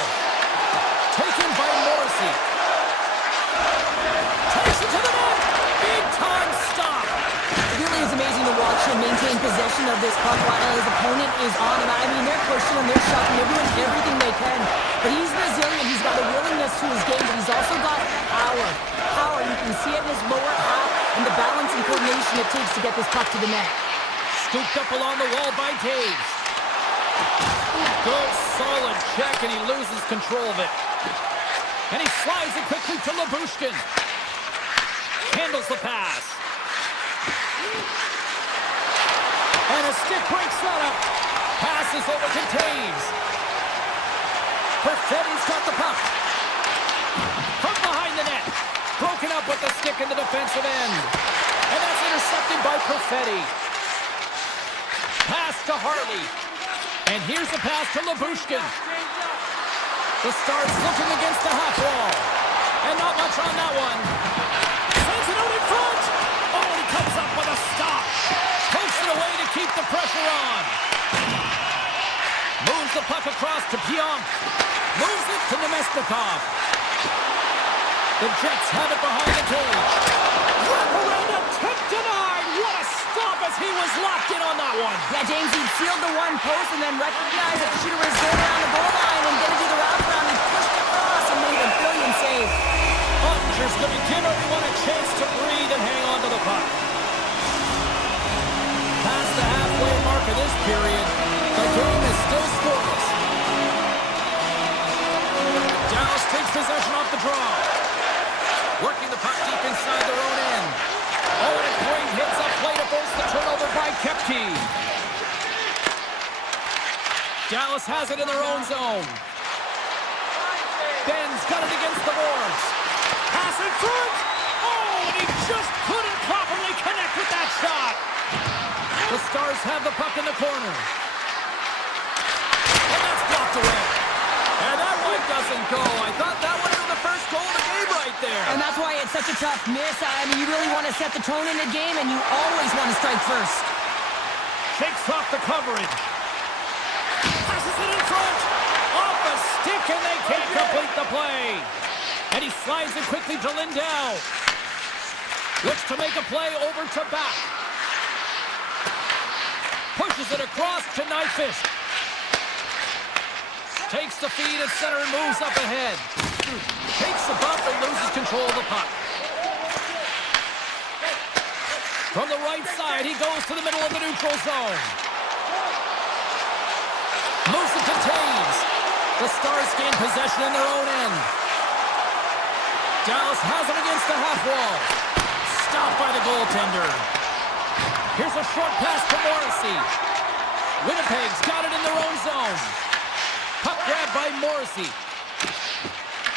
Taken by Morrissey. Takes it to the net. Big time stop. It really is amazing to watch him maintain possession of this puck while his opponent is on him. I mean, they're pushing him, they're shotting, they're doing everything they can. But he's resilient, he's got a willingness to his game, but he's also got power. Power, you can see it in his lower half and the balance and coordination it takes to get this puck to the net. Scooped up along the wall by Taves. Good, solid check, and he loses control of it. And he slides it quickly to Lyubushkin. Handles the pass. And a stick break setup. Passes over to Taves. Perfetti's got the puck. From behind the net. Broken up with the stick in the defensive end. And that's intercepted by Perfetti. Pass to Harley. And here's the pass to Lyubushkin. The Stars looking against the half wall. And not much on that one. Sends it out in front. Oh, he comes up with a stop. Pokes it away to keep the pressure on. Moves the puck across to Pionk. Moves it to Nemesnikov. The Jets have it behind the cage. Wraparound attempt denied. What a stop as he was locked in on that one. Yeah, James, he sealed the one post and then recognized that the shooter was going around the goal line and didn't do the wraparound. He pushed across and made a brilliant save. Ottinger's going to give everyone a chance to breathe and hang on to the puck. Past the halfway mark of this period, the game is still scoreless. Dallas takes possession off the draw. Working the puck deep inside their own end. Oh, and a great hits up play to force the turnover by Kepke. Dallas has it in their own zone. Ben's got it against the boards. Pass in front. Oh, and he just couldn't properly connect with that shot. The Stars have the puck in the corner. And that's blocked away. And that one doesn't go. I thought that would have been the first goal of the game right there. And that's why it's such a tough miss. I mean, you really want to set the tone in the game, and you always want to strike first. Shakes off the coverage. Passes it in front. Off a stick, and they can't complete the play. And he slides it quickly to Lindell. Looks to make a play over to back. Pushes it across to Nyfish. Takes the feed at center and moves up ahead. Takes the bump and loses control of the puck. From the right side, he goes to the middle of the neutral zone. Moves it to Taves. The Stars gain possession in their own end. Dallas has it against the half wall. Stopped by the goaltender. Here's a short pass to Morrissey. Winnipeg's got it in their own zone. Puck grab by Morrissey.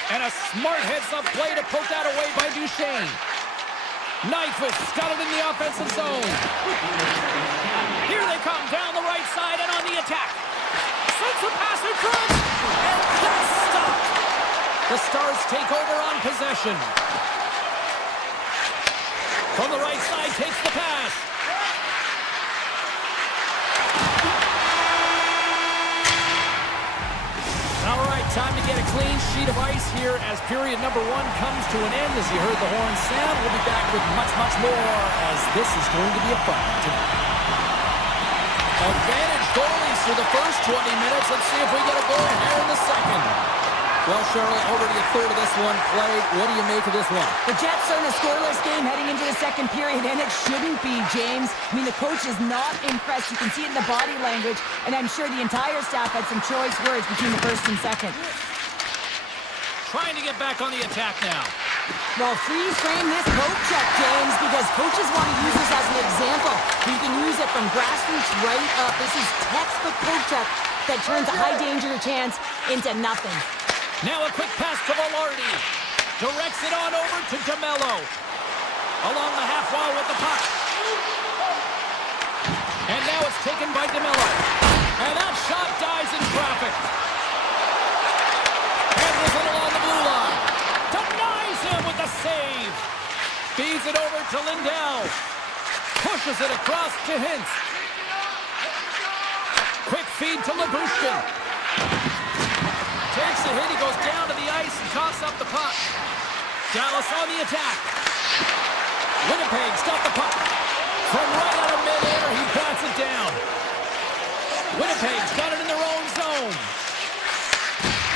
And a smart heads-up play to poke that away by Duchesne. Nyquist's got it in the offensive zone. Here they come down the right side and on the attack. Sends a pass in front. And that's stopped. The Stars take over on possession. From the right side, takes the pass. All right, time to get a clean sheet of ice here as period number one comes to an end. As you heard the horn sound, we'll be back with much, much more as this is going to be a fun one tonight. Advantage goalies for the first 20 minutes. Let's see if we get a goal here in the second. Well, Cheryl, already a third of this one played. What do you make of this one? The Jets are in a scoreless game heading into the second period, and it shouldn't be, James. I mean, the coach is not impressed. You can see it in the body language, and I'm sure the entire staff had some choice words between the first and second. Trying to get back on the attack now. Well, freeze frame this coach check, James, because coaches want to use this as an example. You can use it from grassroots right up. This is textbook coach check that turns a high danger chance into nothing. Now a quick pass to Velarde. Directs it on over to DeMello. Along the half wall with the puck. And now it's taken by DeMello. And that shot dies in traffic. And whistle along the blue line. Denies him with the save. Feeds it over to Lindell. Pushes it across to Hintz. Quick feed to Labushkin. Takes a hit, he goes down to the ice and coughs up the puck. Dallas on the attack. Winnipeg's got the puck. From right out of midair, he bats it down. Winnipeg's got it in their own zone.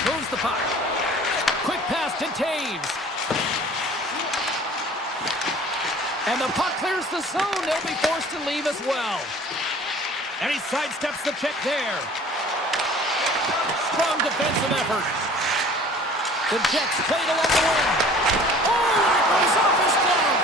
Moves the puck. Quick pass to Taves. And the puck clears the zone. They'll be forced to leave as well. And he sidesteps the check there. Strong defensive effort. The Jets played along the wing. Oh, it goes off his glove.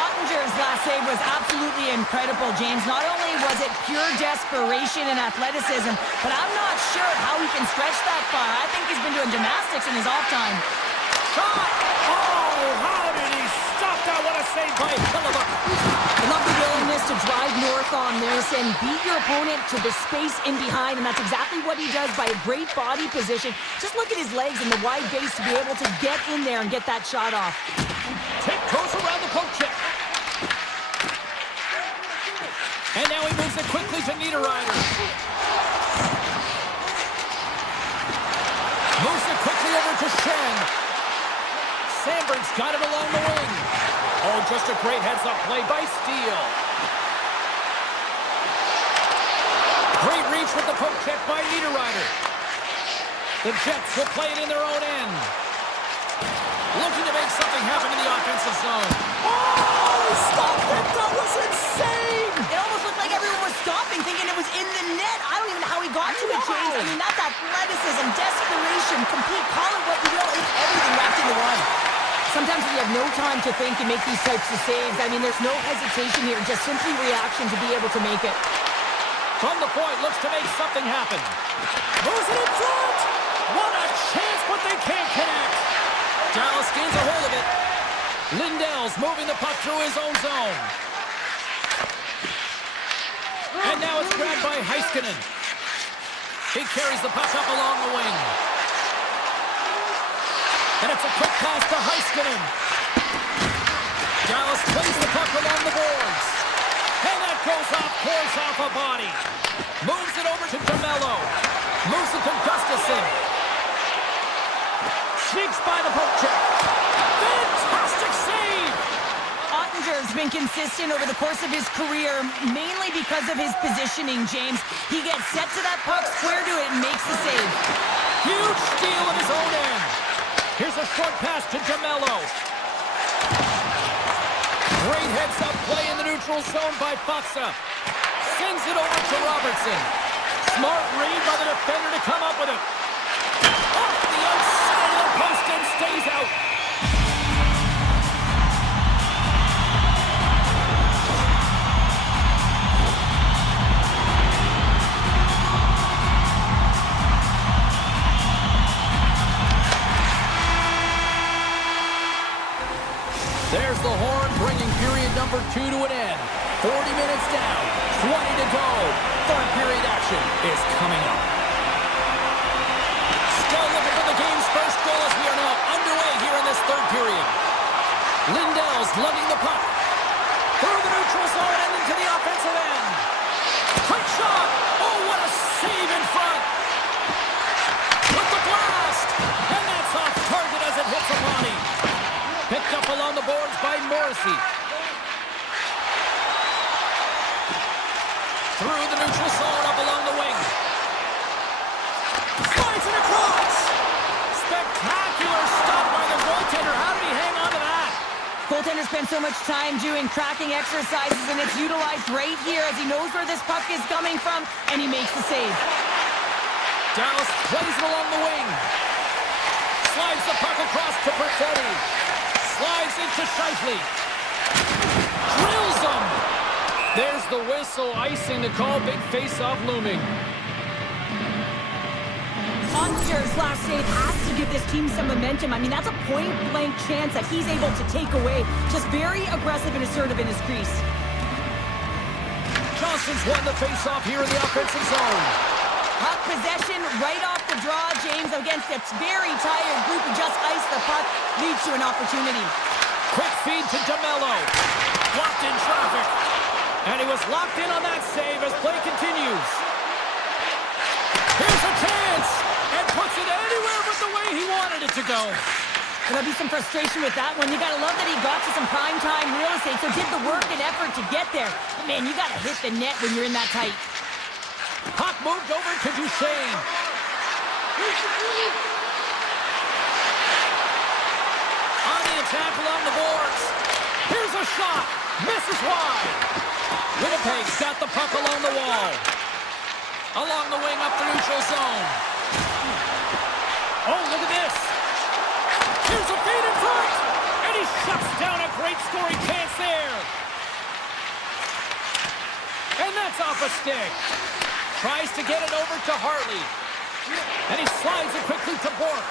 Ottinger's last save was absolutely incredible, James. Not only was it pure desperation and athleticism, but I'm not sure how he can stretch that far. I think he's been doing gymnastics in his off time. Shot! Oh, how did he stop that? What a save by Hilleva. I love the willingness to drive north on this and beat your opponent to the space in behind, and that's exactly what he does by a great body position. Just look at his legs and the wide base to be able to get in there and get that shot off. Tiptoes around the poke check. And now he moves it quickly to Niederreiter. Moves it quickly over to Shen. Sandberg's got it along the wing. Oh, just a great heads-up play by Steele. Great reach with the poke check by Niederreiter. The Jets will play it in their own end. Looking to make something happen in the offensive zone. Oh, stop it! That was insane! It almost looked like everyone was stopping, thinking it was in the net. I don't even know how he got to it, James. I mean, that's athleticism, desperation, complete, call it what you will. It's everything wrapped into one. Sometimes when you have no time to think and make these types of saves, I mean, there's no hesitation here, just simply reaction to be able to make it. From the point, looks to make something happen. Moves it in front! What a chance, but they can't connect! Dallas gains a hold of it. Lindell's moving the puck through his own zone. And now it's grabbed by Heiskanen. He carries the puck up along the wing. And it's a quick pass to Heiskanen. Dallas plays the puck along the boards. And that goes off course off a body. Moves it over to DeMello. Moves it to Gustafsson. Sneaks by the poke check. Fantastic save! Ottinger's been consistent over the course of his career, mainly because of his positioning, James. He gets set to that puck, square to it, and makes the save. Huge steal at his own end. Here's a short pass to DeMello. Great heads-up play in the neutral zone by Faksa. Sends it over to Robertson. Smart read by the defender to come up with it. Off the outside of the post and stays out. There's the horn, bringing period number 2 to an end. 40 minutes down, 20 to go. Third period action is coming up. Still looking for the game's first goal as we are now underway here in this third period. Lindell's lugging the puck through the neutral zone and into the offensive end. Quick shot! Oh, what a save in front! With the blast! And that's off target as it hits a body. Picked up along the boards by Morrissey. Through the neutral zone, up along the wing. Slides it across. Goaltender spends so much time doing tracking exercises, and it's utilized right here as he knows where this puck is coming from, and he makes the save. Dallas plays it along the wing. Slides the puck across to Perfetti. Slides into Scheifele. Drills him. There's the whistle, icing the call. Big face-off looming. Monster's last save has to give this team some momentum. I mean, that's a point-blank chance that he's able to take away. Just very aggressive and assertive in his crease. Johnson's won the face-off here in the offensive zone. Puck possession right off the draw, James, against a very tired group who just iced the puck, leads to an opportunity. Quick feed to DeMello. Blocked in traffic. And he was locked in on that save as play continues. Here's a chance! And puts it anywhere but the way he wanted it to go. There'll be some frustration with that one. You gotta love that he got to some prime-time real estate, so did the work and effort to get there. But man, you gotta hit the net when you're in that tight. Puck moved over to Duchesne. On the attack along the boards. Here's a shot. Misses wide. Winnipeg's got the puck along the wall. Along the wing up the neutral zone. Oh, look at this. Here's a feed in front. And he shuts down a great scoring chance there. And that's off a stick. Tries to get it over to Hartley. And he slides it quickly to Bork.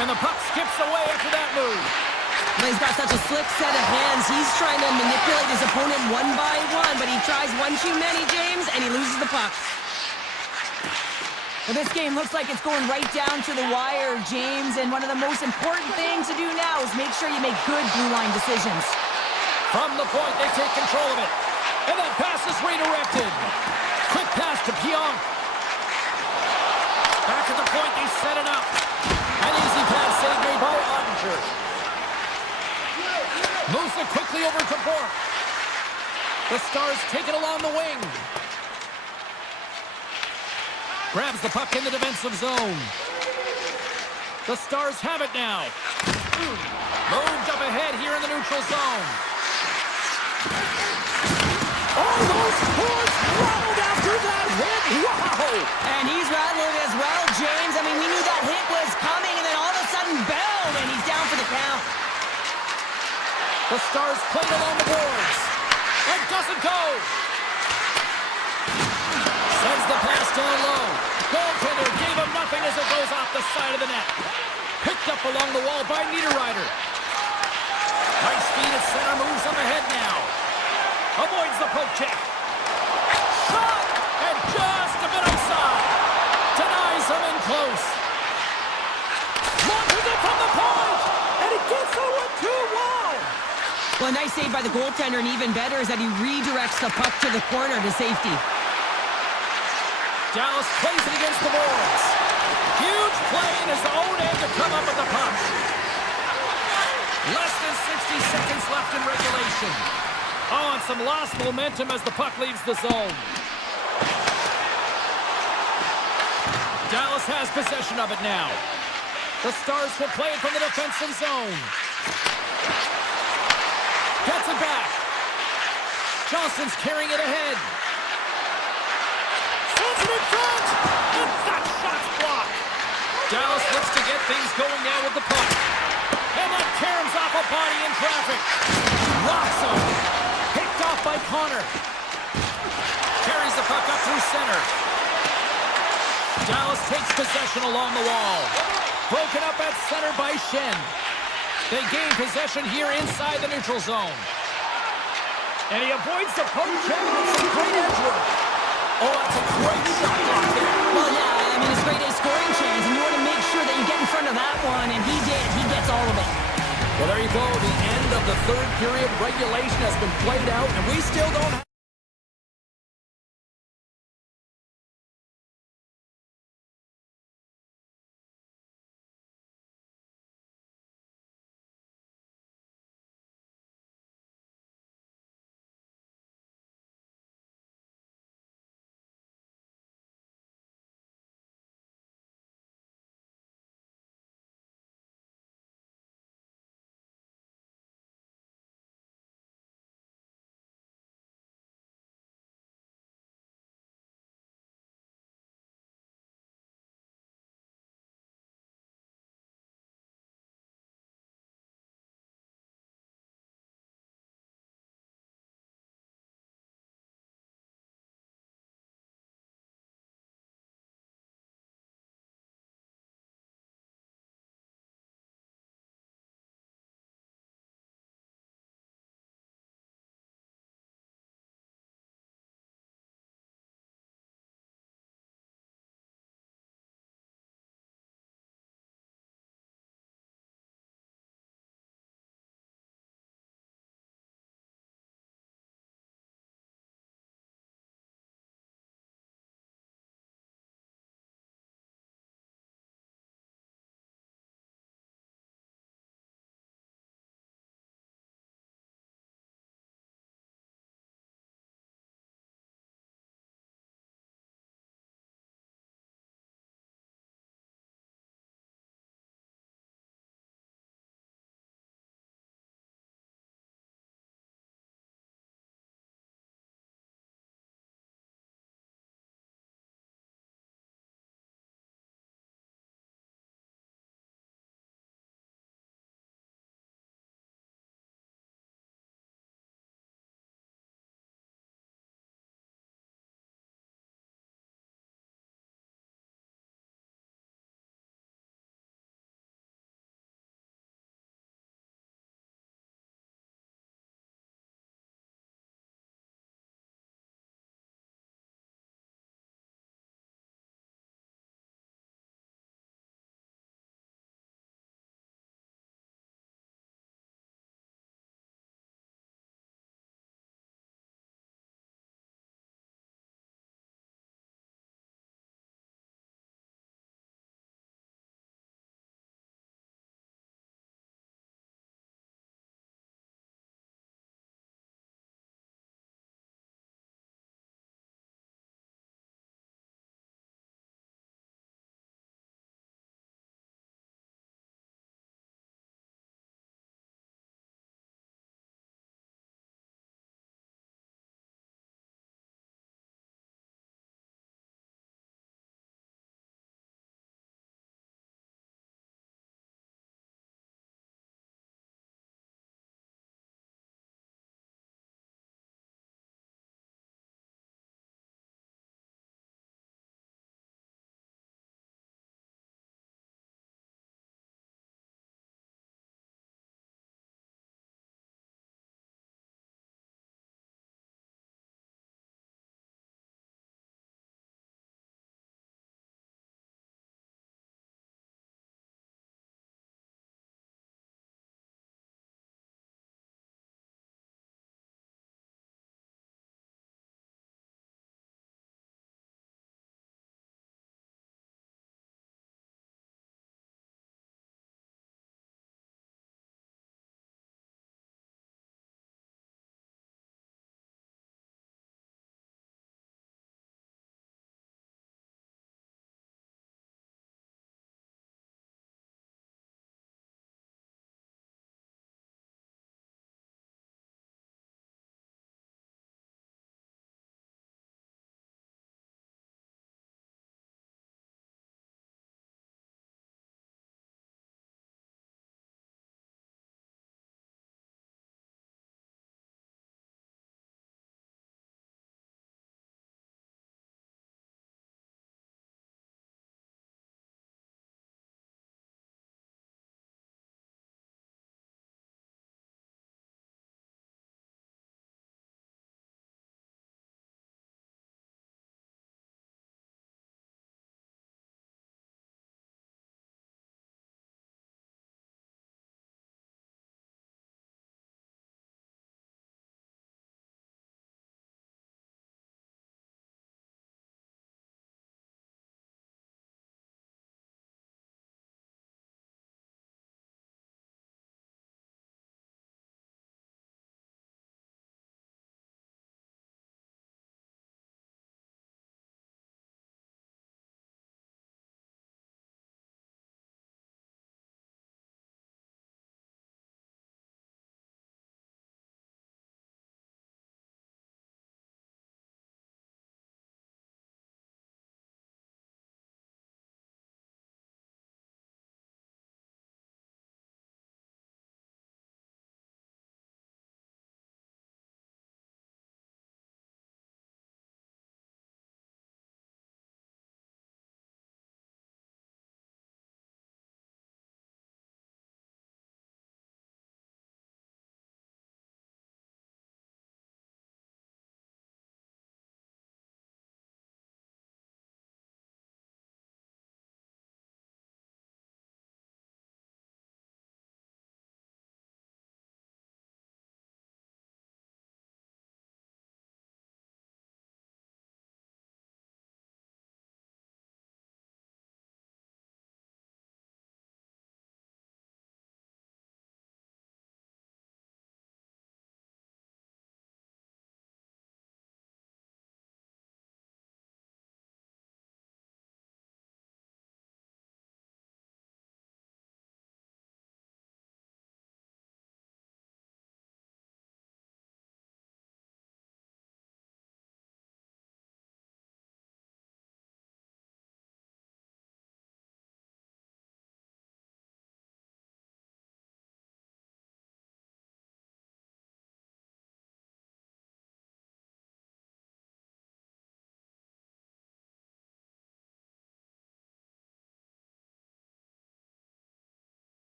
And the puck skips away after that move. Well, he's got such a slick set of hands. He's trying to manipulate his opponent one by one, but he tries one too many, James, and he loses the puck. Well, this game looks like it's going right down to the wire, James, and one of the most important things to do now is make sure you make good blue line decisions. From the point, they take control of it. And that pass is redirected. Quick pass to Pionk. Back at the point, they set it up. An easy pass save made by Ottinger. Moves it quickly over to Bork. The Stars take it along the wing. Grabs the puck in the defensive zone. The Stars have it now. Moved up ahead here in the neutral zone. Oh, those boards rattled after that hit. Wow! And he's rattled as well, James. I mean, we knew that hit was coming, and then all of a sudden, boom, and he's down for the count. The Stars played along the boards. It doesn't go. Sends the pass down low. Goaltender gave him nothing as it goes off the side of the net. Picked up along the wall by Niederreiter. Nice feed at center, moves up ahead now. Avoids the poke check. Shot! And just a bit outside. Denies him in close. Launches it from the point! And he gets it with 2. Wow! Well, a nice save by the goaltender, and even better is that he redirects the puck to the corner to safety. Dallas plays it against the boards. Huge play in his own end to come up with the puck. Less than 60 seconds left in regulation. Oh, and some lost momentum as the puck leaves the zone. Dallas has possession of it now. The Stars will play it from the defensive zone. Gets it back. Johnson's carrying it ahead. Sends it in front. And that shot's blocked. Dallas looks to get things going now with the puck. And that caroms off a body in traffic. Rocks him. Picked off by Connor. Carries the puck up through center. Dallas takes possession along the wall. Broken up at center by Shen. They gain possession here inside the neutral zone. And he avoids the poke check with some great edge work. Oh, that's a great shot block there. Well, yeah, I mean, it's a great A scoring chance, and you want to make sure that you get in front of that one, and he did. He gets all of it. Well, there you go. The end of the third period. Regulation has been played out, and we still don't have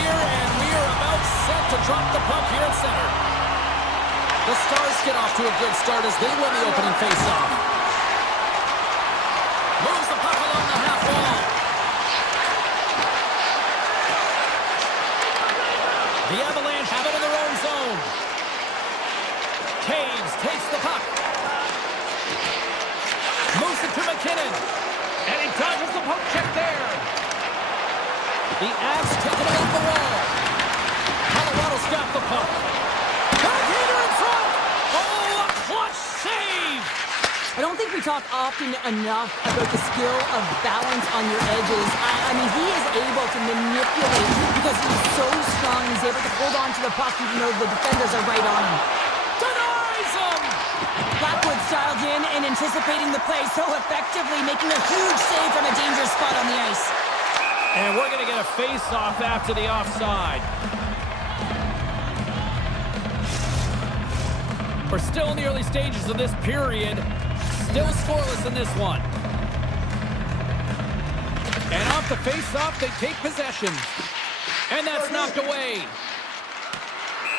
here, and we are about set to drop the puck here at center. The Stars get off to a good start as they win the opening faceoff. Moves the puck along the half wall. The Avalanche have it in their own zone. Taves takes the puck. Moves it to McKinnon. And he dodges the poke check there. The Avs take it along the wall. Colorado stop the puck. Backhander in front. Oh, a clutch save. I don't think we talk often enough about the skill of balance on your edges. I mean, he is able to manipulate because he's so strong. He's able to hold on to the puck even though the defenders are right on him. Denies him. Blackwood's dialed in and anticipating the play so effectively, making a huge save from a dangerous spot on the ice. And we're going to get a face-off after the offside. We're still in the early stages of this period. Still scoreless in this one. And off the face-off, they take possession. And that's knocked away.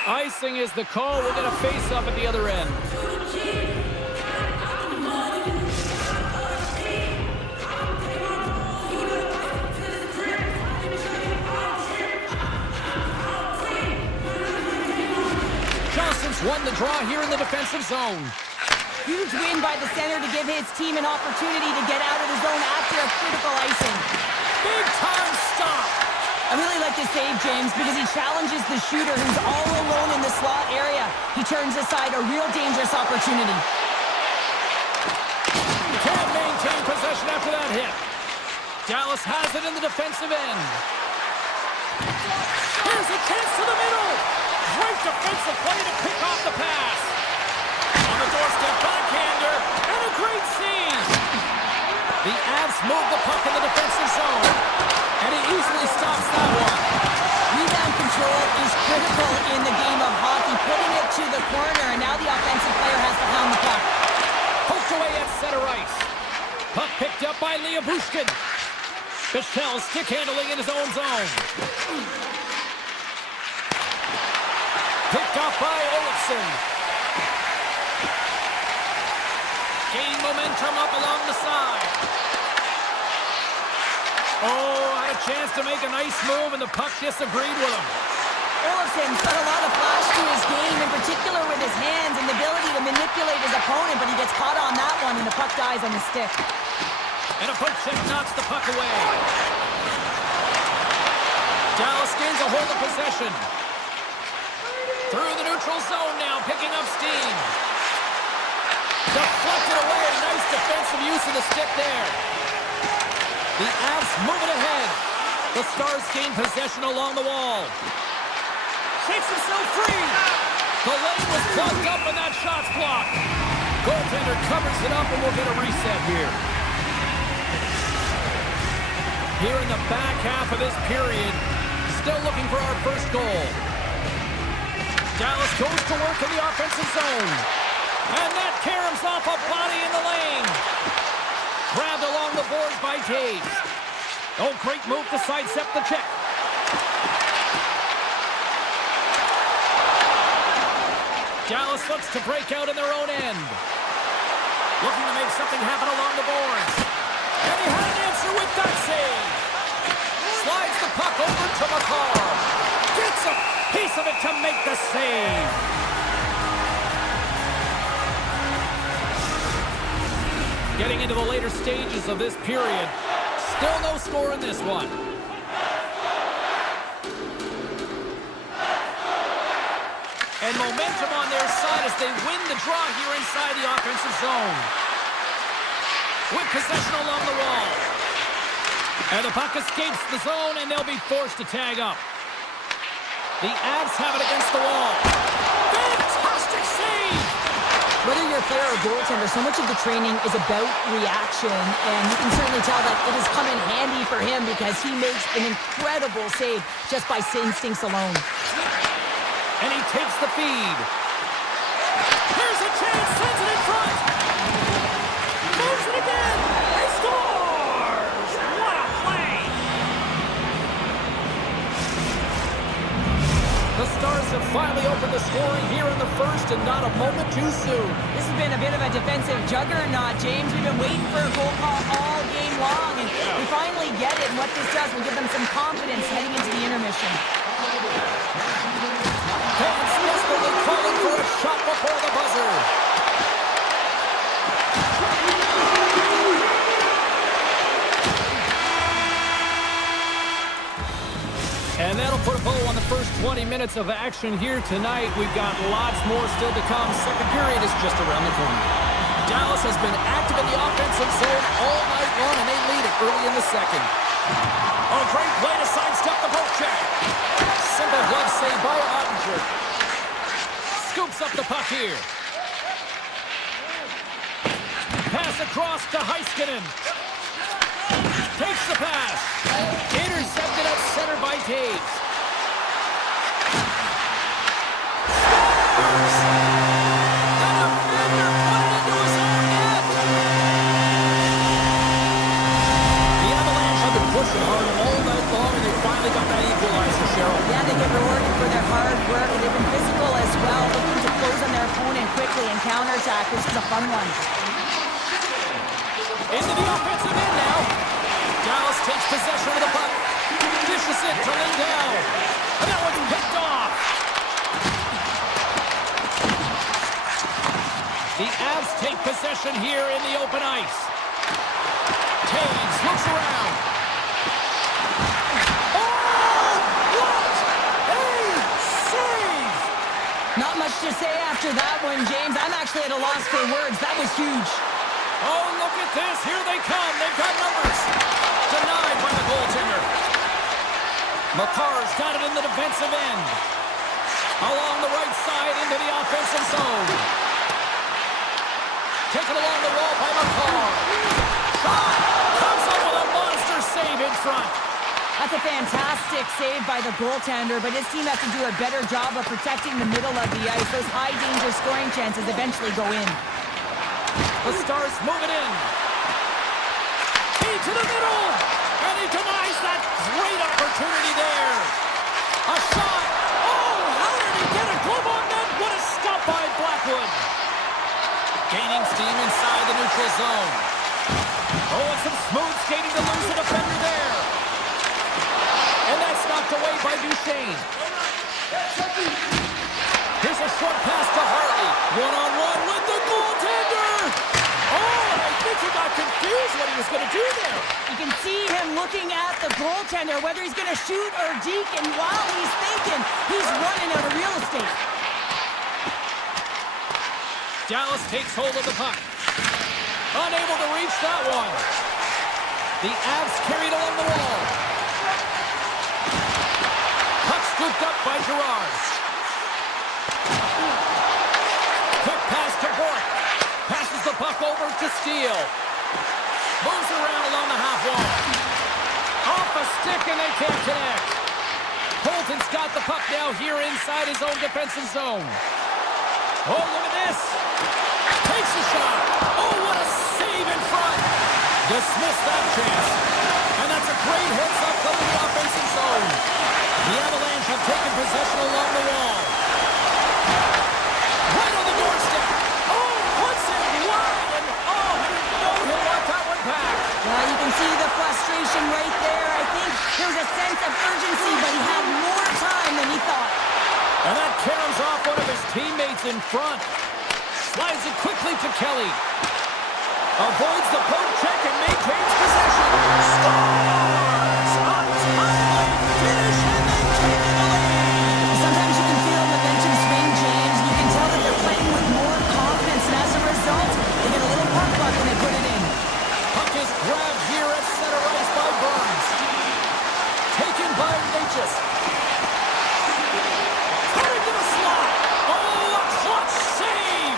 Icing is the call. We'll get a face-off at the other end. Johnson's won the draw here in the defensive zone. Huge win by the center to give his team an opportunity to get out of the zone after a critical icing. Big time stop. I really like this save, James, because he challenges the shooter who's all alone in the slot area. He turns aside a real dangerous opportunity. Can't maintain possession after that hit. Dallas has it in the defensive end. Here's a chance to the middle. Great defensive play to pick off the pass. On the doorstep, backhander, and a great save. The Avs move the puck in the defensive zone, and he easily stops that one. Rebound control is critical in the game of hockey, putting it to the corner, and now the offensive player has to hound the puck. Poked away at center ice. Puck picked up by Leah Bushkin. Bichelle stick handling in his own zone. Picked off by Olofsson. Gain momentum up along the side. Oh, had a chance to make a nice move, and the puck disagreed with him. Olofsson's got a lot of flash to his game, in particular with his hands and the ability to manipulate his opponent, but he gets caught on that one, and the puck dies on the stick. And a poke check knocks the puck away. Dallas gains a hold of possession. Through the neutral zone now, picking up steam. Deflected away. Nice defensive use of the stick there. The Avs move it ahead. The Stars gain possession along the wall. Shakes himself free. The lane was plugged up and that shot's blocked. Goaltender covers it up and we'll get a reset here. Here in the back half of this period, still looking for our first goal. Dallas goes to work in the offensive zone. And that caroms off a body in the lane. Grabbed along the boards by Taves. Oh, great move to sidestep the check. Dallas looks to break out in their own end. Looking to make something happen along the boards. And he had an answer with that save. Slides the puck over to McCall. Gets a piece of it to make the save. Getting into the later stages of this period. Still no score in this one. And momentum on their side as they win the draw here inside the offensive zone. With possession along the wall. And the puck escapes the zone, and they'll be forced to tag up. The Avs have it against the wall. Fantastic save! Whether you're a player or goaltender, so much of the training is about reaction, and you can certainly tell that it has come in handy for him because he makes an incredible save just by instincts alone. And he takes the feed. Here's a chance, sends it in front. Moves it again. He scores! What a play! first and not a moment too soon. This has been a bit of a defensive juggernaut, James. We've been waiting for a goal call all game long, and we finally get it. And what this does will give them some confidence heading into the intermission. Fans desperately calling for a shot before the buzzer. And that'll put a bow on the first 20 minutes of action here tonight. We've got lots more still to come. Second period is just around the corner. Dallas has been active in the offensive zone all night long, and they lead it early in the second. A great play to sidestep the poke check. Simple glove save by Ottinger. Scoops up the puck here. Pass across to Heiskanen. Takes the pass. Intercepted at center by Taves. Scores! The defender put it into his own net. The Avalanche have been pushing hard all night long, and they finally got that equalizer, Cheryl. Yeah, they get rewarded for their hard work, and they've been physical as well, looking to close on their opponent quickly and counterattack. This is a fun one. Into the offensive end now. Dallas takes possession of the puck. Dishes it to Lindell. And that one's picked off. The Avs take possession here in the open ice. Taves looks around. Oh! What a save! Not much to say after that one, James. I'm actually at a loss for words. That was huge. Oh, look at this. Here they come. They've got numbers. Denied by the goaltender. Makar's got it in the defensive end. Along the right side into the offensive zone. Taken along the wall by Makar. Shot! Comes up with a monster save in front. That's a fantastic save by the goaltender, but his team has to do a better job of protecting the middle of the ice. Those high-danger scoring chances eventually go in. The Stars move it in. Key to the middle. And he denies that great opportunity there. A shot. Oh, how did he get a glove on net? What a stop by Blackwood. Gaining steam inside the neutral zone. Oh, and some smooth skating to lose the defender there. And that's knocked away by Duchesne. Here's a short pass to Hartley. One-on-one with the goaltender. Oh, and I think he got confused what he was going to do there. You can see him looking at the goaltender, whether he's going to shoot or deke, and while he's thinking, he's running out of real estate. Dallas takes hold of the puck. Unable to reach that one. The Avs carried along the wall. Puck scooped up by Girard. Quick pass to Bork. Passes the puck over to Steele. Moves around along the half wall. Off a stick and they can't connect. Colton's got the puck now here inside his own defensive zone. Oh, look at this. Takes a shot. Oh, what a save in front. Dismiss that chance. And that's a great heads-up play in the offensive zone. The Avalanche have taken possession along the wall. Right on the doorstep. Oh, puts it wide. And oh, I didn't know he'll want that one back. Well, you can see the frustration right there. I think there was a sense of urgency, but he had more time than he thought. And that caroms off one of his teammates in front. Slides it quickly to Kelly. Avoids the poke check and maintains possession. Scores! A timely finish and they take the lead. Sometimes you can feel momentum swing, James. You can tell that they're playing with more confidence, and as a result, they get a little puck luck when they put it in. Puck is grabbed here at center ice by Burns. Taken by Natchez. Cutting to the slot. Oh, a clutch save!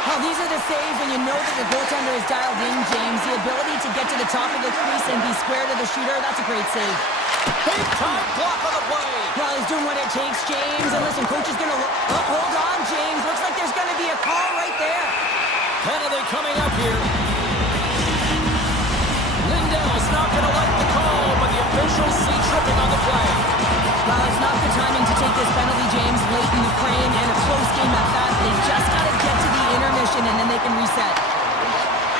Well, these are the saves when you know that your goaltender is dialed in, James. The ability to get to the top of the crease and be square to the shooter, that's a great save. Big time block on the play. Well, he's doing what it takes, James. And listen, coach is going to hold on, James. Looks like there's going to be a call right there. Penalty coming up here. Lindell's not going to like the call, but the officials see tripping on the play. Well, it's not good timing to take this penalty, James, late in the frame, and a close game at that. They they can reset.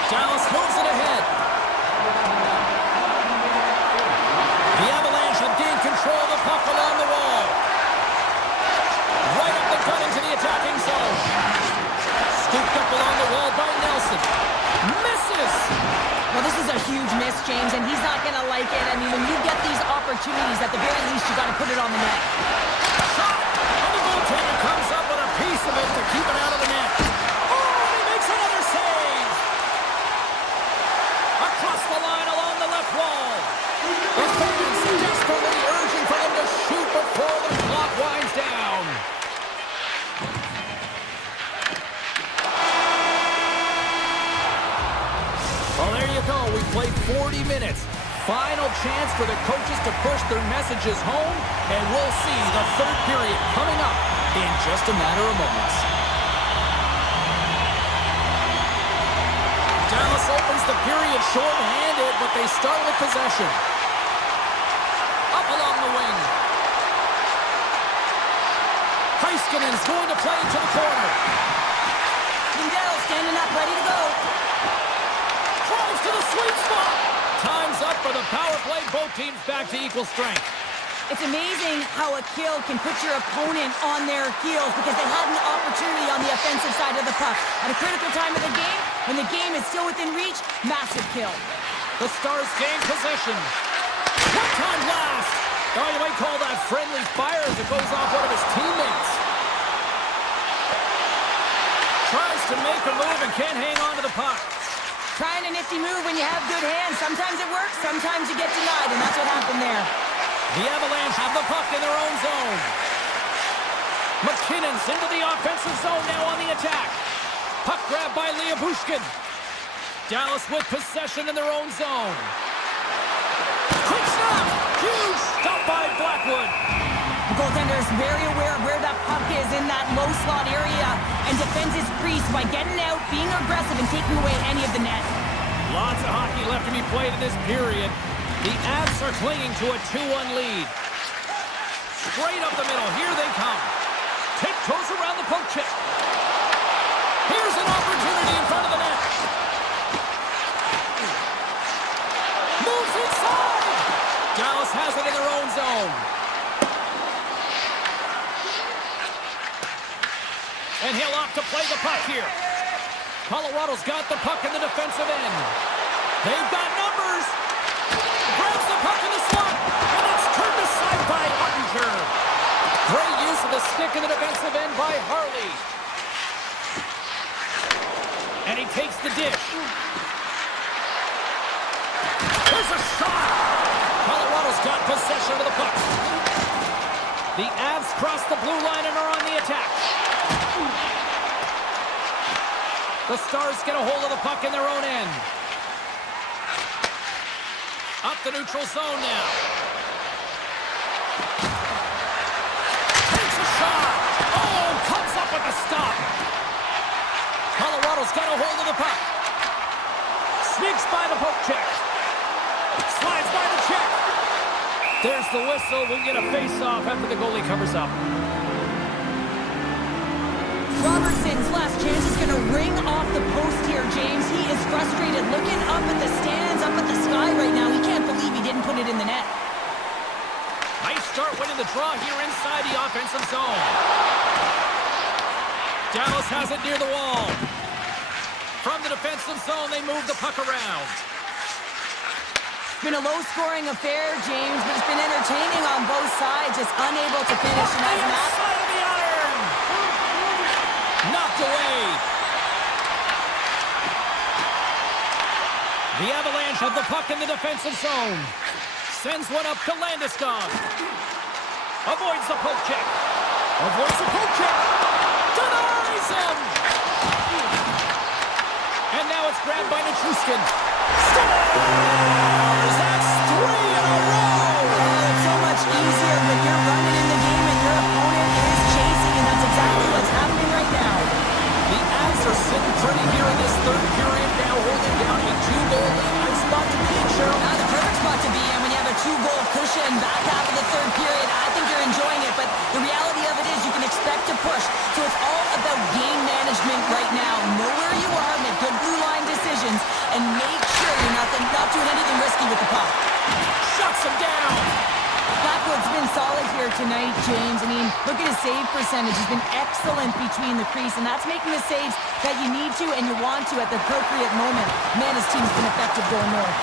Dallas moves it ahead. The Avalanche have gained control of the puck along the wall. Right up the gut into the attacking zone. Scooped up along the wall by Nelson. Misses! Well, this is a huge miss, James, and he's not going to like it. I mean, when you get these opportunities, at the very least, you got to put it on the net. Shot! And the goaltender comes up with a piece of it to keep it out of the net. Oh, and he makes another save! Across the line along the left wall. The fans desperately urging for them to shoot before the clock winds down. Well, there you go. We played 40 minutes. Final chance for the coaches to push their messages home, and we'll see the third period coming up in just a matter of moments. Dallas opens the period short-handed, but they start with possession. Up along the wing. Heiskanen's going to play to the corner. Lindell standing up, ready to go. Drives to the sweet spot. Time's up for the power play. Both teams back to equal strength. It's amazing how a kill can put your opponent on their heels because they had an opportunity on the offensive side of the puck. At a critical time of the game, when the game is still within reach, massive kill. The Stars gain possession. One-time blast. Oh, you might call that friendly fire as it goes off one of his teammates. Tries to make a move and can't hang on to the puck. Trying a nifty move when you have good hands. Sometimes it works, sometimes you get denied, and that's what happened there. The Avalanche have the puck in their own zone. McKinnon's into the offensive zone now on the attack. Puck grabbed by Bushkin. Dallas with possession in their own zone. Quick stop! Huge stop by Blackwood. The goaltender is very aware of where that puck is in that low slot area and defends his crease by getting out, being aggressive, and taking away any of the net. Lots of hockey left to be played in this period. The Avs are clinging to a 2-1 lead. Straight up the middle. Here they come. Tiptoes around the poke check. Here's an opportunity in front of the net. Moves inside. Dallas has it in their own zone. And he'll opt to play the puck here. Colorado's got the puck in the defensive end. They've got numbers. Grabs the puck in the slot. And it's turned aside by Ottinger. Great use of the stick in the defensive end by Harley. And he takes the dish. There's a shot. Colorado's got possession of the puck. The Avs cross the blue line and are on the attack. The Stars get a hold of the puck in their own end. Up the neutral zone now. Takes a shot. Oh, comes up with a stop. Colorado's got a hold of the puck. Sneaks by the poke check. Slides by the check. There's the whistle. We'll get a face-off after the goalie covers up. Robertson's last chance is going to ring off the post here, James. He is frustrated, looking up at the stands, up at the sky right now. He can't believe he didn't put it in the net. Nice start winning the draw here inside the offensive zone. Dallas has it near the wall. From the defensive zone, they move the puck around. It's been a low-scoring affair, James, but it's been entertaining on both sides, just unable to finish. And as an side of the iron! Knocked away. The Avalanche have the puck in the defensive zone. Sends one up to Landeskog. Avoids the poke check. Avoids the poke check. Denies him. And now it's grabbed by Nichushkin. Scores! That's 3 in a row. It's so much easier when you're running in the game and your opponent is chasing, and that's exactly what's happening right now. The Avs are sitting pretty here in this third period now, holding down a 2-goal lead. Nice spot to be in, Cheryl. The perfect spot to be in when you have a 2-goal cushion back half of the third period. I think you're enjoying it, but the reality of it is you can expect to push. So it's all about game management right now. Know where you are, risky with the puck. Shuts him down. Blackwood's been solid here tonight, James. I mean, look at his save percentage. He's been excellent between the crease, and that's making the saves that you need to and you want to at the appropriate moment. Man, his team's been effective going north.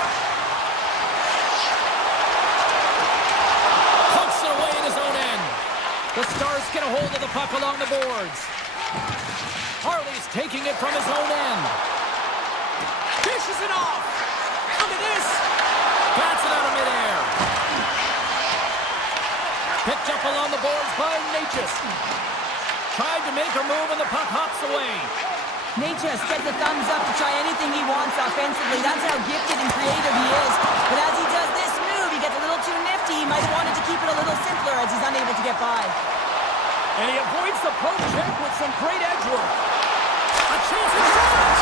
Punts it away in his own end. The Stars get a hold of the puck along the boards. Harley's taking it from his own end. Dishes it off. Look at this. Bats it out of midair. Picked up along the boards by Natchez. Tried to make her move and the puck hops away. Natchez gets a thumbs up to try anything he wants offensively. That's how gifted and creative he is. But as he does this move, he gets a little too nifty. He might have wanted to keep it a little simpler as he's unable to get by. And he avoids the poke check with some great edge work. A chance in front!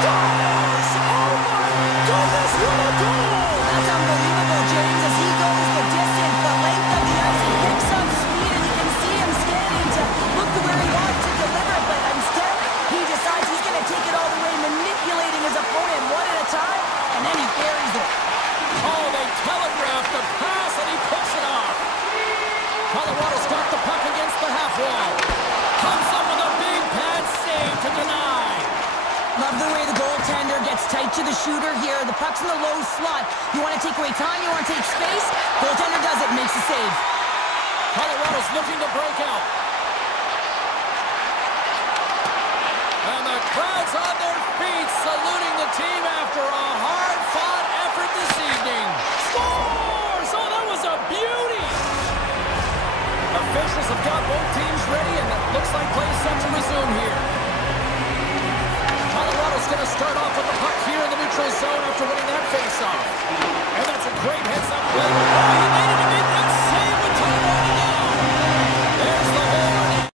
Scores! Oh my goodness, what a goal! That's unbelievable, James, as he goes the distance, the length of the ice. He picks up speed, and you can see him scanning to look to where he wants to deliver it, but instead, he decides he's going to take it all the way, manipulating his opponent one at a time, and then he buries it. Oh, they telegraphed the pass, and he picks it off. Colorado's got the puck against the half wall. Comes up with a big pad save to deny. Love the way the goaltender gets tight to the shooter here. The puck's in the low slot. You want to take away time, you want to take space. Goaltender does it and makes the save. Colorado's looking to break out. And the crowd's on their feet, saluting the team after a hard-fought effort this evening. Scores! Oh, that was a beauty! Officials have got both teams ready, and it looks like play set to resume here. Colorado's going to start off with the puck here in the neutral zone after winning that face-off. And that's a great heads-up play. Oh, he made it to make that save with time running down. There's the horn.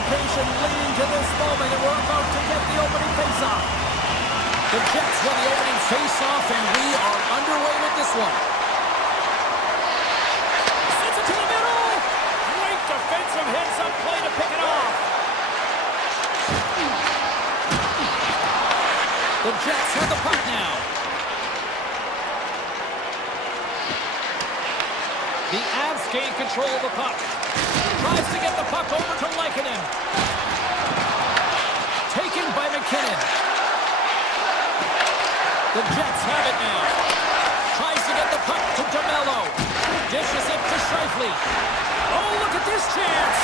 anticipation leading to this moment, and we're about to get the opening face-off. The Jets win the opening face-off, and we are underway with this one. Sends it to the middle. Great defensive hits on play to pick it off. The Jets have the puck now. The Avs gain control of the puck. Tries to get the puck over to Lehkonen. Taken by McKinnon. The Jets have it now. Tries to get the puck to DeMello. Dishes it to Scheifele. Oh, look at this chance.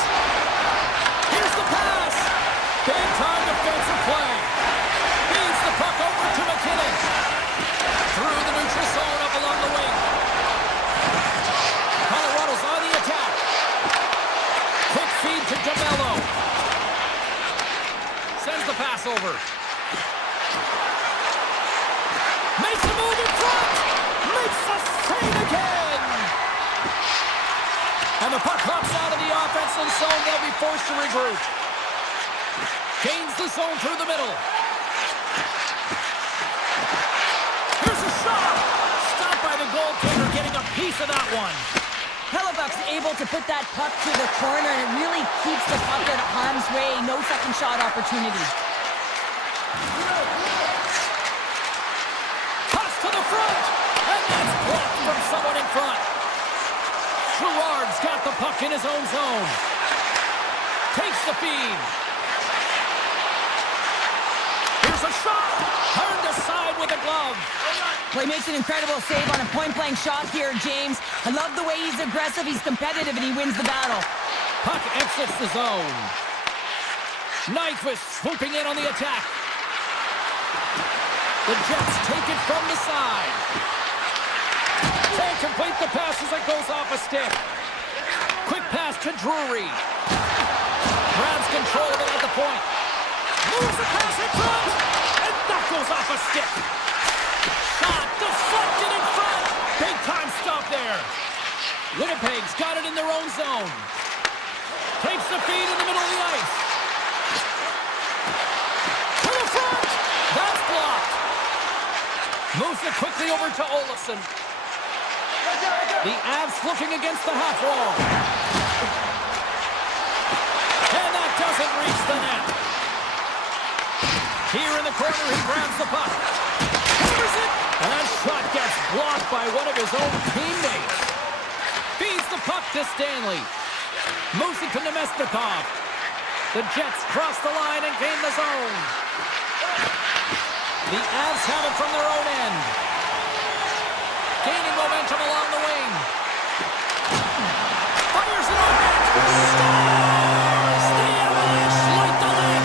Here's the pass. Big time defensive play. Feeds the puck over to McKinnon. Through the neutral zone up along the wing. Colorado's on the attack. Quick feed to DeMello. Sends the pass over. Makes a move in front. Makes a save again. And the puck hops out of the offensive zone. They'll be forced to regroup. Gains the zone through the middle. Here's a shot. Stopped by the goaltender, getting a piece of that one. Hellebuyck's able to put that puck to the corner, and it really keeps the puck at harm's way. No second shot opportunity. Toss to the front, and that's blocked from someone in front. Gerard's got the puck in his own zone. Takes the feed. Here's a shot. Turned aside with a glove. Well, he makes an incredible save on a point-blank shot here, James. I love the way he's aggressive, he's competitive, and he wins the battle. Puck exits the zone. Nyquist swooping in on the attack. The Jets take it from the side. Can't complete the pass as it goes off a stick. Quick pass to Drury. Grabs control of it at the point. Moves the pass in front, and that goes off a stick. Shot deflected in front. Big time stop there. Winnipeg's got it in their own zone. Takes the feed in the middle of the ice. To the front. That's blocked. Moves it quickly over to Olofsson. The Avs looking against the half wall. And that doesn't reach the net. Here in the corner, he grabs the puck. Hammers it. And that shot gets blocked by one of his own teammates. Feeds the puck to Stanley. Moves it to Nemestikov. The Jets cross the line and gain the zone. The Avs have it from their own end. Gaining momentum along the wing. Fires it on net. Scores! The Avalanche light the lead.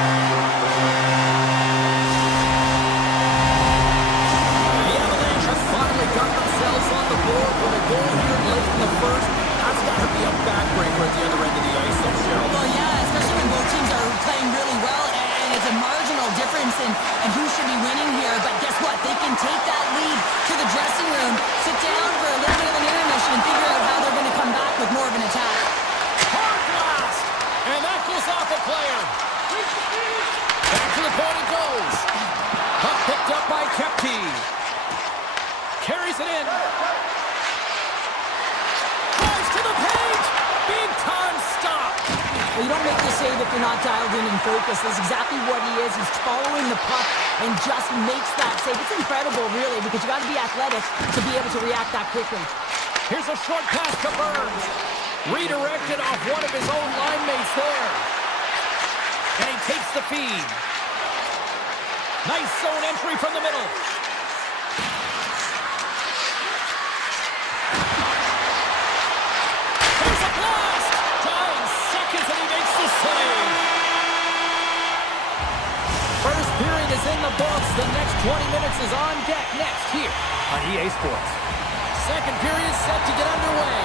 The Avalanche have finally got themselves on the board with a goal here late in the first. That's got to be a backbreaker at the other end of the ice, though, Cheryl. Well, yeah, especially when both teams are playing really well, and it's a marginal difference in who should be winning here. But guess what? They can take that lead to the dressing room, sit down for a little bit of an intermission, and figure out how they're going to come back with more of an attack. Hard blast! And that goes off a player. Back to the point it goes. Puck picked up by Kepke. Carries it in. Drives to the paint. Big time stop. Well, you don't make the save if you're not dialed in and focused. That's exactly what he is. He's following the puck and just makes that save. It's incredible, really, because you got to be athletic to be able to react that quickly. Here's a short pass to Burns. Redirected off one of his own line mates there. And he takes the feed. Nice zone entry from the middle. There's a blast! Dying seconds and he makes the save. First period is in the books. The next 20 minutes is on deck next here on EA Sports. Second period set to get underway.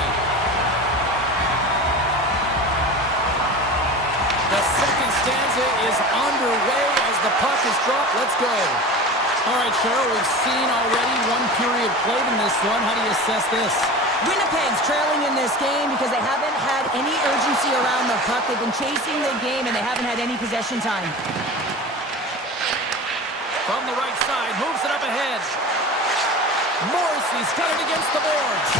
The second stanza is underway as the puck is dropped. Let's go. All right, Cheryl, we've seen already one period played in this one. How do you assess this? Winnipeg's trailing in this game because they haven't had any urgency around the puck. They've been chasing the game, and they haven't had any possession time. From the right side, moves it up ahead. Morrissey's got it against the boards.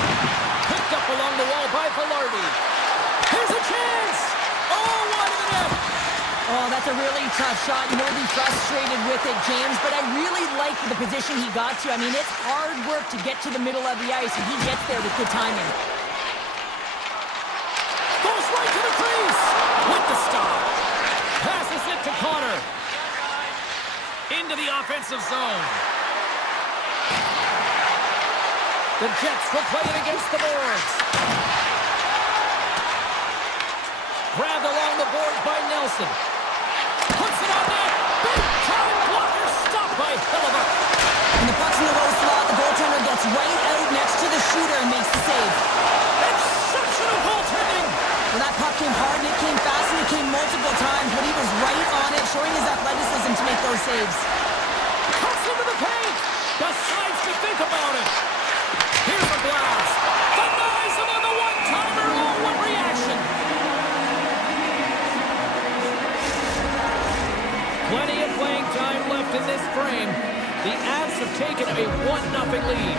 Picked up along the wall by Velarde. Here's a chance! Oh, wide of the net! Oh, that's a really tough shot. You know, he'll be frustrated with it, James, but I really like the position he got to. I mean, it's hard work to get to the middle of the ice, and he gets there with good timing. Goes right to the crease! With the stop. Passes it to Connor. Into the offensive zone. The Jets will play it against the boards. Grabbed along the boards by Nelson. Puts it on net. Big time blocker stopped by Hellebuck. And the puck's in the low slot. The goaltender gets right out next to the shooter and makes the save. Exceptional goaltending. Well, that puck came hard and it came fast and it came multiple times, but he was right on it, showing his athleticism to make those saves. Cuts into the paint. Decides to think about it. Here's a blast. Denies him on the one-timer. Oh, what reaction. Plenty of playing time left in this frame. The Avs have taken a 1-0 lead.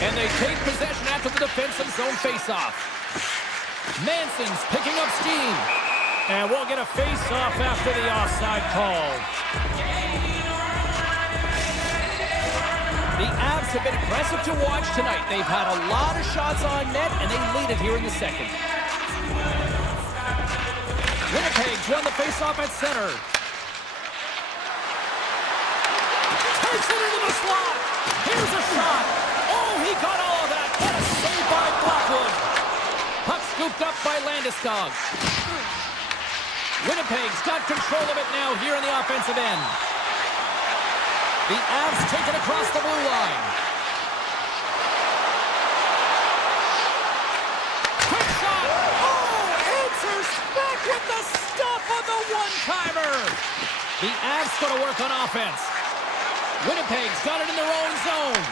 And they take possession after the defensive zone faceoff. Manson's picking up steam. And we'll get a face-off after the offside call. The Avs have been aggressive to watch tonight. They've had a lot of shots on net, and they lead it here in the second. Winnipeg's won the face-off at center. Takes it into the slot. Here's a shot. Oh, he got all of that. What a save by Blackwood. Puck scooped up by Landeskog. Winnipeg's got control of it now here in the offensive end. The Avs take it across the blue line. Quick shot. Oh, answers back with the stop on the one-timer. The Avs going to work on offense. Winnipeg's got it in their own zone.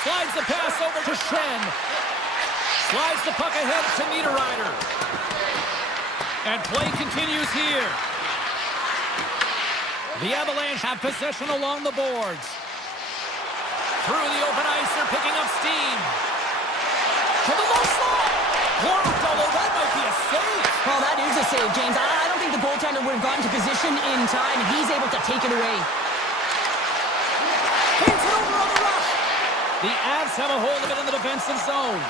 Slides the pass over to Shen. Slides the puck ahead to Niederreiter. And play continues here. The Avalanche have possession along the boards. Through the open ice, they're picking up steam. To the low slot. Blocked, although that might be a save. Well, that is a save, James. I don't think the goaltender would have gotten to position in time, and he's able to take it away. Paints it over on the rush. The Avs have a hold of it in the defensive zone.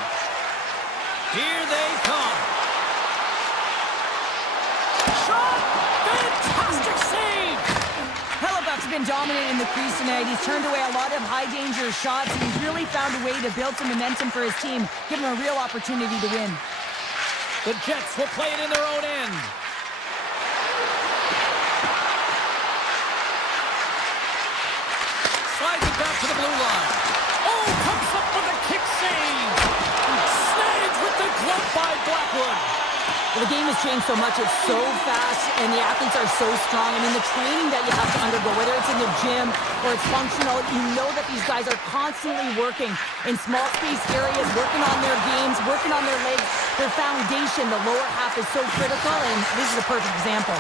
Here they come. Shot! Fantastic save! Hellebuck's been dominant in the crease tonight. He's turned away a lot of high-danger shots, and he's really found a way to build some momentum for his team, give him a real opportunity to win. The Jets will play it in their own end. Slides it back to the blue line. Oh, comes up with a kick save. Snags with the glove by Blackwood. Well, the game has changed so much. It's so fast, and the athletes are so strong. I mean, the training that you have to undergo, whether it's in the gym or it's functional, you know that these guys are constantly working in small space areas, working on their games, working on their legs. Their foundation, the lower half, is so critical, and this is a perfect example.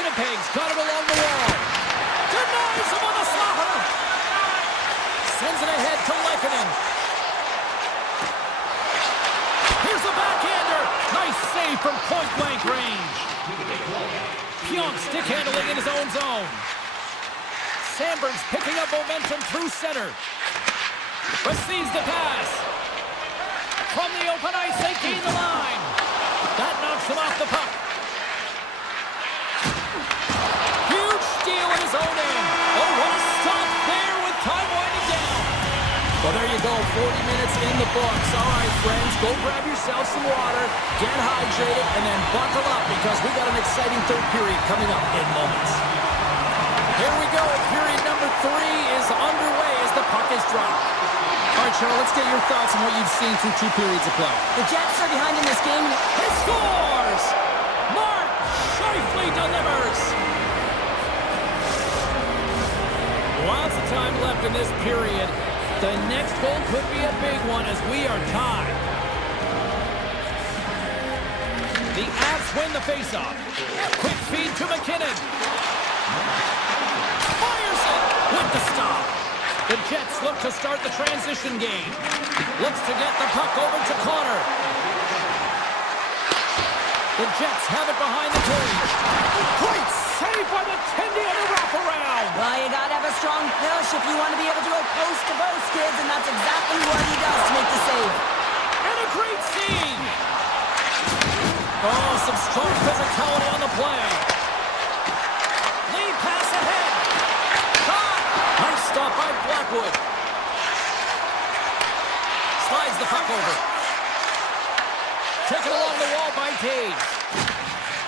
Winnipeg's got it along the wall. Denies him on the slapper. Sends it ahead to Lehkonen. Here's a backhander. Nice save from point-blank range. Pionk stick handling in his own zone. Sandberg's picking up momentum through center. Receives the pass. From the open ice, they gain the line. That knocks him off the puck. Huge steal in his own end. Oh, what a stop there with time winding down. Well, there you go, 40 minutes in the books. All right, friends, go grab yourself some water, get hydrated, and then buckle up because we got an exciting third period coming up in moments. Here we go. Period number 3 is underway as the puck is dropped. All right, Cheryl, let's get your thoughts on what you've seen through 2 periods of play. The Jets are behind in this game. He scores! Mark Scheifele delivers! time left in this period. The next goal could be a big one as we are tied. The Avs win the faceoff. Quick feed to McKinnon. Fires it with the stop. The Jets look to start the transition game. Looks to get the puck over to Connor. The Jets have it behind the cage. Great save by the Tendy on the wraparound. Well, you got to have a strong push if you want to be able to go post to post, kids, and that's exactly what he does to make the save. And a great save. Oh, some strong physicality on the play. Lead pass ahead. Shot. Nice stop by Blackwood. Slides the puck over. Taken along the wall by Cage.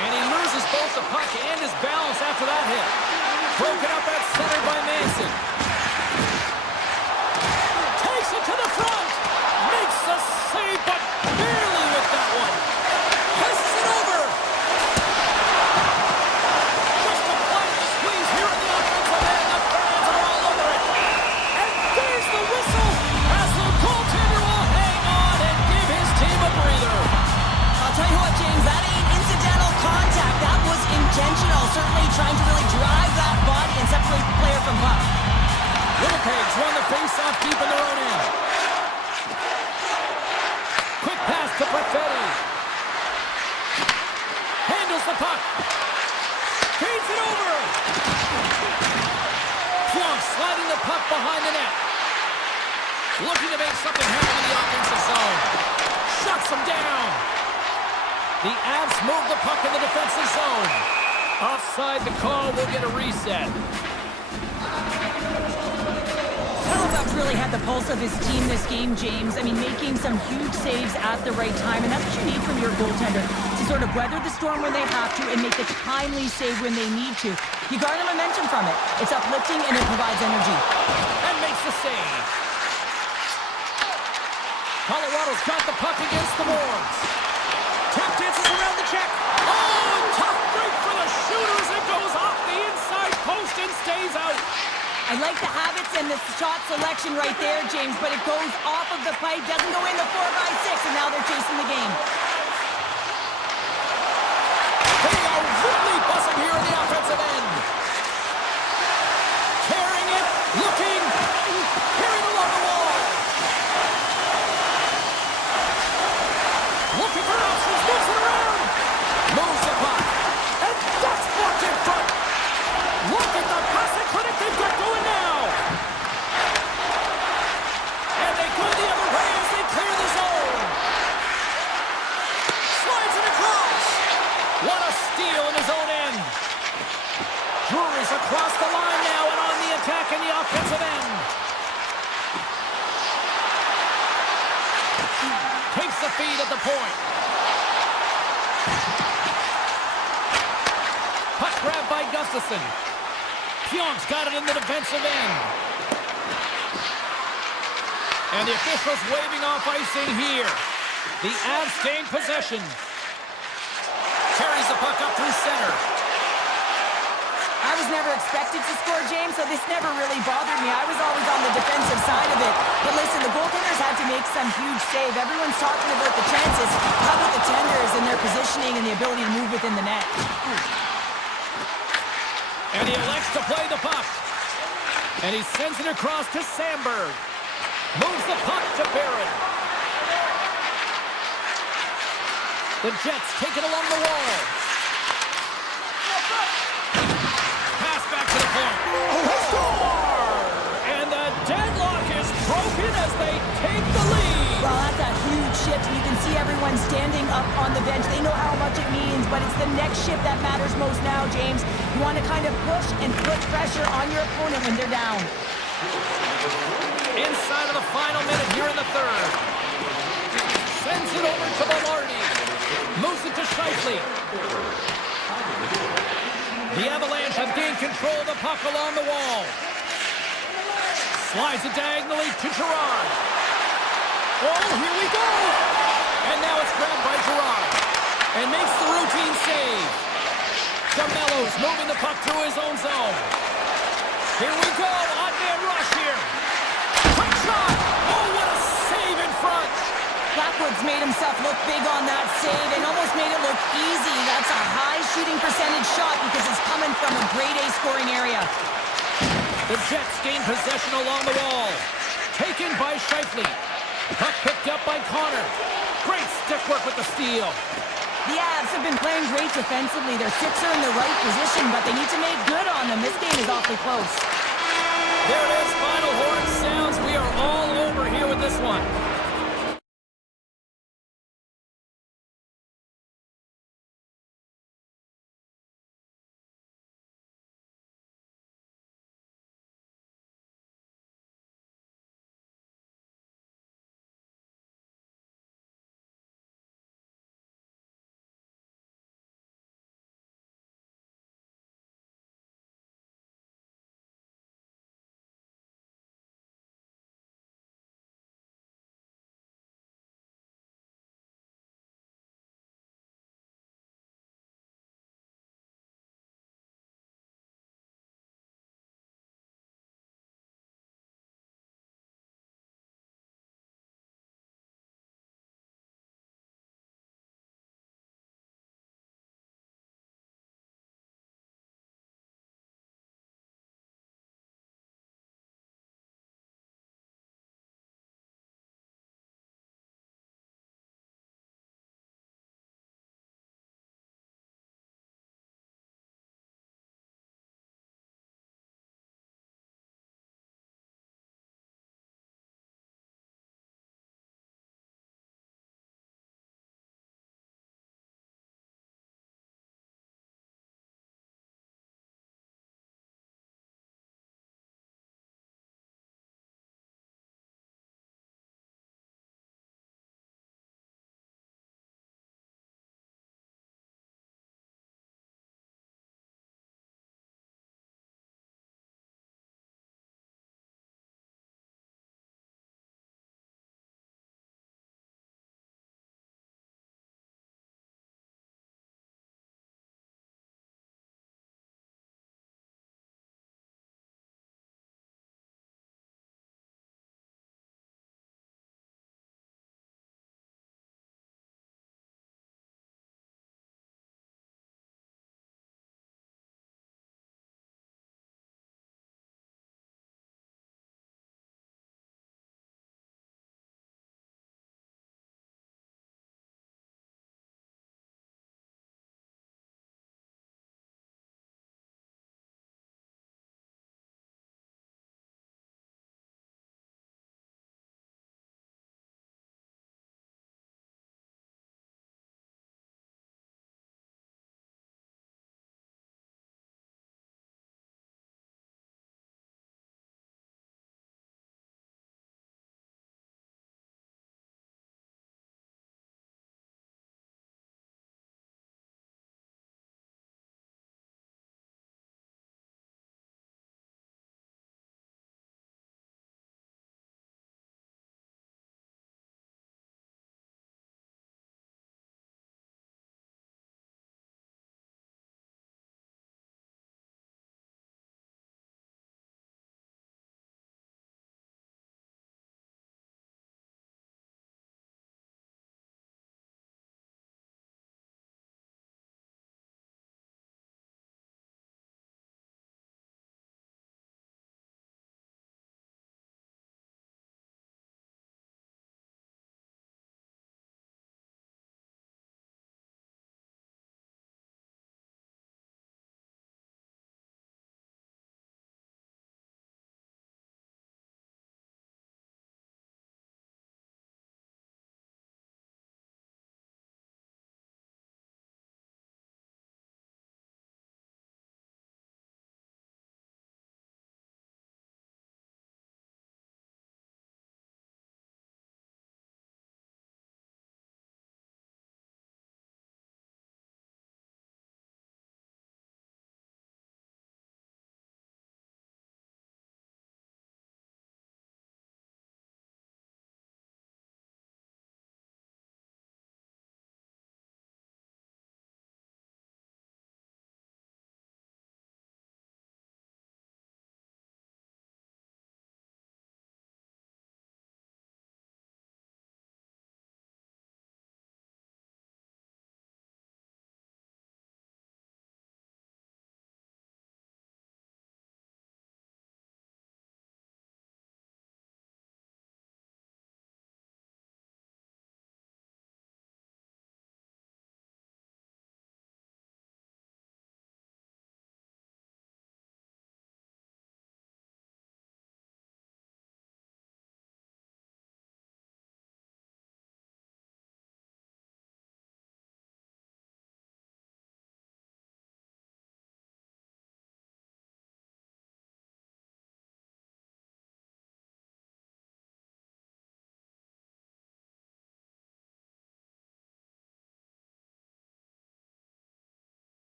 And he loses both the puck and his balance after that hit. Broken up at center by Manson. Takes it to the front. Makes the save, but barely with that one. Passes it over. Just a final squeeze here in the offensive end. The fans are all over it. And there's the whistle as the goaltender will hang on and give his team a breather. I'll tell you what, James, that ain't incidental contact. That was intentional, certainly trying to really drive that body and separate the player from puck. Winnipeg's won the face-off deep in their own end. Quick pass to Perfetti. Handles the puck. Feeds it over. Pionk sliding the puck behind the net. Looking to make something happen in the offensive zone. Shuts him down. The Avs move the puck in the defensive zone. Offside, the call will get a reset. Halifax really had the pulse of his team this game, James. I mean, making some huge saves at the right time, and that's what you need from your goaltender, to sort of weather the storm when they have to and make a timely save when they need to. You garner momentum from it. It's uplifting and it provides energy. And makes the save. Colorado's got the puck against the boards. Tap dances around the check. Oh, tough break for the shooters. It goes off the inside post and stays out. I like the habits and the shot selection right there, James, but it goes off of the pipe, doesn't go in the 4x6, and now they're chasing the game. They are really buzzing here in the offensive end. Carrying it, looking, carrying along the wall. Looking for options, moves it around. Moves the puck. And that's blocked in front. Look at the passing clinic they've got going now. And they go the other way as they clear the zone. Slides it across. What a steal in his own end. Drury's across the line now and on the attack in the offensive end. Takes the feed at the point. Puck grab by Gustafson. Pionk's got it in the defensive end. And the officials waving off icing here. The Avs gain possession. Carries the puck up through center. I was never expected to score, James, so this never really bothered me. I was always on the defensive side of it. But listen, the goaltenders had to make some huge save. Everyone's talking about the chances. How about the tenders and their positioning and the ability to move within the net? And he elects to play the puck. And he sends it across to Sandberg. Moves the puck to Barrett. The Jets take it along the wall. Pass back to the point. Score! And the deadlock is broken as they take the lead. Well, that's a huge shift. You can see everyone standing up on the bench. They know how much it means, but it's the next shift that matters most now, James. You want to kind of push and put pressure on your opponent when they're down. Inside of the final minute here in the third. Sends it over to Velarde. Moves it to Scheifele. The Avalanche have gained control of the puck along the wall. Slides it diagonally to Gerard. Oh, here we go! And now it's grabbed by Gerard. And makes the routine save. DeMello's moving the puck through his own zone. Here we go, odd man Edwards made himself look big on that save and almost made it look easy. That's a high shooting percentage shot because it's coming from a grade A scoring area. The Jets gain possession along the wall. Taken by Scheifele. Puck picked up by Connor. Great stick work with the steal. The Avs have been playing great defensively. Their sticks are in the right position, but they need to make good on them. This game is awfully close. There it is, final horn sounds. We are all over here with this one.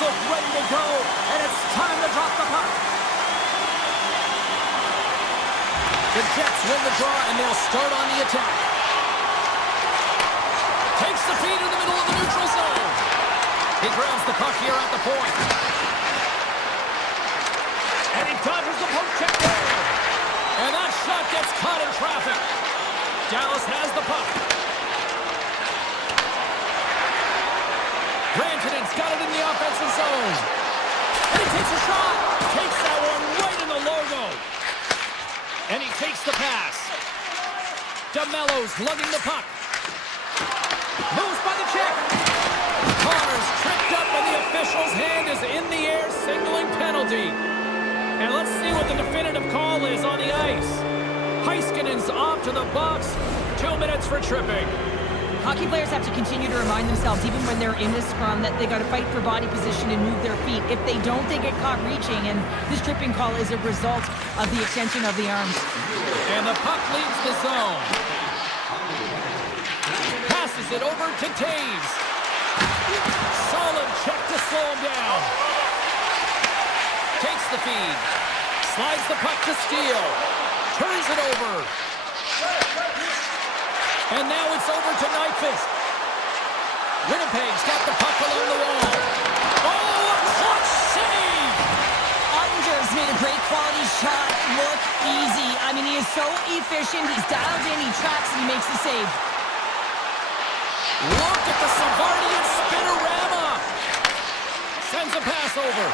look ready to go, and it's time to drop the puck. The Jets win the draw, and they'll start on the attack. Takes the feed in the middle of the neutral zone. He grabs the puck here at the point. And he dodges the poke check there. And that shot gets caught in traffic. Dallas has the puck. Rantanen's got it in the offensive zone. And he takes a shot. Takes that one right in the logo. And he takes the pass. DeMello's lugging the puck. Moves by the check. Connor's tripped up and the official's hand is in the air signaling penalty. And let's see what the definitive call is on the ice. Heiskanen's off to the box. 2 minutes for tripping. Hockey players have to continue to remind themselves, even when they're in the scrum, that they got to fight for body position and move their feet. If they don't, they get caught reaching, and this tripping call is a result of the extension of the arms. And the puck leaves the zone. Passes it over to Taves. Solid check to slow him down. Takes the feed. Slides the puck to Steele. Turns it over. And now it's over to Nyquist. Winnipeg's got the puck along the wall. Oh, a clutch save! Ottinger's made a great quality shot look easy. I mean, he is so efficient. He's dialed in, he tracks, and he makes the save. Look at the Savardian spinorama. Sends a pass over.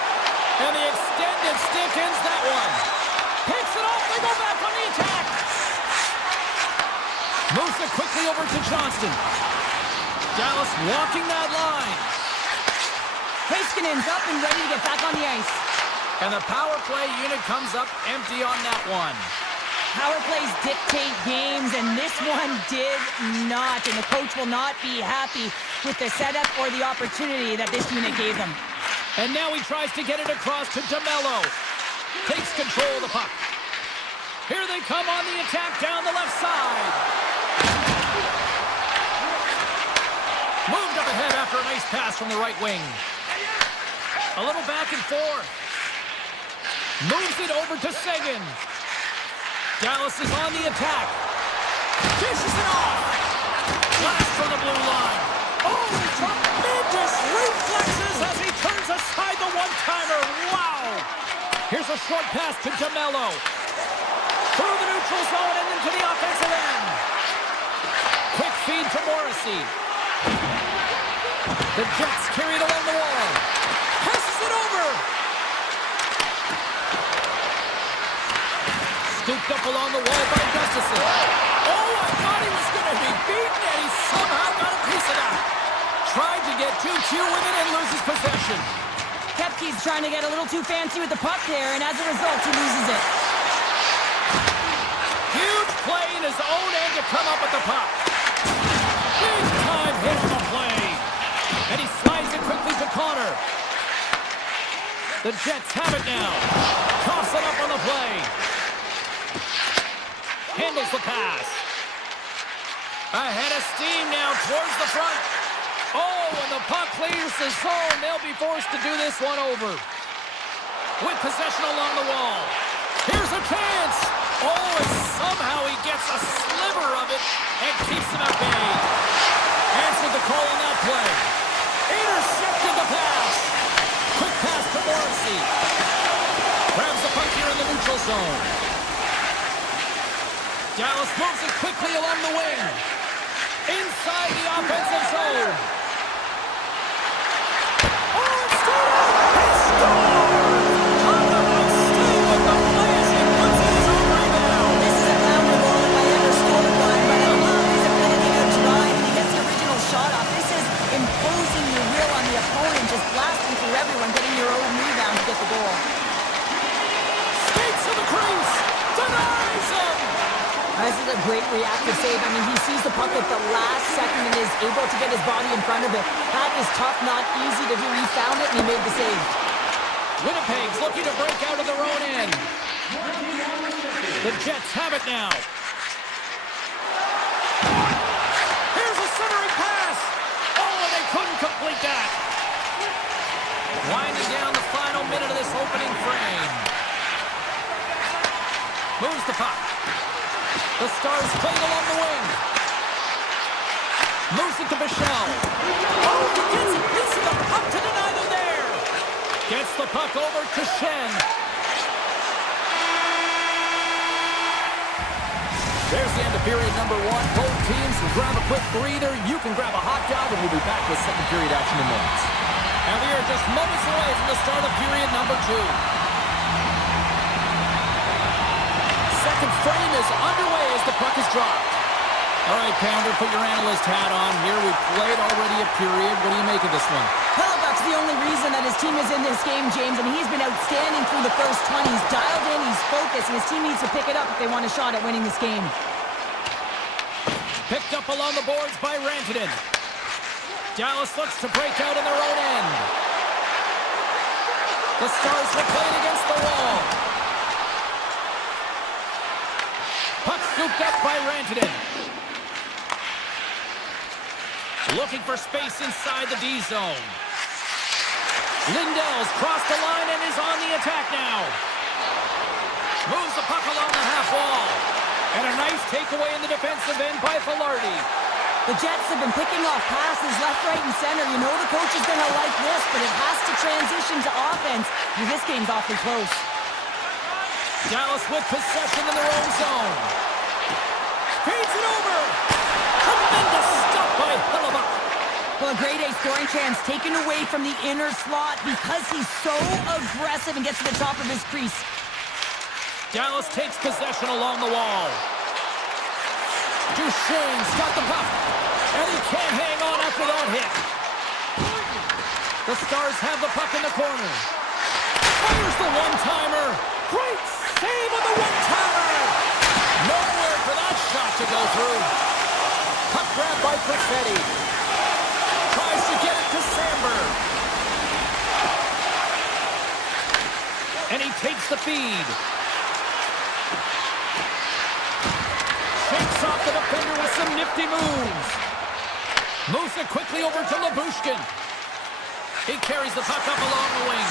And the extended stick ends that one. Picks it off. They go back on the attack. Moves it quickly over to Johnston. Dallas walking that line. Heiskanen's up and ready to get back on the ice. And the power play unit comes up empty on that one. Power plays dictate games, and this one did not. And the coach will not be happy with the setup or the opportunity that this unit gave them. And now he tries to get it across to DeMello. Takes control of the puck. Here they come on the attack down the left side. Moved up ahead after a nice pass from the right wing. A little back and forth. Moves it over to Seguin. Dallas is on the attack. Dishes it off. Blast from the blue line. Oh, tremendous reflexes as he turns aside the one-timer. Wow. Here's a short pass to DeMello. Through the neutral zone and into the offensive end. Quick feed to Morrissey. The Jets carry it along the wall. Passes it over. Scooped up along the wall by Gustafson. Oh, I thought he was going to be beaten, and he somehow got a piece of that. Tried to get too cute with it and loses possession. Kepke's trying to get a little too fancy with the puck there, and as a result, he loses it. Huge play in his own end to come up with the puck. Big time hit on the play. And he slides it quickly to Connor. The Jets have it now. Toss it up on the play. Handles the pass. Ahead of steam now towards the front. Oh, and the puck clears the zone. They'll be forced to do this one over. With possession along the wall. Here's a chance. Oh, and somehow he gets a sliver of it and keeps him at bay. Answered the call on that play. Intercepted the pass. Quick pass to Morrissey. Grabs the puck here in the neutral zone. Dallas moves it quickly along the wing. Inside the offensive zone. Oh, it's still up. He scores! Talk about staying with the play as he puts in his own rebound. This is a power goal if I ever scored one, but I love his ability to drive and he gets the original shot off. This is imposing your will on the opponent, just blasting through everyone, getting your own rebound to get the goal. Skates to the crease. Denies him. This is a great reactive save. I mean, he sees the puck at the last second and is able to get his body in front of it. That is tough, not easy to do. He found it and he made the save. Winnipeg's looking to break out of their own end. The Jets have it now. Here's a centering pass. Oh, and they couldn't complete that. Wide Moves it to Michelle. Oh, he gets it. Uses the puck to deny them there. Gets the puck over to Shen. There's the end of period number one. Both teams will grab a quick breather. You can grab a hot dog, and we'll be back with second period action in moments. And we are just moments away from the start of period number two. Second frame is underway as the puck is dropped. All right, Pounder, put your analyst hat on here. We've played already a period. What do you make of this one? Hellebuck's the only reason that his team is in this game, James, and he's been outstanding through the first 20. He's dialed in, he's focused, and his team needs to pick it up if they want a shot at winning this game. Picked up along the boards by Rantanen. Dallas looks to break out in their own end. The Stars were playing against the wall. Puck scooped up by Rantanen. Looking for space inside the D zone. Lindell's crossed the line and is on the attack now. Moves the puck along the half wall. And a nice takeaway in the defensive end by Velarde. The Jets have been picking off passes left, right, and center. You know the coach is going to like this, but it has to transition to offense. And this game's awfully close. Dallas with possession in their own zone. Feeds it over. Tremendous stop by Hellebuck. Well, a grade A scoring chance taken away from the inner slot because he's so aggressive and gets to the top of his crease. Dallas takes possession along the wall. Duchesne's got the puck, and he can't hang on after that hit. The Stars have the puck in the corner. Fires the one-timer. Great save on the one-timer. Nowhere for that shot to go through. Puck grab by Perfetti. Tries to get it to Sandberg. And he takes the feed. Shakes off the defender with some nifty moves. Moves it quickly over to Labushkin. He carries the puck up along the wing.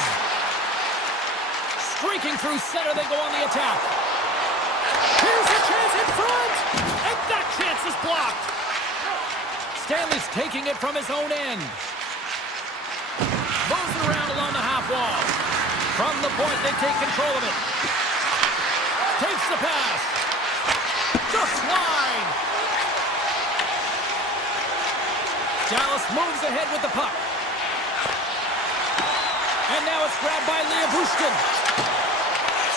Streaking through center, they go on the attack. Here's a chance in front! And that chance is blocked! Stanley's taking it from his own end. Moves it around along the half wall. From the point, they take control of it. Takes the pass. Just wide. Dallas moves ahead with the puck. And now it's grabbed by Labushkin.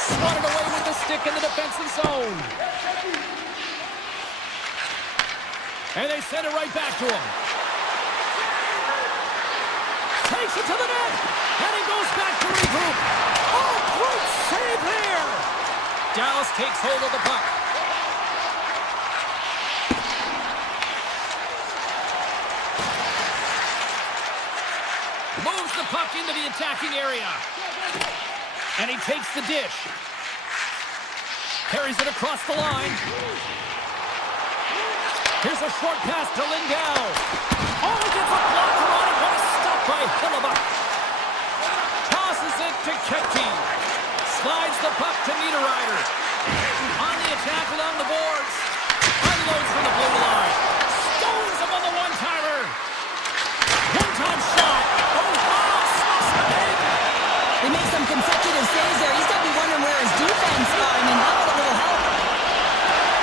Swatted away with the stick in the defensive zone. And they send it right back to him. Takes it to the net. And he goes back to regroup. Oh, great save there. Dallas takes hold of the puck. Moves the puck into the attacking area. And he takes the dish. Carries it across the line. Here's a short pass to Lindell. Oh, he gets a blocker on it. What a stop by Hellebuck. Tosses it to Kepke. Slides the puck to Niederreiter. On the attack along the boards. Unloads from the blue line. Stones him on the one-timer. One-time shot. Oh, wow. Smash the net. They make some consecutive saves there. He's got to be wondering where his defense are. I mean, how about a little help?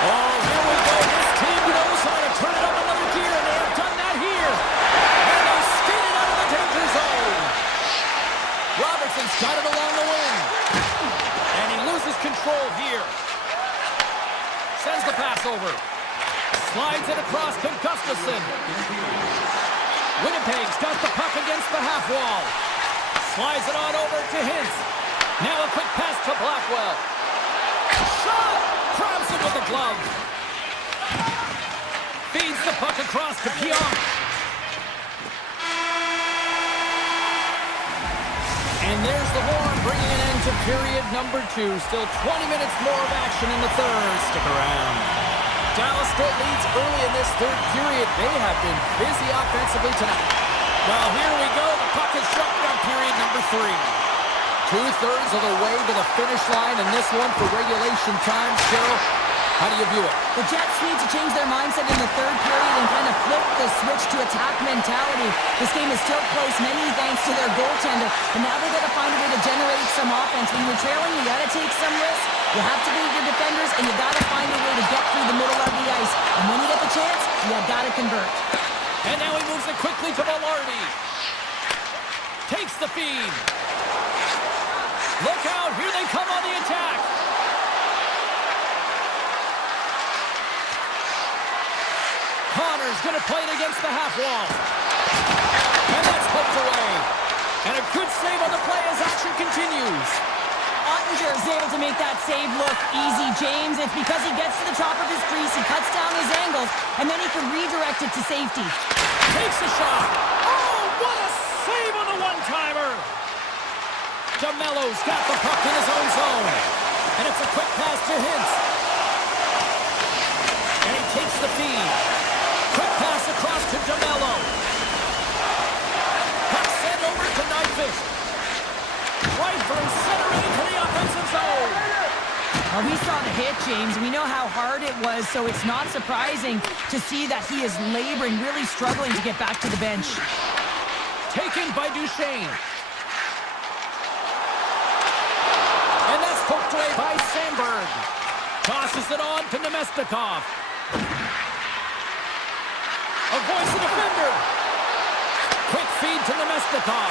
Oh, here we go. This team knows how to turn it up another gear, and they have done that here. And they skated out of the danger zone. Robertson's got it along the wing. And he loses control here. Sends the pass over. Slides it across to Gustafsson. Winnipeg's got the puck against the half wall. Slides it on over to Hintz. Now a quick pass to Blackwell. Shot! Grabs it with the glove. Feeds the puck across to Pionk. And there's the horn bringing an end to period number two. Still 20 minutes more of action in the third. Stick around. Dallas still leads early in this third period. They have been busy offensively tonight. Well, here we go. The puck is shotgun period number three. 2/3 of the way to the finish line, and this one for regulation time. Cheryl, How do you view it? The Jets need to change their mindset in the third period and kind of flip the switch to attack mentality. This game is still close, many thanks to their goaltender, and now they got to find a way to generate some offense. When you're trailing, you got to take some risks. You have to beat your defenders, and you got to find a way to get through the middle of the ice. And when you get the chance, you got to convert. And now he moves it quickly to Velarde. Takes the feed. Look out, here they come on the attack. Connor's going to play it against the half wall. And that's poked away. And a good save on the play as action continues. Ottinger is able to make that save look easy, James. It's because he gets to the top of his crease, he cuts down his angles, and then he can redirect it to safety. Takes a shot. Oh, what a save on the one-timer. DeMello's got the puck in his own zone. And it's a quick pass to Hintz. And he takes the feed. Quick pass across to DeMello. Puck sent over to Nyfish. Right through center into the offensive zone. Well, we saw the hit, James. We know how hard it was, so it's not surprising to see that he is laboring, really struggling to get back to the bench. Taken by Duchesne. And that's poked away by Sandberg. Tosses it on to Nemestikov. Avoids the defender. Quick feed to Nemestikov.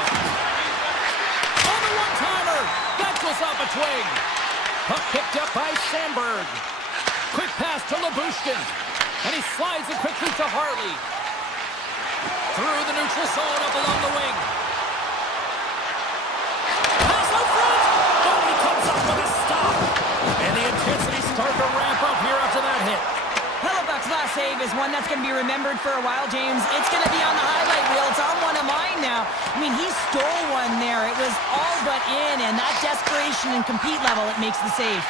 On the one-timer. That goes off a twig. Puck picked up by Sandberg. Quick pass to Labushkin. And he slides it quickly to Harley. Through the neutral zone up along the wing. Pass out front. Oh, he comes up with a stop. And the intensity starting to ramp up here after that hit. Hellebuck's last save is one that's going to be remembered for a while, James. It's going to be on the highlight reel. It's on one of mine now. I mean, he stole one there. It was all but in, and that desperation and compete level, it makes the save.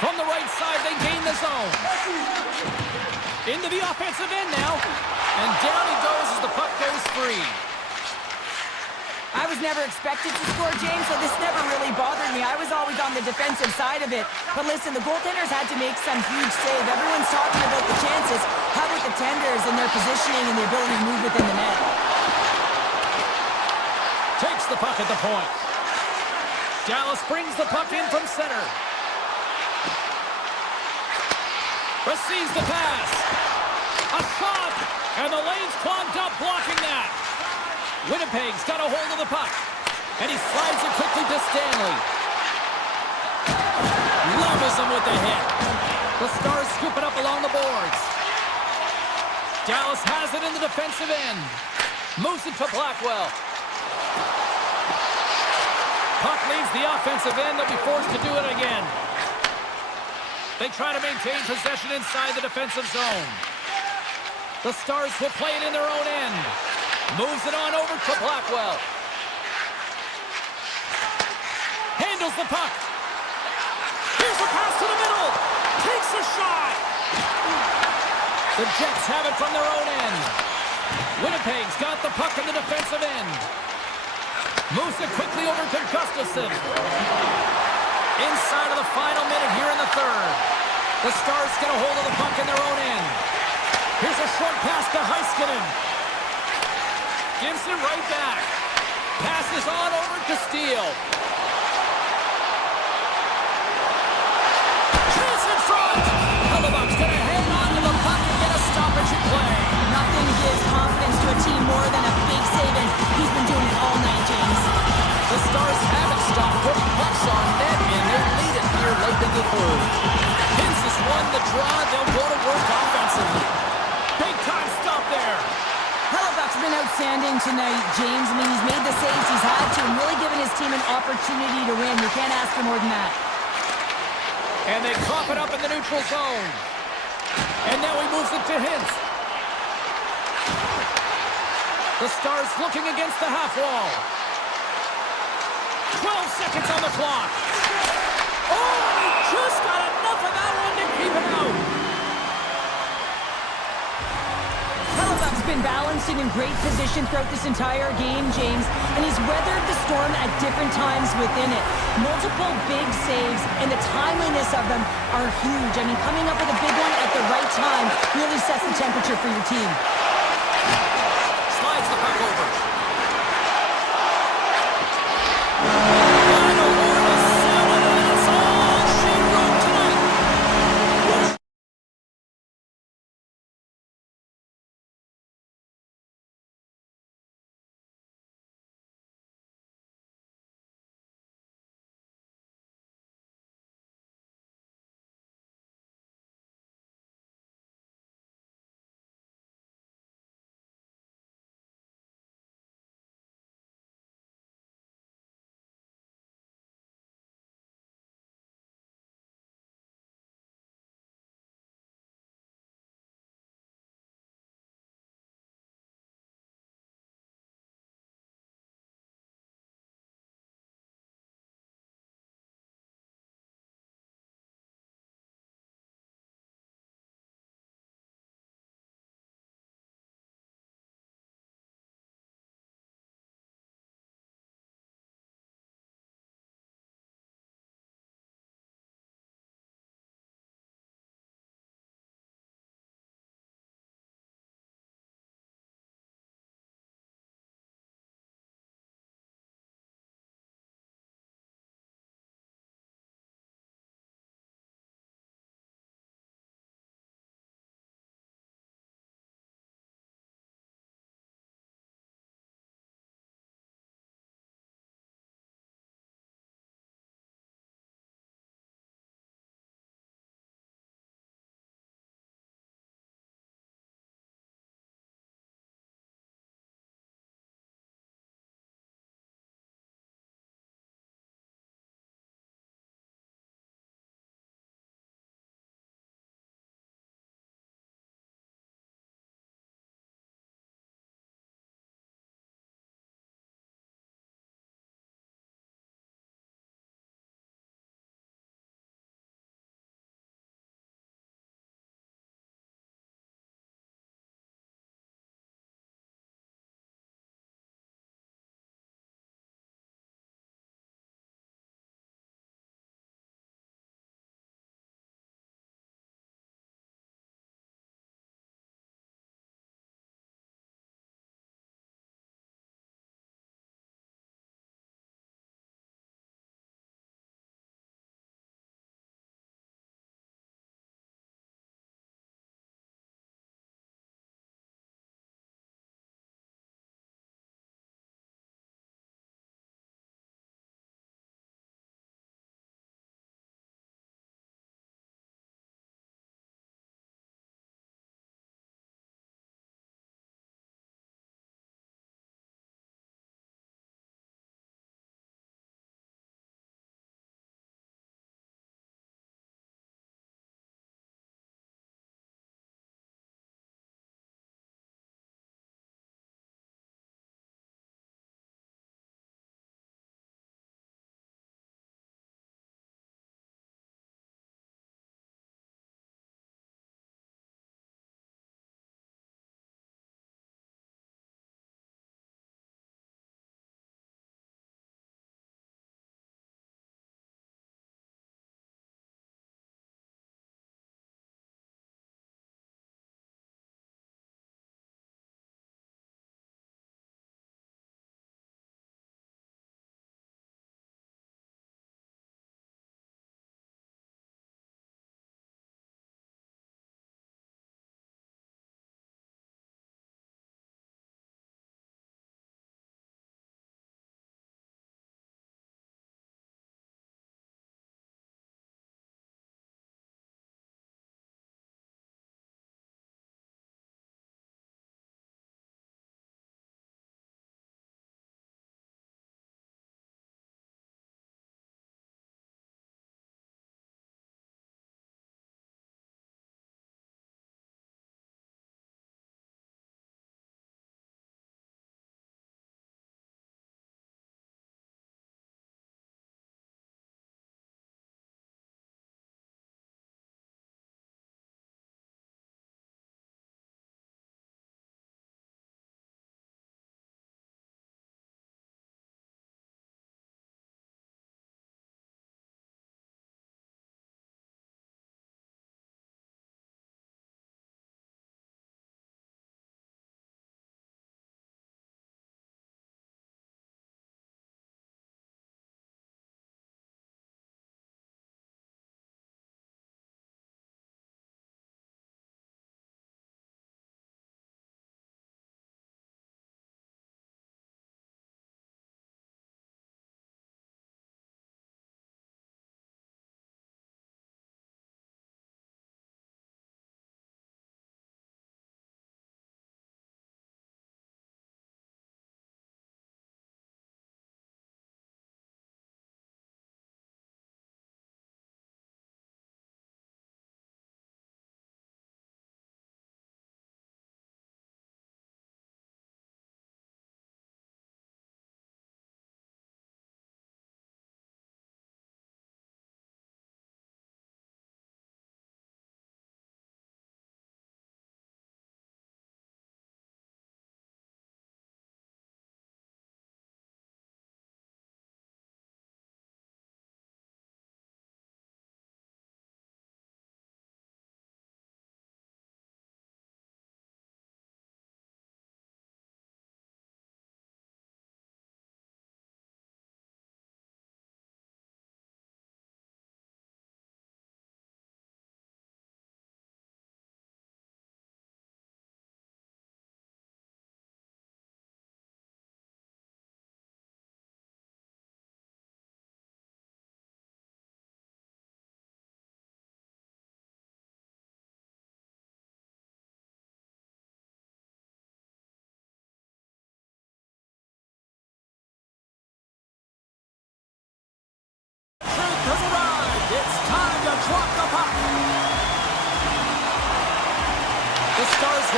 From the right side, they gain the zone. Into the offensive end now. And down he goes as the puck goes free. I was never expected to score, James, so this never really bothered me. I was always on the defensive side of it. But listen, the goaltenders had to make some huge save. Everyone's talking about the chances. How about the tenders and their positioning and the ability to move within the net? Takes the puck at the point. Dallas brings the puck in from center. Receives the pass. A shot. And the lane's clogged up, blocking that. Winnipeg's got a hold of the puck. And he slides it quickly to Stanley. Loves him with the hit. The Stars scoop it up along the boards. Dallas has it in the defensive end. Moves it to Blackwell. Puck leaves the offensive end. They'll be forced to do it again. They try to maintain possession inside the defensive zone. The Stars will play it in their own end. Moves it on over to Blackwell. Handles the puck. Here's a pass to the middle. Takes a shot. The Jets have it from their own end. Winnipeg's got the puck in the defensive end. Moves it quickly over to Gustafsson. Inside of the final minute here in the third. The Stars get a hold of the puck in their own end. Here's a short pass to Heiskanen. Gives it right back. Passes on over to Steele. Chance in front. Hellebuck's going to hang on to the puck and get a stoppage in play. Nothing gives confidence to a team more than a big save, and he's been doing it all night, James. The Stars haven't stopped putting pucks on net, and they're leading here late in the third. Hintz has won the draw. They'll go to work offensively. Big time stop there. Hellebuck's been outstanding tonight, James. I mean, he's made the saves he's had to and really given his team an opportunity to win. You can't ask for more than that. And they cough it up in the neutral zone. And now he moves it to Hintz. The Stars looking against the half wall. 12 seconds on the clock. Oh, he just got enough of that one to keep it out. Hellebuck's been balanced and in great position throughout this entire game, James, and he's weathered the storm at different times within it. Multiple big saves, and the timeliness of them are huge. I mean, coming up with a big one at the right time really sets the temperature for your team. Slides the puck over.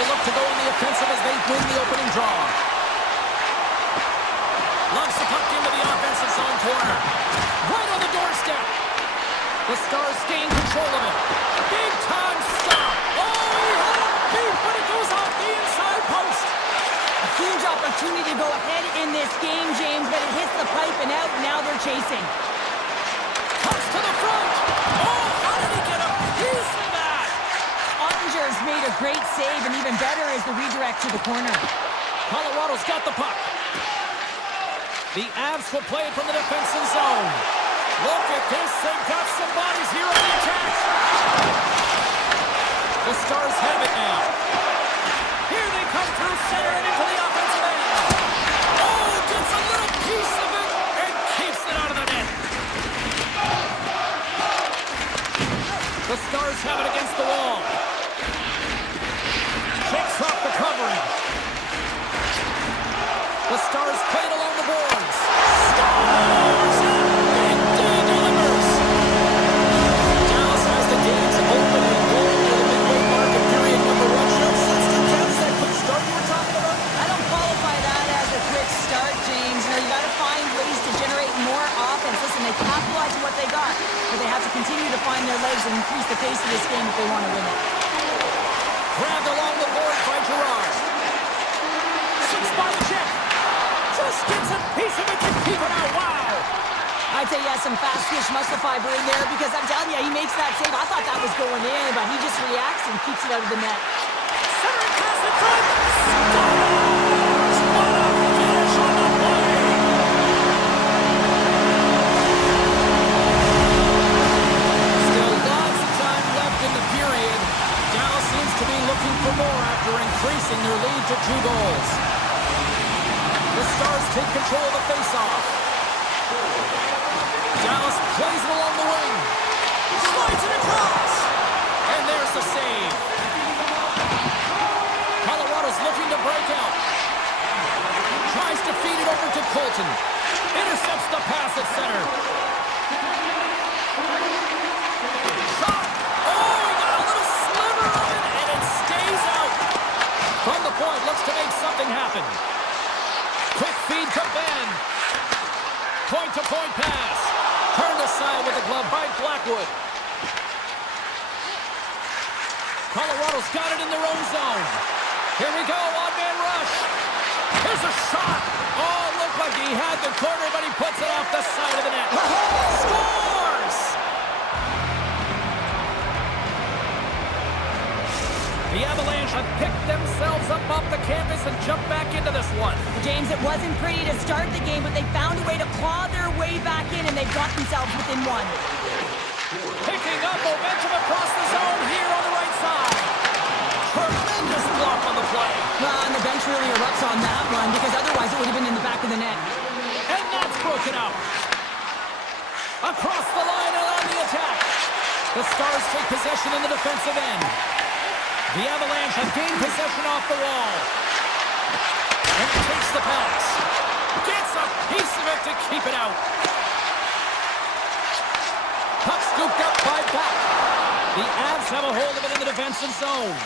will look to go on the offensive as they win the opening draw. Loves the puck into the offensive zone corner. Right on the doorstep. The Stars gain control of it. Big time stop. Oh, he had it beat, but it goes off the inside post. A huge opportunity to go ahead in this game, James, but it hits the pipe and out. Now they're chasing. Cuts to the front. Oh, how did he get a piece of that? Ottinger's made a great save, and even better is the redirect to the corner. Colorado's got the puck. The Avs will play it from the defensive zone. Look at this. They've got some bodies here on the attack. The Stars have it now. Here they come through center and into the offensive end. Oh, gets a little piece of it and keeps it out of the net. The Stars have it against the wall. Shakes off the coverage. The Stars play it along the boards. Stars! Big D delivers. Dallas has the game's opening goal near the midway mark of period number 1. Is that quick start you were talking about? I don't qualify that as a quick start, James. You know, you got to find ways to generate more offense. Listen, they capitalize on what they got, but they have to continue to find their legs and increase the pace of this game if they want to win it. Grabbed along the boards by Gerard. Six by the check. Just gets a piece of it to keep it out. Wow! I'd say he has some fast twitch muscle fiber in there because I'm telling you, he makes that save. I thought that was going in, but he just reacts and keeps it out of the net. Center pass in front. Scores! What a finish on the play! Still lots of time left in the period. Dallas seems to be looking for more after increasing their lead to 2 goals. The Stars take control of the faceoff. Dallas plays it along the wing. Slides it across. And there's the save. Colorado's looking to break out. Tries to feed it over to Colton. Intercepts the pass at center. Shot. Oh, he got a little sliver of it, and it stays out. From the point, looks to make something happen. Quick feed to Ben. Point-to-point pass. Turned aside with the glove by Blackwood. Colorado's got it in their own zone. Here we go, one-man rush. Here's a shot. Oh, looked like he had the corner, but he puts it off the side of the net. Scores! The Avalanche have picked themselves up off the canvas and jumped back into this one. James, it wasn't pretty to start the game, but they found a way to claw their way back in, and they've got themselves within 1. Picking up momentum across the zone here on the right side. Tremendous block on the play. Well, and the bench really erupts on that one, because otherwise it would have been in the back of the net. And that's broken out. Across the line and on the attack. The Stars take possession in the defensive end. The Avalanche have gained possession off the wall. And takes the pass. Gets a piece of it to keep it out. Puck scooped up by Back. The Avs have a hold of it in the defensive zone.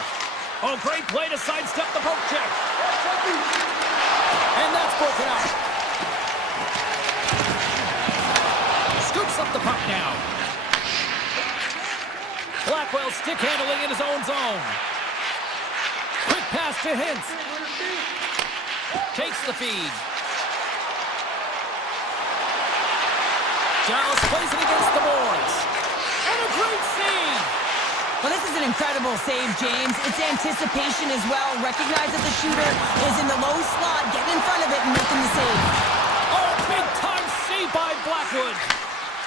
Oh, great play to sidestep the poke check. And that's broken out. Scoops up the puck now. Blackwell stick handling in his own zone. Quick pass to Hintz. Takes the feed. Dallas plays it against the boards. And a great save. Well, this is an incredible save, James. It's anticipation as well. Recognize that the shooter is in the low slot, getting in front of it and making the save. Oh, big time save by Blackwood.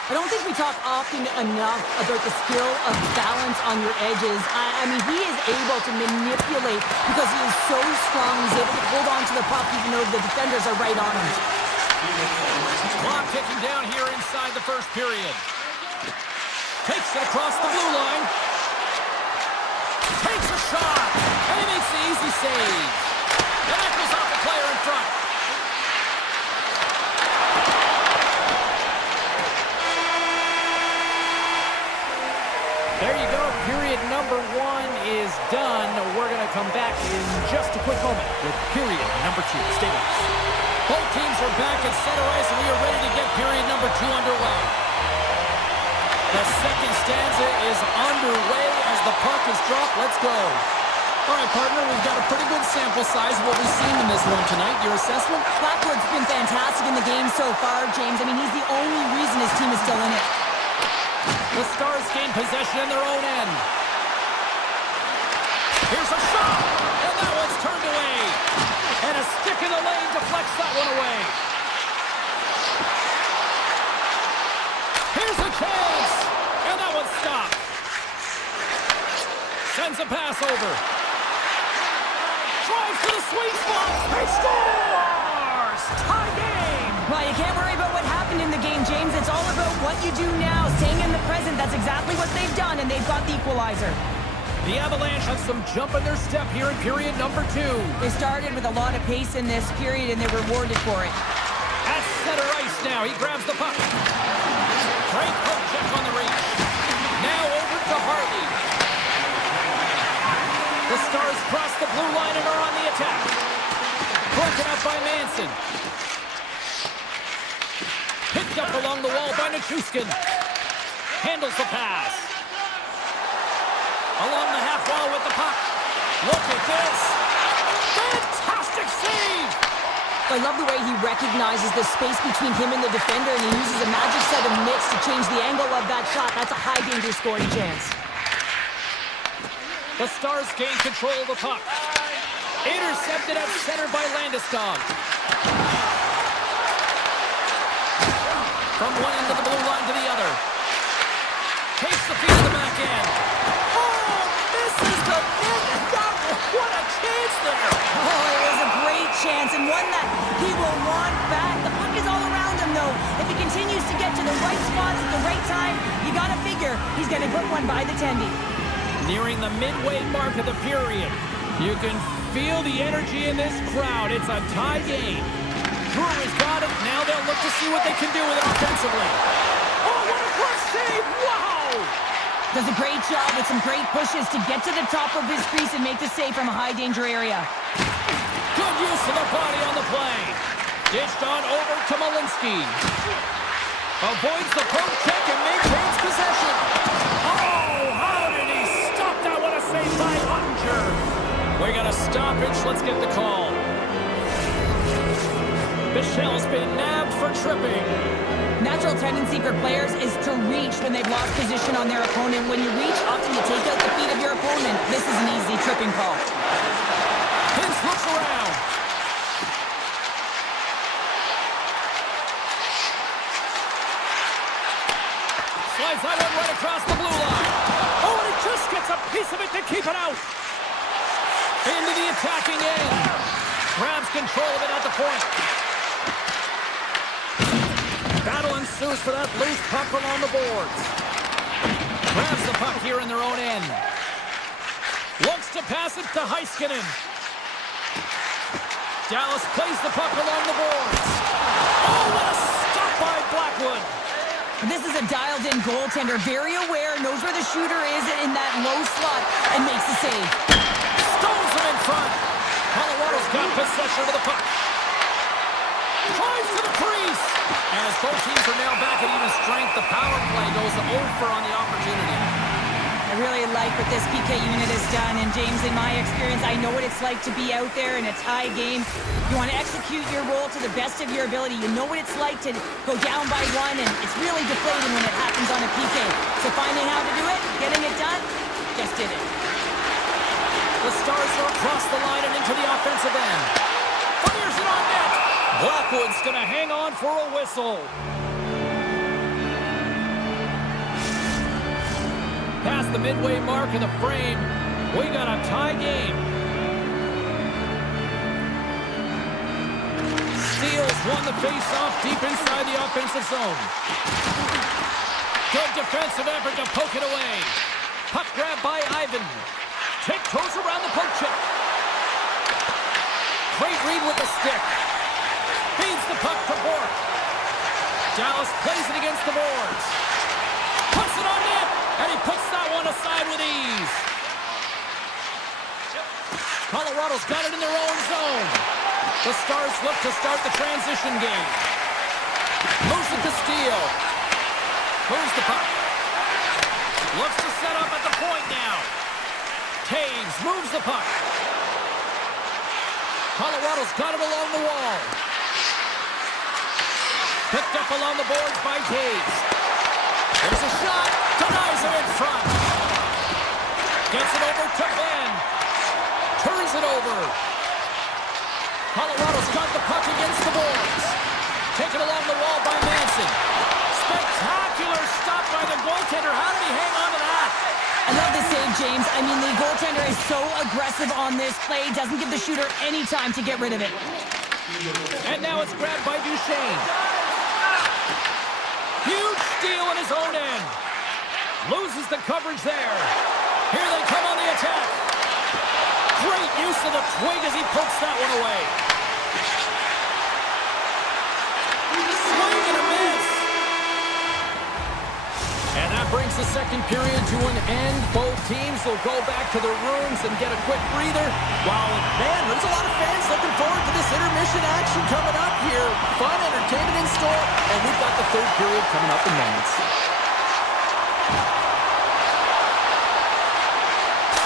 I don't think we talk often enough about the skill of balance on your edges. I mean, he is able to manipulate because he is so strong. He's able to hold on to the puck even though the defenders are right on him. Clock ticking down here inside the first period. Takes it across the blue line. Takes a shot. And he makes the easy save. And that goes off the player in front. There you go. Period number 1 is done. We're going to come back in just a quick moment with period number 2. Stay with us. Both teams are back at center ice, and we are ready to get period number 2 underway. The second stanza is underway as the puck is dropped. Let's go. All right, partner, we've got a pretty good sample size of what we've seen in this one tonight. Your assessment? Blackwood's been fantastic in the game so far, James. I mean, he's the only reason his team is still in it. The Stars gain possession in their own end. Here's a shot, and that one's turned away. And a stick in the lane deflects that one away. Here's a chance, and that one's stopped. Sends a pass over. Drives to the sweet spot. He scores! Tie game! Well, you can't worry about what happened in the game, James. It's all about what you do now, staying in the present. That's exactly what they've done, and they've got the equalizer. The Avalanche have some jump in their step here in period number 2. They started with a lot of pace in this period, and they're rewarded for it. At center ice now, he grabs the puck. Great poke check on the reach. Now over to Harley. The Stars cross the blue line and are on the attack. Broken up by Manson. Picked up along the wall by Nichushkin. Handles the pass. Along the half wall with the puck. Look at this. Fantastic save. I love the way he recognizes the space between him and the defender, and he uses a magic set of mitts to change the angle of that shot. That's a high-danger scoring chance. The Stars gain control of the puck. Intercepted at center by Landeskog. From one end of the blue line to the other. Takes the feed to the back end. Oh, misses the net. What a chance there. Oh, it was a great chance, and one that he will want back. The puck is all around him, though. If he continues to get to the right spots at the right time, you got to figure he's going to put one by the tendy. Nearing the midway mark of the period. You can feel the energy in this crowd. It's a tie game. Brewer's got it. Now they'll look to see what they can do with it offensively. Oh, what a great save! Wow! Does a great job with some great pushes to get to the top of his crease and make the save from a high-danger area. Good use of the body on the play. Dished on over to Malinsky. Avoids the poke check and maintains possession. Oh, how did he stop that? What a save by Ottinger. We got a stoppage. Let's get the call. Michelle's been nabbed for tripping. Natural tendency for players is to reach when they've lost position on their opponent. When you reach, often you take out the feet of your opponent. This is an easy tripping call. Vince looks around. Slides that one right across the blue line. Oh, and he just gets a piece of it to keep it out. Into the attacking end. Grabs control of it at the point. Battle ensues for that loose puck along the boards. Grabs the puck here in their own end. Looks to pass it to Heiskanen. Dallas plays the puck along the boards. Oh, what a stop by Blackwood. This is a dialed-in goaltender, very aware, knows where the shooter is in that low slot, and makes the save. Stones him in front. Colorado's got possession of the puck. Tries to the crease. And as both teams are now back at even strength, the power play goes over on the opportunity. I really like what this PK unit has done, and James, in my experience, I know what it's like to be out there in a tie game. You want to execute your role to the best of your ability. You know what it's like to go down by one, and it's really deflating when it happens on a PK. So finding how to do it, getting it done, just did it. The Stars are across the line and into the offensive end. Fires it on net. Blackwood's going to hang on for a whistle. Past the midway mark of the frame, we got a tie game. Steals won the face-off deep inside the offensive zone. Good defensive effort to poke it away. Puck grab by Ivan. Tiptoes around the poke check. Great read with the stick. Feeds the puck to Bork. Dallas plays it against the boards. Puts it on net, and he puts that one aside with ease. Colorado's got it in their own zone. The Stars look to start the transition game. Moves it to steal. Moves the puck. Looks to set up at the point now. Taves moves the puck. Colorado's got it along the wall. Picked up along the boards by Taves. There's a shot. Denies it in front. Gets it over to Ben. Turns it over. Colorado's got the puck against the boards. Taken along the wall by Manson. Spectacular stop by the goaltender. How did he hang on to that? I love the save, James. I mean, the goaltender is so aggressive on this play. Doesn't give the shooter any time to get rid of it. And now it's grabbed by Duchesne. Huge steal in his own end. Loses the coverage there. Here they come on the attack. Great use of the twig as he pokes that one away. Swing and a miss. And that brings the second period to an end. Both teams will go back to their rooms and get a quick breather. Wow, man, there's a lot of fans looking forward to this intermission action coming up here. Fun entertainment in store, and we've got the third period coming up in moments.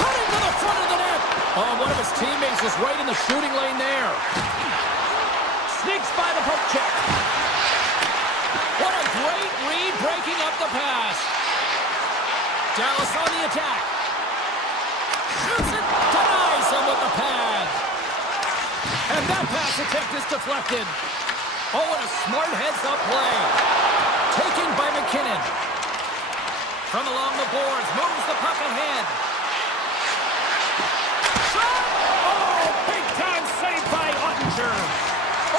Cutting to the front of the net. Oh, one of his teammates was right in the shooting lane there. Sneaks by the poke check. What a great read, breaking up the pass. Dallas on the attack. Shoots it, denies him with the pad. And that pass attempt is deflected. Oh, what a smart heads-up play. Taken by McKinnon. From along the boards, moves the puck ahead. Shot! Oh, big-time save by Ottinger.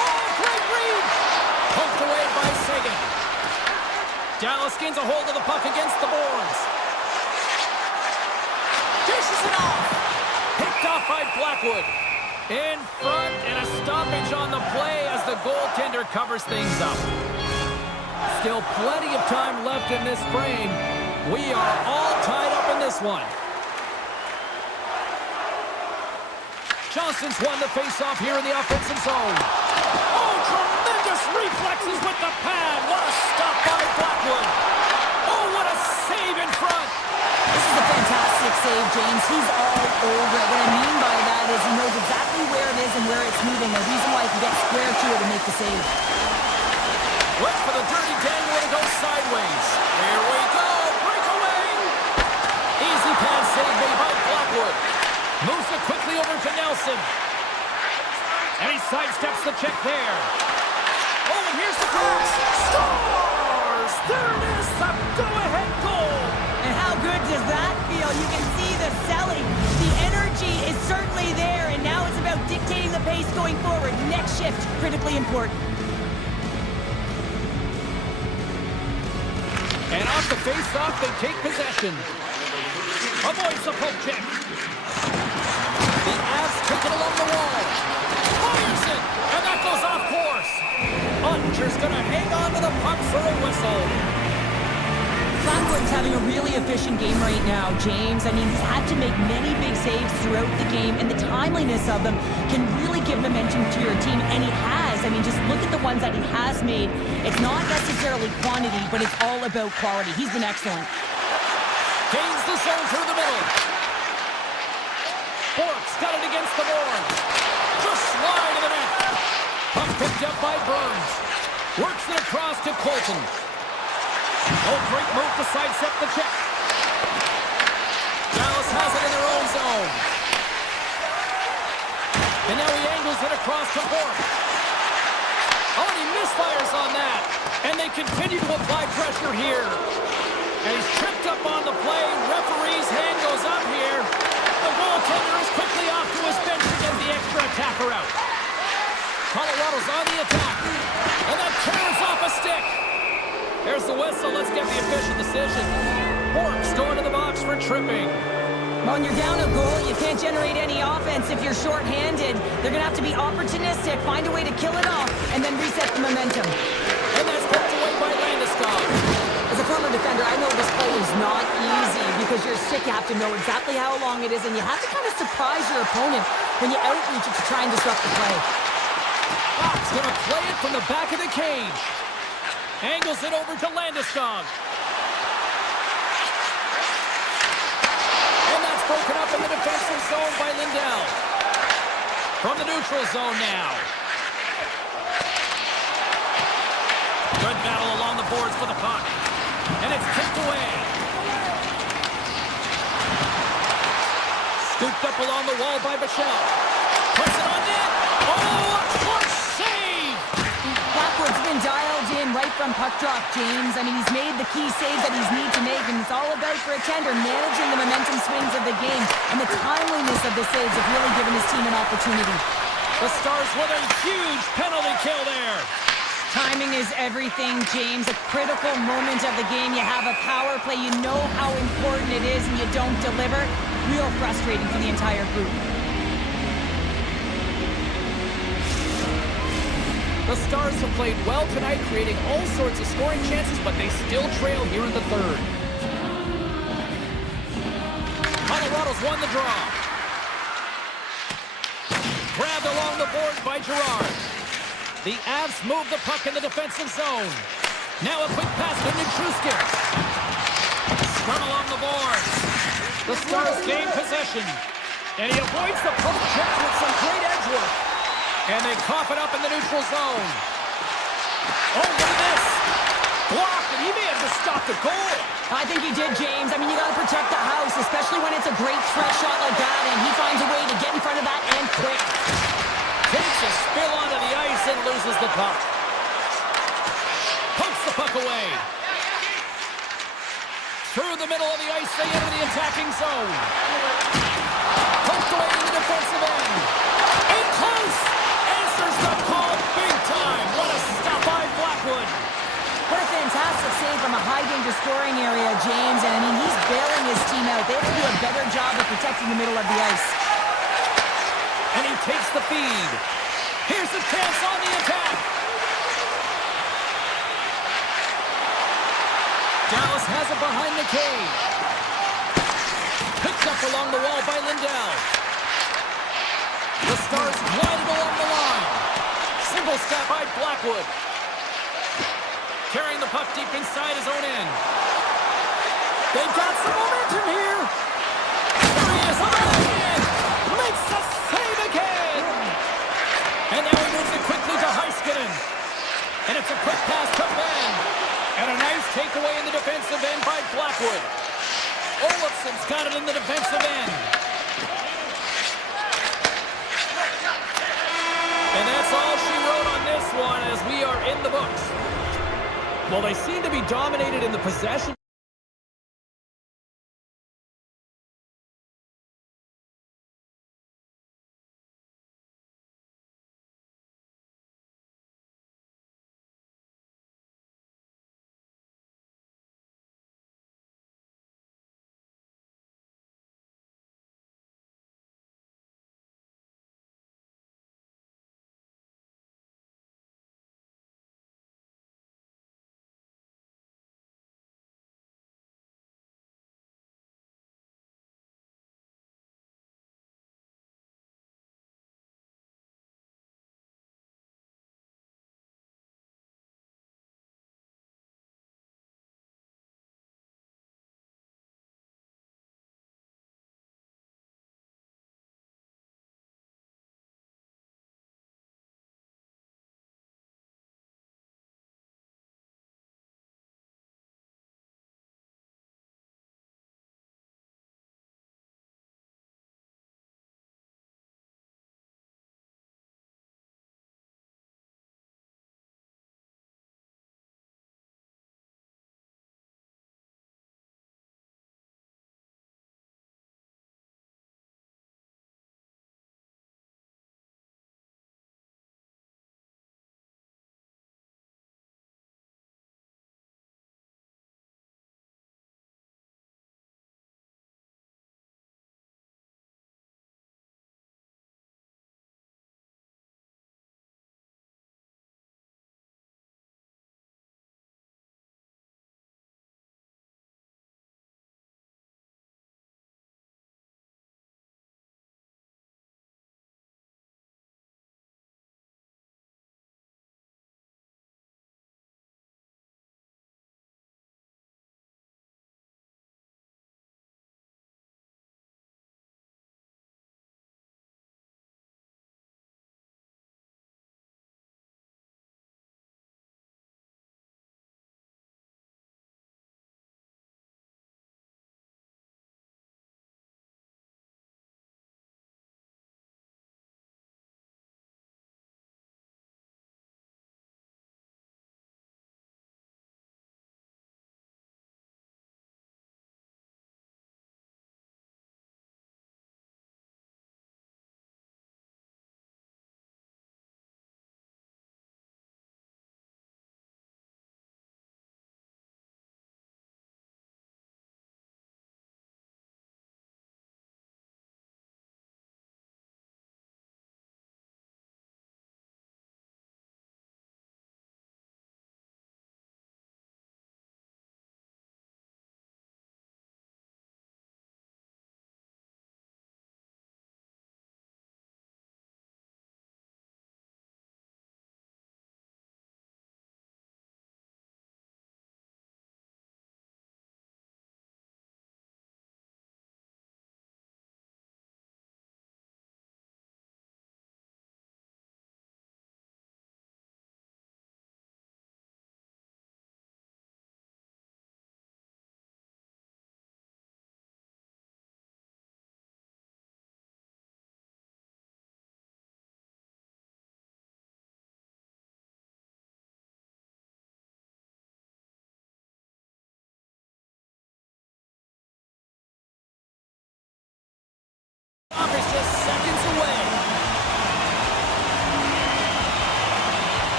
Oh, great read. Poked away by Sagan. Dallas gains a hold of the puck against the boards. Dishes it off. Picked off by Blackwood. In front, and a stoppage on the play as the goaltender covers things up. Still plenty of time left in this frame. We are all tied up in this one. Johnston's won the face-off here in the offensive zone. Oh, tremendous reflexes with the pad. What a stop by Blackwood. Oh, what a save in front. This is a fantastic save, James. He's all over it. What I mean by that is he knows exactly where it is and where it's moving. The reason why he can get square to it and make the save. Wait for the dirty dangle to go sideways. Here we go. Breakaway. Easy pad save made by Blackwood. Moves it quickly over to Nelson. And he sidesteps the check there. Oh, and here's the pass. Stars! There it is, the go-ahead goal. And how good does that feel? You can see the selling. The energy is certainly there, and now it's about dictating the pace going forward. Next shift, critically important. And off the face-off, they take possession. Avoids the poke check. The Avs took it along the wall. Fires it, and that goes off course. Ottinger's going to hang on to the puck for a whistle. Blackwood's having a really efficient game right now, James. I mean, he's had to make many big saves throughout the game, and the timeliness of them can really give momentum to your team, and he has. I mean, just look at the ones that he has made. It's not necessarily quantity, but it's all about quality. He's been excellent. Gains the zone through the middle. Bork's got it against the board. Just slide of the net. Puck picked up by Burns. Works it across to Colton. Oh, great move to sidestep the check. Dallas has it in their own zone. And now he angles it across to Bork. Oh, and he misfires on that. And they continue to apply pressure here. And he's tripped up on the play. Referee's hand goes up here. The goaltender is quickly off to his bench to get the extra attacker out. Colorado's on the attack. And that tears off a stick. There's the whistle. Let's get the official decision. Bork's going to the box for tripping. When you're down a goal, you can't generate any offense if you're shorthanded. They're going to have to be opportunistic, find a way to kill it off, and then reset the momentum. And that's poked away by Landeskog. As a former defender, I know this play is not easy because you're sick. You have to know exactly how long it is, and you have to kind of surprise your opponent when you outreach it to try and disrupt the play. Fox going to play it from the back of the cage. Angles it over to Landeskog. And that's broken up in the defensive zone by Lindell. From the neutral zone now. Good battle along the boards for the puck. And it's kicked away. Scooped up along the wall by Bichelle. Puts it on net. Oh, a clutch save! Blackwood's been dialed in right from puck drop, James. I mean, he's made the key saves that he's need to make, and it's all about for a tender managing the momentum swings of the game, and the timeliness of the saves have really given his team an opportunity. The Stars with a huge penalty kill there. Timing is everything, James. A critical moment of the game. You have a power play. You know how important it is, and you don't deliver. Real frustrating for the entire group. The Stars have played well tonight, creating all sorts of scoring chances, but they still trail here in the third. Colorado's won the draw. Grabbed along the boards by Girard. The Avs move the puck in the defensive zone. Now a quick pass to Nichushkin. Spun along the boards. The Stars gain possession. And he avoids the poke check with some great edge work. And they cough it up in the neutral zone. Oh, look at this. Blocked, and he may have just stopped the goal. I think he did, James. I mean, you got to protect the house, especially when it's a great threat shot like that, and he finds a way to get in front of that and quick. Takes a spill onto the ice and loses the puck. Pokes the puck away. Through the middle of the ice, they enter the attacking zone. Poked away in the defensive end. In close. Answers the call big time. What a stop by Blackwood. What a fantastic save from a high-danger scoring area, James. And, I mean, he's bailing his team out. They have to do a better job of protecting the middle of the ice. And he takes the feed. Here's the chance on the attack. Dallas has it behind the cage. Picked up along the wall by Lindell. The Stars glided along the line. Single step by Blackwood. Carrying the puck deep inside his own end. They've got some momentum here. There he is on the end. Makes the save again. And now he moves it quickly to Heiskanen. And it's a quick pass to Ben. And a nice takeaway in the defensive end by Blackwood. Olofsson's got it in the defensive end. And that's all she wrote on this one as we are in the books. Well, they seem to be dominated in the possession.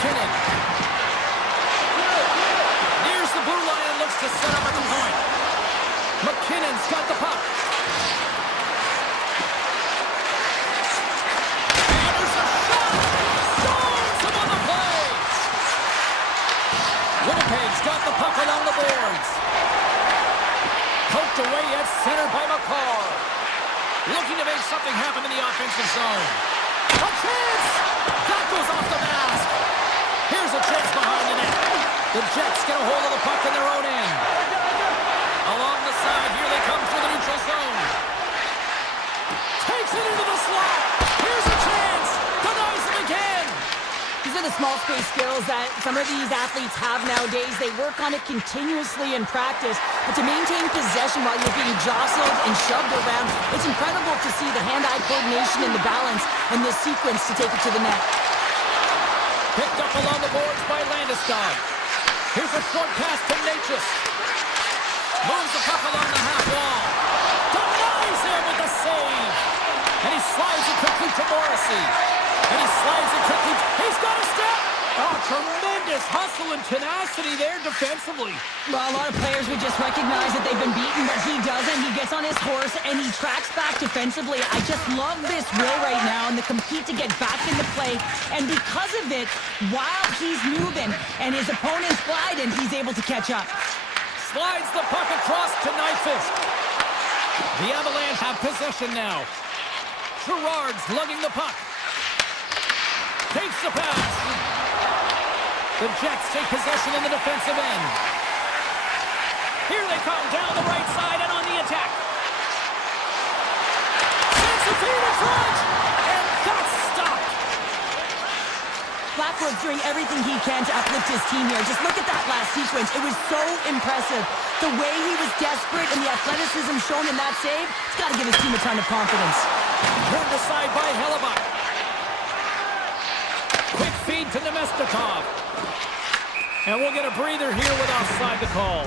McKinnon. Nears the blue line and looks to set up at the point. McKinnon's got the puck. And there's a shot! Stones him on the play! Winnipeg's got the puck along the boards. Poked away at center by McCall. Looking to make something happen in the offensive zone. A chance! That goes off the mask. Here's a chance behind the net. The Jets get a hold of the puck in their own end. Along the side, here they come through the neutral zone. Takes it into the slot. Here's a chance. Denies him again. These are the small space skills that some of these athletes have nowadays. They work on it continuously in practice. But to maintain possession while you're being jostled and shoved around, it's incredible to see the hand-eye coordination and the balance in this sequence to take it to the net. Picked up along the boards by Landeskog. Here's a short pass to Natchez. Moves the puck along the half wall. Denies him with the save. And he slides it quickly to Morrissey. And he slides it quickly. He's got a step. Oh, tremendous hustle and tenacity there defensively. Well, a lot of players would just recognize that they've been beaten, but he doesn't. He gets on his horse and he tracks back defensively. I just love this will right now and the compete to get back into play. And because of it, while he's moving and his opponent's gliding, he's able to catch up. Slides the puck across to Nyquist. The Avalanche have possession now. Gerard's lugging the puck. Takes the pass. The Jets take possession in the defensive end. Here they come down the right side and on the attack. Sends the feed in front. And that's stopped. Blackwood's doing everything he can to uplift his team here. Just look at that last sequence. It was so impressive. The way he was desperate and the athleticism shown in that save, it's got to give his team a ton of confidence. Turned aside by Hellebuck. Quick feed to Nemestikov. And we'll get a breather here with offside the call.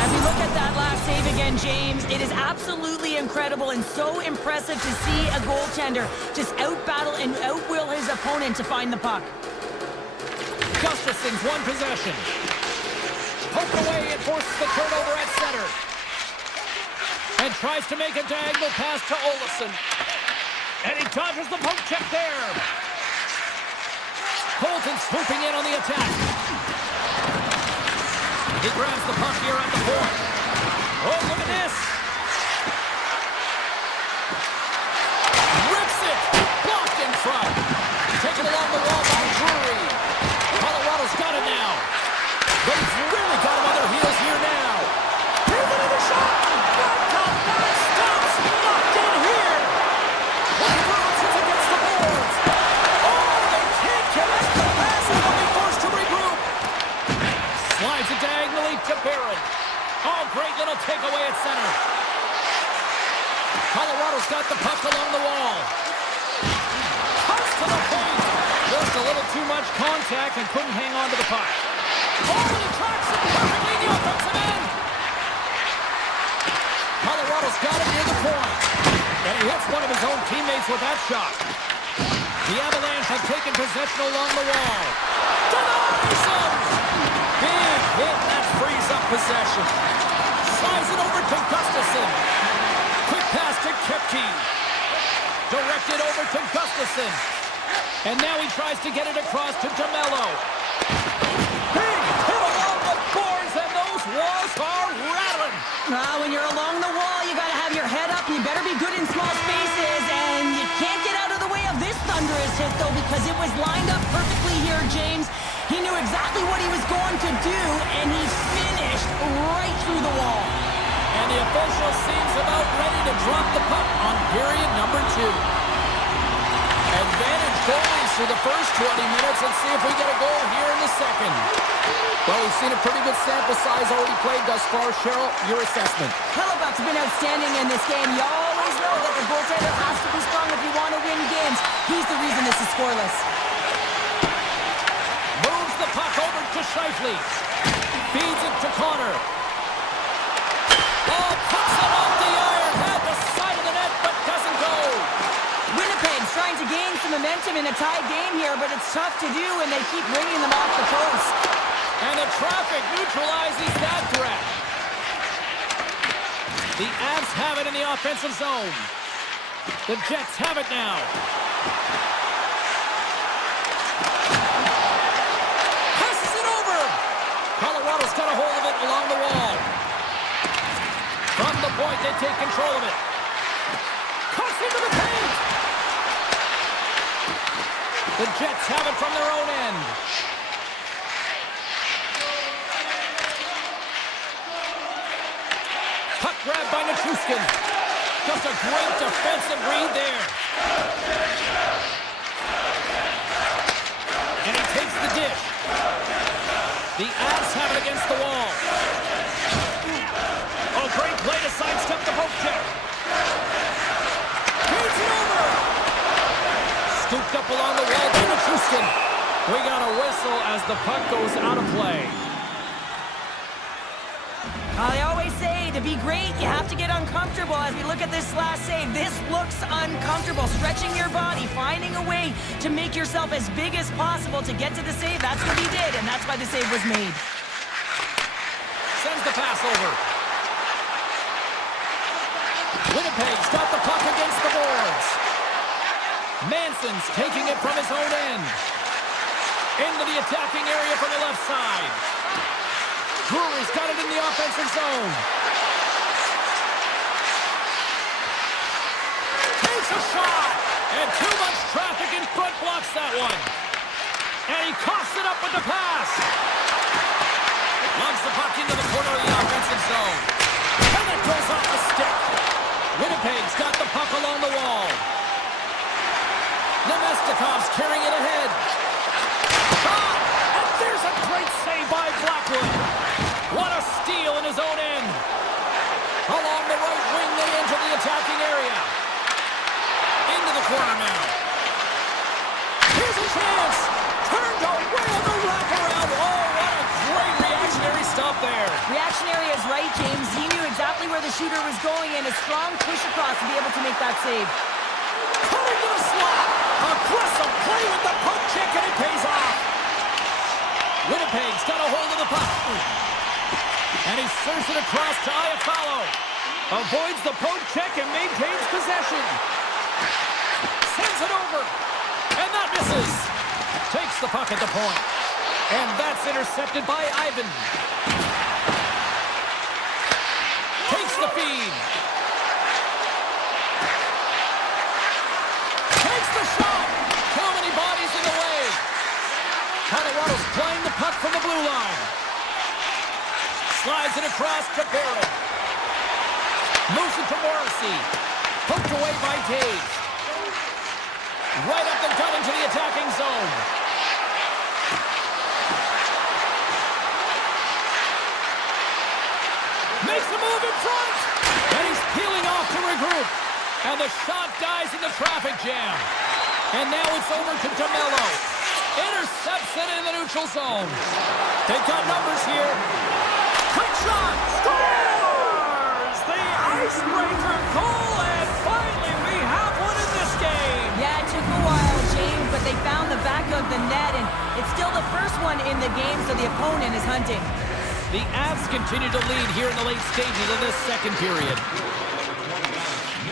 As we look at that last save again, James, it is absolutely incredible and so impressive to see a goaltender just out-battle and out-will his opponent to find the puck. Gustafson's one possession. Poked away and forces the turnover at center. And tries to make a diagonal pass to Olofsson. And he dodges the poke check there. Colton swooping in on the attack. He grabs the puck here at the point. Oh, look at this. Rips it. Blocked in front. Taken along the wall by Drury. Colorado's got it now. But he's really got him on their heels here now. Here's another shot. Stops. Locked in here. Bounces against the boards. Oh, they can't connect the pass and they'll be forced to regroup. Slides it diagonally to Barron. Oh, great little takeaway at center. Colorado's got the puck along the wall. Cuts to the paint. Just a little too much contact and couldn't hang on to the puck. Oh, and he tracks it perfectly in the offensive end. Colorado's got it near the point. And he hits one of his own teammates with that shot. The Avalanche have taken possession along the wall. Denies him! Big hit, and that frees up possession. Slides it over to Gustafsson. Quick pass to Kepke. Directed over to Gustafsson. And now he tries to get it across to DeMello. Big hit along the boards, and those walls are rattling. When you're along the wall, you got to have your head up. You better be good in small spaces, and you can't get out of the way of this thunderous hit, though, because it was lined up perfectly here, James. He knew exactly what he was going to do, and he finished right through the wall. And the official seems about ready to drop the puck on period number 2. Advantage goalies through the first 20 minutes. Let's see if we get a goal here in the second. Well, we've seen a pretty good sample size already played thus far. Cheryl, your assessment. Hellebuck's been outstanding in this game. You always know that the goaltender has to be strong if you want to win games. He's the reason this is scoreless. Moves the puck over to Scheifele. Feeds it to Connor. Oh, puts it off the iron. Had the side of the net, but doesn't go to gain some momentum in a tied game here, but it's tough to do, and they keep bringing them off the post. And the traffic neutralizes that threat. The Avs have it in the offensive zone. The Jets have it now. Passes it over. Colorado's got a hold of it along the wall. From the point, they take control of it. Cuts into the paint. The Jets have it from their own end. Puck grab by Nichushkin. Just a great defensive read there. And he takes the dish. The Avs have it against the wall. Oh, great play to sidestep the poke check. Feeds it over. Scooped up along the wall to Nichushkin. We got a whistle as the puck goes out of play. I always say, to be great, you have to get uncomfortable. As we look at this last save, this looks uncomfortable. Stretching your body, finding a way to make yourself as big as possible to get to the save. That's what he did, and that's why the save was made. Sends the pass over. Winnipeg's got the puck against the boards. Manson's taking it from his own end. Into the attacking area from the left side. Drury's got it in the offensive zone. Takes a shot. And too much traffic in front blocks that one. And he coughs it up with the pass. Loves the puck into the corner of the offensive zone. And it goes off the stick. Winnipeg's got the puck along the wall. Nemestikov's carrying it ahead. Shot! And there's a great save by Blackwood. What a steal in his own end. Along the right wing, they enter the attacking area. Into the corner now. Here's a chance. Turned away on the wraparound. Oh, what a great reactionary stop there. Reactionary is right, James. He knew exactly where the shooter was going, and a strong push across to be able to make that save. Cutting to the slot. Aggressive play with the poke check, and it pays off. Winnipeg's got a hold of the puck. And he serves it across to Iafallo. Avoids the poke check and maintains possession. Sends it over. And that misses. Takes the puck at the point. And that's intercepted by Ivan. Takes the feed. Takes the shot. Too many bodies in the way. Colorado's playing the puck from the blue line. Slides it across to Barrett. Moves it to Morrissey. Poked away by Taves. Right up the gut into the attacking zone. Makes a move in front. And he's peeling off to regroup. And the shot dies in the traffic jam. And now it's over to DeMello. Intercepts it in the neutral zone. They've got numbers here. Quick shot! Scores! The icebreaker goal, and finally we have one in this game! Yeah, it took a while, James, but they found the back of the net, and it's still the first one in the game, so the opponent is hunting. The Avs continue to lead here in the late stages of this second period.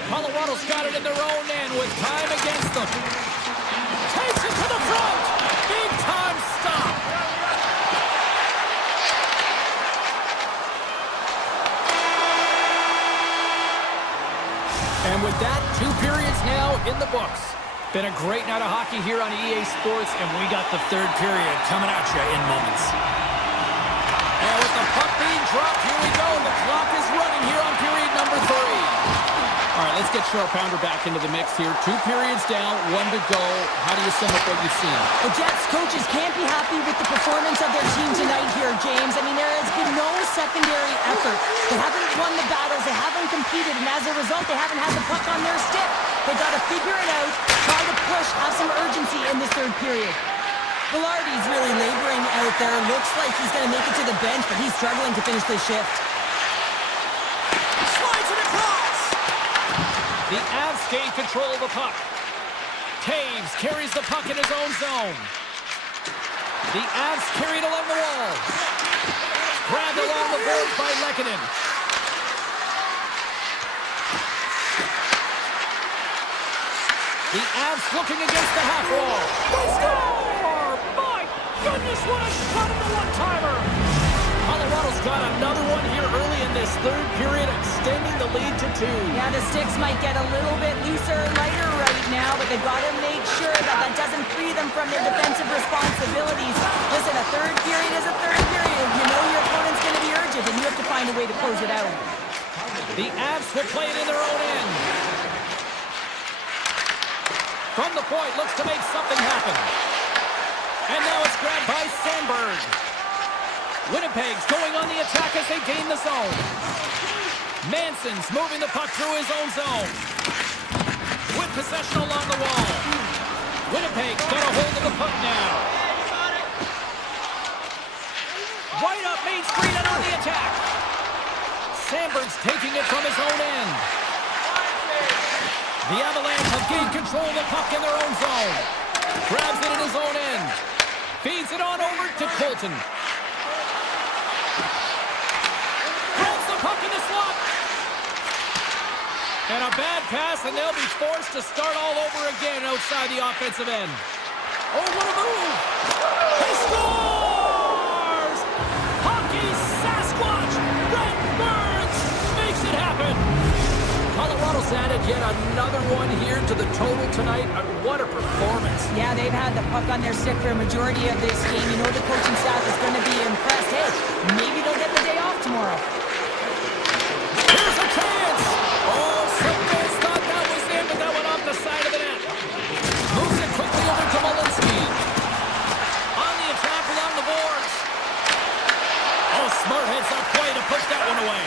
Colorado's got it in their own end with time against them. Takes it to the front! Big time stop! And with that, 2 periods now in the books. Been a great night of hockey here on EA Sports, and we got the third period coming at you in moments. And with the puck being dropped, here we go. The clock is running here on period number 3. All right, let's get Cheryl Pounder back into the mix here. 2 periods down, 1 to go. How do you sum up what you've seen? The Jets coaches can't be happy with the performance of their team tonight here, James. I mean, there has been no secondary effort. They haven't won the battles. They haven't competed. And as a result, they haven't had the puck on their stick. They've got to figure it out, try to push, have some urgency in this third period. Velarde's really laboring out there. Looks like he's going to make it to the bench, but he's struggling to finish this shift. Slides it across! The Avs gain control of the puck. Taves Winnipeg's carries the puck in his own zone. The Avs carried along the wall. Grabbed along the boards by Lehkonen. The Avs looking against the half wall. They score! My goodness, what a shot at the one-timer! Colorado's got another one here early in this third period, extending the lead to 2. Yeah, the sticks might get a little bit looser and lighter right now, but they've got to make sure that that doesn't free them from their defensive responsibilities. Listen, a third period is a third period. You know your opponent's going to be urgent, and you have to find a way to close it out. The Avs will play it in their own end. From the point, looks to make something happen. And now it's grabbed by Sandberg. Winnipeg's going on the attack as they gain the zone. Manson's moving the puck through his own zone. With possession along the wall. Winnipeg's got a hold of the puck now. Right up Main Street and on the attack. Sandberg's taking it from his own end. The Avalanche have gained control of the puck in their own zone. Grabs it in his own end. Feeds it on over to Colton. Grabs the puck in the slot. And a bad pass, and they'll be forced to start all over again outside the offensive end. Oh, what a move! He scores! Hockey Sasquatch! Brent Burns makes it happen! Colorado's added yet another one here to the total tonight, and what a performance. Yeah, they've had the puck on their stick for a majority of this game. You know the coaching staff is going to be impressed. Hey, maybe they'll get the day off tomorrow. Here's a chance! Oh, some fans thought that was in, but that went off the side of the net. Moves it quickly over to Malinsky. On the attack along the boards. Oh, smart heads up play to push that one away.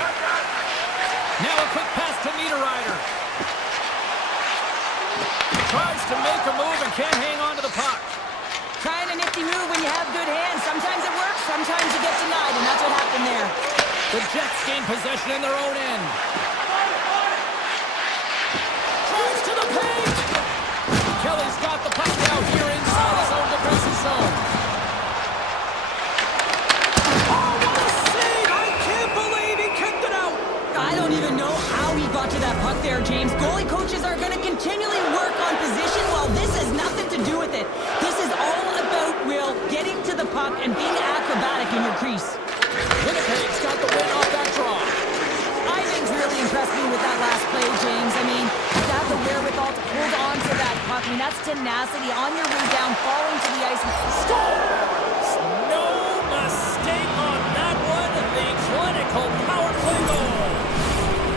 Now a quick pass to Niederreiter. Tries to make a move and can't hang on to the puck. Trying a nifty move when you have good hands. Sometimes it works, sometimes you get denied, and that's what happened there. The Jets gain possession in their own end. Tries to the paint. Kelly's got the puck now here inside his own defensive zone. Oh, what a save! I can't believe he kicked it out. I don't even know how he got to that puck there, James. Goalie coaches are going to continually work on position. Well, this has nothing to do with it. This is all about, Will, getting to the puck and being acrobatic in your crease. Winnipeg's got the win off that draw. Iving's really impressed me with that last play, James. I mean, to have the wherewithal to hold on to that puck. I mean, that's tenacity on your way down, falling to the ice. Scores! No mistake on that one. The clinical power play goal.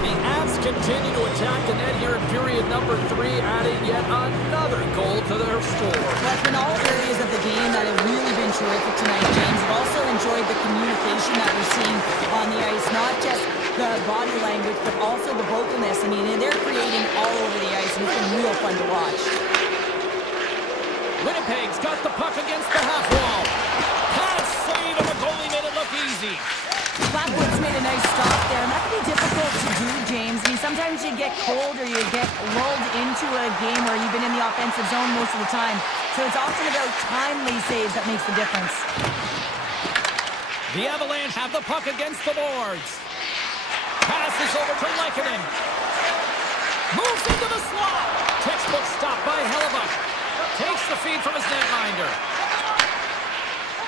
The Avs continue to attack the net here in period number 3, adding yet another goal to their score. Well, in all areas of the game that have really been terrific tonight, James. I've also enjoyed the communication that we're seeing on the ice, not just the body language, but also the vocalness. I mean, they're creating all over the ice, and it's been real fun to watch. Winnipeg's got the puck against the half wall. Pass save, and the goalie made it look easy. Blackwood's made a nice stop there, and that can be difficult to do, James. I mean, sometimes you get cold or you get lulled into a game where you've been in the offensive zone most of the time. So it's often about timely saves that makes the difference. The Avalanche have the puck against the boards. Passes over to Lehkonen. Moves into the slot. Textbook stop by Hellebuck. Takes the feed from his netminder.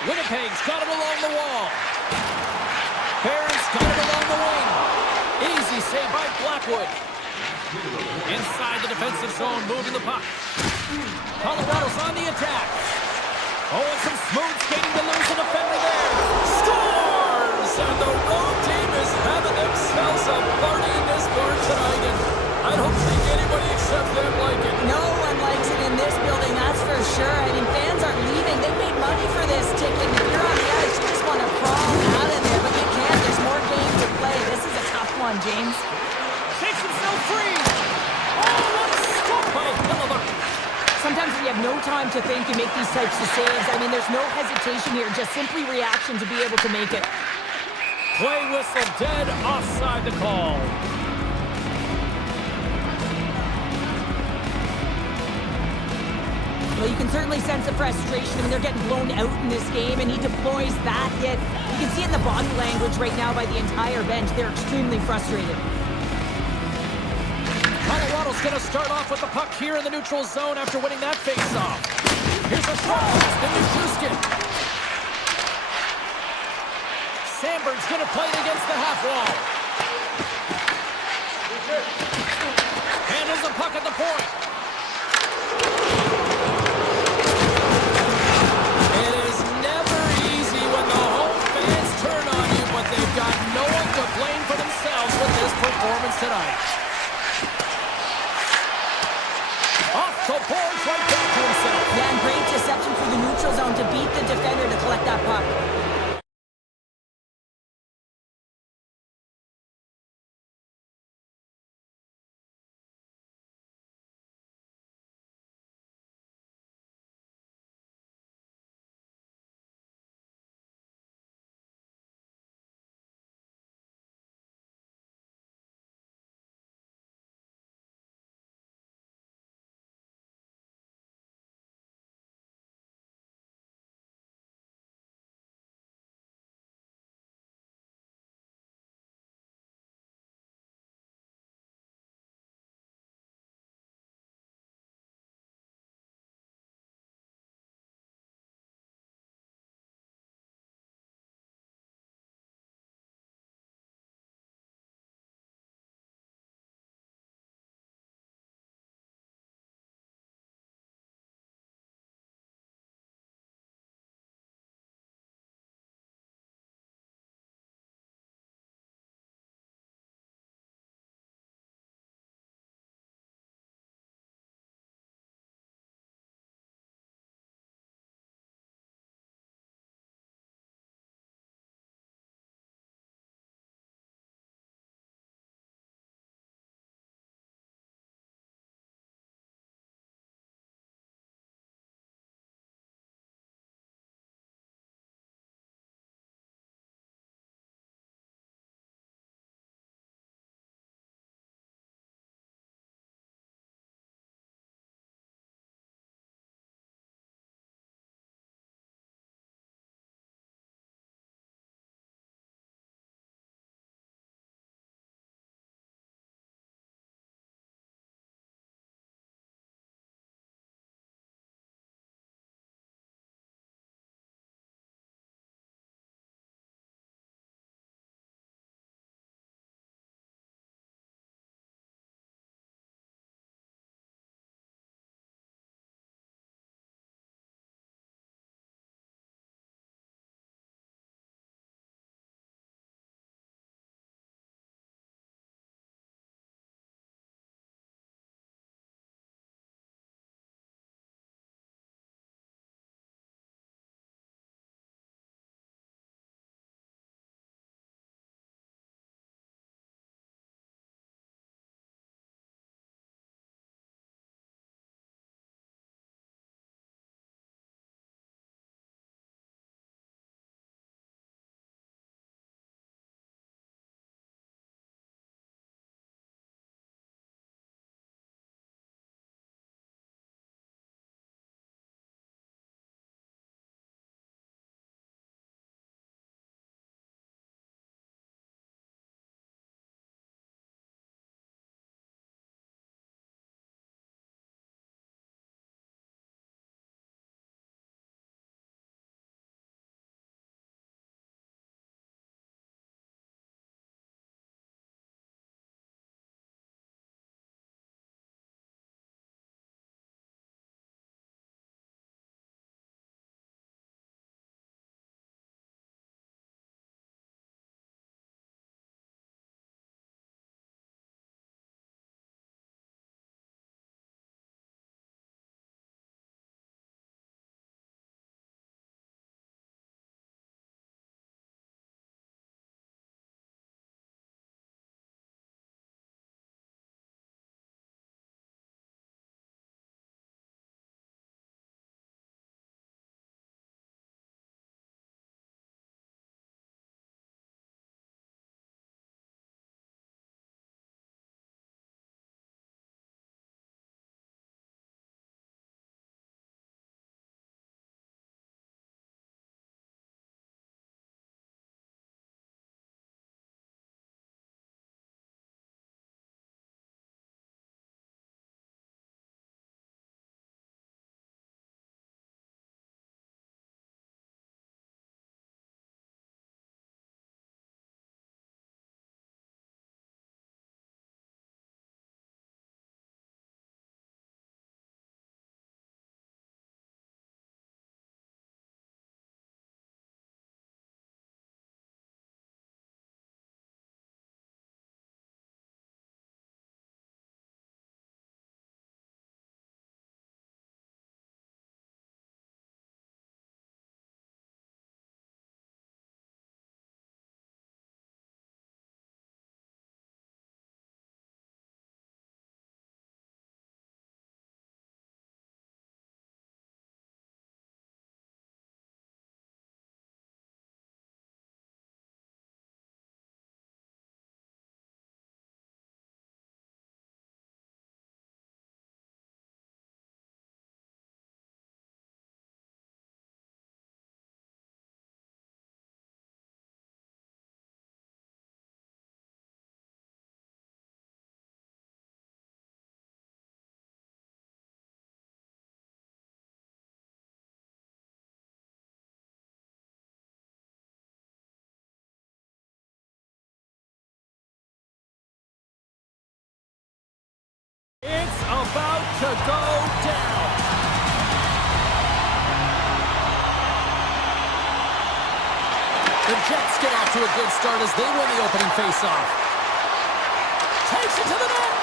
Winnipeg's got it along the wall. Bears got it along the wing. Easy save by Blackwood. Inside the defensive zone, moving the puck. Colorado's on the attack. Oh, and some smooth skating to lose a defender there. Scores! And the road team is having themselves a party in this bar tonight. And I don't think anybody except them like it. No one likes it in this building, that's for sure. I mean, fans are leaving. They paid money for this ticket. If you're on the ice, you just want to crawl out of there, but you can't. There's more game to play. This is a tough one, James. Shakes himself free. Oh, what a stop by Hellebuck. Sometimes when you have no time to think, you make these types of saves. I mean, there's no hesitation here, just simply reaction to be able to make it. Play whistle dead, offside the call. Well, you can certainly sense the frustration. I mean, they're getting blown out in this game, and he deploys that hit. You can see it in the body language right now by the entire bench. They're extremely frustrated. Colorado's going to start off with the puck here in the neutral zone after winning that face-off. Here's a shot pass to Nichushkin. Sandberg's going to play it against the half wall. Handles the puck at the point. It is never easy when the home fans turn on you, but they've got no one to blame for themselves with this performance tonight. Off the boards, right back to himself. Yeah, and great deception through the neutral zone to beat the defender to collect that puck. about to go down. The Jets get off to a good start as they win the opening faceoff. Takes it to the net,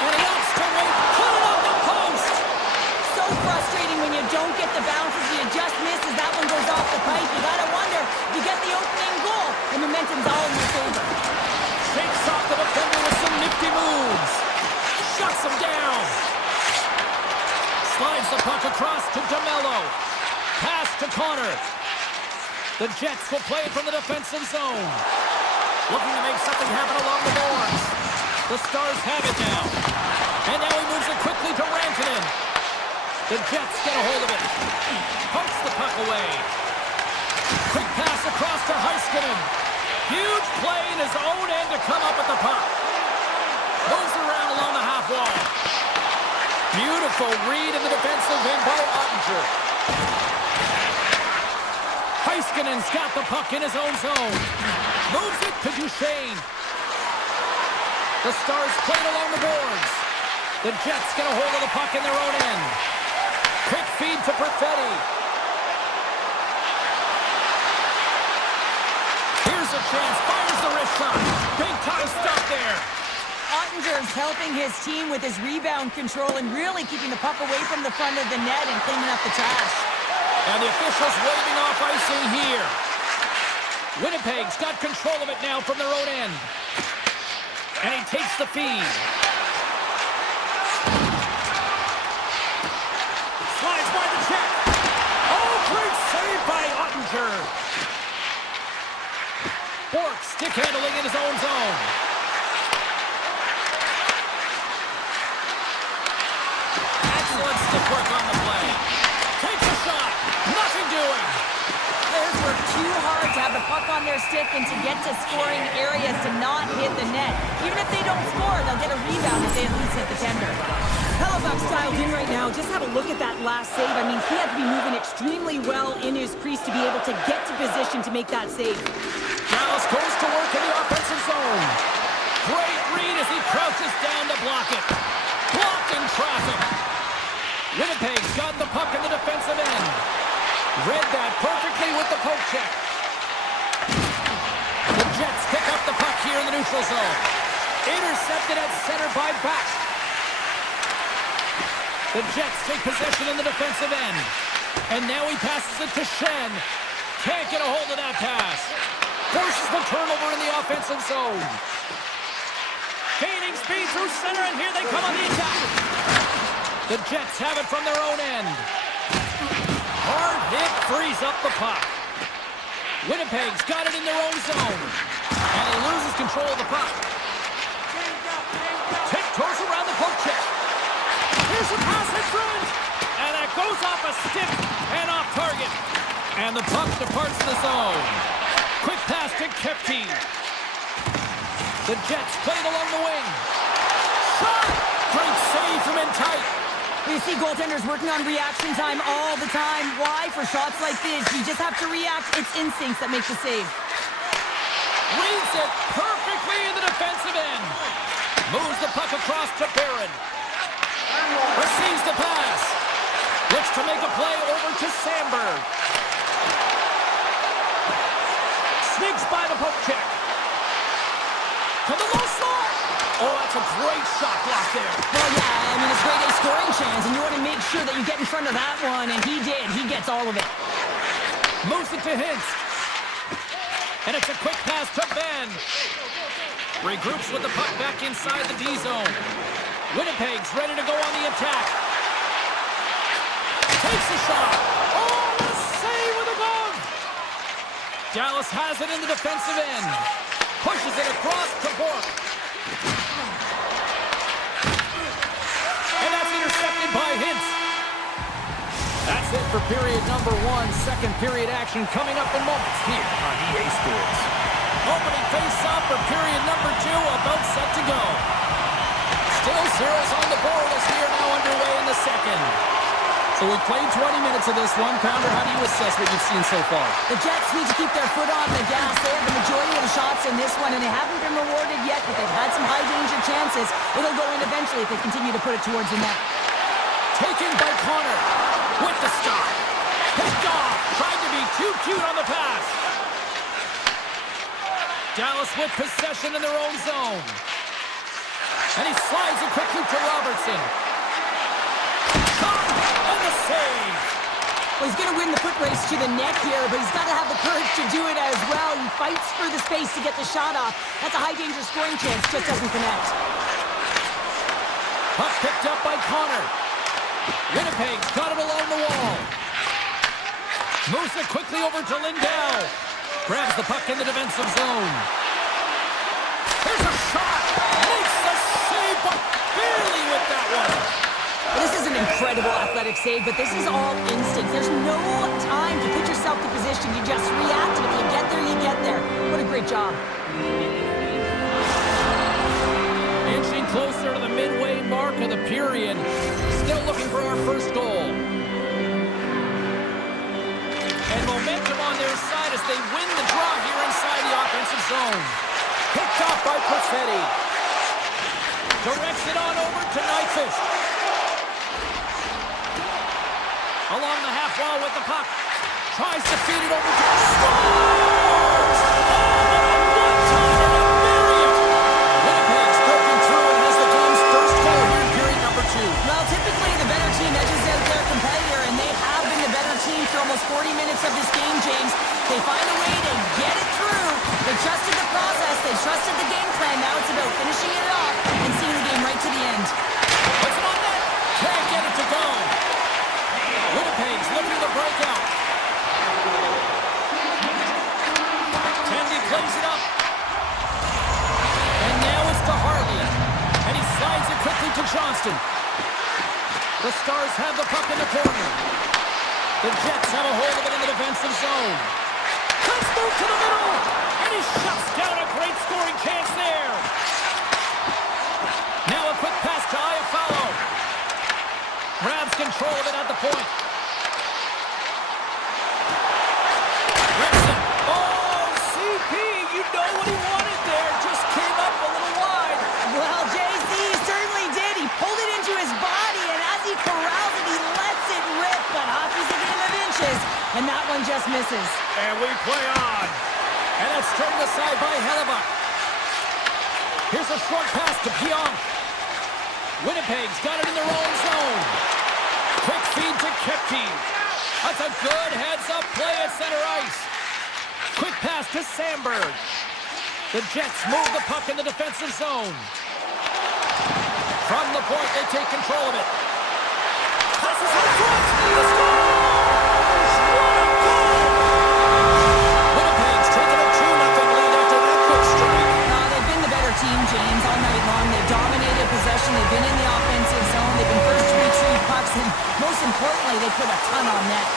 and he opts to wait, put it on the post. So frustrating when you don't get the bounces, you just miss as that one goes off the pipe. You gotta wonder, you get the opening goal, and momentum's all in your favor. Shakes off the defender with some nifty moves. Shuts him down. Slides the puck across to DeMello. Pass to Connor. The Jets will play it from the defensive zone. Looking to make something happen along the boards. The Stars have it now. And now he moves it quickly to Rantanen. The Jets get a hold of it. Pokes the puck away. Quick pass across to Heiskanen. Huge play in his own end to come up with the puck. Moves around along the half wall. Beautiful read in the defensive end by Ottinger. Heiskanen's got the puck in his own zone. Moves it to Duchesne. The Stars played along the boards. The Jets get a hold of the puck in their own end. Quick feed to Perfetti. Here's a chance. Fires the wrist shot. Big time stuff there. Ottinger's helping his team with his rebound control and really keeping the puck away from the front of the net and cleaning up the trash. And the officials waving off icing here. Winnipeg's got control of it now from their own end. And he takes the feed. Slides by the check. Oh, great save by Ottinger. Bork stick handling in his own zone. Excellent stick work on the play. Takes a shot. Nothing doing. Players work too hard to have the puck on their stick and to get to scoring areas to not hit the net. Even if they don't score, they'll get a rebound if they at least hit the tender. Halifax dialed in right now. Just have a look at that last save. I mean, he had to be moving extremely well in his crease to be able to get to position to make that save. Dallas goes to work in the offensive zone. Great read as he crouches down to block it. Blocked in traffic. Winnipeg's got the puck in the defensive end. Read that perfectly with the poke check. The Jets pick up the puck here in the neutral zone. Intercepted at center by Back. The Jets take possession in the defensive end. And now he passes it to Shen. Can't get a hold of that pass. Forces the turnover in the offensive zone. Gaining speed through center, and here they come on the attack. The Jets have it from their own end. Hard hit frees up the puck. Winnipeg's got it in their own zone. And he loses control of the puck. Tiptoes around the poke check. Here's a pass in front. And that goes off a stick and off target. And the puck departs the zone. Quick pass to Kepke. The Jets played along the wing. Shot! Great save from in tight. You see goaltenders working on reaction time all the time. Why? For shots like this, you just have to react. It's instincts that make the save. Reads it perfectly in the defensive end. Moves the puck across to Barron. Receives the pass. Looks to make a play over to Sandberg. Sneaks by the poke check. To the low slot. Oh, that's a great shot block there. Well, yeah, I mean, it's great a scoring chance, and you want to make sure that you get in front of that one, and he did. He gets all of it. Moves it to Hintz. And it's a quick pass to Ben. Regroups with the puck back inside the D zone. Winnipeg's ready to go on the attack. Takes a shot. Oh, a save with a glove. Dallas has it in the defensive end. Pushes it across to Bork. And that's intercepted by Hintz. That's it for period number one. Second period action coming up in moments here on EA Sports. Opening face-off for period number two, about set to go. Still zeros on the board as we are now underway in the second. So we played 20 minutes of this one. Pounder, how do you assess what you've seen so far? The Jets need to keep their foot on the gas. They have the majority of the shots in this one, and they haven't been rewarded yet, but they've had some high-danger chances. It'll go in eventually if they continue to put it towards the net. Taken by Connor with the stop. Picked off. Tried to be too cute on the pass. Dallas with possession in their own zone. And he slides it quickly to Robertson. Shot and the save. Well, he's going to win the foot race to the net here, but he's got to have the courage to do it as well. He fights for the space to get the shot off. That's a high-danger scoring chance, just doesn't connect. Puck picked up by Connor. Winnipeg's got it along the wall. Moves it quickly over to Lindell. Grabs the puck in the defensive zone. There's a shot. Makes the save, but barely with that one. This is an incredible athletic save, but this is all instinct. There's no time to put yourself in position. You just react, and if you get there, you get there. What a great job. Inching closer to the midway mark of the period. Still looking for our first goal. And momentum on their side as they win the draw here inside the offensive zone. Picked off by Perfetti. Directs it on over to Nyquist. Along the half wall with the puck. Tries to feed it over to scores! Winnipeg's broken through and has the game's first goal here in period number 2. Well, typically the better team edges out their competitor, and they have been the better team for almost 40 minutes of this game, James. They find a way to get it through. They trusted the process. They trusted the game plan. Now it's about finishing it off and seeing the game right to the end. Puts it on net. Can't get it to go. Winnipeg's looking to break out. Tandy plays it up. And now it's to Harley. And he slides it quickly to Johnston. The Stars have the puck in the corner. The Jets have a hold of it in the defensive zone. Let's move to the middle. And he shuts down a great scoring chance there. Now a quick pass to Iafallo. Grabs control of it at the point. Rips it. Oh, CP, you know what he wanted there. Just came up a little wide. Well, JC certainly did. He pulled it into his body, and as he corrals it, he lets it rip. But hockey's a game of inches, and that one just misses. And we play on. And it's turned aside by Hellebuck. Here's a short pass to Pionk. Winnipeg's got it in their own zone. Quick feed to Kipke. That's a good heads-up play at center ice. Quick pass to Sandberg. The Jets move the puck in the defensive zone. From the point, they take control of it. Passes in front. The Stars! What a goal! Winnipeg's taken a 2-0 lead after that quick strike. They've been the better team, James, all night long. They've dominated possession. They've been in the offensive zone. They've been first to retrieve pucks, and most importantly, they put a ton on net.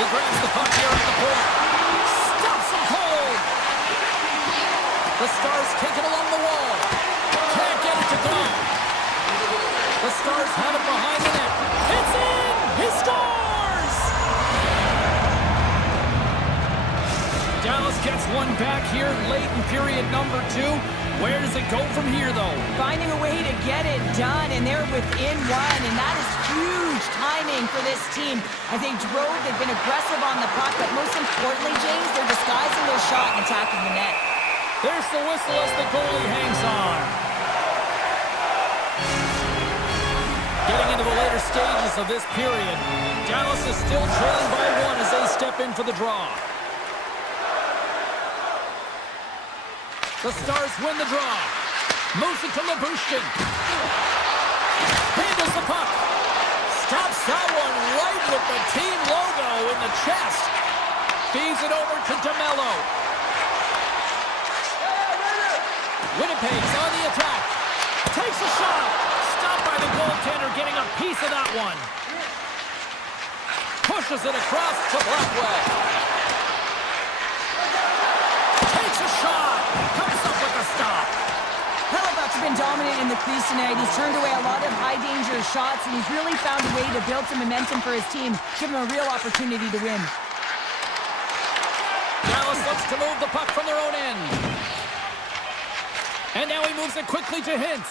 He grabs the puck here at the point. Stops him cold. The Stars take it along the wall. Can't get it to go. The Stars have it behind the net. It's in! He scores! Dallas gets one back here late in period number 2. Where does it go from here, though? Finding a way to get it done, and they're within one, and that is huge timing for this team. As they drove, they've been aggressive on the puck, but most importantly, James, they're disguising their shot and attacking the net. There's the whistle as the goalie hangs on. Getting into the later stages of this period, Dallas is still trailing by 1 as they step in for the draw. The Stars win the draw. Moves it to Labushkin. Handles the puck. Stops that one right with the team logo in the chest. Feeds it over to DeMello. Winnipeg's on the attack. Takes a shot. Stopped by the goaltender, getting a piece of that one. Pushes it across to Blackwell. Takes a shot. Comes up with a stop. Hellebuck's been been dominant in the crease tonight. He's turned away a lot of high-danger shots, and he's really found a way to build some momentum for his team, give him a real opportunity to win. Dallas looks to move the puck from their own end. And now he moves it quickly to Hintz.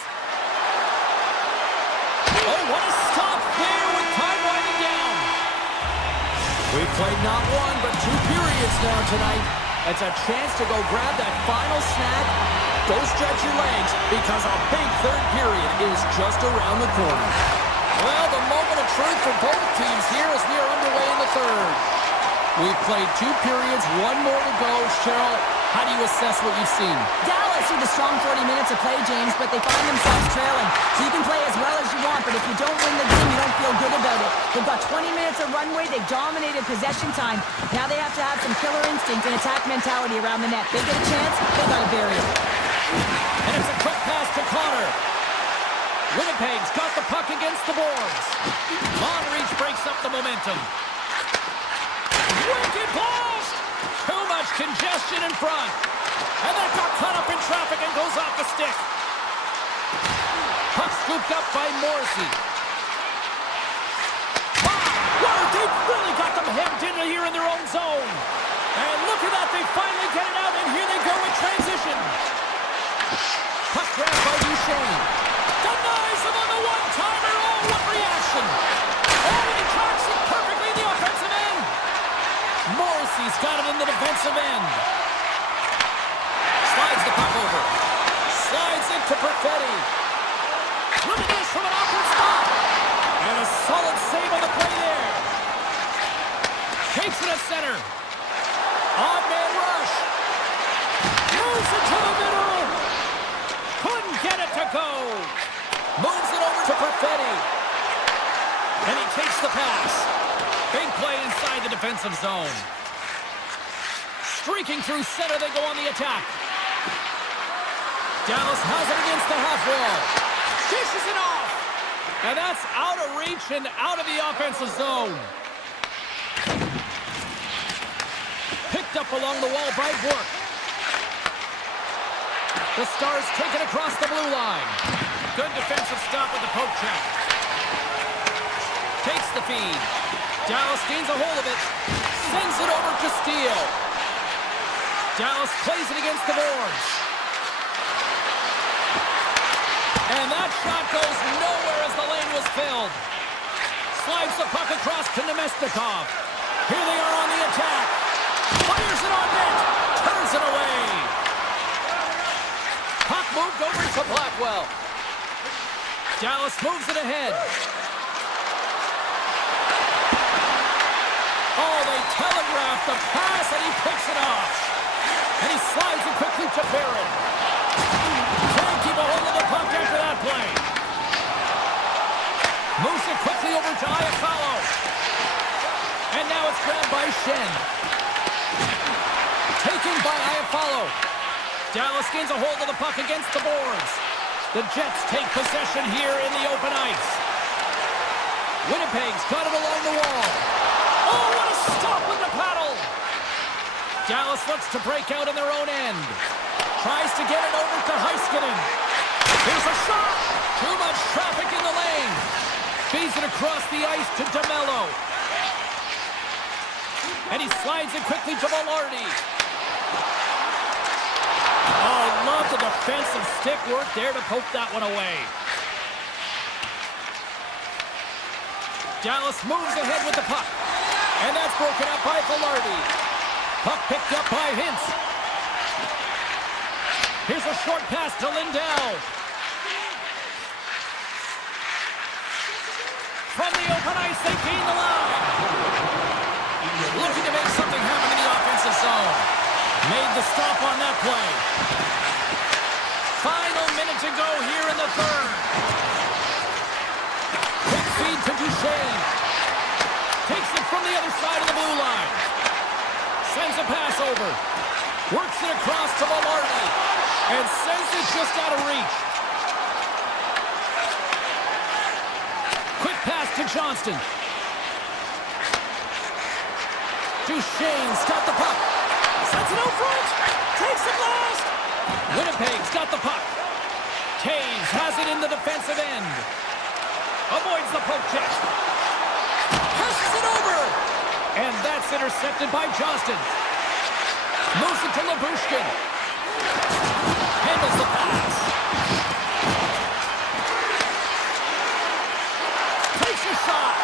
Oh, what a stop there with time winding down. We've played not one, but 2 periods now tonight. It's a chance to go grab that final snack. Go stretch your legs, because a big third period is just around the corner. Well, the moment of truth for both teams here as we are underway in the third. We've played 2 periods, 1 more to go. Cheryl, how do you assess what you've seen? Dallas with a strong 40 minutes of play, James, but they find themselves trailing. So you can play as well as you want, but if you don't win the game, you don't feel good about it. They've got 20 minutes of runway. They've dominated possession time. Now they have to have some killer instinct and attack mentality around the net. They get a chance, they got to bury it. And it's a quick pass to Connor. Winnipeg's got the puck against the boards. Long reach breaks up the momentum. Wicked blast! Too much congestion in front. And that got caught up in traffic and goes off the stick. Puck scooped up by Morrissey. Wow, they've really got them hemmed in here in their own zone. And look at that, they finally get it out, and here they go in transition. Puck grabbed by Duchesne. Denies him on the one-timer. Oh, what reaction. Oh, he tracks it perfectly in the offensive end. Morrissey's got it in the defensive end. Slides the puck over. Slides it to Perfetti. Look at this from an awkward spot. And a solid save on the play there. Takes it at center. Odd man rush. Moves it to the middle. Couldn't get it to go. Moves it over to Perfetti. And he takes the pass. Big play inside the defensive zone. Streaking through center, they go on the attack. Dallas has it against the half wall. Dishes it off. And that's out of reach and out of the offensive zone. Picked up along the wall by Bourque. The Stars take it across the blue line. Good defensive stop with the poke check. Takes the feed. Dallas gains a hold of it. Sends it over to Steele. Dallas plays it against the boards. And that shot goes nowhere as the lane was filled. Slides the puck across to Nemestikov. Here they are on the attack. Fires it on net. Turns it away. Puck moved over to Blackwell. Dallas moves it ahead. Oh, they telegraphed the pass, and he picks it off. And he slides it quickly to Barrett. Can't keep a hold of the puck after that play. Moves it quickly over to Iafallo. And now it's grabbed by Shen. Taken by Iafallo. Dallas gains a hold of the puck against the boards. The Jets take possession here in the open ice. Winnipeg's got it along the wall. Oh, what a stop with the paddle! Dallas looks to break out in their own end. Tries to get it over to Heiskanen. Here's a shot! Too much traffic in the lane. Feeds it across the ice to DeMello. And he slides it quickly to Velarde. Oh, love the defensive stick work there to poke that one away. Dallas moves ahead with the puck. And that's broken up by Velarde. Puck picked up by Hintz. Here's a short pass to Lindell. From the open ice, they gain the line. Looking to make something happen in the offensive zone. Made the stop on that play. Final minute to go here in the third. Quick feed to Duchesne. Takes it from the other side of the blue line. Sends a pass over. Works it across to Velarde. And sends it just out of reach. Quick pass to Johnston. Duchesne's got the puck. Sends it out front. Takes it last. Winnipeg's got the puck. Taves has it in the defensive end. Avoids the poke check. Passes it over. And that's intercepted by Johnston. Moves it to Labushkin. Handles the pass. Takes a shot.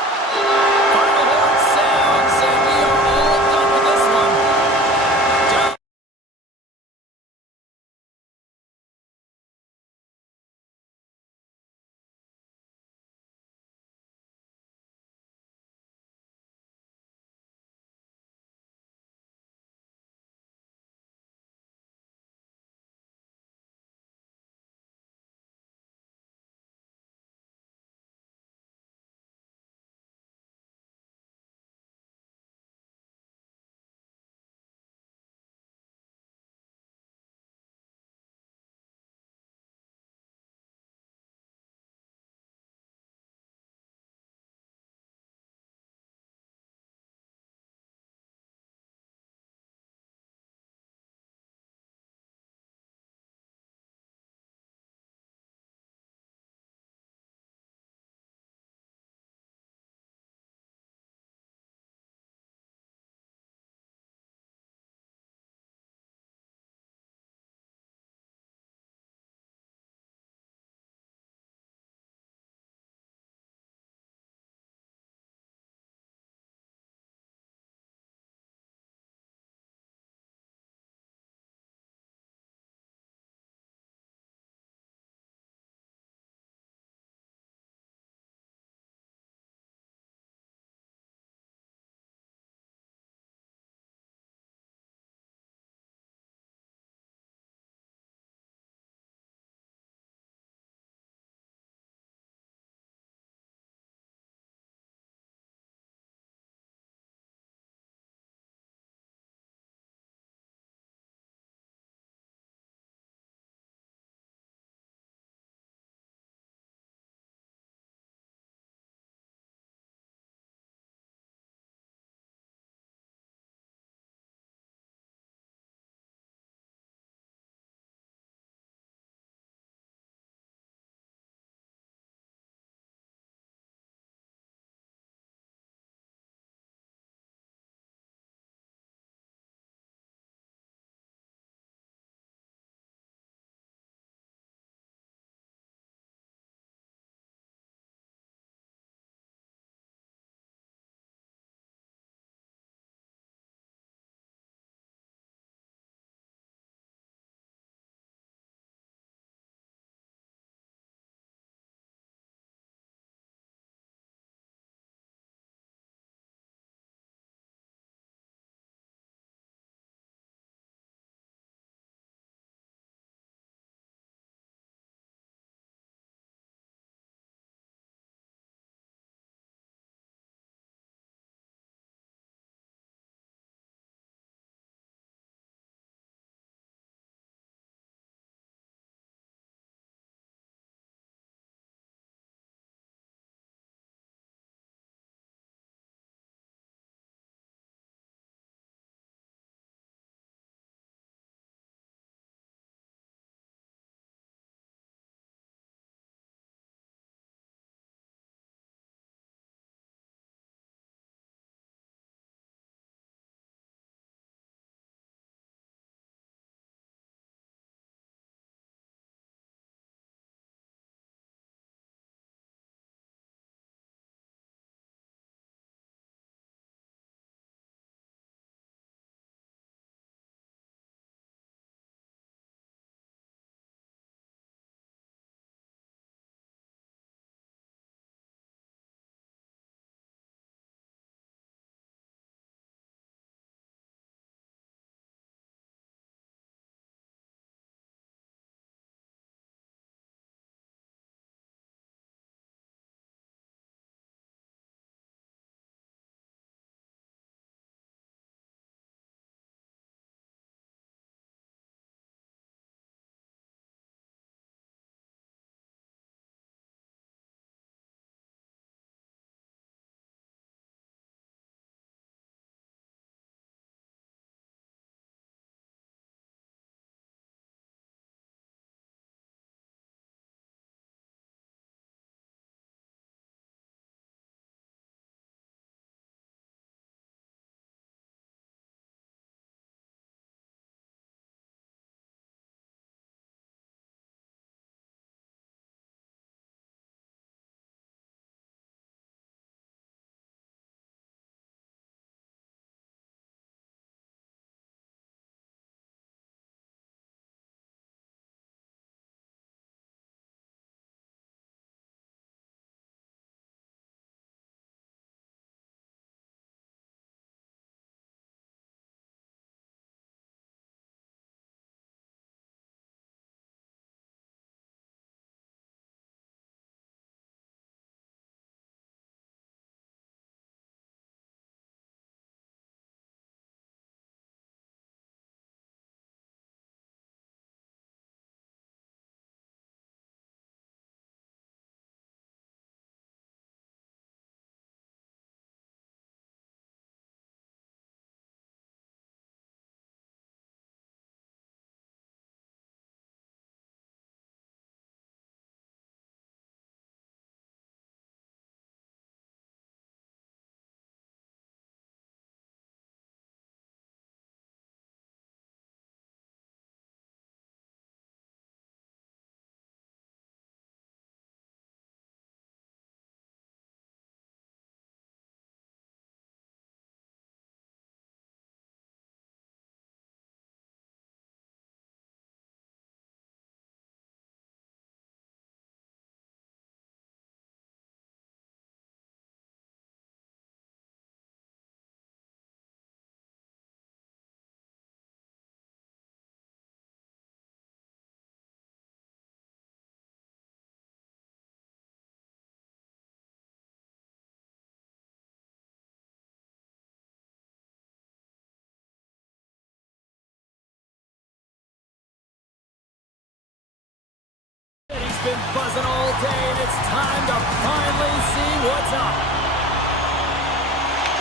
been buzzing all day, and it's time to finally see what's up.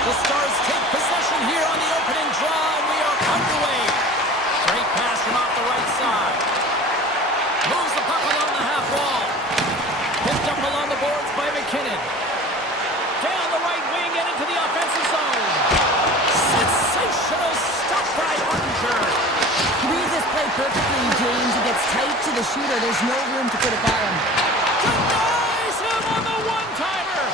The Stars take possession here on the opening draw, and we are underway. Great pass from off the right side. Moves the puck along the half wall. Picked up along the boards by McKinnon. Down the right wing and into the offensive zone. Sensational stop by Archer. He reads this play perfectly, James. He gets tight to the shooter. There's no room to put it by him. Denies him on the one-timer.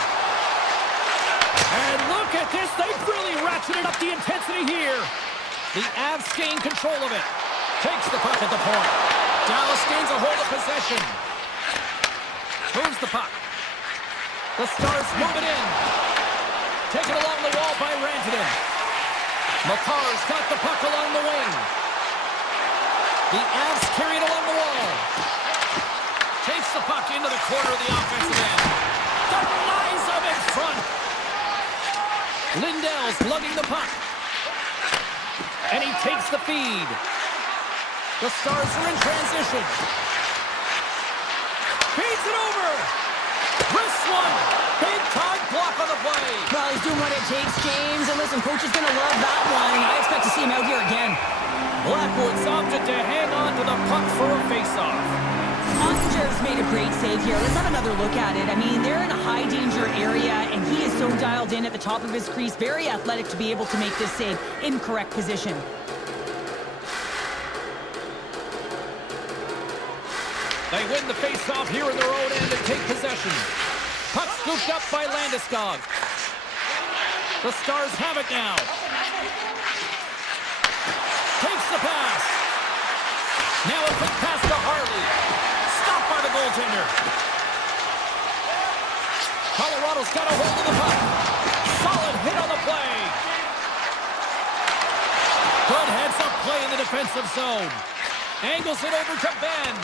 And look at this. They've really ratcheted up the intensity here. The Avs gain control of it. Takes the puck at the point. Dallas gains a hold of possession. Moves the puck. The Stars move it in. Taken along the wall by Rantanen. Makar's got the puck along the wing. The Avs carry it along the wall. Takes the puck into the corner of the offensive end. Denies him in front. Lindell's lugging the puck. And he takes the feed. The Stars are in transition. Feeds it over. Wrist one. Big time block on the play. Well, he's doing what it takes, James. And listen, coach is going to love that one. I expect to see him out here again. Blackwood's opted to hang on to the puck for a face-off. Ottinger's made a great save here. Let's have another look at it. I mean, they're in a high-danger area, and he is so dialed in at the top of his crease. Very athletic to be able to make this save in correct position. They win the face-off here in their own end and take possession. Puck scooped up by Landeskog. The Stars have it now. Takes the pass. Now a quick pass to Harley. Stopped by the goaltender. Colorado's got a hold of the puck. Solid hit on the play. Good heads-up play in the defensive zone. Angles it over to Ben.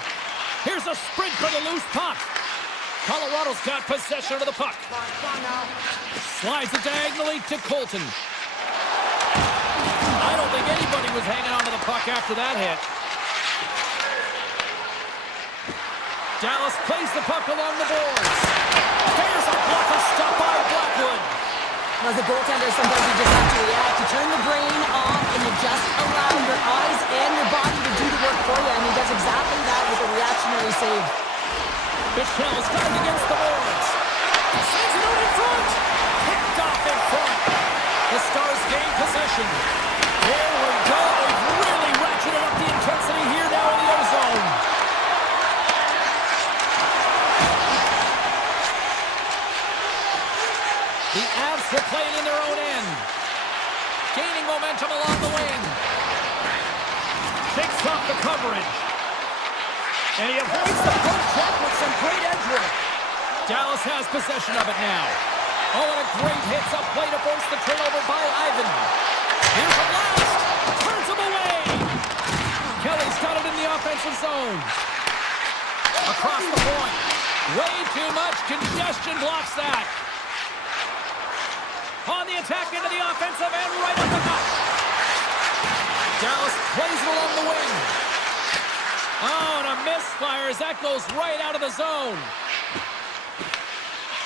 Here's a sprint for the loose puck. Colorado's got possession of the puck. Slides it diagonally to Colton. I don't think anybody was hanging on to the puck after that hit. Dallas plays the puck along the boards. There's a blocker stop by Blackwood. As a goaltender, sometimes you just have to react. You turn the brain off and you just allow your eyes and your body to do the work for you. And he does exactly that with a reactionary save. Michel's got it against the boards. Sends it out in front. Picked off in front. The Stars gain possession. There we go. They've really ratcheted up the intensity here now in the O-zone. The Avs will play it in their own end. Gaining momentum along the wing. Takes off the coverage. And he avoids the poke check with some great edge work. Dallas has possession of it now. Oh, and a great hits-up play to force the turnover by Ivan. Here's a blast. Turns him away. Kelly's got it in the offensive zone. Across the point. Way too much congestion blocks that. On the attack into the offensive end, right up the gut. Dallas plays it along the wing. Oh, and a misfire as that goes right out of the zone.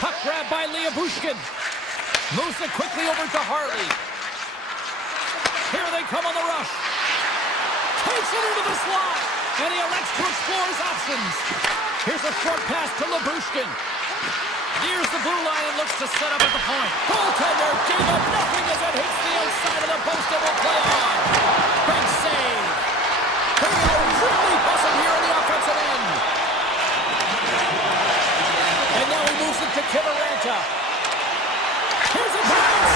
Puck grab by Bushkin. Moves it quickly over to Harley. Here they come on the rush. Takes it into the slot. And he elects to explore his options. Here's a short pass to Bushkin. Nears the blue line and looks to set up at the point. Goaltender gave up nothing as it hits the outside of the post and will play on. Big save. They are really buzzing here in the offensive end. And now he moves it to Kivaranta. Here's a pass.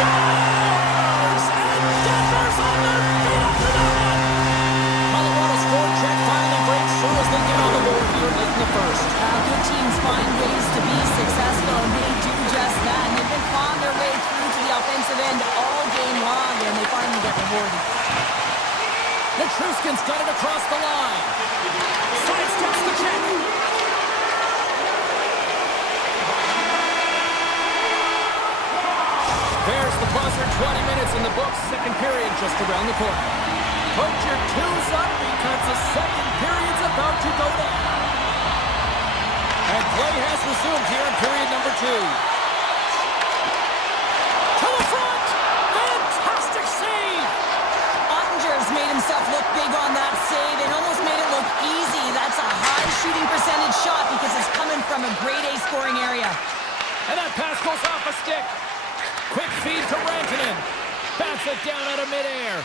Stars! And Denver's on their feet after that one. Colorado's forecheck finally breaks through as they get on the board here late in the first. Good teams find ways to be successful, and they do just that. And they've been clawing their way through to the offensive end all game long, and they finally get rewarded. Nichushkin's got it across the line. Sidesteps the check. There's the buzzer. 20 minutes in the books. Second period just around the corner. Put your twos up because the second period's about to go down. Play has resumed here in period number 2. To the front! Fantastic save! Ottinger's made himself look big on that save and almost made it look easy. That's a high shooting percentage shot because it's coming from a grade A scoring area. And that pass goes off a stick. Quick feed to Rantanen. Bats it down out of midair.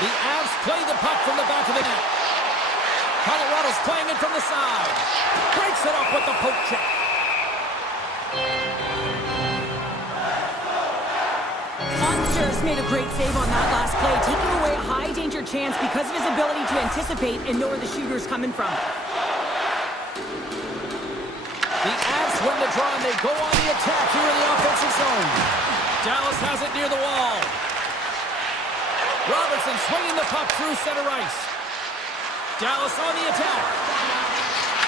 The Avs play the puck from the back of the net. Colorado's playing it from the side. Breaks it up with the poke check. Ottinger's made a great save on that last play, taking away a high danger chance because of his ability to anticipate and know where the shooter's coming from. The Avs win the draw and they go on the attack here in the offensive zone. Dallas has it near the wall. Robertson swinging the puck through center ice. Dallas on the attack.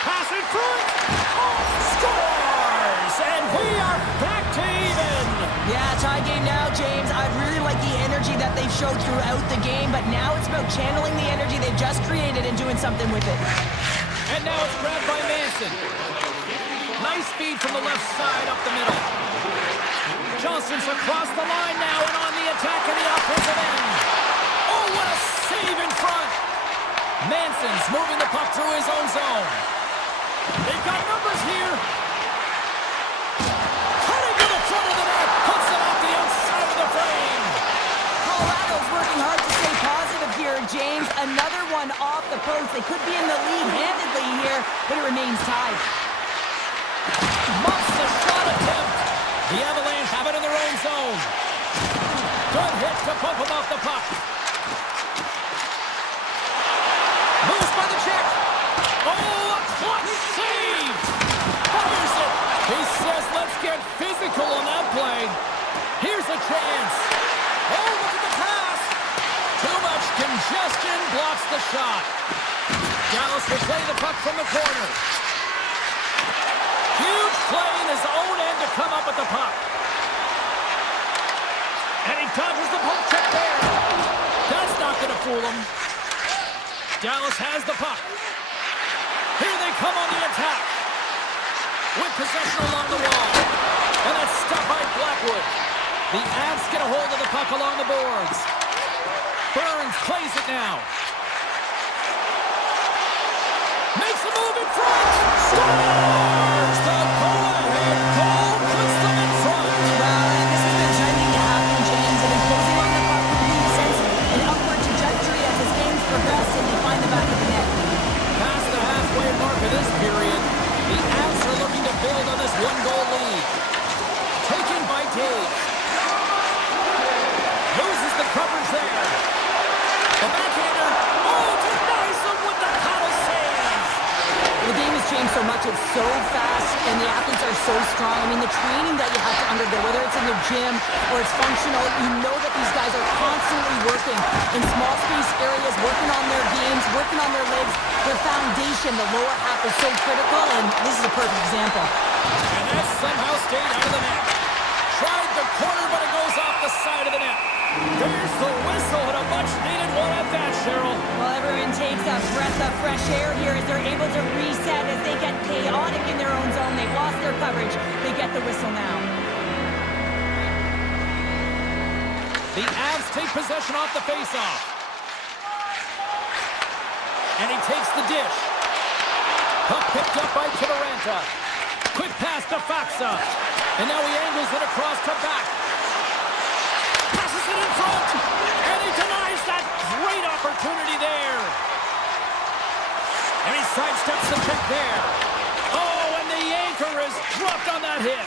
Pass in front. Oh, scores! And we are back to even. Yeah, tie game now, James. I really like the energy that they've showed throughout the game, but now it's about channeling the energy they've just created and doing something with it. And now it's grabbed by Manson. Nice feed from the left side up the middle. Johnson's across the line now and on the attack in the offensive end. Oh, what a save in front. Manson's moving the puck through his own zone. They've got numbers here. Cutting to the front of the net. Puts it off the outside of the frame. Colorado's working hard to stay positive here, James. Another one off the post. They could be in the lead handedly here, but it remains tied. Muffs the shot attempt. The Avalanche have it in their own zone. Good hit to bump him off the puck. Moves by the check. Oh, a clutch save. Fires it. He says, let's get physical on that play. Here's a chance. Oh, look at the pass. Too much congestion blocks the shot. Dallas will play the puck from the corner. Huge play in his own end to come up with the puck. And he dodges the poke check there. That's not going to fool him. Dallas has the puck. Here they come on the attack. With possession along the wall. And that's stopped by Blackwood. The Avs get a hold of the puck along the boards. Burns plays it now. Makes a move in front. Scores! The go-ahead goal puts them in front. Well, and this has been trending to happen, James. They've been closing on the puck with the sense an upward trajectory as this game's progressed and they find the back of the net. Past the halfway mark of this period, the Avs are looking to build on this one-goal lead. Taken by Tage. Loses the coverage there. The backhander. Oh, denies him with the paddle save. The game has changed so much. It's so fast, and the athletes are so strong. I mean, the training that you have to undergo, whether it's in the gym or it's functional, you know that these guys are constantly working in small space areas, working on their games, working on their legs. Their foundation, the lower half, is so critical, and this is a perfect example. And that somehow stayed out of the net. Tried the corner, but it goes off the side of the net. There's the whistle, and a much-needed one at that, Cheryl. Well, everyone takes a breath of fresh air here as they're able to reset as they get chaotic in their own zone. They've lost their coverage. They get the whistle now. The Avs take possession off the faceoff. And he takes the dish. Puck picked up by Kiviranta. Quick pass to Faksa. And now he angles it across to back. Passes it in front. And he denies that great opportunity there. And he sidesteps the pick there. Oh, and the anchor is dropped on that hit.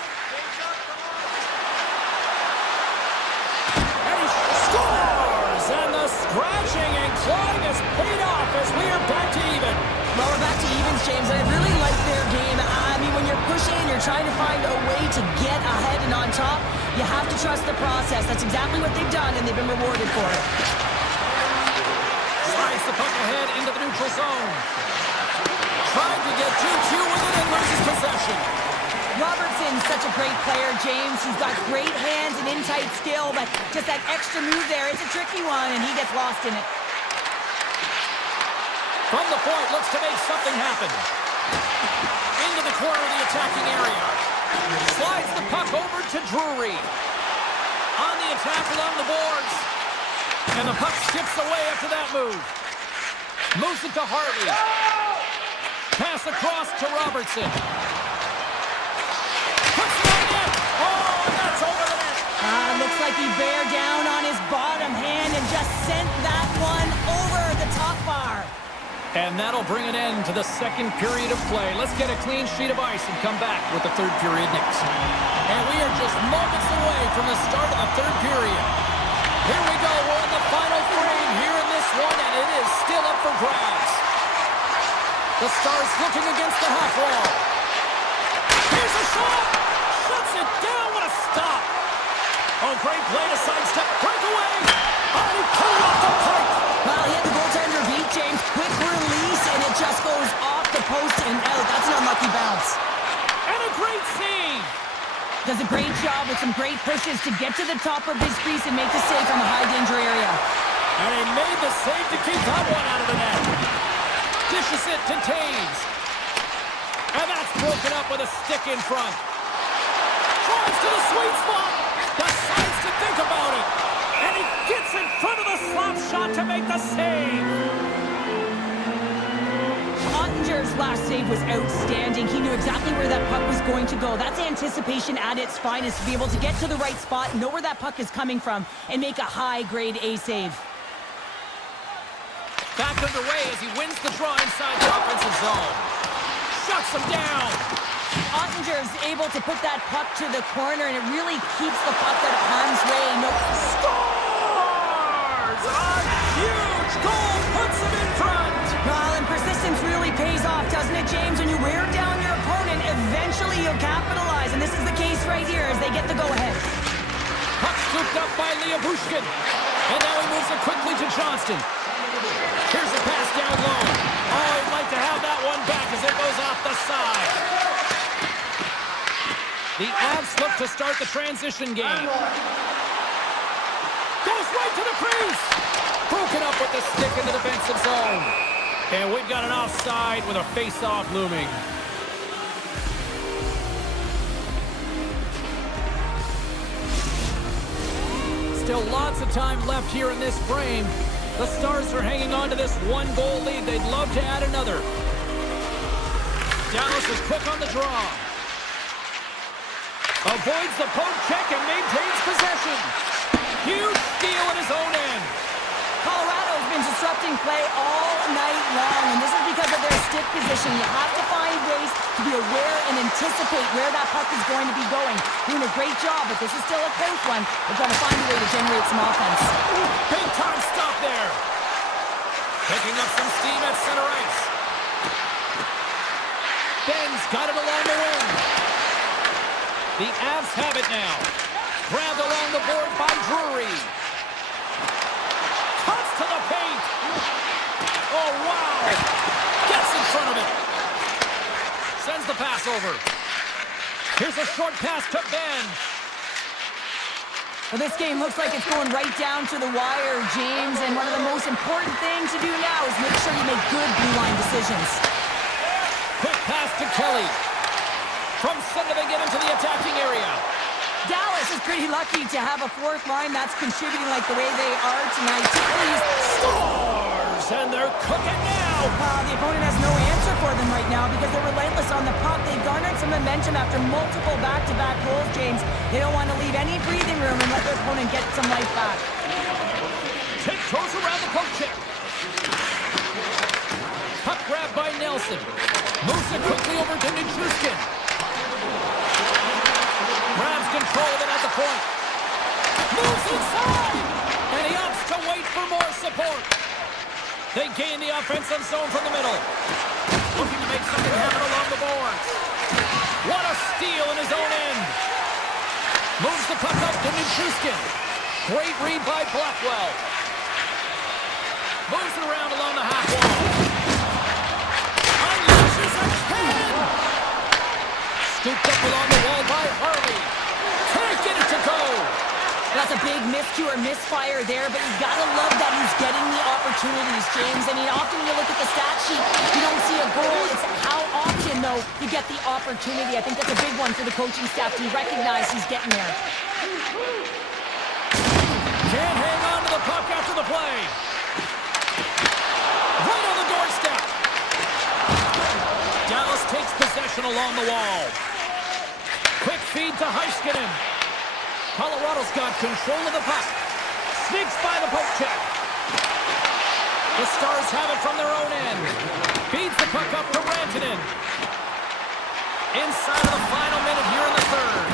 And he scores! And the scratching and clawing has paid off as we are back to even. Well, we're back to evens, James, and I really like their game. I mean, when you're pushing and you're trying to find a way to get ahead and on top, you have to trust the process. That's exactly what they've done, and they've been rewarded for it. Slides the puck ahead into the neutral zone. Tried to get 2-2 with it and loses possession. Robertson's such a great player, James. He's got great hands and in-tight skill, but just that extra move there, it's a tricky one, and he gets lost in it. From the point, looks to make something happen. Into the corner of the attacking area. Slides the puck over to Drury. On the attack along the boards. And the puck skips away after that move. Moves it to Hartley. Pass across to Robertson. Puts it on net. Oh, and that's over the net. Looks like he bare down on his bottom hand and just sent that one over the top bar. And that'll bring an end to the second period of play. Let's get a clean sheet of ice and come back with the third period next. And we are just moments away from the start of the third period. Here we go. We're in the final frame here in this one, and it is still up for grabs. The Stars looking against the half wall. Here's a shot. Shuts it down. What a stop. Oh, great play to sidestep. Breakaway. Oh, he pulled off the pipe. Well, he had the goaltender beat, James. Quick release, and it just goes off the post and out. That's an unlucky bounce. And a great save. Does a great job with some great pushes to get to the top of his crease and make the save from a high-danger area. And he made the save to keep that one out of the net. Dishes it to Taves. And that's broken up with a stick in front. Drives to the sweet spot. Decides to think about it. And he gets in front of the slap shot to make the save. Ottinger's last save was outstanding. He knew exactly where that puck was going to go. That's anticipation at its finest, to be able to get to the right spot, know where that puck is coming from, and make a high-grade A save. Back underway as he wins the draw inside the offensive zone. Shuts him down. Ottinger's able to put that puck to the corner, and it really keeps the puck out of harm's way. Scores! A huge goal puts him in front. Well, and persistence really pays off, doesn't it, James? When you wear down your opponent, eventually you'll capitalize, and this is the case right here as they get the go-ahead. Puck scooped up by Leah Bushkin. And now he moves it quickly to Johnston. Here's a pass down low. Oh, he'd like to have that one back as it goes off the side. The Avs look to start the transition game. Goes right to the crease. Broken up with the stick in the defensive zone. And we've got an offside with a face-off looming. Still lots of time left here in this frame. The Stars are hanging on to this one-goal lead. They'd love to add another. Dallas is quick on the draw. Avoids the poke check and maintains possession. Huge steal at his own end. Colorado's been disrupting play all night long, and this is because of their stick position. You have to find ways to be aware and anticipate where that puck is going to be going. Doing a great job, but this is still a close one. They're trying to find a way to generate some offense. Big time stop there. Picking up some steam at center ice. Ben's got it along the wing. The Avs have it now. Grabbed along the board by Drury. Cuts to the paint. Oh, wow. Gets in front of it. Sends the pass over. Here's a short pass to Ben. Well, this game looks like it's going right down to the wire, James, and one of the most important things to do now is make sure you make good blue line decisions. Quick pass to Kelly. From center they get into the attacking area. Dallas is pretty lucky to have a fourth line that's contributing like the way they are tonight. Scores! And they're cooking now! The opponent has no answer for them right now because they're relentless on the puck. They've garnered some momentum after multiple back-to-back goals, James. They don't want to leave any breathing room and let their opponent get some life back. Tiptoes around the poke check. Puck grab by Nelson. Moves it quickly over to Nichushkin. Grabs control of it at the point. Moves inside! And he opts to wait for more support. They gain the offensive zone from the middle. Looking to make something happen along the boards. What a steal in his own end. Moves the puck up to Nichushkin. Great read by Blackwell. Moves it around along the half wall. Unleashes a can! Scooped up along the wall by Harley. Can't get it to go. That's a big miscue or misfire there, but you gotta love that he's getting the opportunities, James. I mean, often when you look at the stat sheet, you don't see a goal. It's how often, though, you get the opportunity. I think that's a big one for the coaching staff to recognize he's getting there. Can't hang on to the puck after the play. Right on the doorstep. Dallas takes possession along the wall. Quick feed to Heiskanen. Colorado's got control of the puck. Sneaks by the poke check. The Stars have it from their own end. Feeds the puck up to Rantanen. Inside of the final minute here in the third.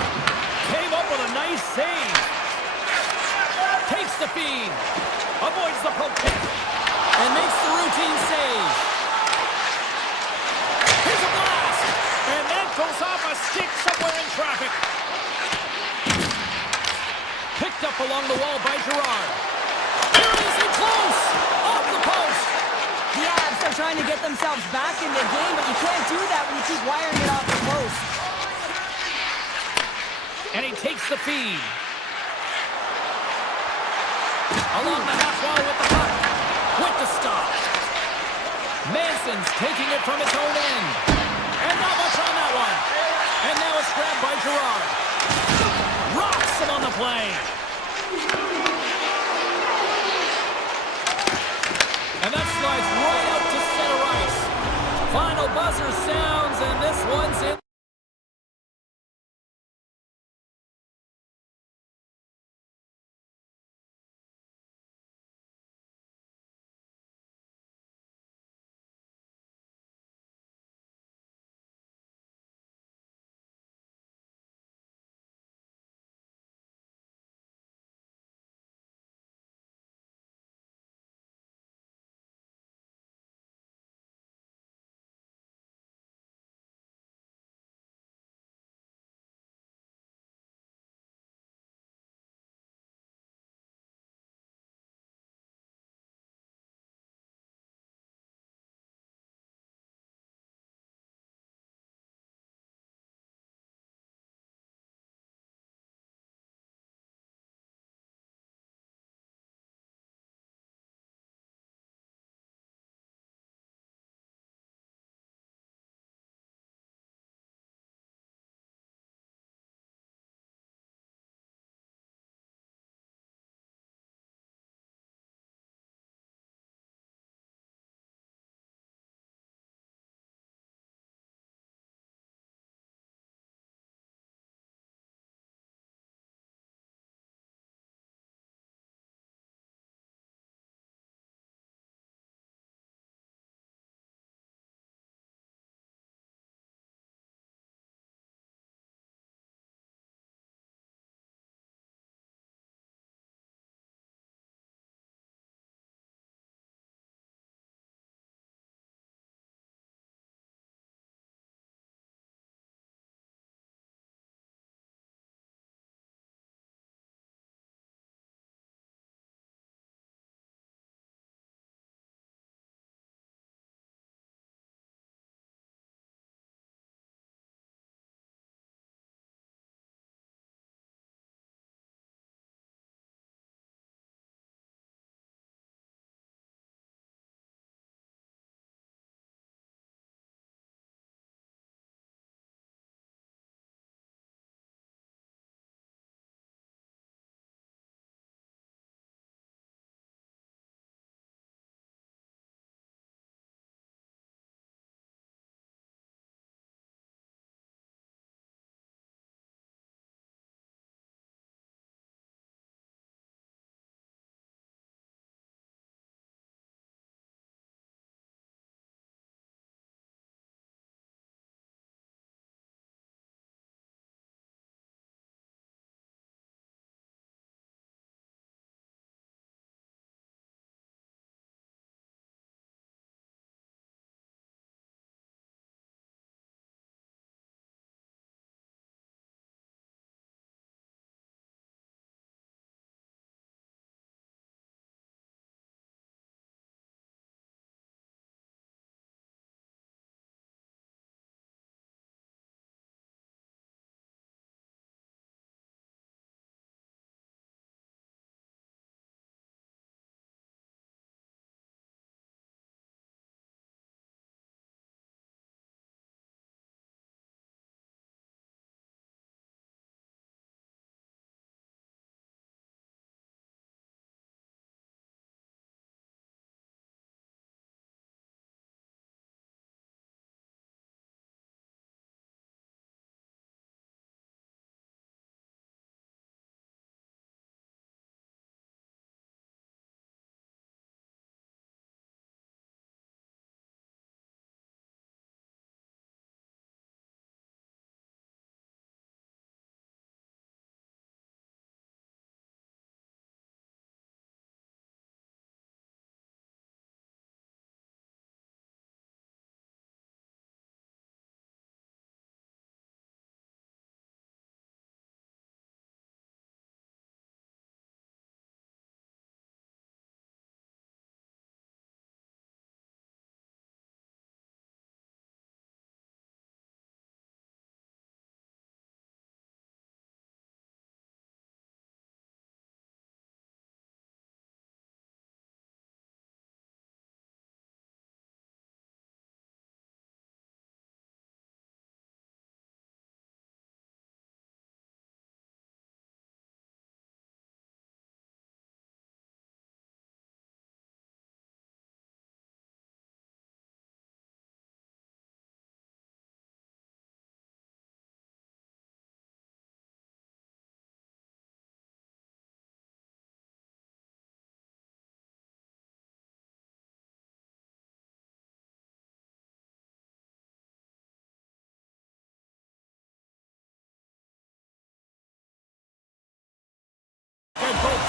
Came up with a nice save. Takes the feed. Avoids the poke check. And makes the routine save. Here's a blast. And that goes off a stick somewhere in traffic. Picked up along the wall by Girard. Here it is in close. Off the post. The Avs are trying to get themselves back in the game, but you can't do that when you keep wiring it off the post. And he takes the feed. Along the half wall with the puck. With the stop. Manson's taking it from his own end. And not much on that one. And now it's grabbed by Girard. Rocks him on the play. And that slides right out to center ice. Final buzzer sounds, and this one's in.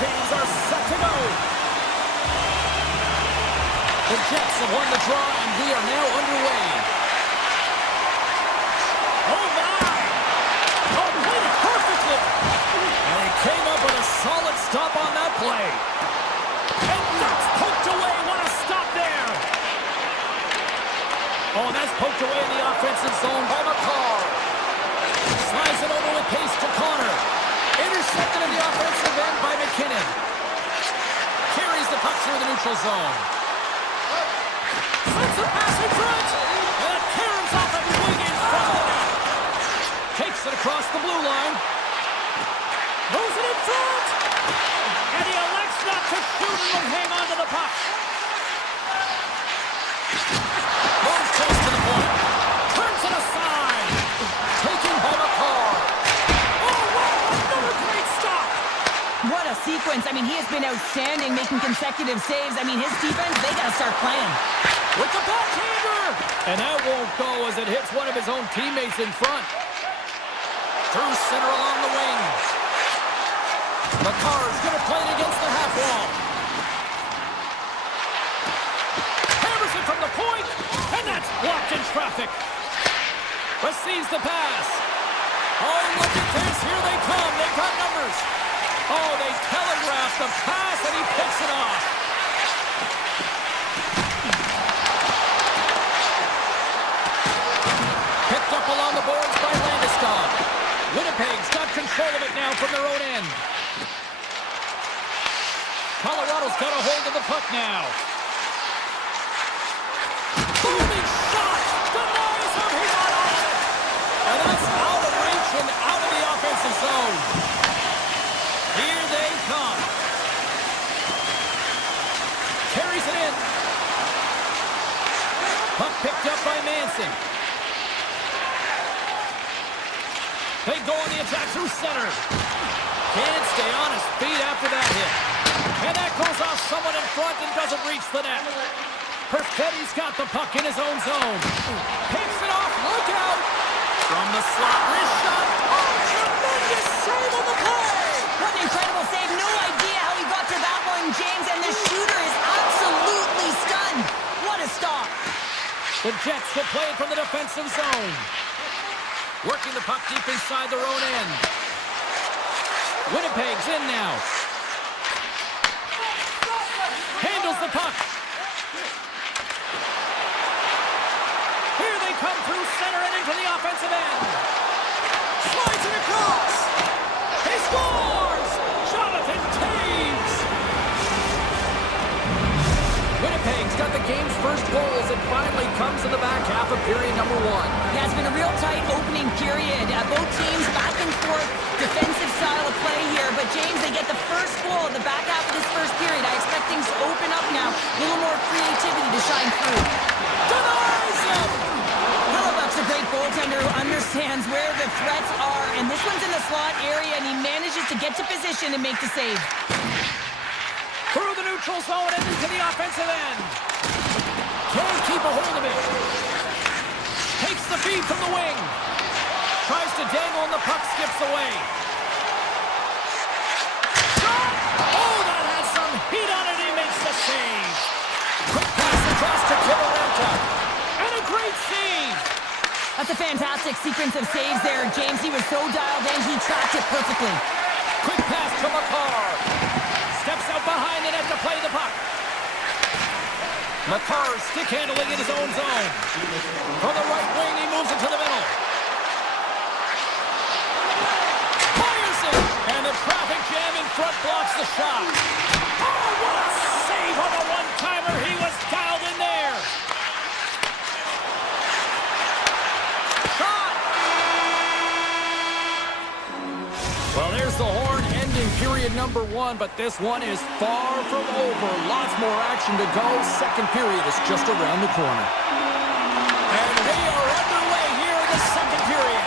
games are set to go. The Jets have won the draw, and we are now underway. Oh, my! Oh, played it perfectly! And he came up with a solid stop on that play. And that's poked away. What a stop there! Oh, and that's poked away in the offensive zone by McCarr. Slides it over with pace to Connor. Intercepted in the offensive end by McKinnon. Carries the puck through the neutral zone. Sends a pass in front. And it caroms off at wing in front of the net. Takes it across the blue line. Moves it in front. And he elects not to shoot and will hang on to the puck. Moves close to the point. Turns it aside. Taken by McCarr. Oh, wow! Another great stop. What a sequence. I mean, he has been outstanding, making consecutive saves. I mean, his defense, they got to start playing. With the backhander! And that won't go as it hits one of his own teammates in front. Through center along the wing. McCarr's going to play it against the half wall. Hammers it from the point, and that's blocked in traffic. Receives the pass. Oh, look at this. Here they come. They've got numbers. Oh, they telegraph the pass, and he picks it off. Picked up along the boards by Landeskog. Winnipeg's got control of it now from their own end. Colorado's got a hold of the puck now. Booming shot! Denies him! He's not on it! And that's out of reach and out of the offensive zone. Here they come. Carries it in. Puck picked up by Manson. They go on the attack through center. Can't stay on his feet after that hit. And that goes off someone in front and doesn't reach the net. Perfetti's got the puck in his own zone. Takes it off. Look out. From the slot. Wrist shot. Oh, tremendous save on the play. What an incredible save. No idea how he got to that one, James. And the shooter is absolutely stunned. What a stop. The Jets will play it from the defensive zone. Working the puck deep inside their own end. Winnipeg's in now. Handles the puck. Here they come through center and into the offensive end. Slides it across. He scores! Jonathan Taves! Winnipeg's got the game's first goal as it finally comes in the back half of period number one. Yeah, it's been a real tight opening period. Both teams back and forth, defensive style of play here. But James, they get the first goal in the back half of this first period. I expect things to open up now. A little more creativity to shine through. Denies him! Hellebuck's a great goaltender who understands where the threats are. And this one's in the slot area, and he manages to get to position and make the save. Through the neutral zone and into the offensive end. Can't keep a hold of it. Takes the feed from the wing. Tries to dangle and the puck skips away. Shot! Oh, that had some heat on it. He makes the save. Quick pass across to Kivarenta. And a great save. That's a fantastic sequence of saves there, James. He was so dialed in, he tracked it perfectly. Quick pass to McCarr. Steps out behind the net to play the puck. McCarr stick handling in his own zone. From the right wing, he moves it to the middle. Fires it! And the traffic jam in front blocks the shot. Oh, what a save on the one-timer. He was dialed in there. Shot! Well, there's the horn ending period number one, but this one is far from over. Lots more action to go. Second period is just around the corner. And we are underway here in the second period.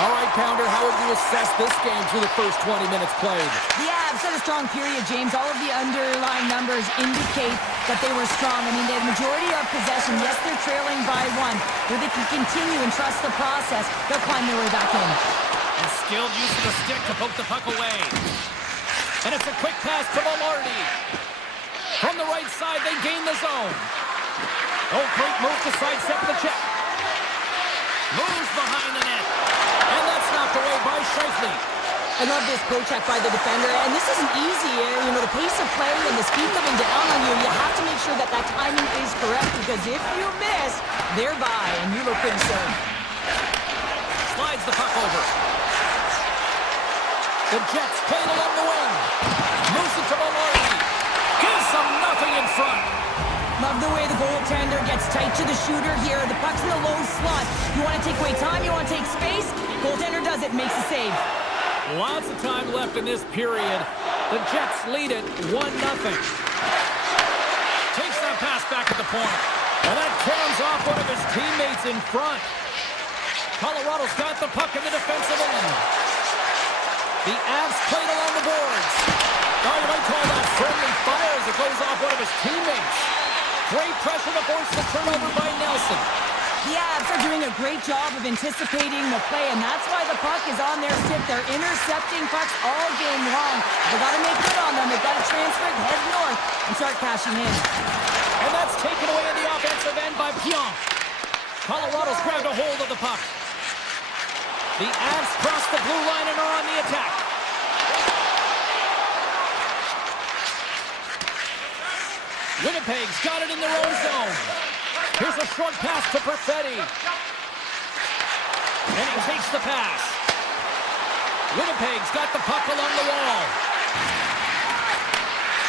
All right, Pounder, how would you assess this game through the first 20 minutes played? Yeah, it's a strong period, James. All of the underlying numbers indicate that they were strong. I mean, they had majority of possession. Yes, they're trailing by one. Where they can continue and trust the process, they'll climb their way back in. And skilled use of the stick to poke the puck away. And it's a quick pass to Velarde. From the right side, they gain the zone. Oh, great move to sidestep the check. Moves behind the net. And that's knocked away by Scheifele. I love this poke check by the defender, and this isn't easy. You know, the pace of play and the speed coming down on you, you have to make sure that that timing is correct, because if you miss, they're by, and you look pretty safe. Slides the puck over. The Jets playing along the wing. Moves it to Velarde. Gives them nothing in front. Love the way the goaltender gets tight to the shooter here. The puck's in the low slot. You want to take away time, you want to take space. Goaltender does it, makes the save. Lots of time left in this period. The Jets lead it 1-0. Takes that pass back at the point. And that cams off one of his teammates in front. Colorado's got the puck in the defensive end. The Avs played along the boards. Oh, you might call that friendly fire as it goes off one of his teammates. Great pressure to force the turnover by Nelson. The Avs are doing a great job of anticipating the play, and that's why the puck is on their stick. They're intercepting pucks all game long. They've got to make good on them. They've got to transfer it, head north, and start cashing in. And that's taken away in the offensive end by Pionk. Colorado's grabbed a hold of the puck. The Avs cross the blue line and are on the attack. Winnipeg's got it in their own zone. Here's a short pass to Perfetti. And he takes the pass. Winnipeg's got the puck along the wall.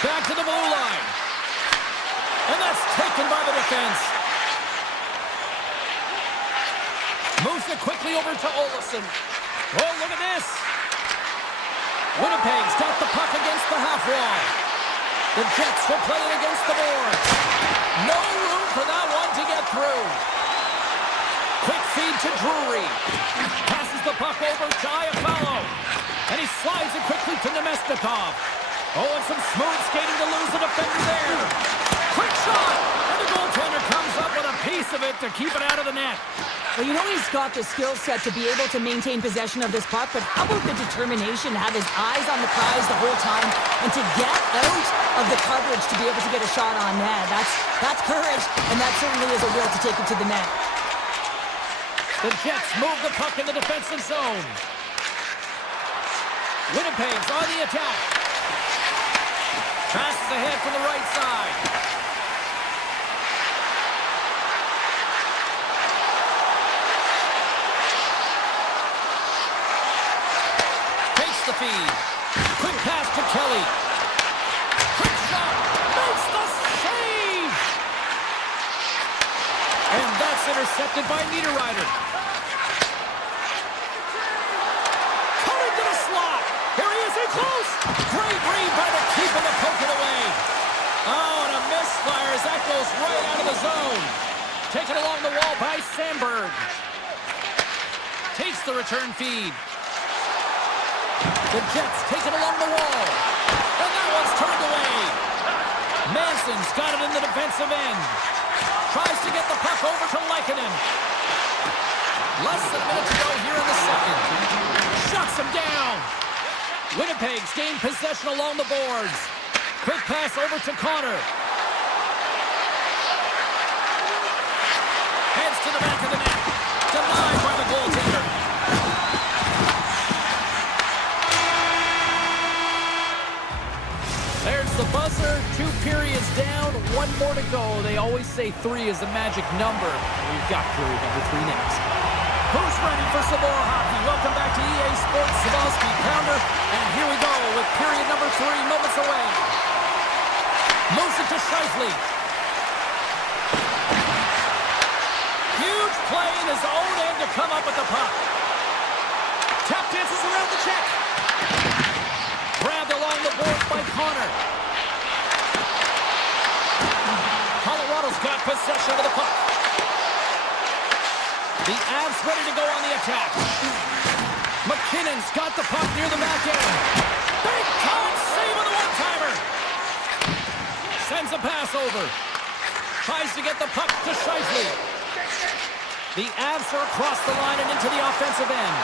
Back to the blue line. And that's taken by the defense. Moves it quickly over to Olofsson. Oh, look at this. Winnipeg's got the puck against the half wall. The Jets will play it against the boards. No room for that one to get through. Quick feed to Drury. Passes the puck over to Iafallo. And he slides it quickly to Nemestikov. Oh, and some smooth skating to lose the defender there. Quick shot! And the goaltender comes up with a piece of it to keep it out of the net. Well, you know he's got the skill set to be able to maintain possession of this puck, but how about the determination to have his eyes on the prize the whole time and to get out of the coverage to be able to get a shot on net? That's courage, and that certainly is a will to take it to the net. The Jets move the puck in the defensive zone. Winnipeg's on the attack. Passes ahead from the right side. The feed. Quick pass to Kelly. Quick shot. Makes the save. And that's intercepted by Niederreiter. Coming to the slot. Here he is in close. Great read by the keeper to poke it away. Oh, and a misfire as that goes right out of the zone. Taken along the wall by Sandberg. Takes the return feed. The Jets take it along the wall. And that one's turned away. Manson's got it in the defensive end. Tries to get the puck over to Lehkonen. Less than a minute to go here in the second. Shuts him down. Winnipeg's gained possession along the boards. Quick pass over to Connor. Heads to the back of the net. Denied by the goaltender. There's the buzzer. 2 periods down. 1 more to go. They always say 3 is the magic number. We've got period number 3 next. Who's ready for some more hockey? Welcome back to EA Sports Sabowski Pounder. And here we go with period number 3, moments away. Moves it to Scheifele. Huge play in his own end to come up with the puck. Tap dances around the check. Grabbed along the boards by Connor. Colorado's got possession of the puck. The Avs ready to go on the attack. McKinnon's got the puck near the back end. Big time save on the one-timer. Sends a pass over. Tries to get the puck to Scheifele. The Avs are across the line and into the offensive end.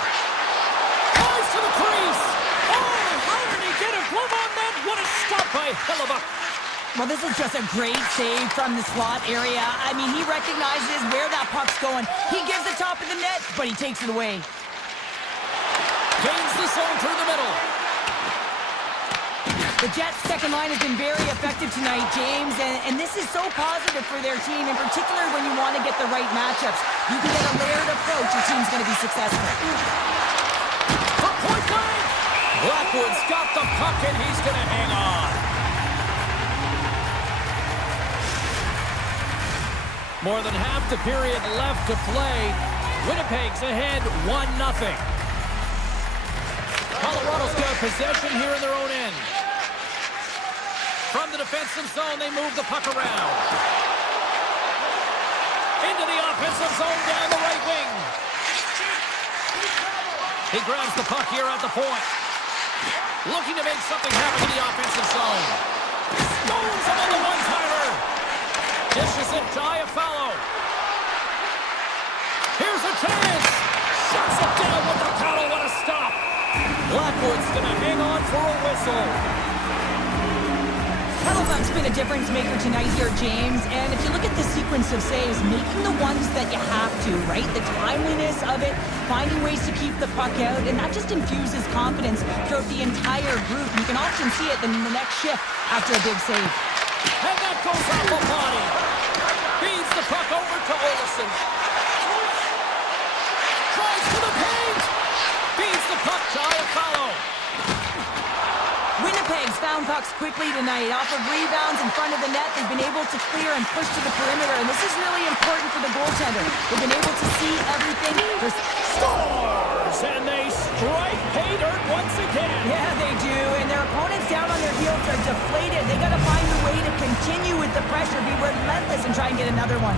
Flies to the crease. Oh, how did he get a glove on that? Hellebuck. Well, this is just a great save from the slot area. I mean, he recognizes where that puck's going. He gives the top of the net, but he takes it away. Gains the zone through the middle. The Jets' second line has been very effective tonight, James, and this is so positive for their team, in particular when you want to get the right matchups. You can get a layered approach, your team's going to be successful. For point blank! Blackwood's got the puck, and he's going to hang on. More than half the period left to play. Winnipeg's ahead 1-0. Colorado's got possession here in their own end. From the defensive zone, they move the puck around. Into the offensive zone down the right wing. He grabs the puck here at the point. Looking to make something happen in the offensive zone. Stones him on the one-timer. Dishes it to Iafallo. Here's a chance. Shuts it down with the paddle. What a stop. Blackwood's going to hang on for a whistle. Hellebuck's been a difference maker tonight here, James. And if you look at the sequence of saves, making the ones that you have to, right? The timeliness of it, finding ways to keep the puck out, and that just infuses confidence throughout the entire group. You can often see it in the next shift after a big save. And that goes off the body. Feeds the puck over to Olsen. Tries for the paint. Feeds the puck to Iafallo. Winnipeg's found pucks quickly tonight. Off of rebounds in front of the net, they've been able to clear and push to the perimeter, and this is really important for the goaltender. They've been able to see everything. Scores! And they strike pay dirt once again. Yeah, they do, and their opponents down on their heels are deflated. They got to find a way to continue with the pressure, be relentless, and try and get another one.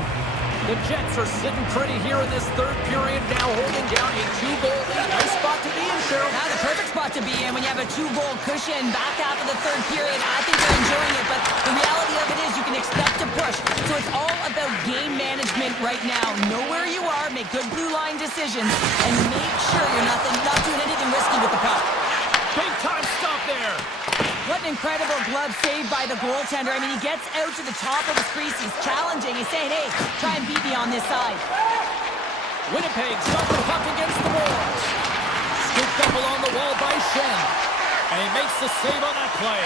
The Jets are sitting pretty here in this third period, now holding down a 2-goal lead. Nice spot to be in, Cheryl. Now the perfect spot to be in when you have a 2-goal cushion back half of the third period. I think they're enjoying it, but the reality of it is you can expect to push. So it's all about game management right now. Know where you are, make good blue line decisions, and make sure you're not doing anything risky with the puck. Big time stop there. What an incredible glove save by the goaltender. I mean, he gets out to the top of his crease. He's challenging. He's saying, hey, try and beat me on this side. Winnipeg's got the puck against the boards. Scooped up along the wall by Shen. And he makes the save on that play.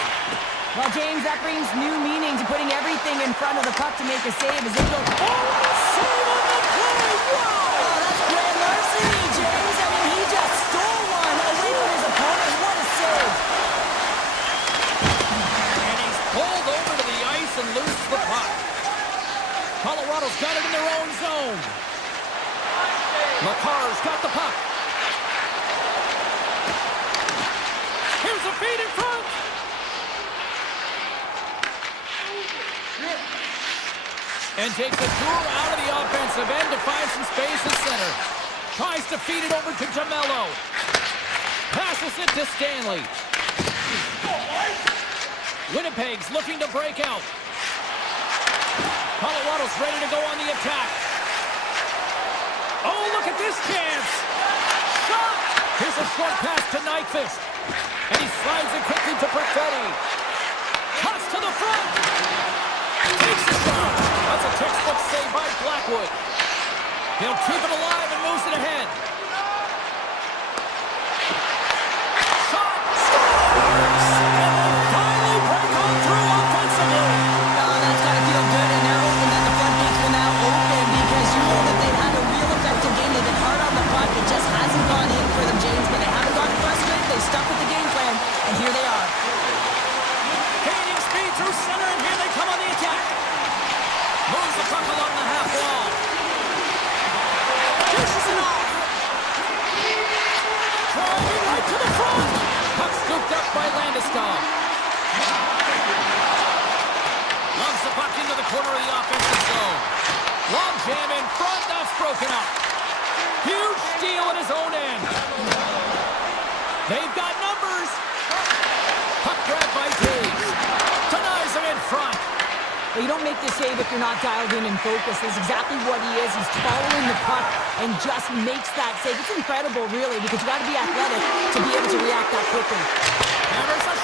Well, James, that brings new meaning to putting everything in front of the puck to make a save as they go, oh, what a save on that play! Wow! Oh, that's grand larceny, James. I mean, he just stole one away from his opponent. What a save. Pulled over to the ice and loses the puck. Colorado's got it in their own zone. Makar's got the puck. Here's a feed in front. And takes a tour out of the offensive end to find some space in center. Tries to feed it over to DeMello. Passes it to Stanley. Winnipeg's looking to break out. Colorado's ready to go on the attack. Oh, look at this chance. Shot! Here's a short pass to Nyquist. And he slides it quickly to Perfetti. Cuts to the front. Takes the shot. That's a textbook save by Blackwood. He'll keep it alive and moves it ahead. Shot! Scores! And they finally break on through offensively. Oh, that's got to feel good, and they're hoping that the floodgates will now open because you know that they've had a real effective game. They've been hard on the puck. It just hasn't gone in for them, James, but they haven't gotten frustrated. They've stuck with the game plan, and here they are. Gaining speed through center, and here they come on the attack. Moves the puck along the half wall. Dishes it off. Driving right to the front. Puck scooped up by Landeskog. Loves the puck into the corner of the offensive zone. Long jam in front. That's broken up. Huge steal at his own end. They've got numbers. Puck grab by Taves. Denies him in front. Well, you don't make this save if you're not dialed in and focused. That's exactly what he is. He's following the puck and just makes that save. It's incredible, really, because you got to be athletic to be able to react that quickly. And there's a